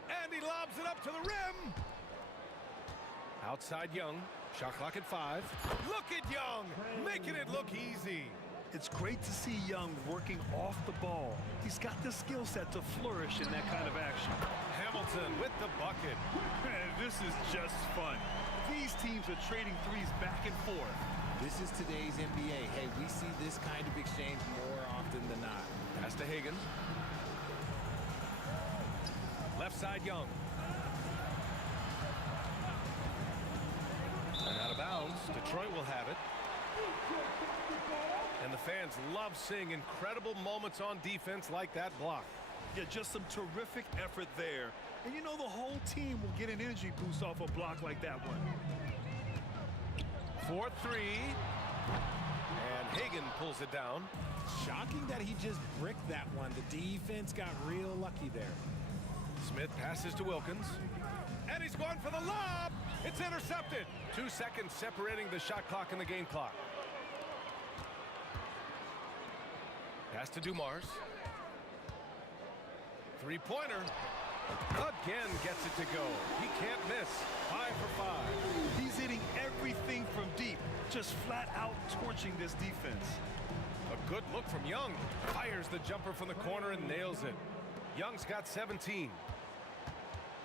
And he lobs it up to the rim. Outside Young. Shot clock at 5. Look at Young, making it look easy. It's great to see Young working off the ball. He's got the skill set to flourish in that kind of action. Hamilton with the bucket. This is just fun. These teams are trading threes back and forth. This is today's NBA. Hey, we see this kind of exchange more often than not. Pass to Hagen. Left side Young. And out of bounds. Detroit will have it. And the fans love seeing incredible moments on defense like that block. Yeah, just some terrific effort there. And you know the whole team will get an energy boost off a block like that one. 4-3. And Hagen pulls it down. Shocking that he just bricked that one. The defense got real lucky there. Smith passes to Wilkins. And he's going for the lob. It's intercepted. 2 seconds separating the shot clock and the game clock. Pass to Dumars. Three-pointer. Again gets it to go. He can't miss. 5 for 5. He's hitting everything from deep. Just flat out torching this defense. A good look from Young. Fires the jumper from the corner and nails it. Young's got 17.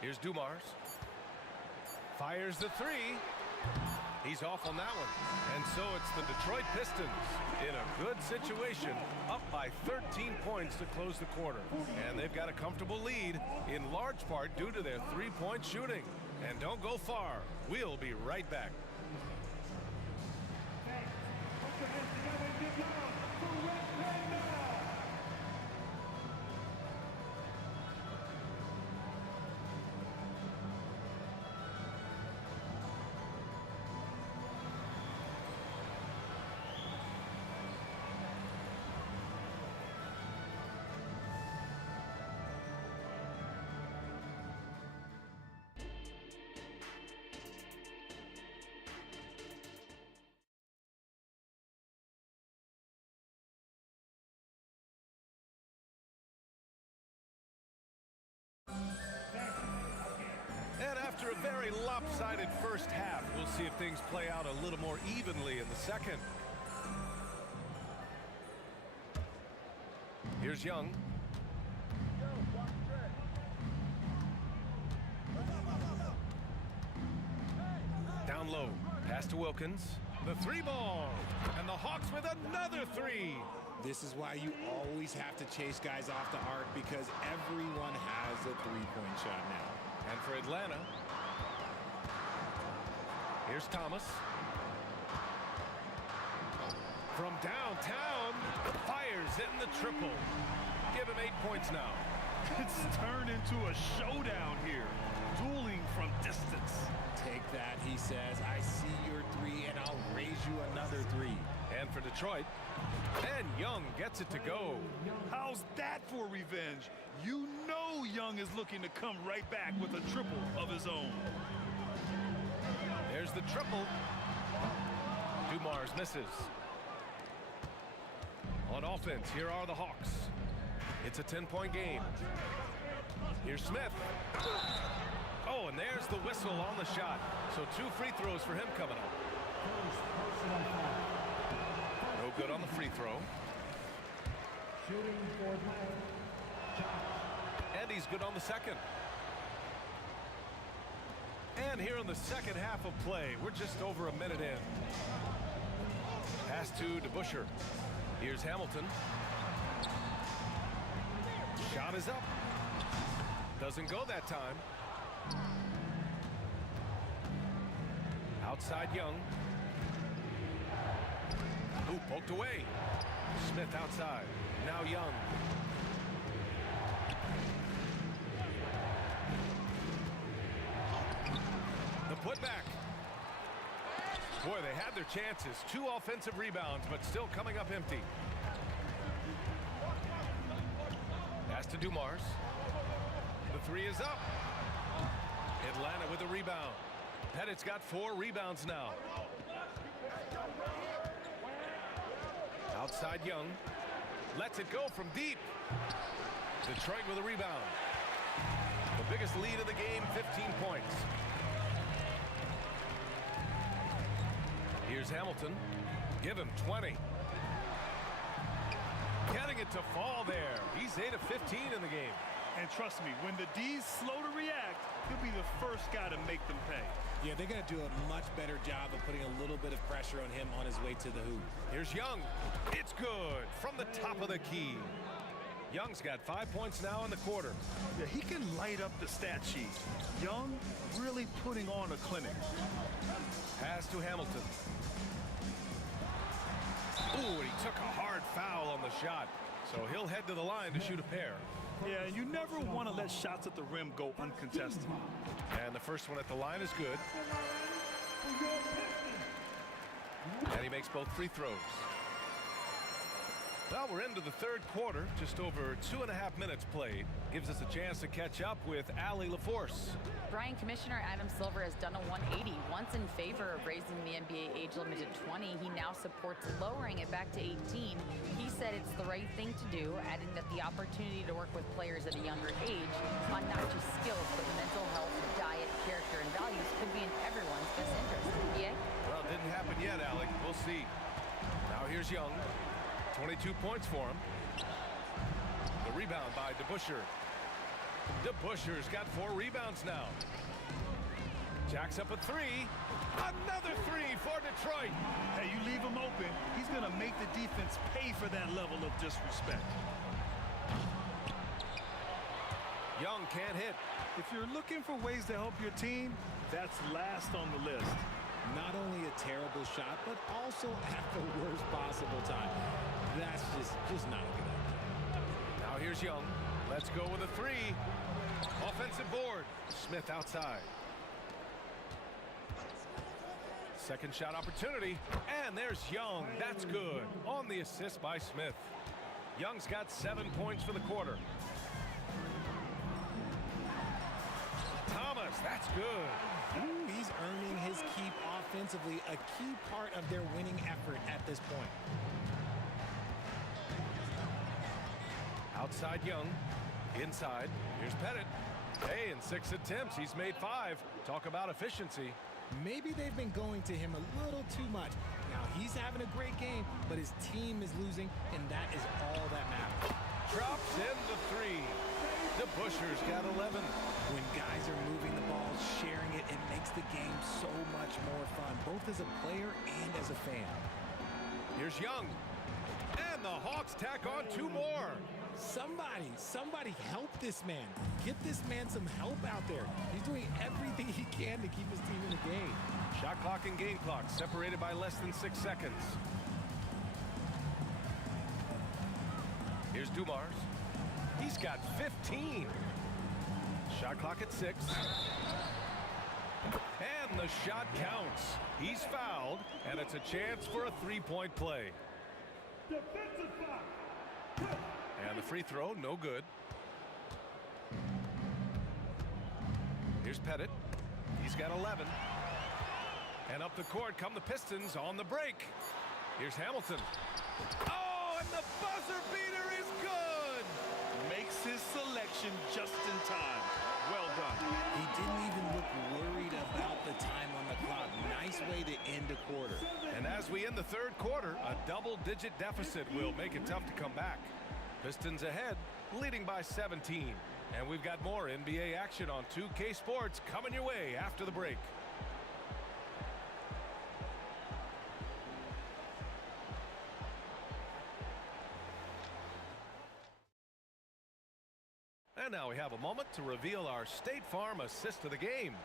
Here's Dumars. Fires the 3. He's off on that one. And so it's the Detroit Pistons in a good situation, up by 13 points to close the quarter. And they've got a comfortable lead, in large part due to their three-point shooting. And don't go far. We'll be right back. And after a very lopsided first half, we'll see if things play out a little more evenly in the second. Here's Young. Down low. Pass to Wilkins. The 3 ball. And the Hawks with another 3. This is why you always have to chase guys off the arc, because everyone has a three-point shot now. And for Atlanta, here's Thomas. From downtown, fires in the triple. Give him 8 points now. It's turned into a showdown here. Dueling from distance. Take that, he says. I see your 3, and I'll raise you another 3. And for Detroit, and Young gets it to go. How's that for revenge? You know Young is looking to come right back with a triple of his own. There's the triple. Dumars misses. On offense, here are the Hawks. It's a 10-point game. Here's Smith. Oh, and there's the whistle on the shot. So 2 free throws for him coming up. No good on the free throw. And he's good on the second. And here in the second half of play, we're just over a minute in. Pass to DeBusschere. Here's Hamilton. Shot is up. Doesn't go that time. Outside Young. Ooh, poked away. Smith outside. Now Young. The putback. Boy, they had their chances. 2 offensive rebounds, but still coming up empty. Pass to Dumars. The 3 is up. Atlanta with a rebound. Pettit's got 4 rebounds now. Outside Young. Lets it go from deep. Detroit with a rebound. The biggest lead of the game, 15 points. Here's Hamilton. Give him 20. Getting it to fall there. He's 8 of 15 in the game. And trust me, when the D's slow to react, he'll be the first guy to make them pay. Yeah, they're going to do a much better job of putting a little bit of pressure on him on his way to the hoop. Here's Young. It's good from the top of the key. Young's got 5 points now in the quarter. Yeah, he can light up the stat sheet. Young really putting on a clinic. Pass to Hamilton. Ooh, and he took a hard foul on the shot. So he'll head to the line to shoot a pair. Yeah, and you never want to let shots at the rim go uncontested. And the first one at the line is good. And he makes both free throws. Well, we're into the third quarter. Just over 2.5 minutes played. Gives us a chance to catch up with Allie LaForce. Brian, Commissioner Adam Silver has done a 180. Once in favor of raising the NBA age limit to 20, he now supports lowering it back to 18. He said it's the right thing to do, adding that the opportunity to work with players at a younger age on not just skills, but mental health, diet, character, and values could be in everyone's best interest. Yeah? Well, it didn't happen yet, Alec. We'll see. Now here's Young. 22 points for him. The rebound by DeBusschere. DeBusschere's got 4 rebounds now. Jacks up a 3. Another 3 for Detroit. Hey, you leave him open, he's going to make the defense pay for that level of disrespect. Young can't hit. If you're looking for ways to help your team, that's last on the list. Not only a terrible shot, but also at the worst possible time. That's just not a good idea. Now here's Young. Let's go with a 3. Offensive board. Smith outside. Second shot opportunity. And there's Young. That's good. On the assist by Smith. Young's got 7 points for the quarter. Thomas, that's good. Ooh, he's earning his keep offensively, a key part of their winning effort at this point. Outside Young. Inside. Here's Pettit. Hey, in 6 attempts, he's made 5. Talk about efficiency. Maybe they've been going to him a little too much. Now, he's having a great game, but his team is losing, and that is all that matters. Drops in the 3. DeBusschere's got 11. When guys are moving the ball, sharing it, it makes the game so much more fun, both as a player and as a fan. Here's Young. And the Hawks tack on 2 more. Somebody help this man. Get this man some help out there. He's doing everything he can to keep his team in the game. Shot clock and game clock separated by less than 6 seconds. Here's Dumars. He's got 15. Shot clock at 6. And the shot counts. He's fouled, and it's a chance for a 3-point play. Defensive foul. And the free throw, no good. Here's Pettit. He's got 11. And up the court come the Pistons on the break. Here's Hamilton. Oh, and the buzzer beater is good! Makes his selection just in time. Well done. He didn't even look worried about the time on the clock. Nice way to end a quarter. And as we end the third quarter, a double-digit deficit will make it tough to come back. Pistons ahead, leading by 17. And we've got more NBA action on 2K Sports coming your way after the break. And now we have a moment to reveal our State Farm assist of the game.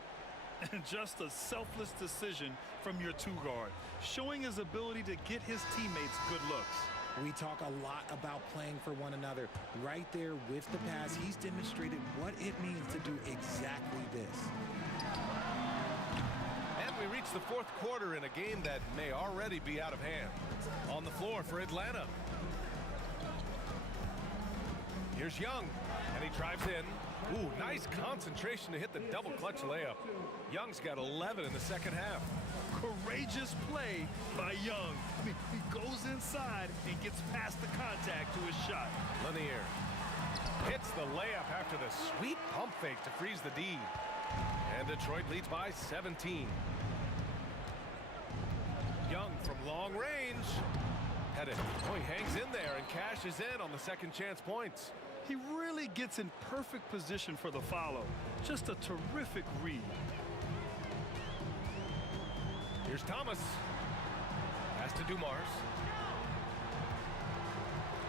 And just a selfless decision from your 2-guard, showing his ability to get his teammates good looks. We talk a lot about playing for one another. Right there with the pass, he's demonstrated what it means to do exactly this. And we reach It's the fourth quarter in a game that may already be out of hand. On the floor for Atlanta. Here's Young, and he drives in. Ooh, nice concentration to hit the double clutch layup. Young's got 11 in the second half. Courageous play by Young. He goes inside and gets past the contact to his shot. Lanier hits the layup after the sweet pump fake to freeze the D. And Detroit leads by 17. Young from long range. Headed. Oh, he hangs in there and cashes in on the second chance points. He really gets in perfect position for the follow. Just a terrific read. Here's Thomas. Pass to Dumars.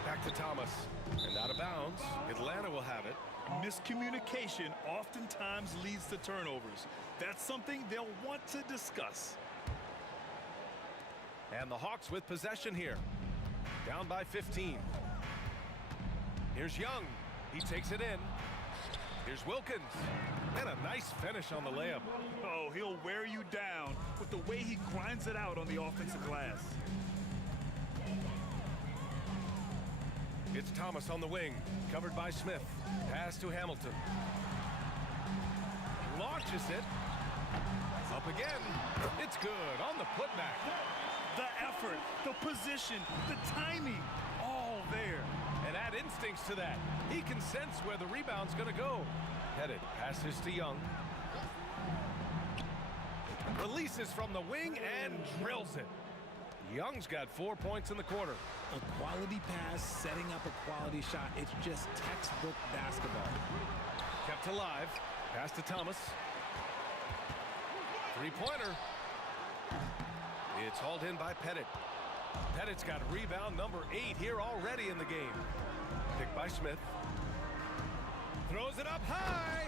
Back to Thomas. And out of bounds. Atlanta will have it. Miscommunication oftentimes leads to turnovers. That's something they'll want to discuss. And the Hawks with possession here. Down by 15. Here's Young. He takes it in. Here's Wilkins. And a nice finish on the layup. Oh, he'll wear you down with the way he grinds it out on the offensive glass. It's Thomas on the wing. Covered by Smith. Pass to Hamilton. Launches it. Up again. It's good on the putback. The effort, the position, the timing, all there. And add instincts to that. He can sense where the rebound's going to go. Headed, passes to Young. Releases from the wing and drills it. Young's got 4 points in the quarter. A quality pass, setting up a quality shot. It's just textbook basketball. Kept alive. Pass to Thomas. Three-pointer. It's hauled in by Pettit. Pettit's got rebound number 8 here already in the game. Picked by Smith. Throws it up high.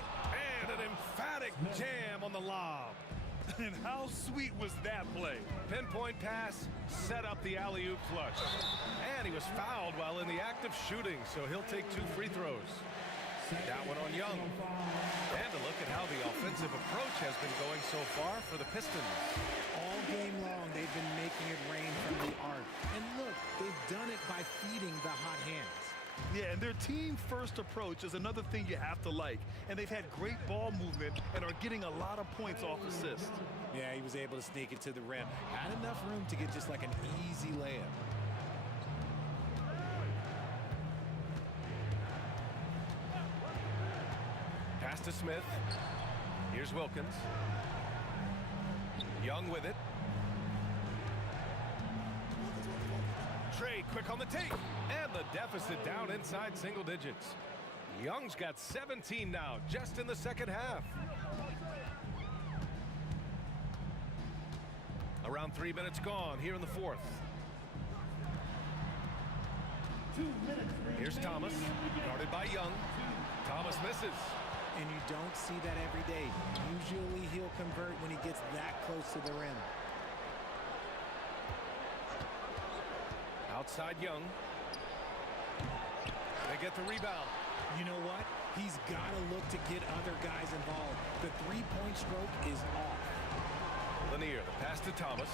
And an emphatic jam on the lob. And how sweet was that play? Pinpoint pass, set up the alley-oop flush. And he was fouled while in the act of shooting, so he'll take 2 free throws. That one on Young. And a look at how the offensive approach has been going so far for the Pistons. All game long, they've been making it rain from the arc. And look, they've done it by feeding the hot hands. Yeah, and their team-first approach is another thing you have to like. And they've had great ball movement and are getting a lot of points off assists. Yeah, he was able to sneak it to the rim. Had enough room to get just like an easy layup. Pass to Smith. Here's Wilkins. Young with it. Trey quick on the take. And the deficit down inside single digits. Young's got 17 now, just in the second half. Around 3 minutes gone here in the fourth. Here's Thomas, guarded by Young. Thomas misses. And you don't see that every day. Usually he'll convert when he gets that close to the rim. Outside Young. They get the rebound. You know what? He's got to look to get other guys involved. The three-point stroke is off. Lanier, the pass to Thomas.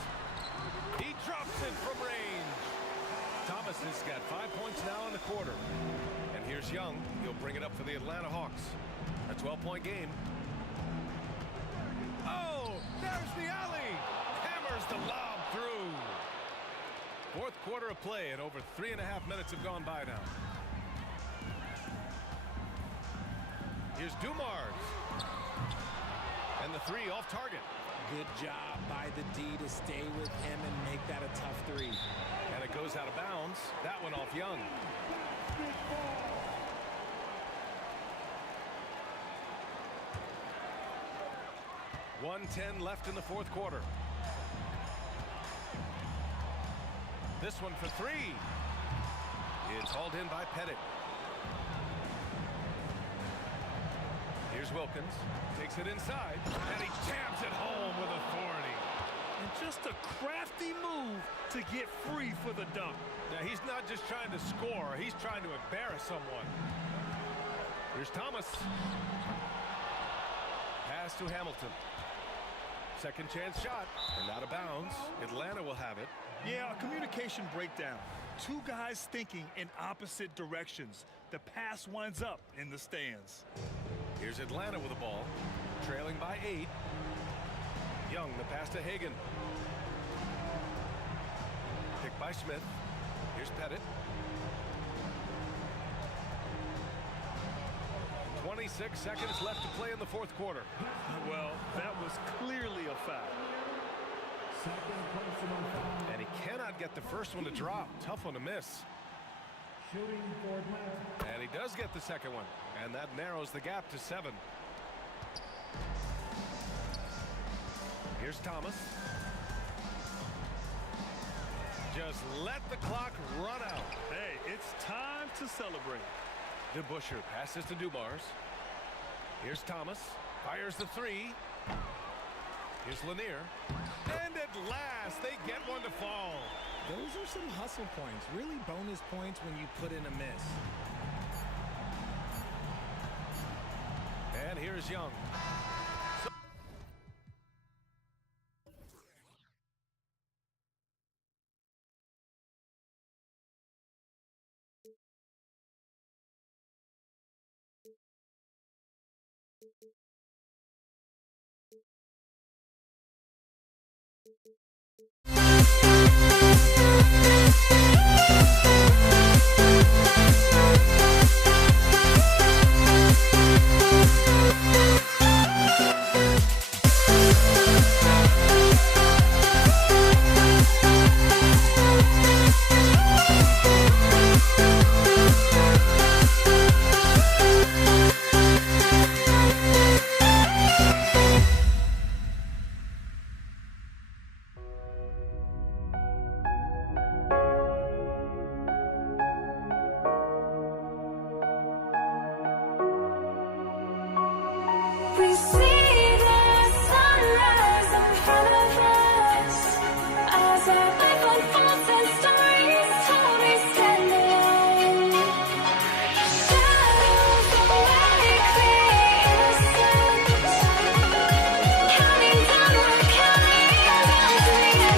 He drops it from range. Thomas has got 5 points now in the quarter. And here's Young. He'll bring it up for the Atlanta Hawks. A 12-point game. Oh, there's the alley. Hammers the lob through. Fourth quarter of play, and over 3.5 minutes have gone by now. Here's Dumars. And the three off target. Good job by the D to stay with him and make that a tough three. And it goes out of bounds. That one off Young. .110 left in the fourth quarter. This one for three. It's hauled in by Pettit. Here's Wilkins. Takes it inside. And he jams it home with authority. And just a crafty move to get free for the dunk. Now, he's not just trying to score. He's trying to embarrass someone. Here's Thomas. Pass to Hamilton. Second chance shot, and out of bounds. Atlanta will have it. Yeah, a communication breakdown. Two guys thinking in opposite directions. The pass winds up in the stands. Here's Atlanta with the ball, trailing by 8. Young, the pass to Hagan. Picked by Smith. Here's Pettit. 26 seconds left to play in the fourth quarter. Well, that was clearly a foul. And he cannot get the first one to drop. Tough one to miss. And he does get the second one. And that narrows the gap to 7. Here's Thomas. Just let the clock run out. Hey, it's time to celebrate. DeBusschere passes to Dumars. Here's Thomas. Fires the 3. Here's Lanier. And at last, they get one to fall. Those are some hustle points. Really bonus points when you put in a miss. And here's Young. We see the sunrise in front of us as our life unfolds and stories told we stand alone. Shadows of light create innocence, counting down, we're counting down to the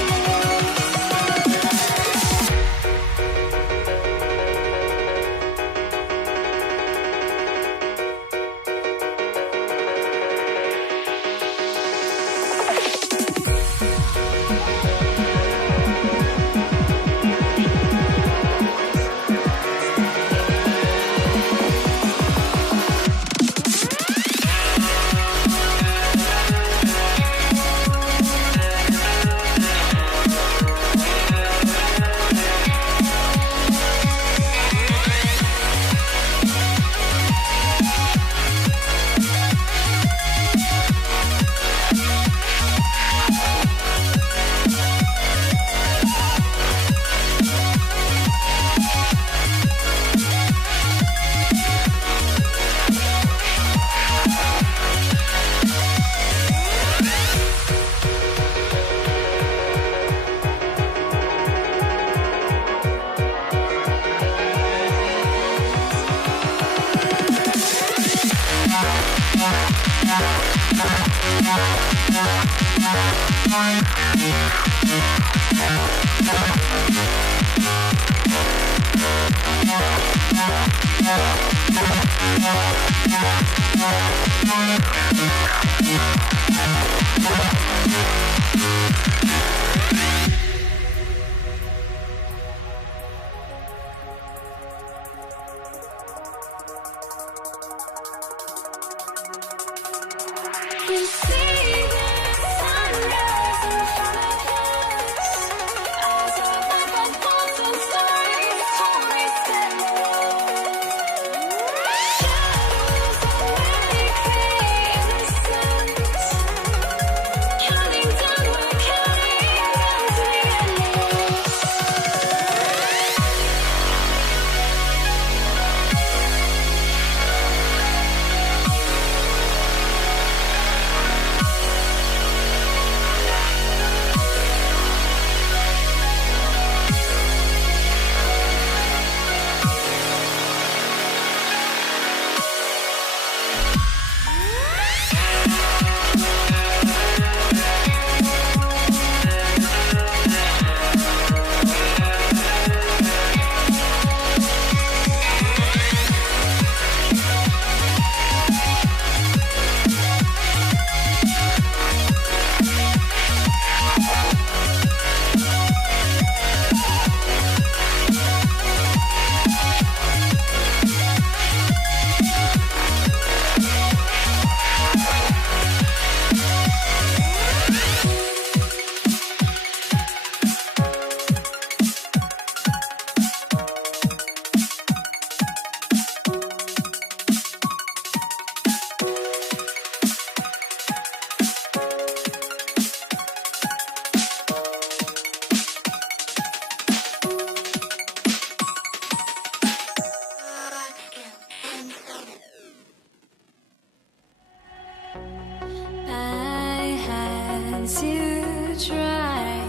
once you try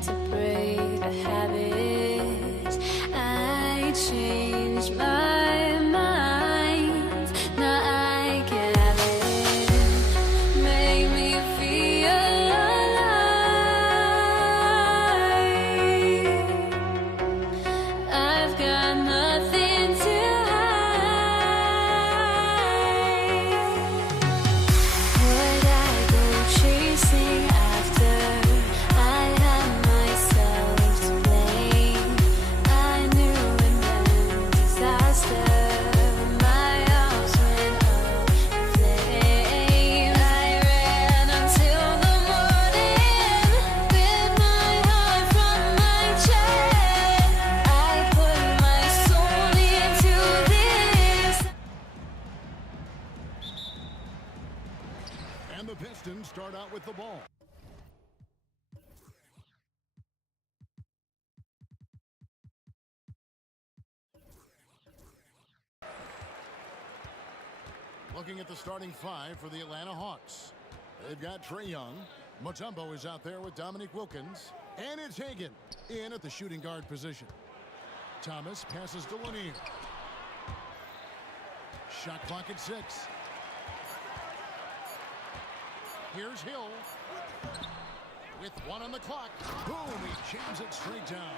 to break a habit, I changed my mind. Now I can have it. Make me feel alive. I've got nothing to chasing after. I had myself to blame. I knew it meant disaster. My arms went up in flames. I ran until the morning, bit my heart from my chest. I put my soul into this. And the Pistons start out with the ball. Looking at the starting five for the Atlanta Hawks. They've got Trae Young. Mutombo is out there with Dominique Wilkins. And it's Hagan in at the shooting guard position. Thomas passes to Lanier. Shot clock at 6. Here's Hill. With 1 on the clock. Boom, he jams it straight down.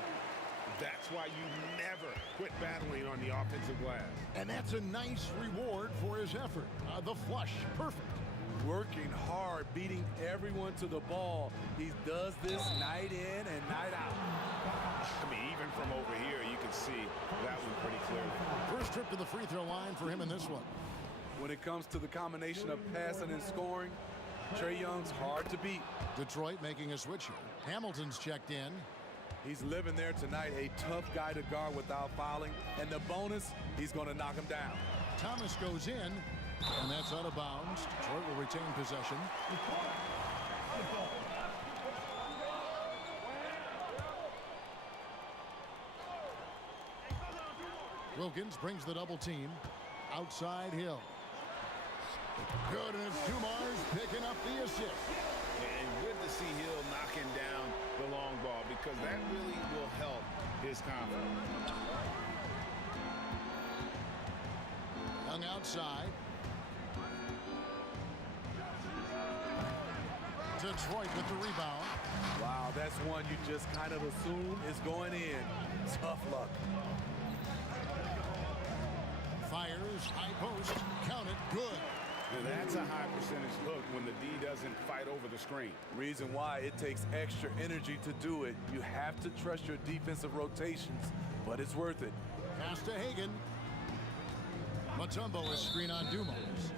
That's why you never quit battling on the offensive glass. And that's a nice reward for his effort. The flush, perfect. Working hard, beating everyone to the ball. He does this night in and night out. I mean, even from over here, you can see that one pretty clearly. First trip to the free throw line for him in this one. When it comes to the combination of passing and scoring, Trae Young's hard to beat. Detroit making a switch here. Hamilton's checked in. He's living there tonight, a tough guy to guard without fouling. And the bonus, he's going to knock him down. Thomas goes in, and that's out of bounds. Detroit will retain possession. Wilkins brings the double team. Outside Hill. Good, and it's Dumars picking up the assist. And good to see Hill knocking down the long ball because that really will help his confidence. Young outside. Detroit with the rebound. Wow, that's one you just kind of assume is going in. Tough luck. Fires, high post, count it, good. And that's a high percentage look when the D doesn't fight over the screen. Reason why it takes extra energy to do it. You have to trust your defensive rotations, but it's worth it. Pass to Hagan. Mutombo is screen on Dumars.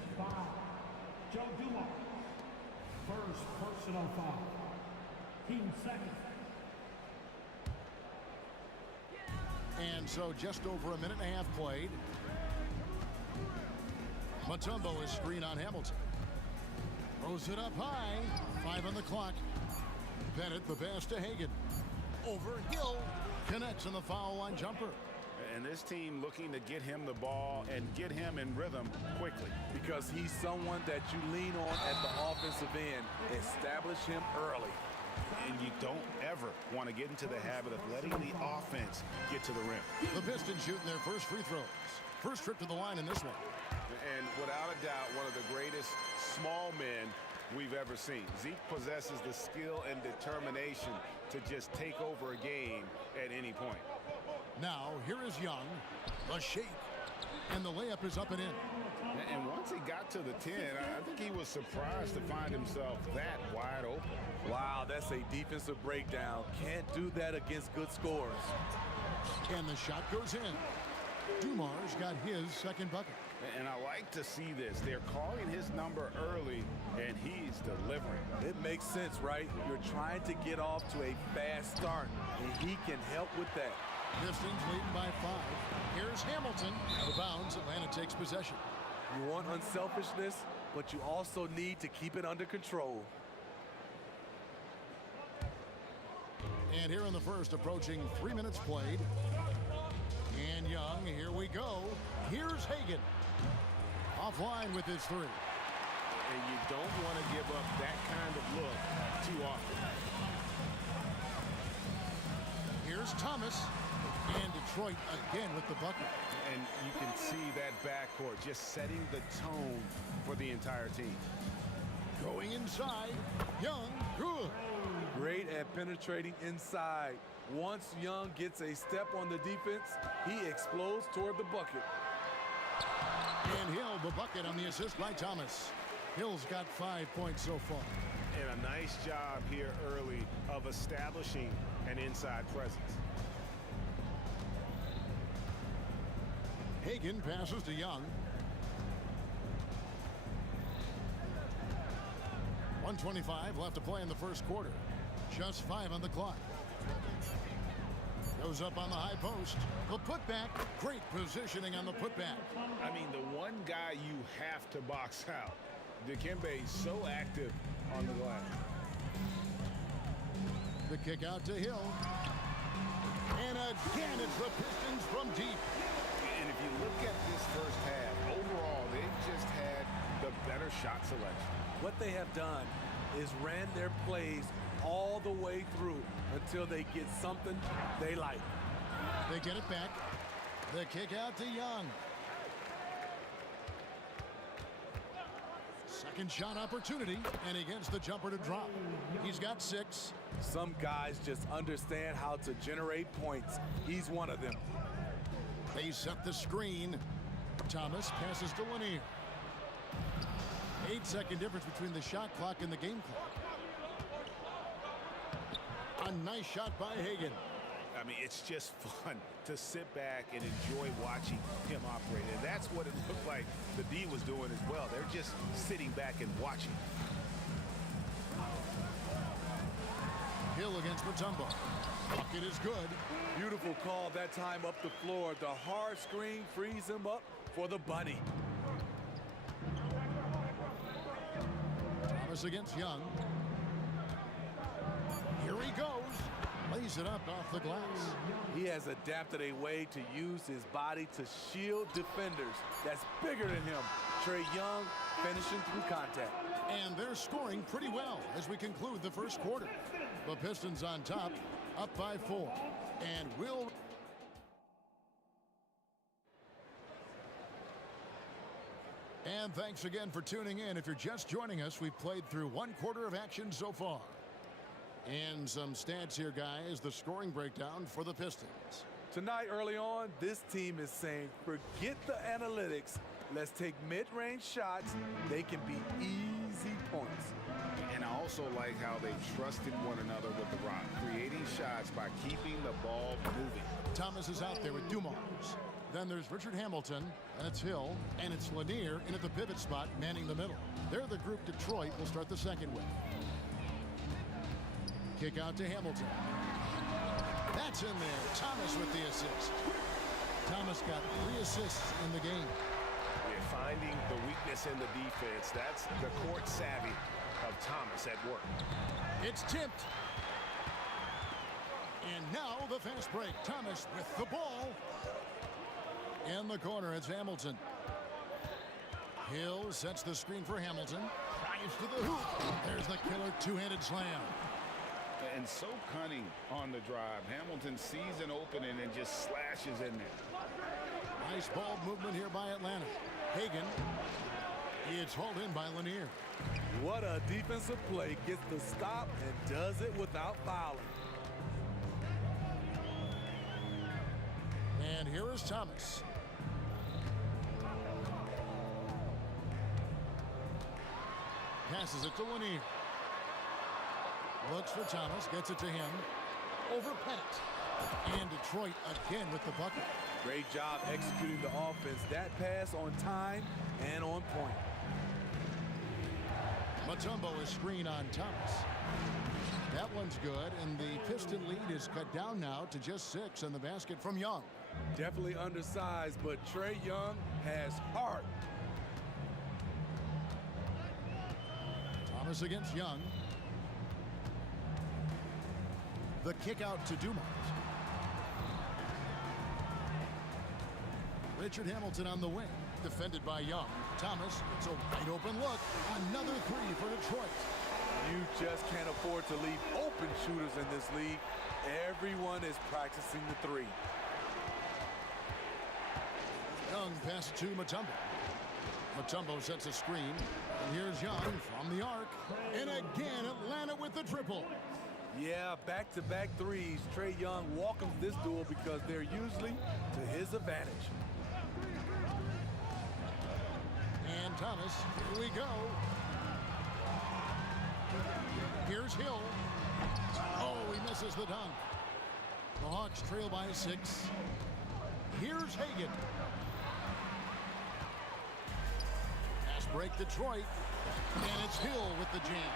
Joe Dumars. First personal foul. Team second. And so just over a minute and a half played. Mutombo is screen on Hamilton. Throws it up high. 5 on the clock. Bennett the pass to Hagan. Over Hill. Connects on the foul line jumper. And this team looking to get him the ball and get him in rhythm quickly. Because he's someone that you lean on at the offensive end. Establish him early. And you don't ever want to get into the habit of letting the offense get to the rim. The Pistons shooting their first free throws. First trip to the line in this one. And without a doubt, one of the greatest small men we've ever seen. Zeke possesses the skill and determination to just take over a game at any point. Now, here is Young. A shake. And the layup is up and in. And once he got to the 10, I think he was surprised to find himself that wide open. Wow, that's a defensive breakdown. Can't do that against good scorers. And the shot goes in. Dumars got his second bucket. And I like to see this. They're calling his number early, and he's delivering. It makes sense, right? You're trying to get off to a fast start, and he can help with that. Pistons leading by 5. Here's Hamilton. Out of bounds, Atlanta takes possession. You want unselfishness, but you also need to keep it under control. And here in the first, approaching 3 minutes played. And Young, here we go. Here's Hagan. Offline with his 3. And you don't want to give up that kind of look Here's Thomas. And Detroit again with the bucket. And you can see that backcourt just setting the tone for the entire team. Going inside. Young, good. Great at penetrating inside. Once Young gets a step on the defense, he explodes toward the bucket. And Hill, the bucket on the assist by Thomas. Hill's got 5 points so far. And a nice job here early of establishing an inside presence. Hagan passes to Young. 1:25 left to play in the first quarter. Just 5 on the clock. Goes up on the high post. The putback. Great positioning on the putback. I mean, the one guy you have to box out. Dikembe is so active on the glass. The kick out to Hill. And again, it's the Pistons from deep. And if you look at this first half, overall, they've just had the better shot selection. What they have done is ran their plays all the way through until they get something they like. They get it back. The kick out to Young. Second shot opportunity, and he gets the jumper to drop. He's got 6. Some guys just understand how to generate points. He's one of them. They set the screen. Thomas passes to Lanier. 8-second difference between the shot clock and the game clock. A nice shot by Hagan. I mean, it's just fun to sit back and enjoy watching him operate. And that's what it looked like the D was doing as well. They're just sitting back and watching. Hill against Mutombo. Bucket is good. Beautiful call that time up the floor. The hard screen frees him up for the bunny. Thomas against Young. Here he goes. Lays it up off the glass. He has adapted a way to use his body to shield defenders that's bigger than him. Trae Young finishing through contact. And they're scoring pretty well as we conclude the first quarter. The Pistons on top, up by 4. And will... And thanks again for tuning in. If you're just joining us, we've played through 1 quarter of action so far. And some stats here, guys. The scoring breakdown for the Pistons. Tonight, early on, this team is saying, forget the analytics. Let's take mid-range shots. They can be easy points. And I also like how they trusted one another with the rock, creating shots by keeping the ball moving. Thomas is out there with Dumars. Then there's Richard Hamilton, and it's Hill, and it's Lanier in at the pivot spot, manning the middle. They're the group Detroit will start the second with. Kick out to Hamilton. That's in there. Thomas with the assist. Thomas got 3 assists in the game. We're finding the weakness in the defense. That's the court savvy of Thomas at work. It's tipped. And now the fast break. Thomas with the ball. In the corner, it's Hamilton. Hill sets the screen for Hamilton. Drives to the hoop. There's the killer two-handed slam. And so cunning on the drive. Hamilton sees an opening and just slashes in there. Nice ball movement here by Atlanta. Hagan. It's hauled in by Lanier. What a defensive play. Gets the stop and does it without fouling. And here is Thomas. Passes it to Lanier. Looks for Thomas, gets it to him. Over Pettit. And Detroit again with the bucket. Great job executing the offense. That pass on time and on point. Mutombo is screen on Thomas. That one's good, and the Piston lead is cut down now to just 6 in the basket from Young. Definitely undersized, but Trae Young has heart. Thomas against Young. The kick out to Dumars. Richard Hamilton on the wing. Defended by Young. Thomas, it's a wide open look. Another 3 for Detroit. You just can't afford to leave open shooters in this league. Everyone is practicing the three. Young passes to Mutombo. Mutombo sets a screen. And here's Young from the arc. And again, Atlanta with the triple. Yeah, back-to-back threes. Trae Young welcomes this duel because they're usually to his advantage. And Thomas, here we go. Here's Hill. Oh, he misses the dunk. The Hawks trail by 6. Here's Hagan. Pass break Detroit. And it's Hill with the jam.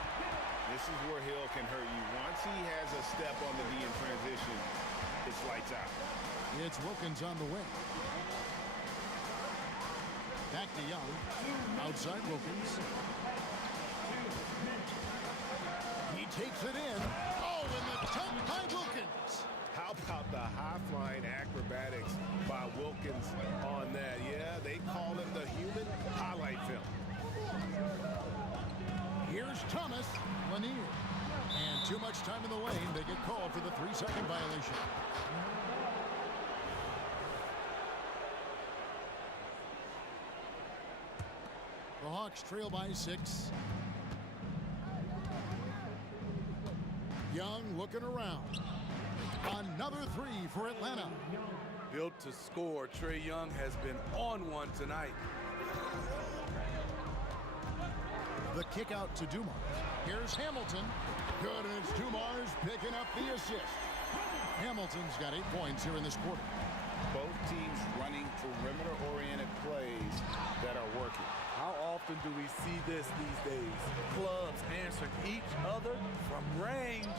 This is where Hill can hurt you. Once he has a step on the D in transition, it's lights out. It's Wilkins on the wing. Back to Young. Outside Wilkins. He takes it in. Oh, and the dunk by Wilkins. How about the high-flying acrobatics by Wilkins on that? Yeah, they call him the human highlight film. Here's Thomas. Lanier. And too much time in the lane. They get called for the 3-second violation. The Hawks trail by 6. Young looking around. Another 3 for Atlanta. Built to score, Trae Young has been on one tonight. The kick out to Dumars. Here's Hamilton. Good, and it's Dumars picking up the assist. Hamilton's got 8 points here in this quarter. Both teams running perimeter-oriented plays that are working. How often do we see this these days? Clubs answering each other from range.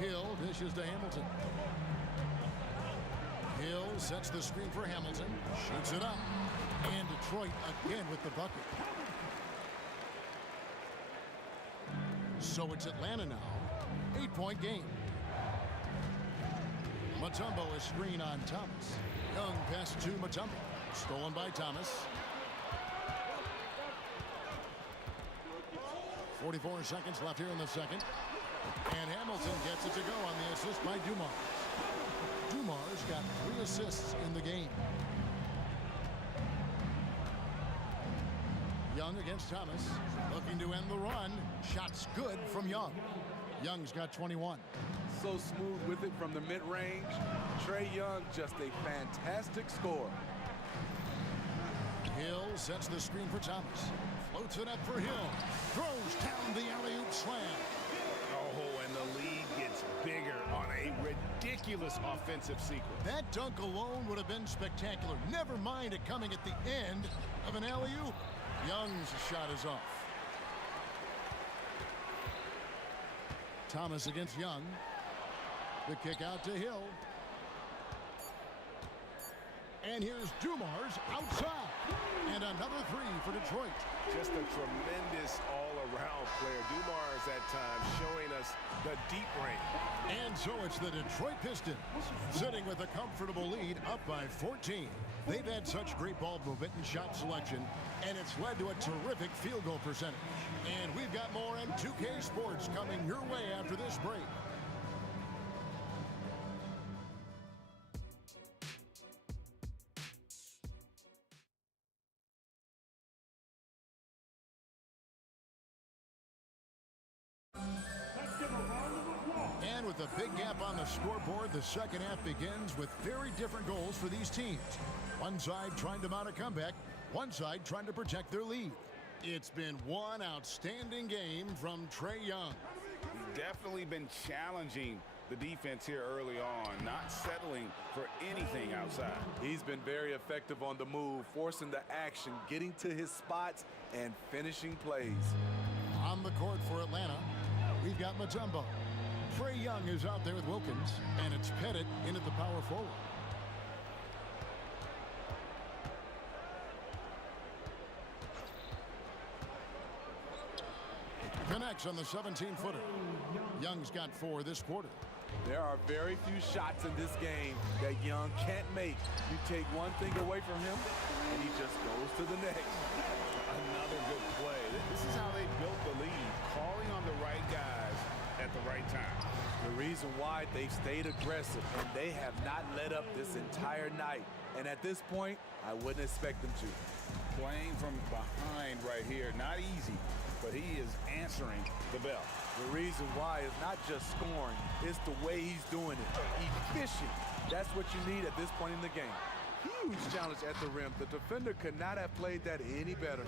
Hill dishes to Hamilton. Hill sets the screen for Hamilton. Shoots it up. And Detroit again with the bucket. So it's Atlanta now. 8-point game. Mutombo is screen on Thomas. Young pass to Mutombo. Stolen by Thomas. 44 seconds left here in the second. And Hamilton gets it to go on the assist by Dumars. Dumars got 3 assists in the game. Young against Thomas. Looking to end the run. Shots good from Young. Young's got 21. So smooth with it from the mid-range. Trae Young, just a fantastic scorer. Hill sets the screen for Thomas. Floats it up for Hill. Throws down the alley-oop slam. Oh, and the lead gets bigger on a ridiculous offensive sequence. That dunk alone would have been spectacular. Never mind it coming at the end of an alley-oop. Young's shot is off. Thomas against Young. The kick out to Hill. And here's Dumars outside. And another 3 for Detroit. Just a tremendous all-around player. Dumars at times showing us the deep range. And so it's the Detroit Pistons sitting with a comfortable lead up by 14. They've had such great ball movement and shot selection, and it's led to a terrific field goal percentage. And we've got more on 2K Sports coming your way after this break. And with a big gap on the scoreboard, the second half begins with very different goals for these teams. One side trying to mount a comeback, one side trying to protect their lead. It's been one outstanding game from Trae Young. He's definitely been challenging the defense here early on, not settling for anything outside. He's been very effective on the move, forcing the action, getting to his spots, and finishing plays. On the court for Atlanta, we've got Mutombo. Trae Young is out there with Wilkins, and it's Pettit in at the power forward. Connects on the 17-footer. Young's got 4 this quarter. There are very few shots in this game that Young can't make. You take one thing away from him, and he just goes to the next. Another good play. This is how they built the lead, calling on the right right guys at the right time. The reason why they've stayed aggressive and they have not let up this entire night. And at this point, I wouldn't expect them to. Playing from behind right here, not easy, but he is answering the bell. The reason why is not just scoring, it's the way he's doing it. Efficient. That's what you need at this point in the game. Huge challenge at the rim. The defender could not have played that any better.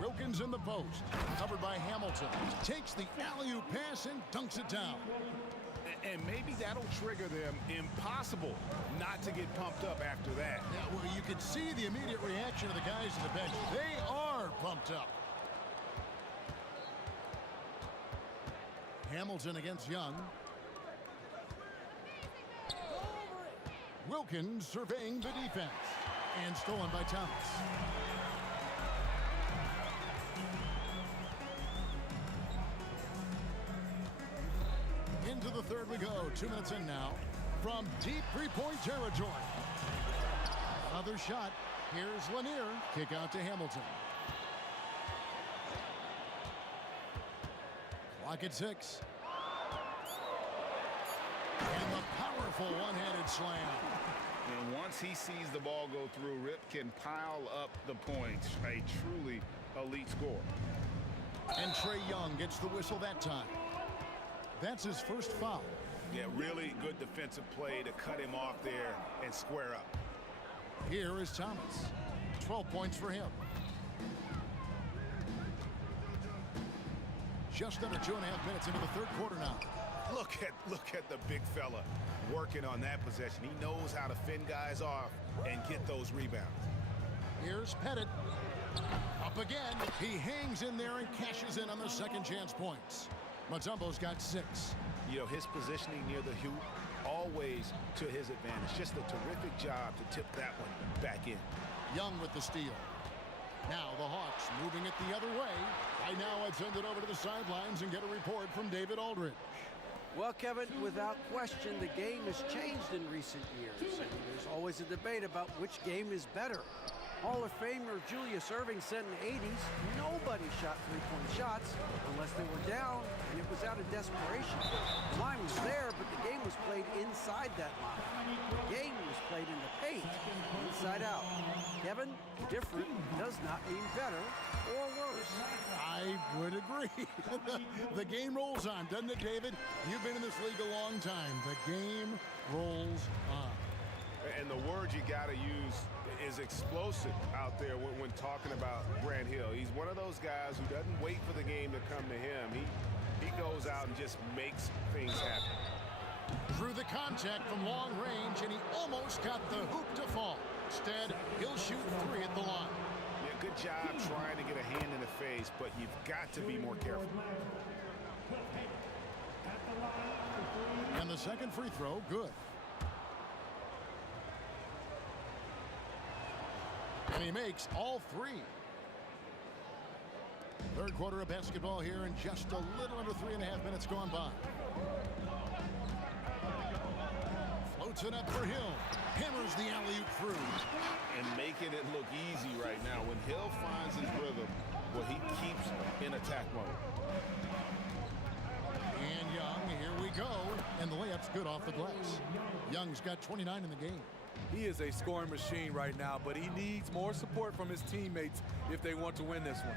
Wilkins in the post, covered by Hamilton. Takes the alley-oop pass and dunks it down. And maybe that'll trigger them. Impossible not to get pumped up after that. Yeah, well, you can see the immediate reaction of the guys on the bench. They are pumped up. Hamilton against Young. Wilkins surveying the defense. And stolen by Thomas. Into the third we go. 2 minutes in now. From deep three-point territory. Another shot. Here's Lanier. Kick out to Hamilton. Clock at 6. And the powerful one-handed slam. And once he sees the ball go through, Rip can pile up the points. A truly elite score. And Trae Young gets the whistle that time. That's his first foul. Yeah, really good defensive play to cut him off there and square up. Here is Thomas. 12 points for him. Just under 2.5 minutes into the third quarter now. Look at the big fella working on that possession. He knows how to fend guys off and get those rebounds. Here's Pettit. Up again. He hangs in there and cashes in on the second chance points. Mutombo's got 6. You know, his positioning near the hoop, always to his advantage. Just a terrific job to tip that one back in. Young with the steal. Now the Hawks moving it the other way. Right now I'd send it over to the sidelines and get a report from David Aldridge. Well, Kevin, without question, the game has changed in recent years. And there's always a debate about which game is better. Hall of Famer Julius Erving said in the 80s, nobody shot three-point shots unless they were down, and it was out of desperation. The line was there, but the game was played inside that line. The game was played in the paint, inside out. Kevin, different does not mean better or worse. I would agree. The game rolls on, doesn't it, David? You've been in this league a long time. The game rolls on. And the word you got to use is explosive out there when talking about Grant Hill. He's one of those guys who doesn't wait for the game to come to him. He goes out and just makes things happen. Through the contact from long range, and he almost got the hoop to fall. Instead, he'll shoot 3 at the line. Yeah, good job trying to get a hand in the face, but you've got to be more careful. And the second free throw, good. And he makes all 3. Third quarter of basketball here, and just a little under 3.5 minutes gone by. Floats it up for Hill. Hammers the alley-oop through. And making it look easy right now. When Hill finds his rhythm, well, he keeps in attack mode. And Young, here we go. And the layup's good off the glass. Young's got 29 in the game. He is a scoring machine right now, but he needs more support from his teammates if they want to win this one.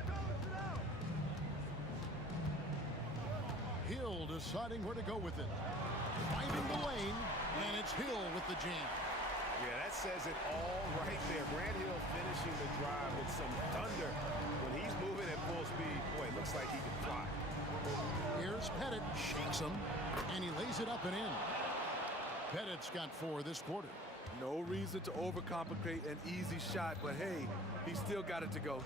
Hill deciding where to go with it. Finding the lane, and it's Hill with the jam. Yeah, that says it all right there. Grant Hill finishing the drive with some thunder. When he's moving at full speed, boy, it looks like he can fly. Here's Pettit, shakes him, and he lays it up and in. Pettit's got 4 this quarter. No reason to overcomplicate an easy shot, but hey, he still got it to go.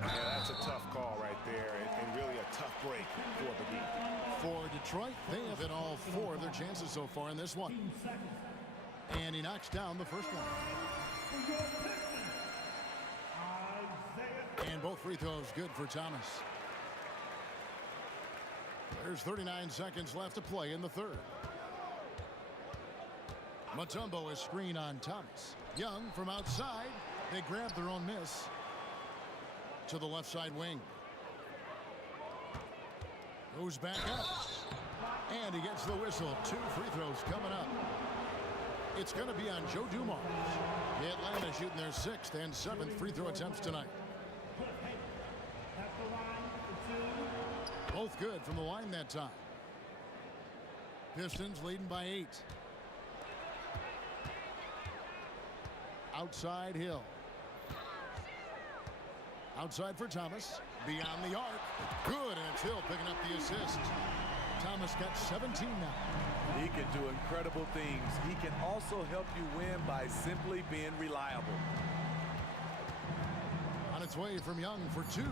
Yeah, that's a tough call right there, and really a tough break for the beat. For Detroit, they have hit all 4 of their chances so far in this one. And he knocks down the first one. And both free throws good for Thomas. There's 39 seconds left to play in the third. Mutombo is screen on Thomas. Young from outside. They grab their own miss to the left side wing. Goes back up. And he gets the whistle. 2 free throws coming up. It's going to be on Joe Dumars. Atlanta shooting their 6th and 7th free throw attempts tonight. Both good from the line that time. Pistons leading by 8. Outside Hill. Outside for Thomas. Beyond the arc. Good, and it's Hill picking up the assist. Thomas got 17 now. He can do incredible things. He can also help you win by simply being reliable. On its way from Young for 2.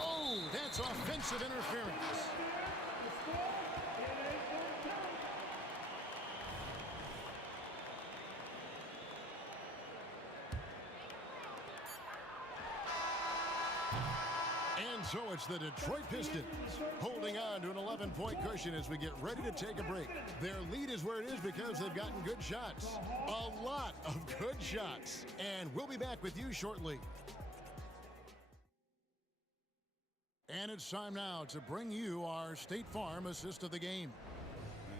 Oh, that's offensive interference. And so it's the Detroit Pistons holding on to an 11-point cushion as we get ready to take a break. Their lead is where it is because they've gotten good shots. A lot of good shots. And we'll be back with you shortly. And it's time now to bring you our State Farm assist of the game.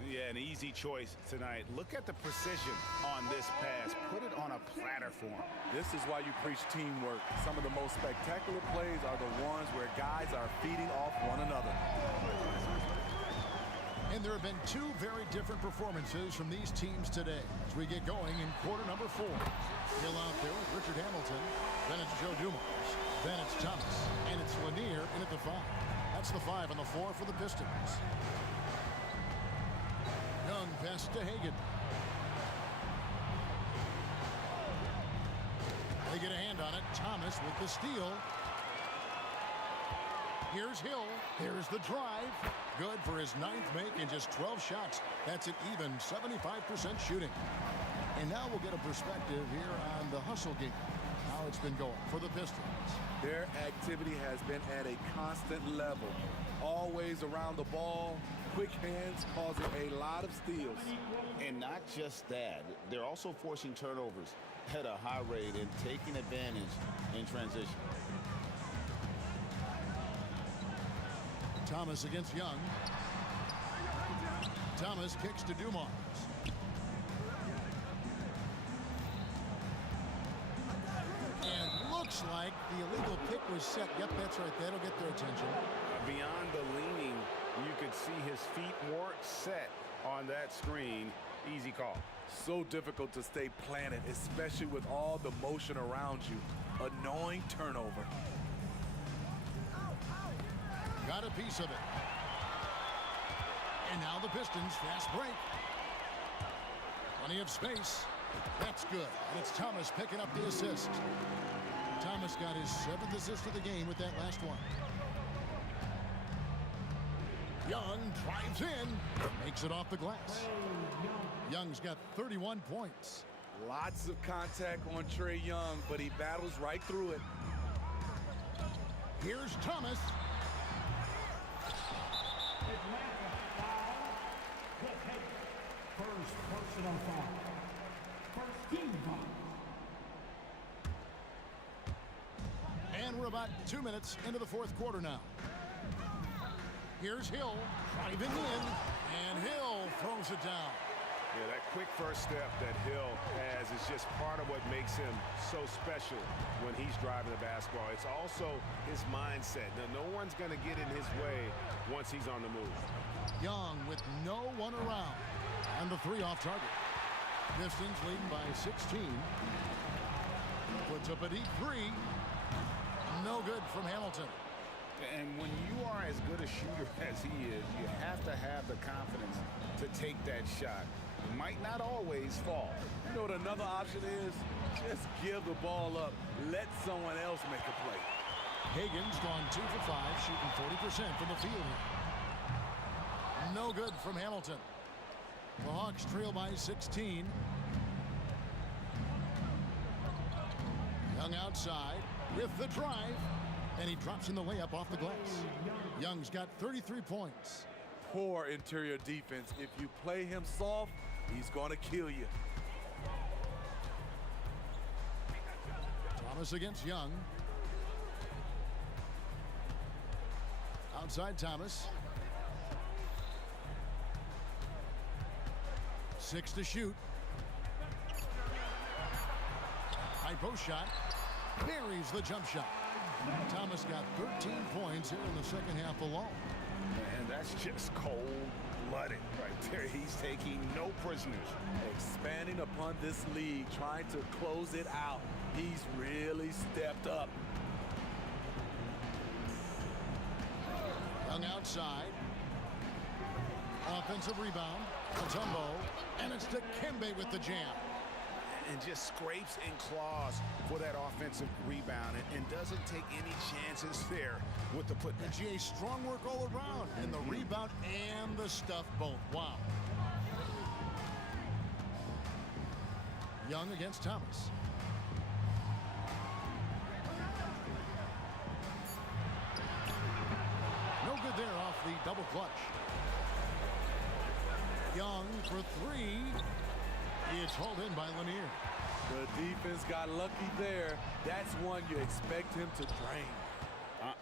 Yeah, an easy choice tonight. Look at the precision on this pass. Put it on a platter for him. This is why you preach teamwork. Some of the most spectacular plays are the ones where guys are feeding off one another. And there have been 2 very different performances from these teams today as we get going in quarter number 4. Hill out there with Richard Hamilton. Then it's Joe Dumars. Then it's Thomas. And it's Lanier in at the 5. That's the 5 and the 4 for the Pistons. Young pass to Hagan. They get a hand on it. Thomas with the steal. Here's Hill. Here's the drive. Good for his 9th make in just 12 shots. That's an even 75% shooting. And now we'll get a perspective here on the hustle game. How it's been going for the Pistons. Their activity has been at a constant level. Always around the ball. Quick hands causing a lot of steals. And not just that, they're also forcing turnovers at a high rate and taking advantage in transition. Thomas against Young. Thomas kicks to Dumars. And looks like the illegal pick was set. Yep, that's right. That'll get their attention. Beyond the leaning, you could see his feet weren't set on that screen. Easy call. So difficult to stay planted, especially with all the motion around you. Annoying turnover. Got a piece of it. And now the Pistons fast break. Plenty of space. That's good. And it's Thomas picking up the assist. Thomas got his 7th assist of the game with that last one. Young drives in, makes it off the glass. Young's got 31 points. Lots of contact on Trae Young, but he battles right through it. Here's Thomas. First personal foul. First team foul. And we're about 2 minutes into the 4th quarter now. Here's Hill driving in, and Hill throws it down. Yeah, that quick first step that Hill has is just part of what makes him so special when he's driving the basketball. It's also his mindset. Now, no one's going to get in his way once he's on the move. Young with no one around. And the 3 off target. Pistons leading by 16. Puts up a deep 3. No good from Hamilton. And when you are as good a shooter as he is, you have to have the confidence to take that shot. It might not always fall. You know what another option is? Just give the ball up. Let someone else make a play. Hagan's gone 2 for 5, shooting 40% from the field here. No good from Hamilton. The Hawks trail by 16. Young outside with the drive. And he drops in the layup off the glass. Young's got 33 points. Poor interior defense. If you play him soft, he's going to kill you. Thomas against Young. Outside Thomas. 6 to shoot. High post shot. Buries the jump shot. Thomas got 13 points here in the second half alone. And that's just cold-blooded right there. He's taking no prisoners. Expanding upon this lead, trying to close it out. He's really stepped up. Young outside. Offensive rebound. Mutombo. And it's Dikembe with the jam. And just scrapes and claws for that offensive rebound and doesn't take any chances there with the putback. GA, strong work all around in the rebound and the stuff both. Wow. Young against Thomas. No good there off the double clutch. Young for 3. It's hauled in by Lanier. The defense got lucky there. That's one you expect him to drain.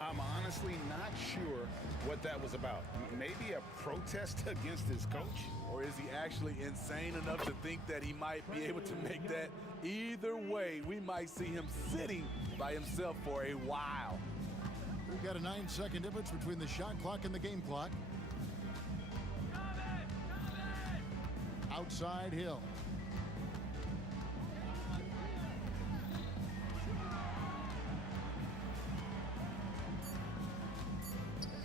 I'm honestly not sure what that was about. Maybe a protest against his coach? Or is he actually insane enough to think that he might be able to make that? Either way, we might see him sitting by himself for a while. We've got a 9-second difference between the shot clock and the game clock. Outside Hill.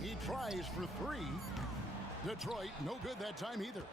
He tries for 3. Detroit, no good that time either.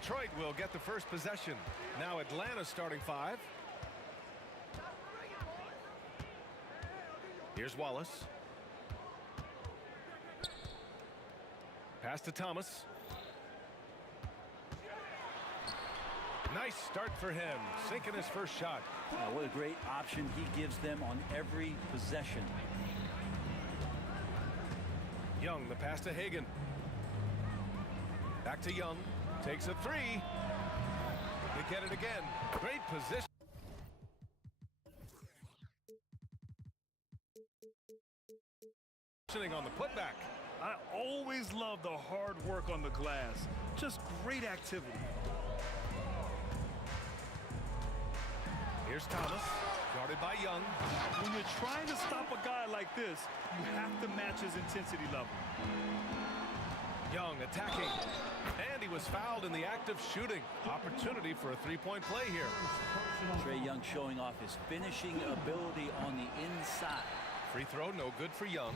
Detroit will get the first possession. Now Atlanta starting 5. Here's Wallace. Pass to Thomas. Nice start for him, sinking his first shot. What a great option he gives them on every possession. Young, the pass to Hagan. Back to Young. Takes a 3. They get it again. Great position. On the putback. I always love the hard work on the glass. Just great activity. Here's Thomas, guarded by Young. When you're trying to stop a guy like this, you have to match his intensity level. Young attacking. And he was fouled in the act of shooting. Opportunity for a three-point play here. Trae Young showing off his finishing ability on the inside. Free throw, no good for Young.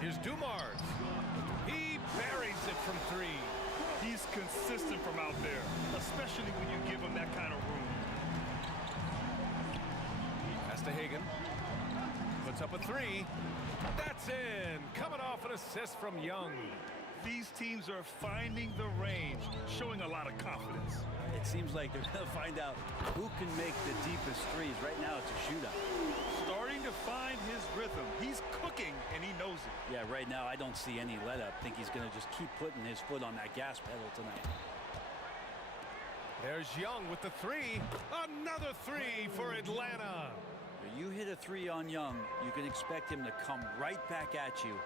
Here's Dumars. He buries it from 3. He's consistent from out there, especially when you give him that kind of room. Pass to Hagan. Puts up a 3. That's in. Coming off an assist from Young. These teams are finding the range, showing a lot of confidence. It seems like they're going to find out who can make the deepest threes. Right now, it's a shootout. Starting to find his rhythm. He's cooking, and he knows it. Yeah, right now, I don't see any let-up. I think he's going to just keep putting his foot on that gas pedal tonight. There's Young with the 3. Another 3 for Atlanta. You hit a 3 on Young, you can expect him to come right back at you.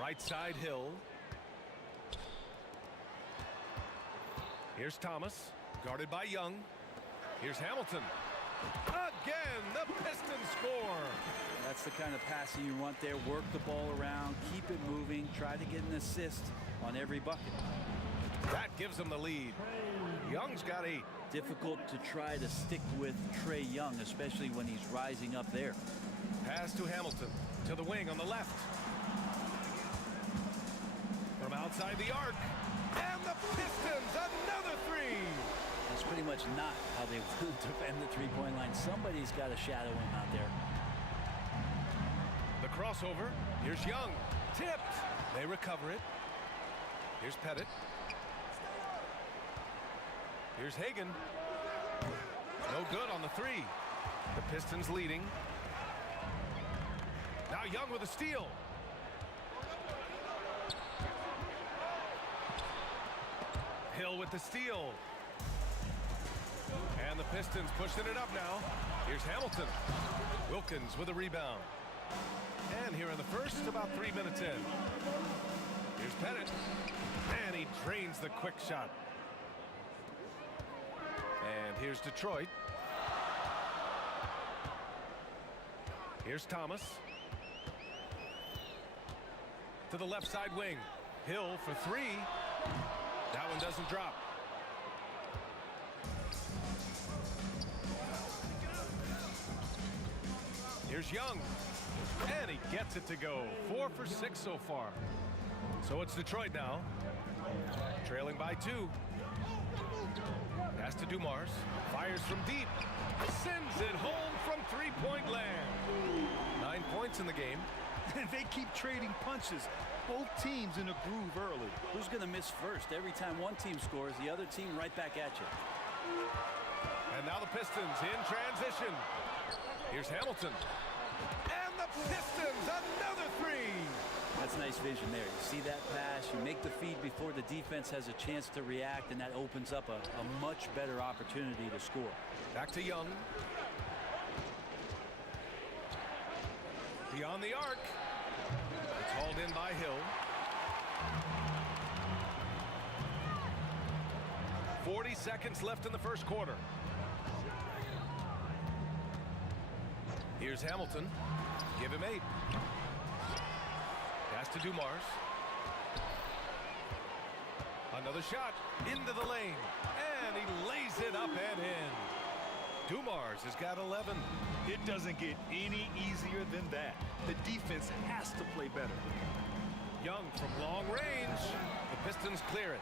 Right side, Hill. Here's Thomas, guarded by Young. Here's Hamilton. Again, the Pistons score. That's the kind of passing you want there. Work the ball around, keep it moving, try to get an assist on every bucket. That gives them the lead. Young's got 8. Difficult to try to stick with Trae Young, especially when he's rising up there. Pass to Hamilton, to the wing on the left. From outside the arc. And the Pistons, another 3. That's pretty much not how they will defend the three-point line. Somebody's got to shadow him out there. The crossover. Here's Young. Tipped. They recover it. Here's Pettit. Here's Hagan. No good on the 3. The Pistons leading. Now Young with a steal. Hill with the steal. And the Pistons pushing it up now. Here's Hamilton. Wilkins with a rebound. And here in the first, about 3 minutes in. Here's Pettit. And he drains the quick shot. And here's Detroit. Here's Thomas. To the left side wing. Hill for 3. That one doesn't drop. Here's Young. And he gets it to go. 4 for 6 so far. So it's Detroit now. Trailing by 2. Pass to Dumars. Fires from deep. Sends it home from three-point land. 9 points in the game. And they keep trading punches. Both teams in a groove early. Who's going to miss first? Every time one team scores, the other team right back at you. And now the Pistons in transition. Here's Hamilton. And the Pistons, another 3. That's nice vision there. You see that pass, you make the feed before the defense has a chance to react, and that opens up a much better opportunity to score. Back to Young. Beyond the arc. It's hauled in by Hill. 40 seconds left in the first quarter. Here's Hamilton. Give him 8. Pass to Dumars. Another shot into the lane. And he lays it up and in. Dumars has got 11. It doesn't get any easier than that. The defense has to play better. Young from long range. The Pistons clear it.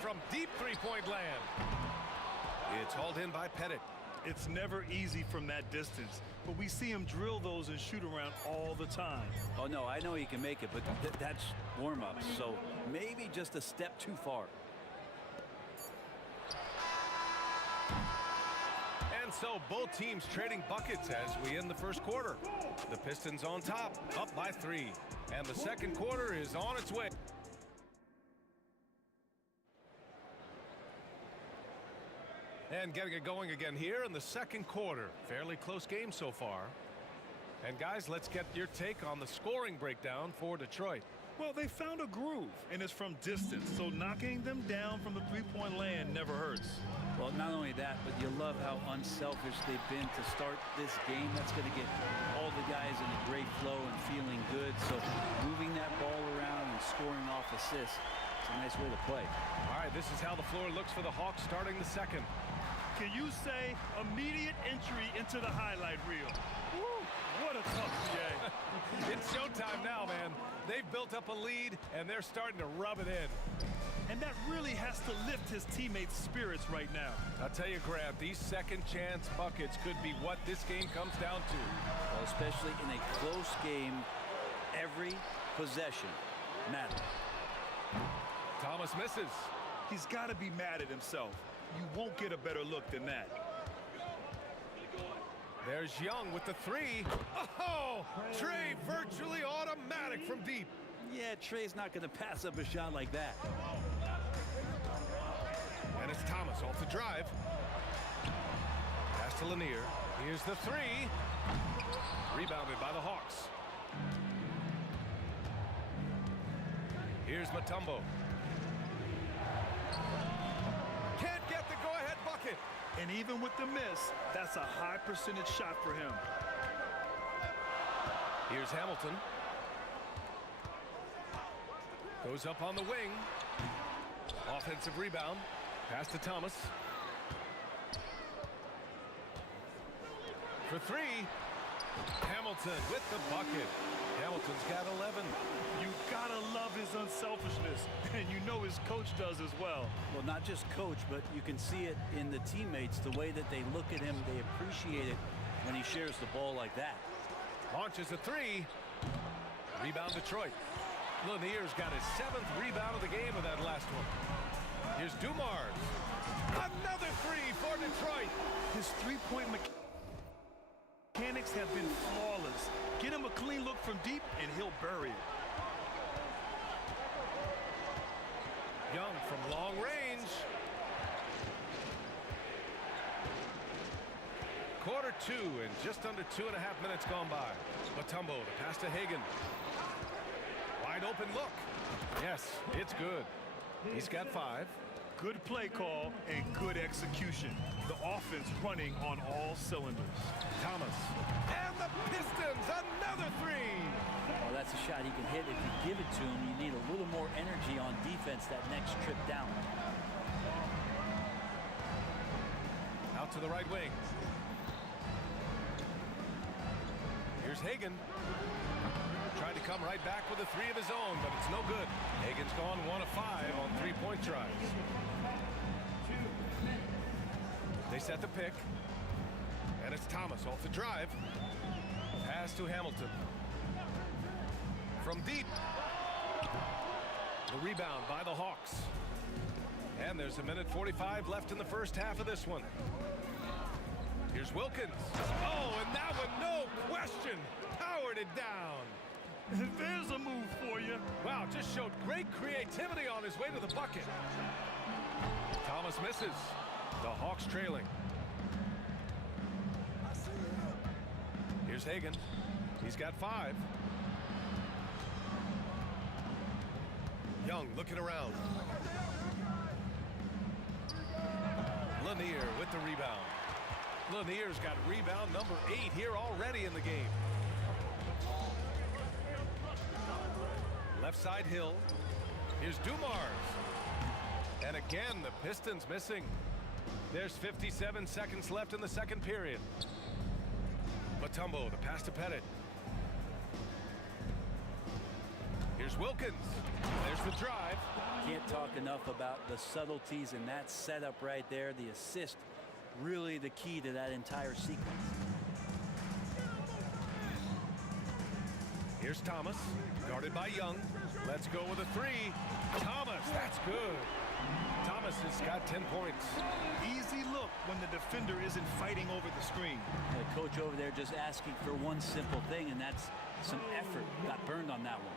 From deep three-point land. It's hauled in by Pettit. It's never easy from that distance, but we see him drill those and shoot around all the time. Oh, no, I know he can make it, but that's warm-up, so maybe just a step too far. And so both teams trading buckets as we end the first quarter. The Pistons on top, up by 3. And the second quarter is on its way. And getting it going again here in the second quarter. Fairly close game so far. And guys, let's get your take on the scoring breakdown for Detroit. Well, they found a groove, and it's from distance, so knocking them down from the three-point land never hurts. Well, not only that, but you love how unselfish they've been to start this game. That's going to get all the guys in a great flow and feeling good. So moving that ball around and scoring off assists, it's a nice way to play. All right, this is how the floor looks for the Hawks starting the second. Can you say immediate entry into the highlight reel? Woo, what a tough PA. It's showtime now, man. They've built up a lead, and they're starting to rub it in. And that really has to lift his teammates' spirits right now. I'll tell you, Grant, these second chance buckets could be what this game comes down to. Well, especially in a close game, every possession matters. Thomas misses. He's got to be mad at himself. You won't get a better look than that. There's Young with the 3. Oh, Trey virtually automatic from deep. Yeah, Trey's not going to pass up a shot like that. And it's Thomas off the drive. Pass to Lanier. Here's the 3. Rebounded by the Hawks. Here's Mutombo. Can't get the go-ahead bucket. And even with the miss, that's a high percentage shot for him. Here's Hamilton. Goes up on the wing. Offensive rebound. Pass to Thomas. For 3. Hamilton with the bucket. Hamilton's got 11. You gotta love his unselfishness, and you know his coach does as well. Well, not just coach, but you can see it in the teammates, the way that they look at him. They appreciate it when he shares the ball like that. Launches a 3. Rebound Detroit. Lanier's got his 7th rebound of the game with that last one. Here's Dumars. Another 3 for Detroit. His three-point mechanics have been flawless. Get him a clean look from deep, and he'll bury it. Young from long range. Quarter 2 and just under 2.5 minutes gone by. Mutombo, the pass to Hagan. Wide open look. Yes, it's good. He's got 5. Good play call and good execution. The offense running on all cylinders. Thomas. And the Pistons, another 3. Well, that's a shot he can hit. If you give it to him, you need a little more energy on defense that next trip down. Out to the right wing. Here's Hagan. Tried to come right back with a 3 of his own, but it's no good. Hagan's gone 1 of 5 on 3-point tries. They set the pick. And it's Thomas off the drive. Pass to Hamilton. From deep. The rebound by the Hawks. And there's 1:45 left in the first half of this one. Here's Wilkins. Oh, and that one, no question, powered it down. There's a move for you. Wow, just showed great creativity on his way to the bucket. Thomas misses. The Hawks trailing. Here's Hagan. He's got 5. Young looking around. Lanier with the rebound. Lanier's got rebound number 8 here already in the game. Left side Hill. Here's Dumars. And again, the Pistons missing. There's 57 seconds left in the second period. Mutombo, the pass to Pettit. Here's Wilkins. There's the drive. Can't talk enough about the subtleties in that setup right there. The assist, really the key to that entire sequence. Here's Thomas, guarded by Young. Let's go with a three. Thomas, that's good. Thomas has got 10 points. Easy look when the defender isn't fighting over the screen. The coach over there just asking for one simple thing, and that's some effort. Got burned on that one.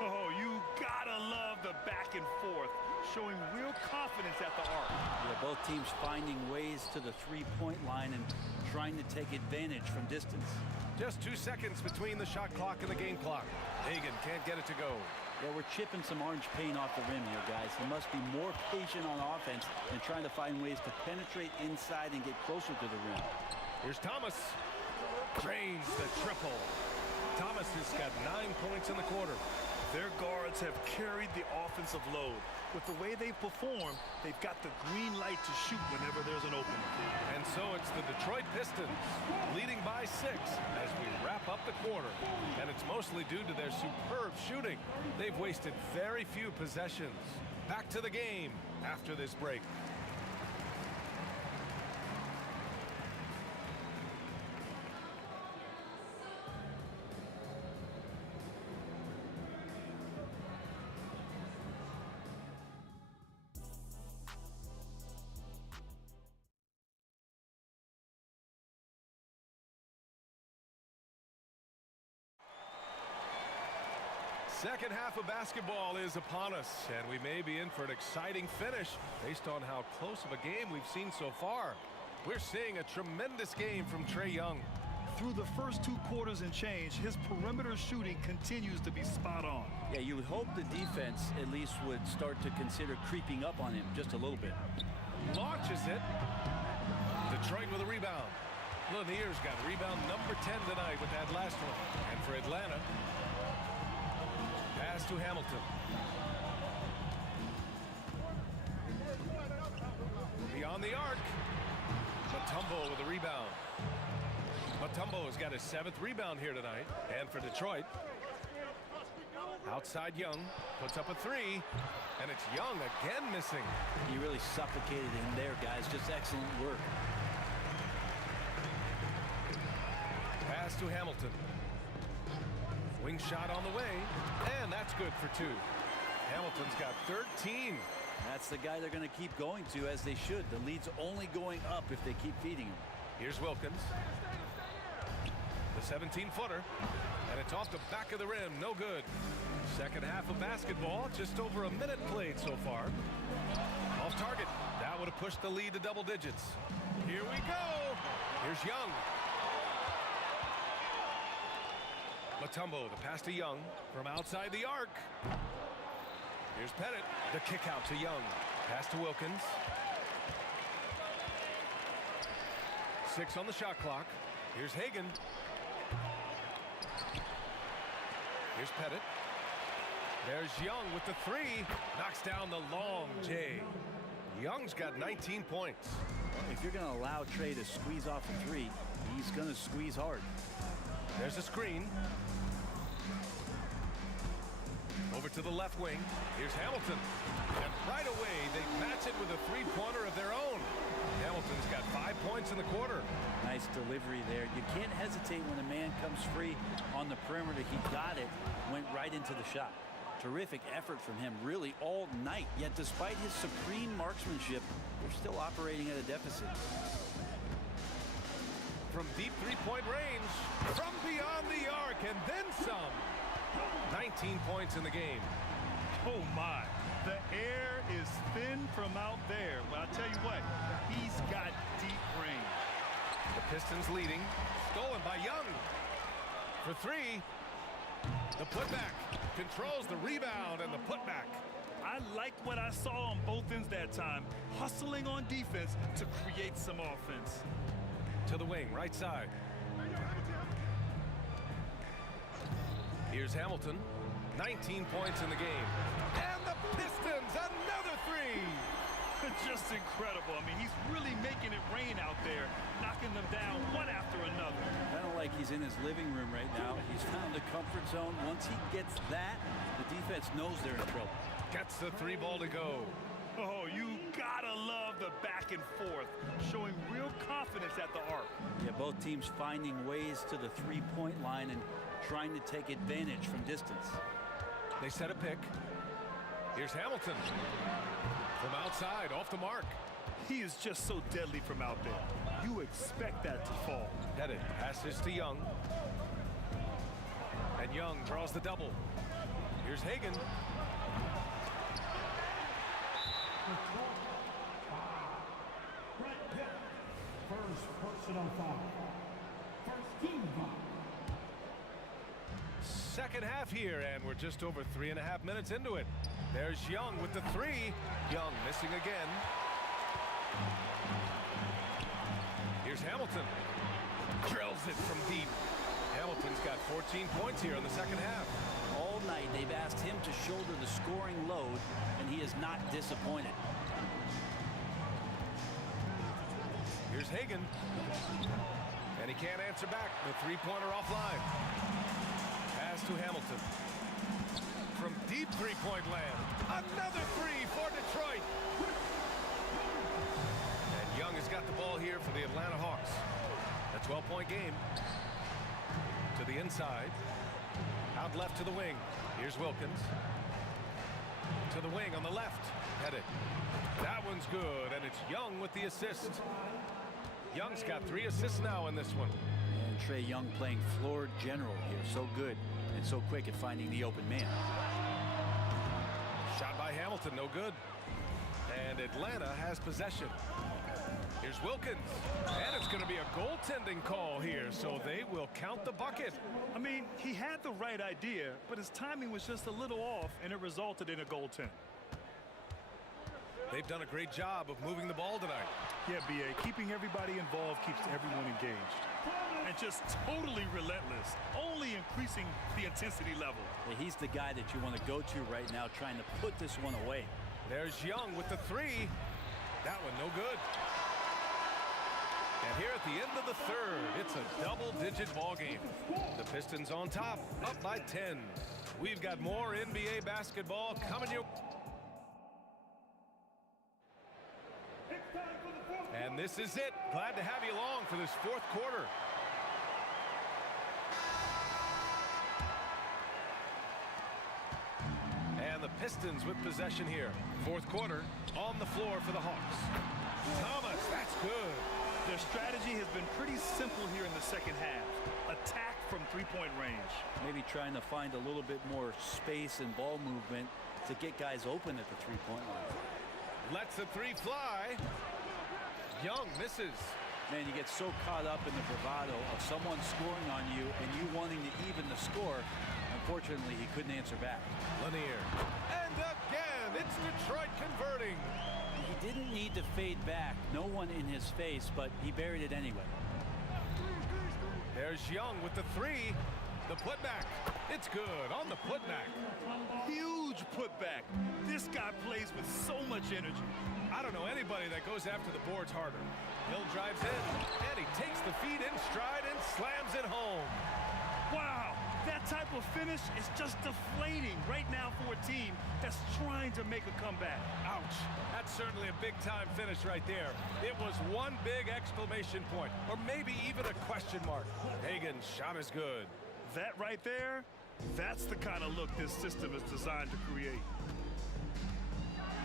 Oh, you gotta love the back and forth, showing real confidence at the arc. Yeah, both teams finding ways to the three-point line and trying to take advantage from distance. Just 2 seconds between the shot clock and the game clock. Hagan can't get it to go. Yeah, we're chipping some orange paint off the rim here, guys. He must be more patient on offense and trying to find ways to penetrate inside and get closer to the rim. Here's Thomas. Drains the triple. Thomas has got 9 points in the quarter. Their guards have carried the offensive load. With the way they've performed, they've got the green light to shoot whenever there's an opening. And so it's the Detroit Pistons leading by 6 as we wrap up the quarter. And it's mostly due to their superb shooting. They've wasted very few possessions. Back to the game after this break. Second half of basketball is upon us, and we may be in for an exciting finish based on how close of a game we've seen so far. We're seeing a tremendous game from Trae Young. Through the first 2 quarters and change, his perimeter shooting continues to be spot on. Yeah, you would hope the defense at least would start to consider creeping up on him just a little bit. Launches it. Detroit with a rebound. Lanier's got rebound number 10 tonight with that last one. And for Atlanta, pass to Hamilton. Beyond the arc. Mutombo with a rebound. Mutombo has got his 7th rebound here tonight. And for Detroit, outside Young puts up a 3. And it's Young again missing. He really suffocated him there, guys. Just excellent work. Pass to Hamilton. Wing shot on the way, and that's good for 2. Hamilton's got 13. That's the guy they're going to keep going to, as they should. The lead's only going up if they keep feeding him. Here's Wilkins. The 17-footer, and it's off the back of the rim. No good. Second half of basketball, just over a minute played so far. Off target. That would have pushed the lead to double digits. Here we go. Here's Young. Mutombo, the pass to Young from outside the arc. Here's Pettit, the kick out to Young. Pass to Wilkins. 6 on the shot clock. Here's Hagan. Here's Pettit. There's Young with the 3. Knocks down the long J. Young's got 19 points. If you're going to allow Trae to squeeze off a 3, he's going to squeeze hard. There's a screen. Over to the left wing. Here's Hamilton. And right away, they match it with a 3-pointer of their own. Hamilton's got 5 points in the quarter. Nice delivery there. You can't hesitate when a man comes free on the perimeter. He got it, went right into the shot. Terrific effort from him really all night. Yet despite his supreme marksmanship, they're still operating at a deficit. From deep 3-point range, from beyond the arc, and then some. 19 points in the game. Oh my, the air is thin from out there, but I'll tell you what, he's got deep range. The Pistons leading, stolen by Young. For 3, the putback, controls the rebound and the putback. I like what I saw on both ends that time, hustling on defense to create some offense. To the wing, right side. Here's Hamilton, 19 points in the game. And the Pistons, another 3. Just incredible. I mean, he's really making it rain out there, knocking them down one after another. Kind of like he's in his living room right now. He's found the comfort zone. Once he gets that, the defense defense knows they're in trouble. Gets the 3 ball to go. Oh, you gotta love the back and forth, showing real confidence at the arc. Yeah, both teams finding ways to the 3-point line and trying to take advantage from distance. They set a pick. Here's Hamilton. From outside, off the mark. He is just so deadly from out there. You expect that to fall. Headed, passes to Young. And Young draws the double. Here's Hagan. First personal foul. First team foul. Second half here, and we're just over 3.5 minutes into it. There's Young with the 3. Young missing again. Here's Hamilton. Drills it from deep. Hamilton's got 14 points here in the second half. All night they've asked him to shoulder the scoring load, and he is not disappointed. Here's Hagan. And he can't answer back. The 3-pointer offline. Pass to Hamilton. From deep 3-point land. Another 3 for Detroit. And Young has got the ball here for the Atlanta Hawks. A 12-point game. To the inside. Out left to the wing. Here's Wilkins. To the wing on the left. Headed. That one's good, and it's Young with the assist. Young's got 3 assists now in this one. And Trae Young playing floor general here. So good and so quick at finding the open man. Shot by Hamilton, no good. And Atlanta has possession. Here's Wilkins. And it's going to be a goaltending call here, so they will count the bucket. I mean, he had the right idea, but his timing was just a little off, and it resulted in a goaltend. They've done a great job of moving the ball tonight. Yeah, B.A., keeping everybody involved keeps everyone engaged. And just totally relentless, only increasing the intensity level. Yeah, he's the guy that you want to go to right now, trying to put this one away. There's Young with the 3. That one no good. And here at the end of the third, it's a double-digit ball game. The Pistons on top, up by 10. We've got more NBA basketball coming your way. And this is it. Glad to have you along for this fourth quarter. And the Pistons with possession here. Fourth quarter on the floor for the Hawks. Thomas, that's good. Their strategy has been pretty simple here in the second half. Attack from 3-point range. Maybe trying to find a little bit more space and ball movement to get guys open at the 3-point line. Lets the 3 fly. Young misses. Man, you get so caught up in the bravado of someone scoring on you and you wanting to even the score. Unfortunately, he couldn't answer back. Lanier. And again, it's Detroit converting. He didn't need to fade back. No one in his face, but he buried it anyway. There's Young with the 3. The putback. It's good on the putback. Huge putback. This guy plays with so much energy. I don't know anybody that goes after the boards harder. Hill drives in, and he takes the feet in stride and slams it home. Wow, that type of finish is just deflating right now for a team that's trying to make a comeback. Ouch. That's certainly a big-time finish right there. It was one big exclamation point, or maybe even a question mark. Hagan's shot is good. That right there, that's the kind of look this system is designed to create.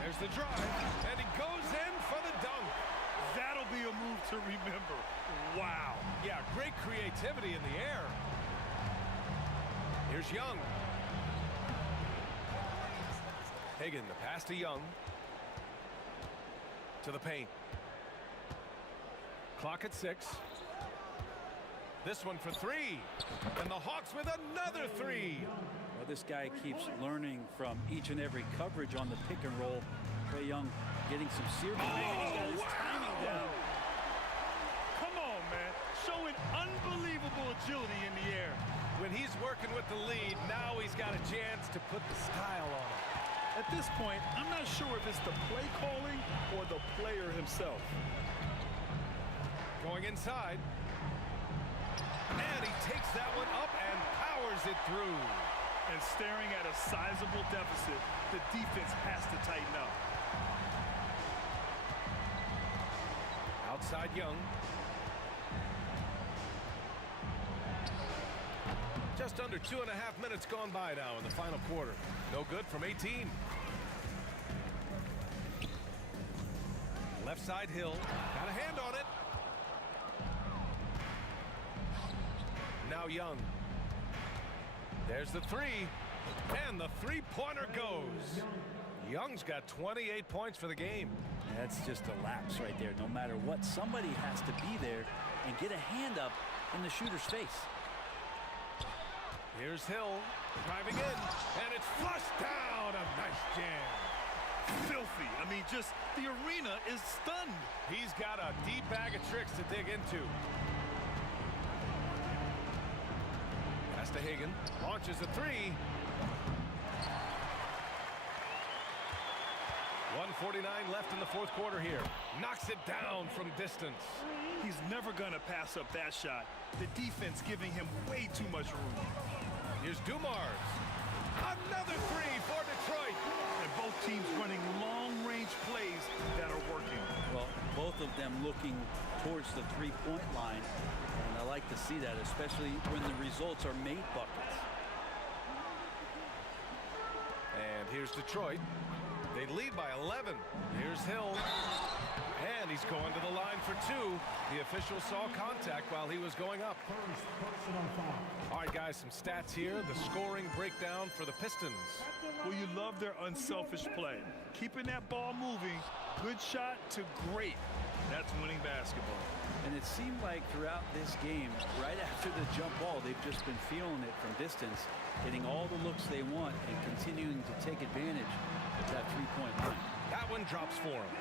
There's the drive, and he goes in for the dunk. That'll be a move to remember. Wow. Yeah, great creativity in the air. Here's Young. Hagan, the pass to Young. To the paint. Clock at 6. This one for 3. And the Hawks with another 3. Well, this guy keeps learning from each and every coverage on the pick and roll. Trae Young getting some serious. He's got his timing down. Come on, man. Showing unbelievable agility in the air. When he's working with the lead, now he's got a chance to put the style on it. At this point, I'm not sure if it's the play calling or the player himself. Going inside. And he takes that one up and powers it through. And staring at a sizable deficit, the defense has to tighten up. Outside Young. Just under 2.5 minutes gone by now in the final quarter. No good from 18. Left side Hill. Got a hand on it. Now Young. There's the three. And the three-pointer goes. Young's got 28 points for the game. That's just a lapse right there. No matter what, somebody has to be there and get a hand up in the shooter's face. Here's Hill driving in, and it's flushed down. A nice jam. Filthy. I mean, just the arena is stunned. He's got a deep bag of tricks to dig into. Pass to Hagan. Launches a three. 1:49 left in the fourth quarter here. Knocks it down from distance. He's never going to pass up that shot. The defense giving him way too much room. Here's Dumars. Another three for Detroit. And both teams running long-range plays that are working. Well, both of them looking towards the three-point line. And I like to see that, especially when the results are made buckets. And here's Detroit. They lead by 11. Here's Hill. And he's going to the line for two. The official saw contact while he was going up. All right, guys, some stats here. The scoring breakdown for the Pistons. Well, you love their unselfish play. Keeping that ball moving, good shot to great. That's winning basketball. And it seemed like throughout this game, right after the jump ball, they've just been feeling it from distance, getting all the looks they want and continuing to take advantage of that three-point line. That one drops for him.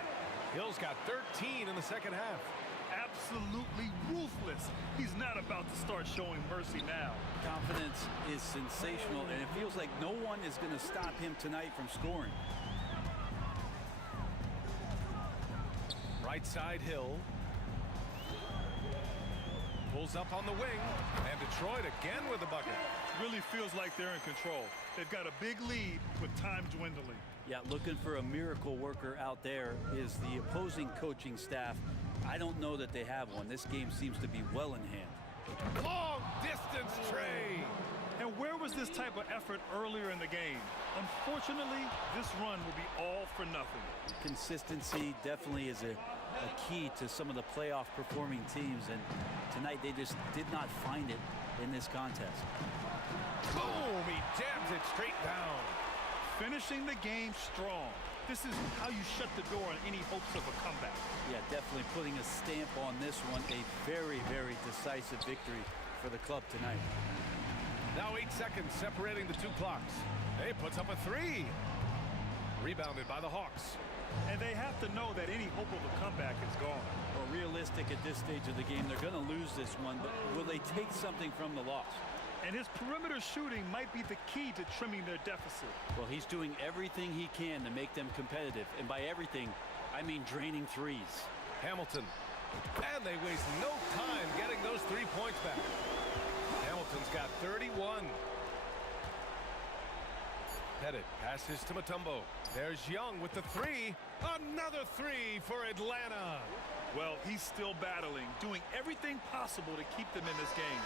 Hill's got 13 in the second half. Absolutely ruthless. He's not about to start showing mercy now. Confidence is sensational, and it feels like no one is going to stop him tonight from scoring. Right side Hill. Pulls up on the wing, and Detroit again with the bucket. Really feels like they're in control. They've got a big lead with time dwindling. Yeah, looking for a miracle worker out there is the opposing coaching staff. I don't know that they have one. This game seems to be well in hand. Long distance Trey. And where was this type of effort earlier in the game? Unfortunately, this run will be all for nothing. Consistency definitely is a key to some of the playoff performing teams, and tonight they just did not find it in this contest. Boom! He jams it straight down. Finishing the game strong. This is how you shut the door on any hopes of a comeback. Yeah, definitely putting a stamp on this one. A very, very decisive victory for the club tonight. Now 8 seconds separating the two clocks. He puts up a three. Rebounded by the Hawks. And they have to know that any hope of a comeback is gone. Well, realistic at this stage of the game, they're going to lose this one, but will they take something from the loss? And his perimeter shooting might be the key to trimming their deficit. Well, he's doing everything he can to make them competitive. And by everything, I mean draining threes. Hamilton. And they waste no time getting those 3 points back. Hamilton's got 31. Pettit passes to Mutombo. There's Young with the three. Another three for Atlanta. Well, he's still battling, doing everything possible to keep them in this game.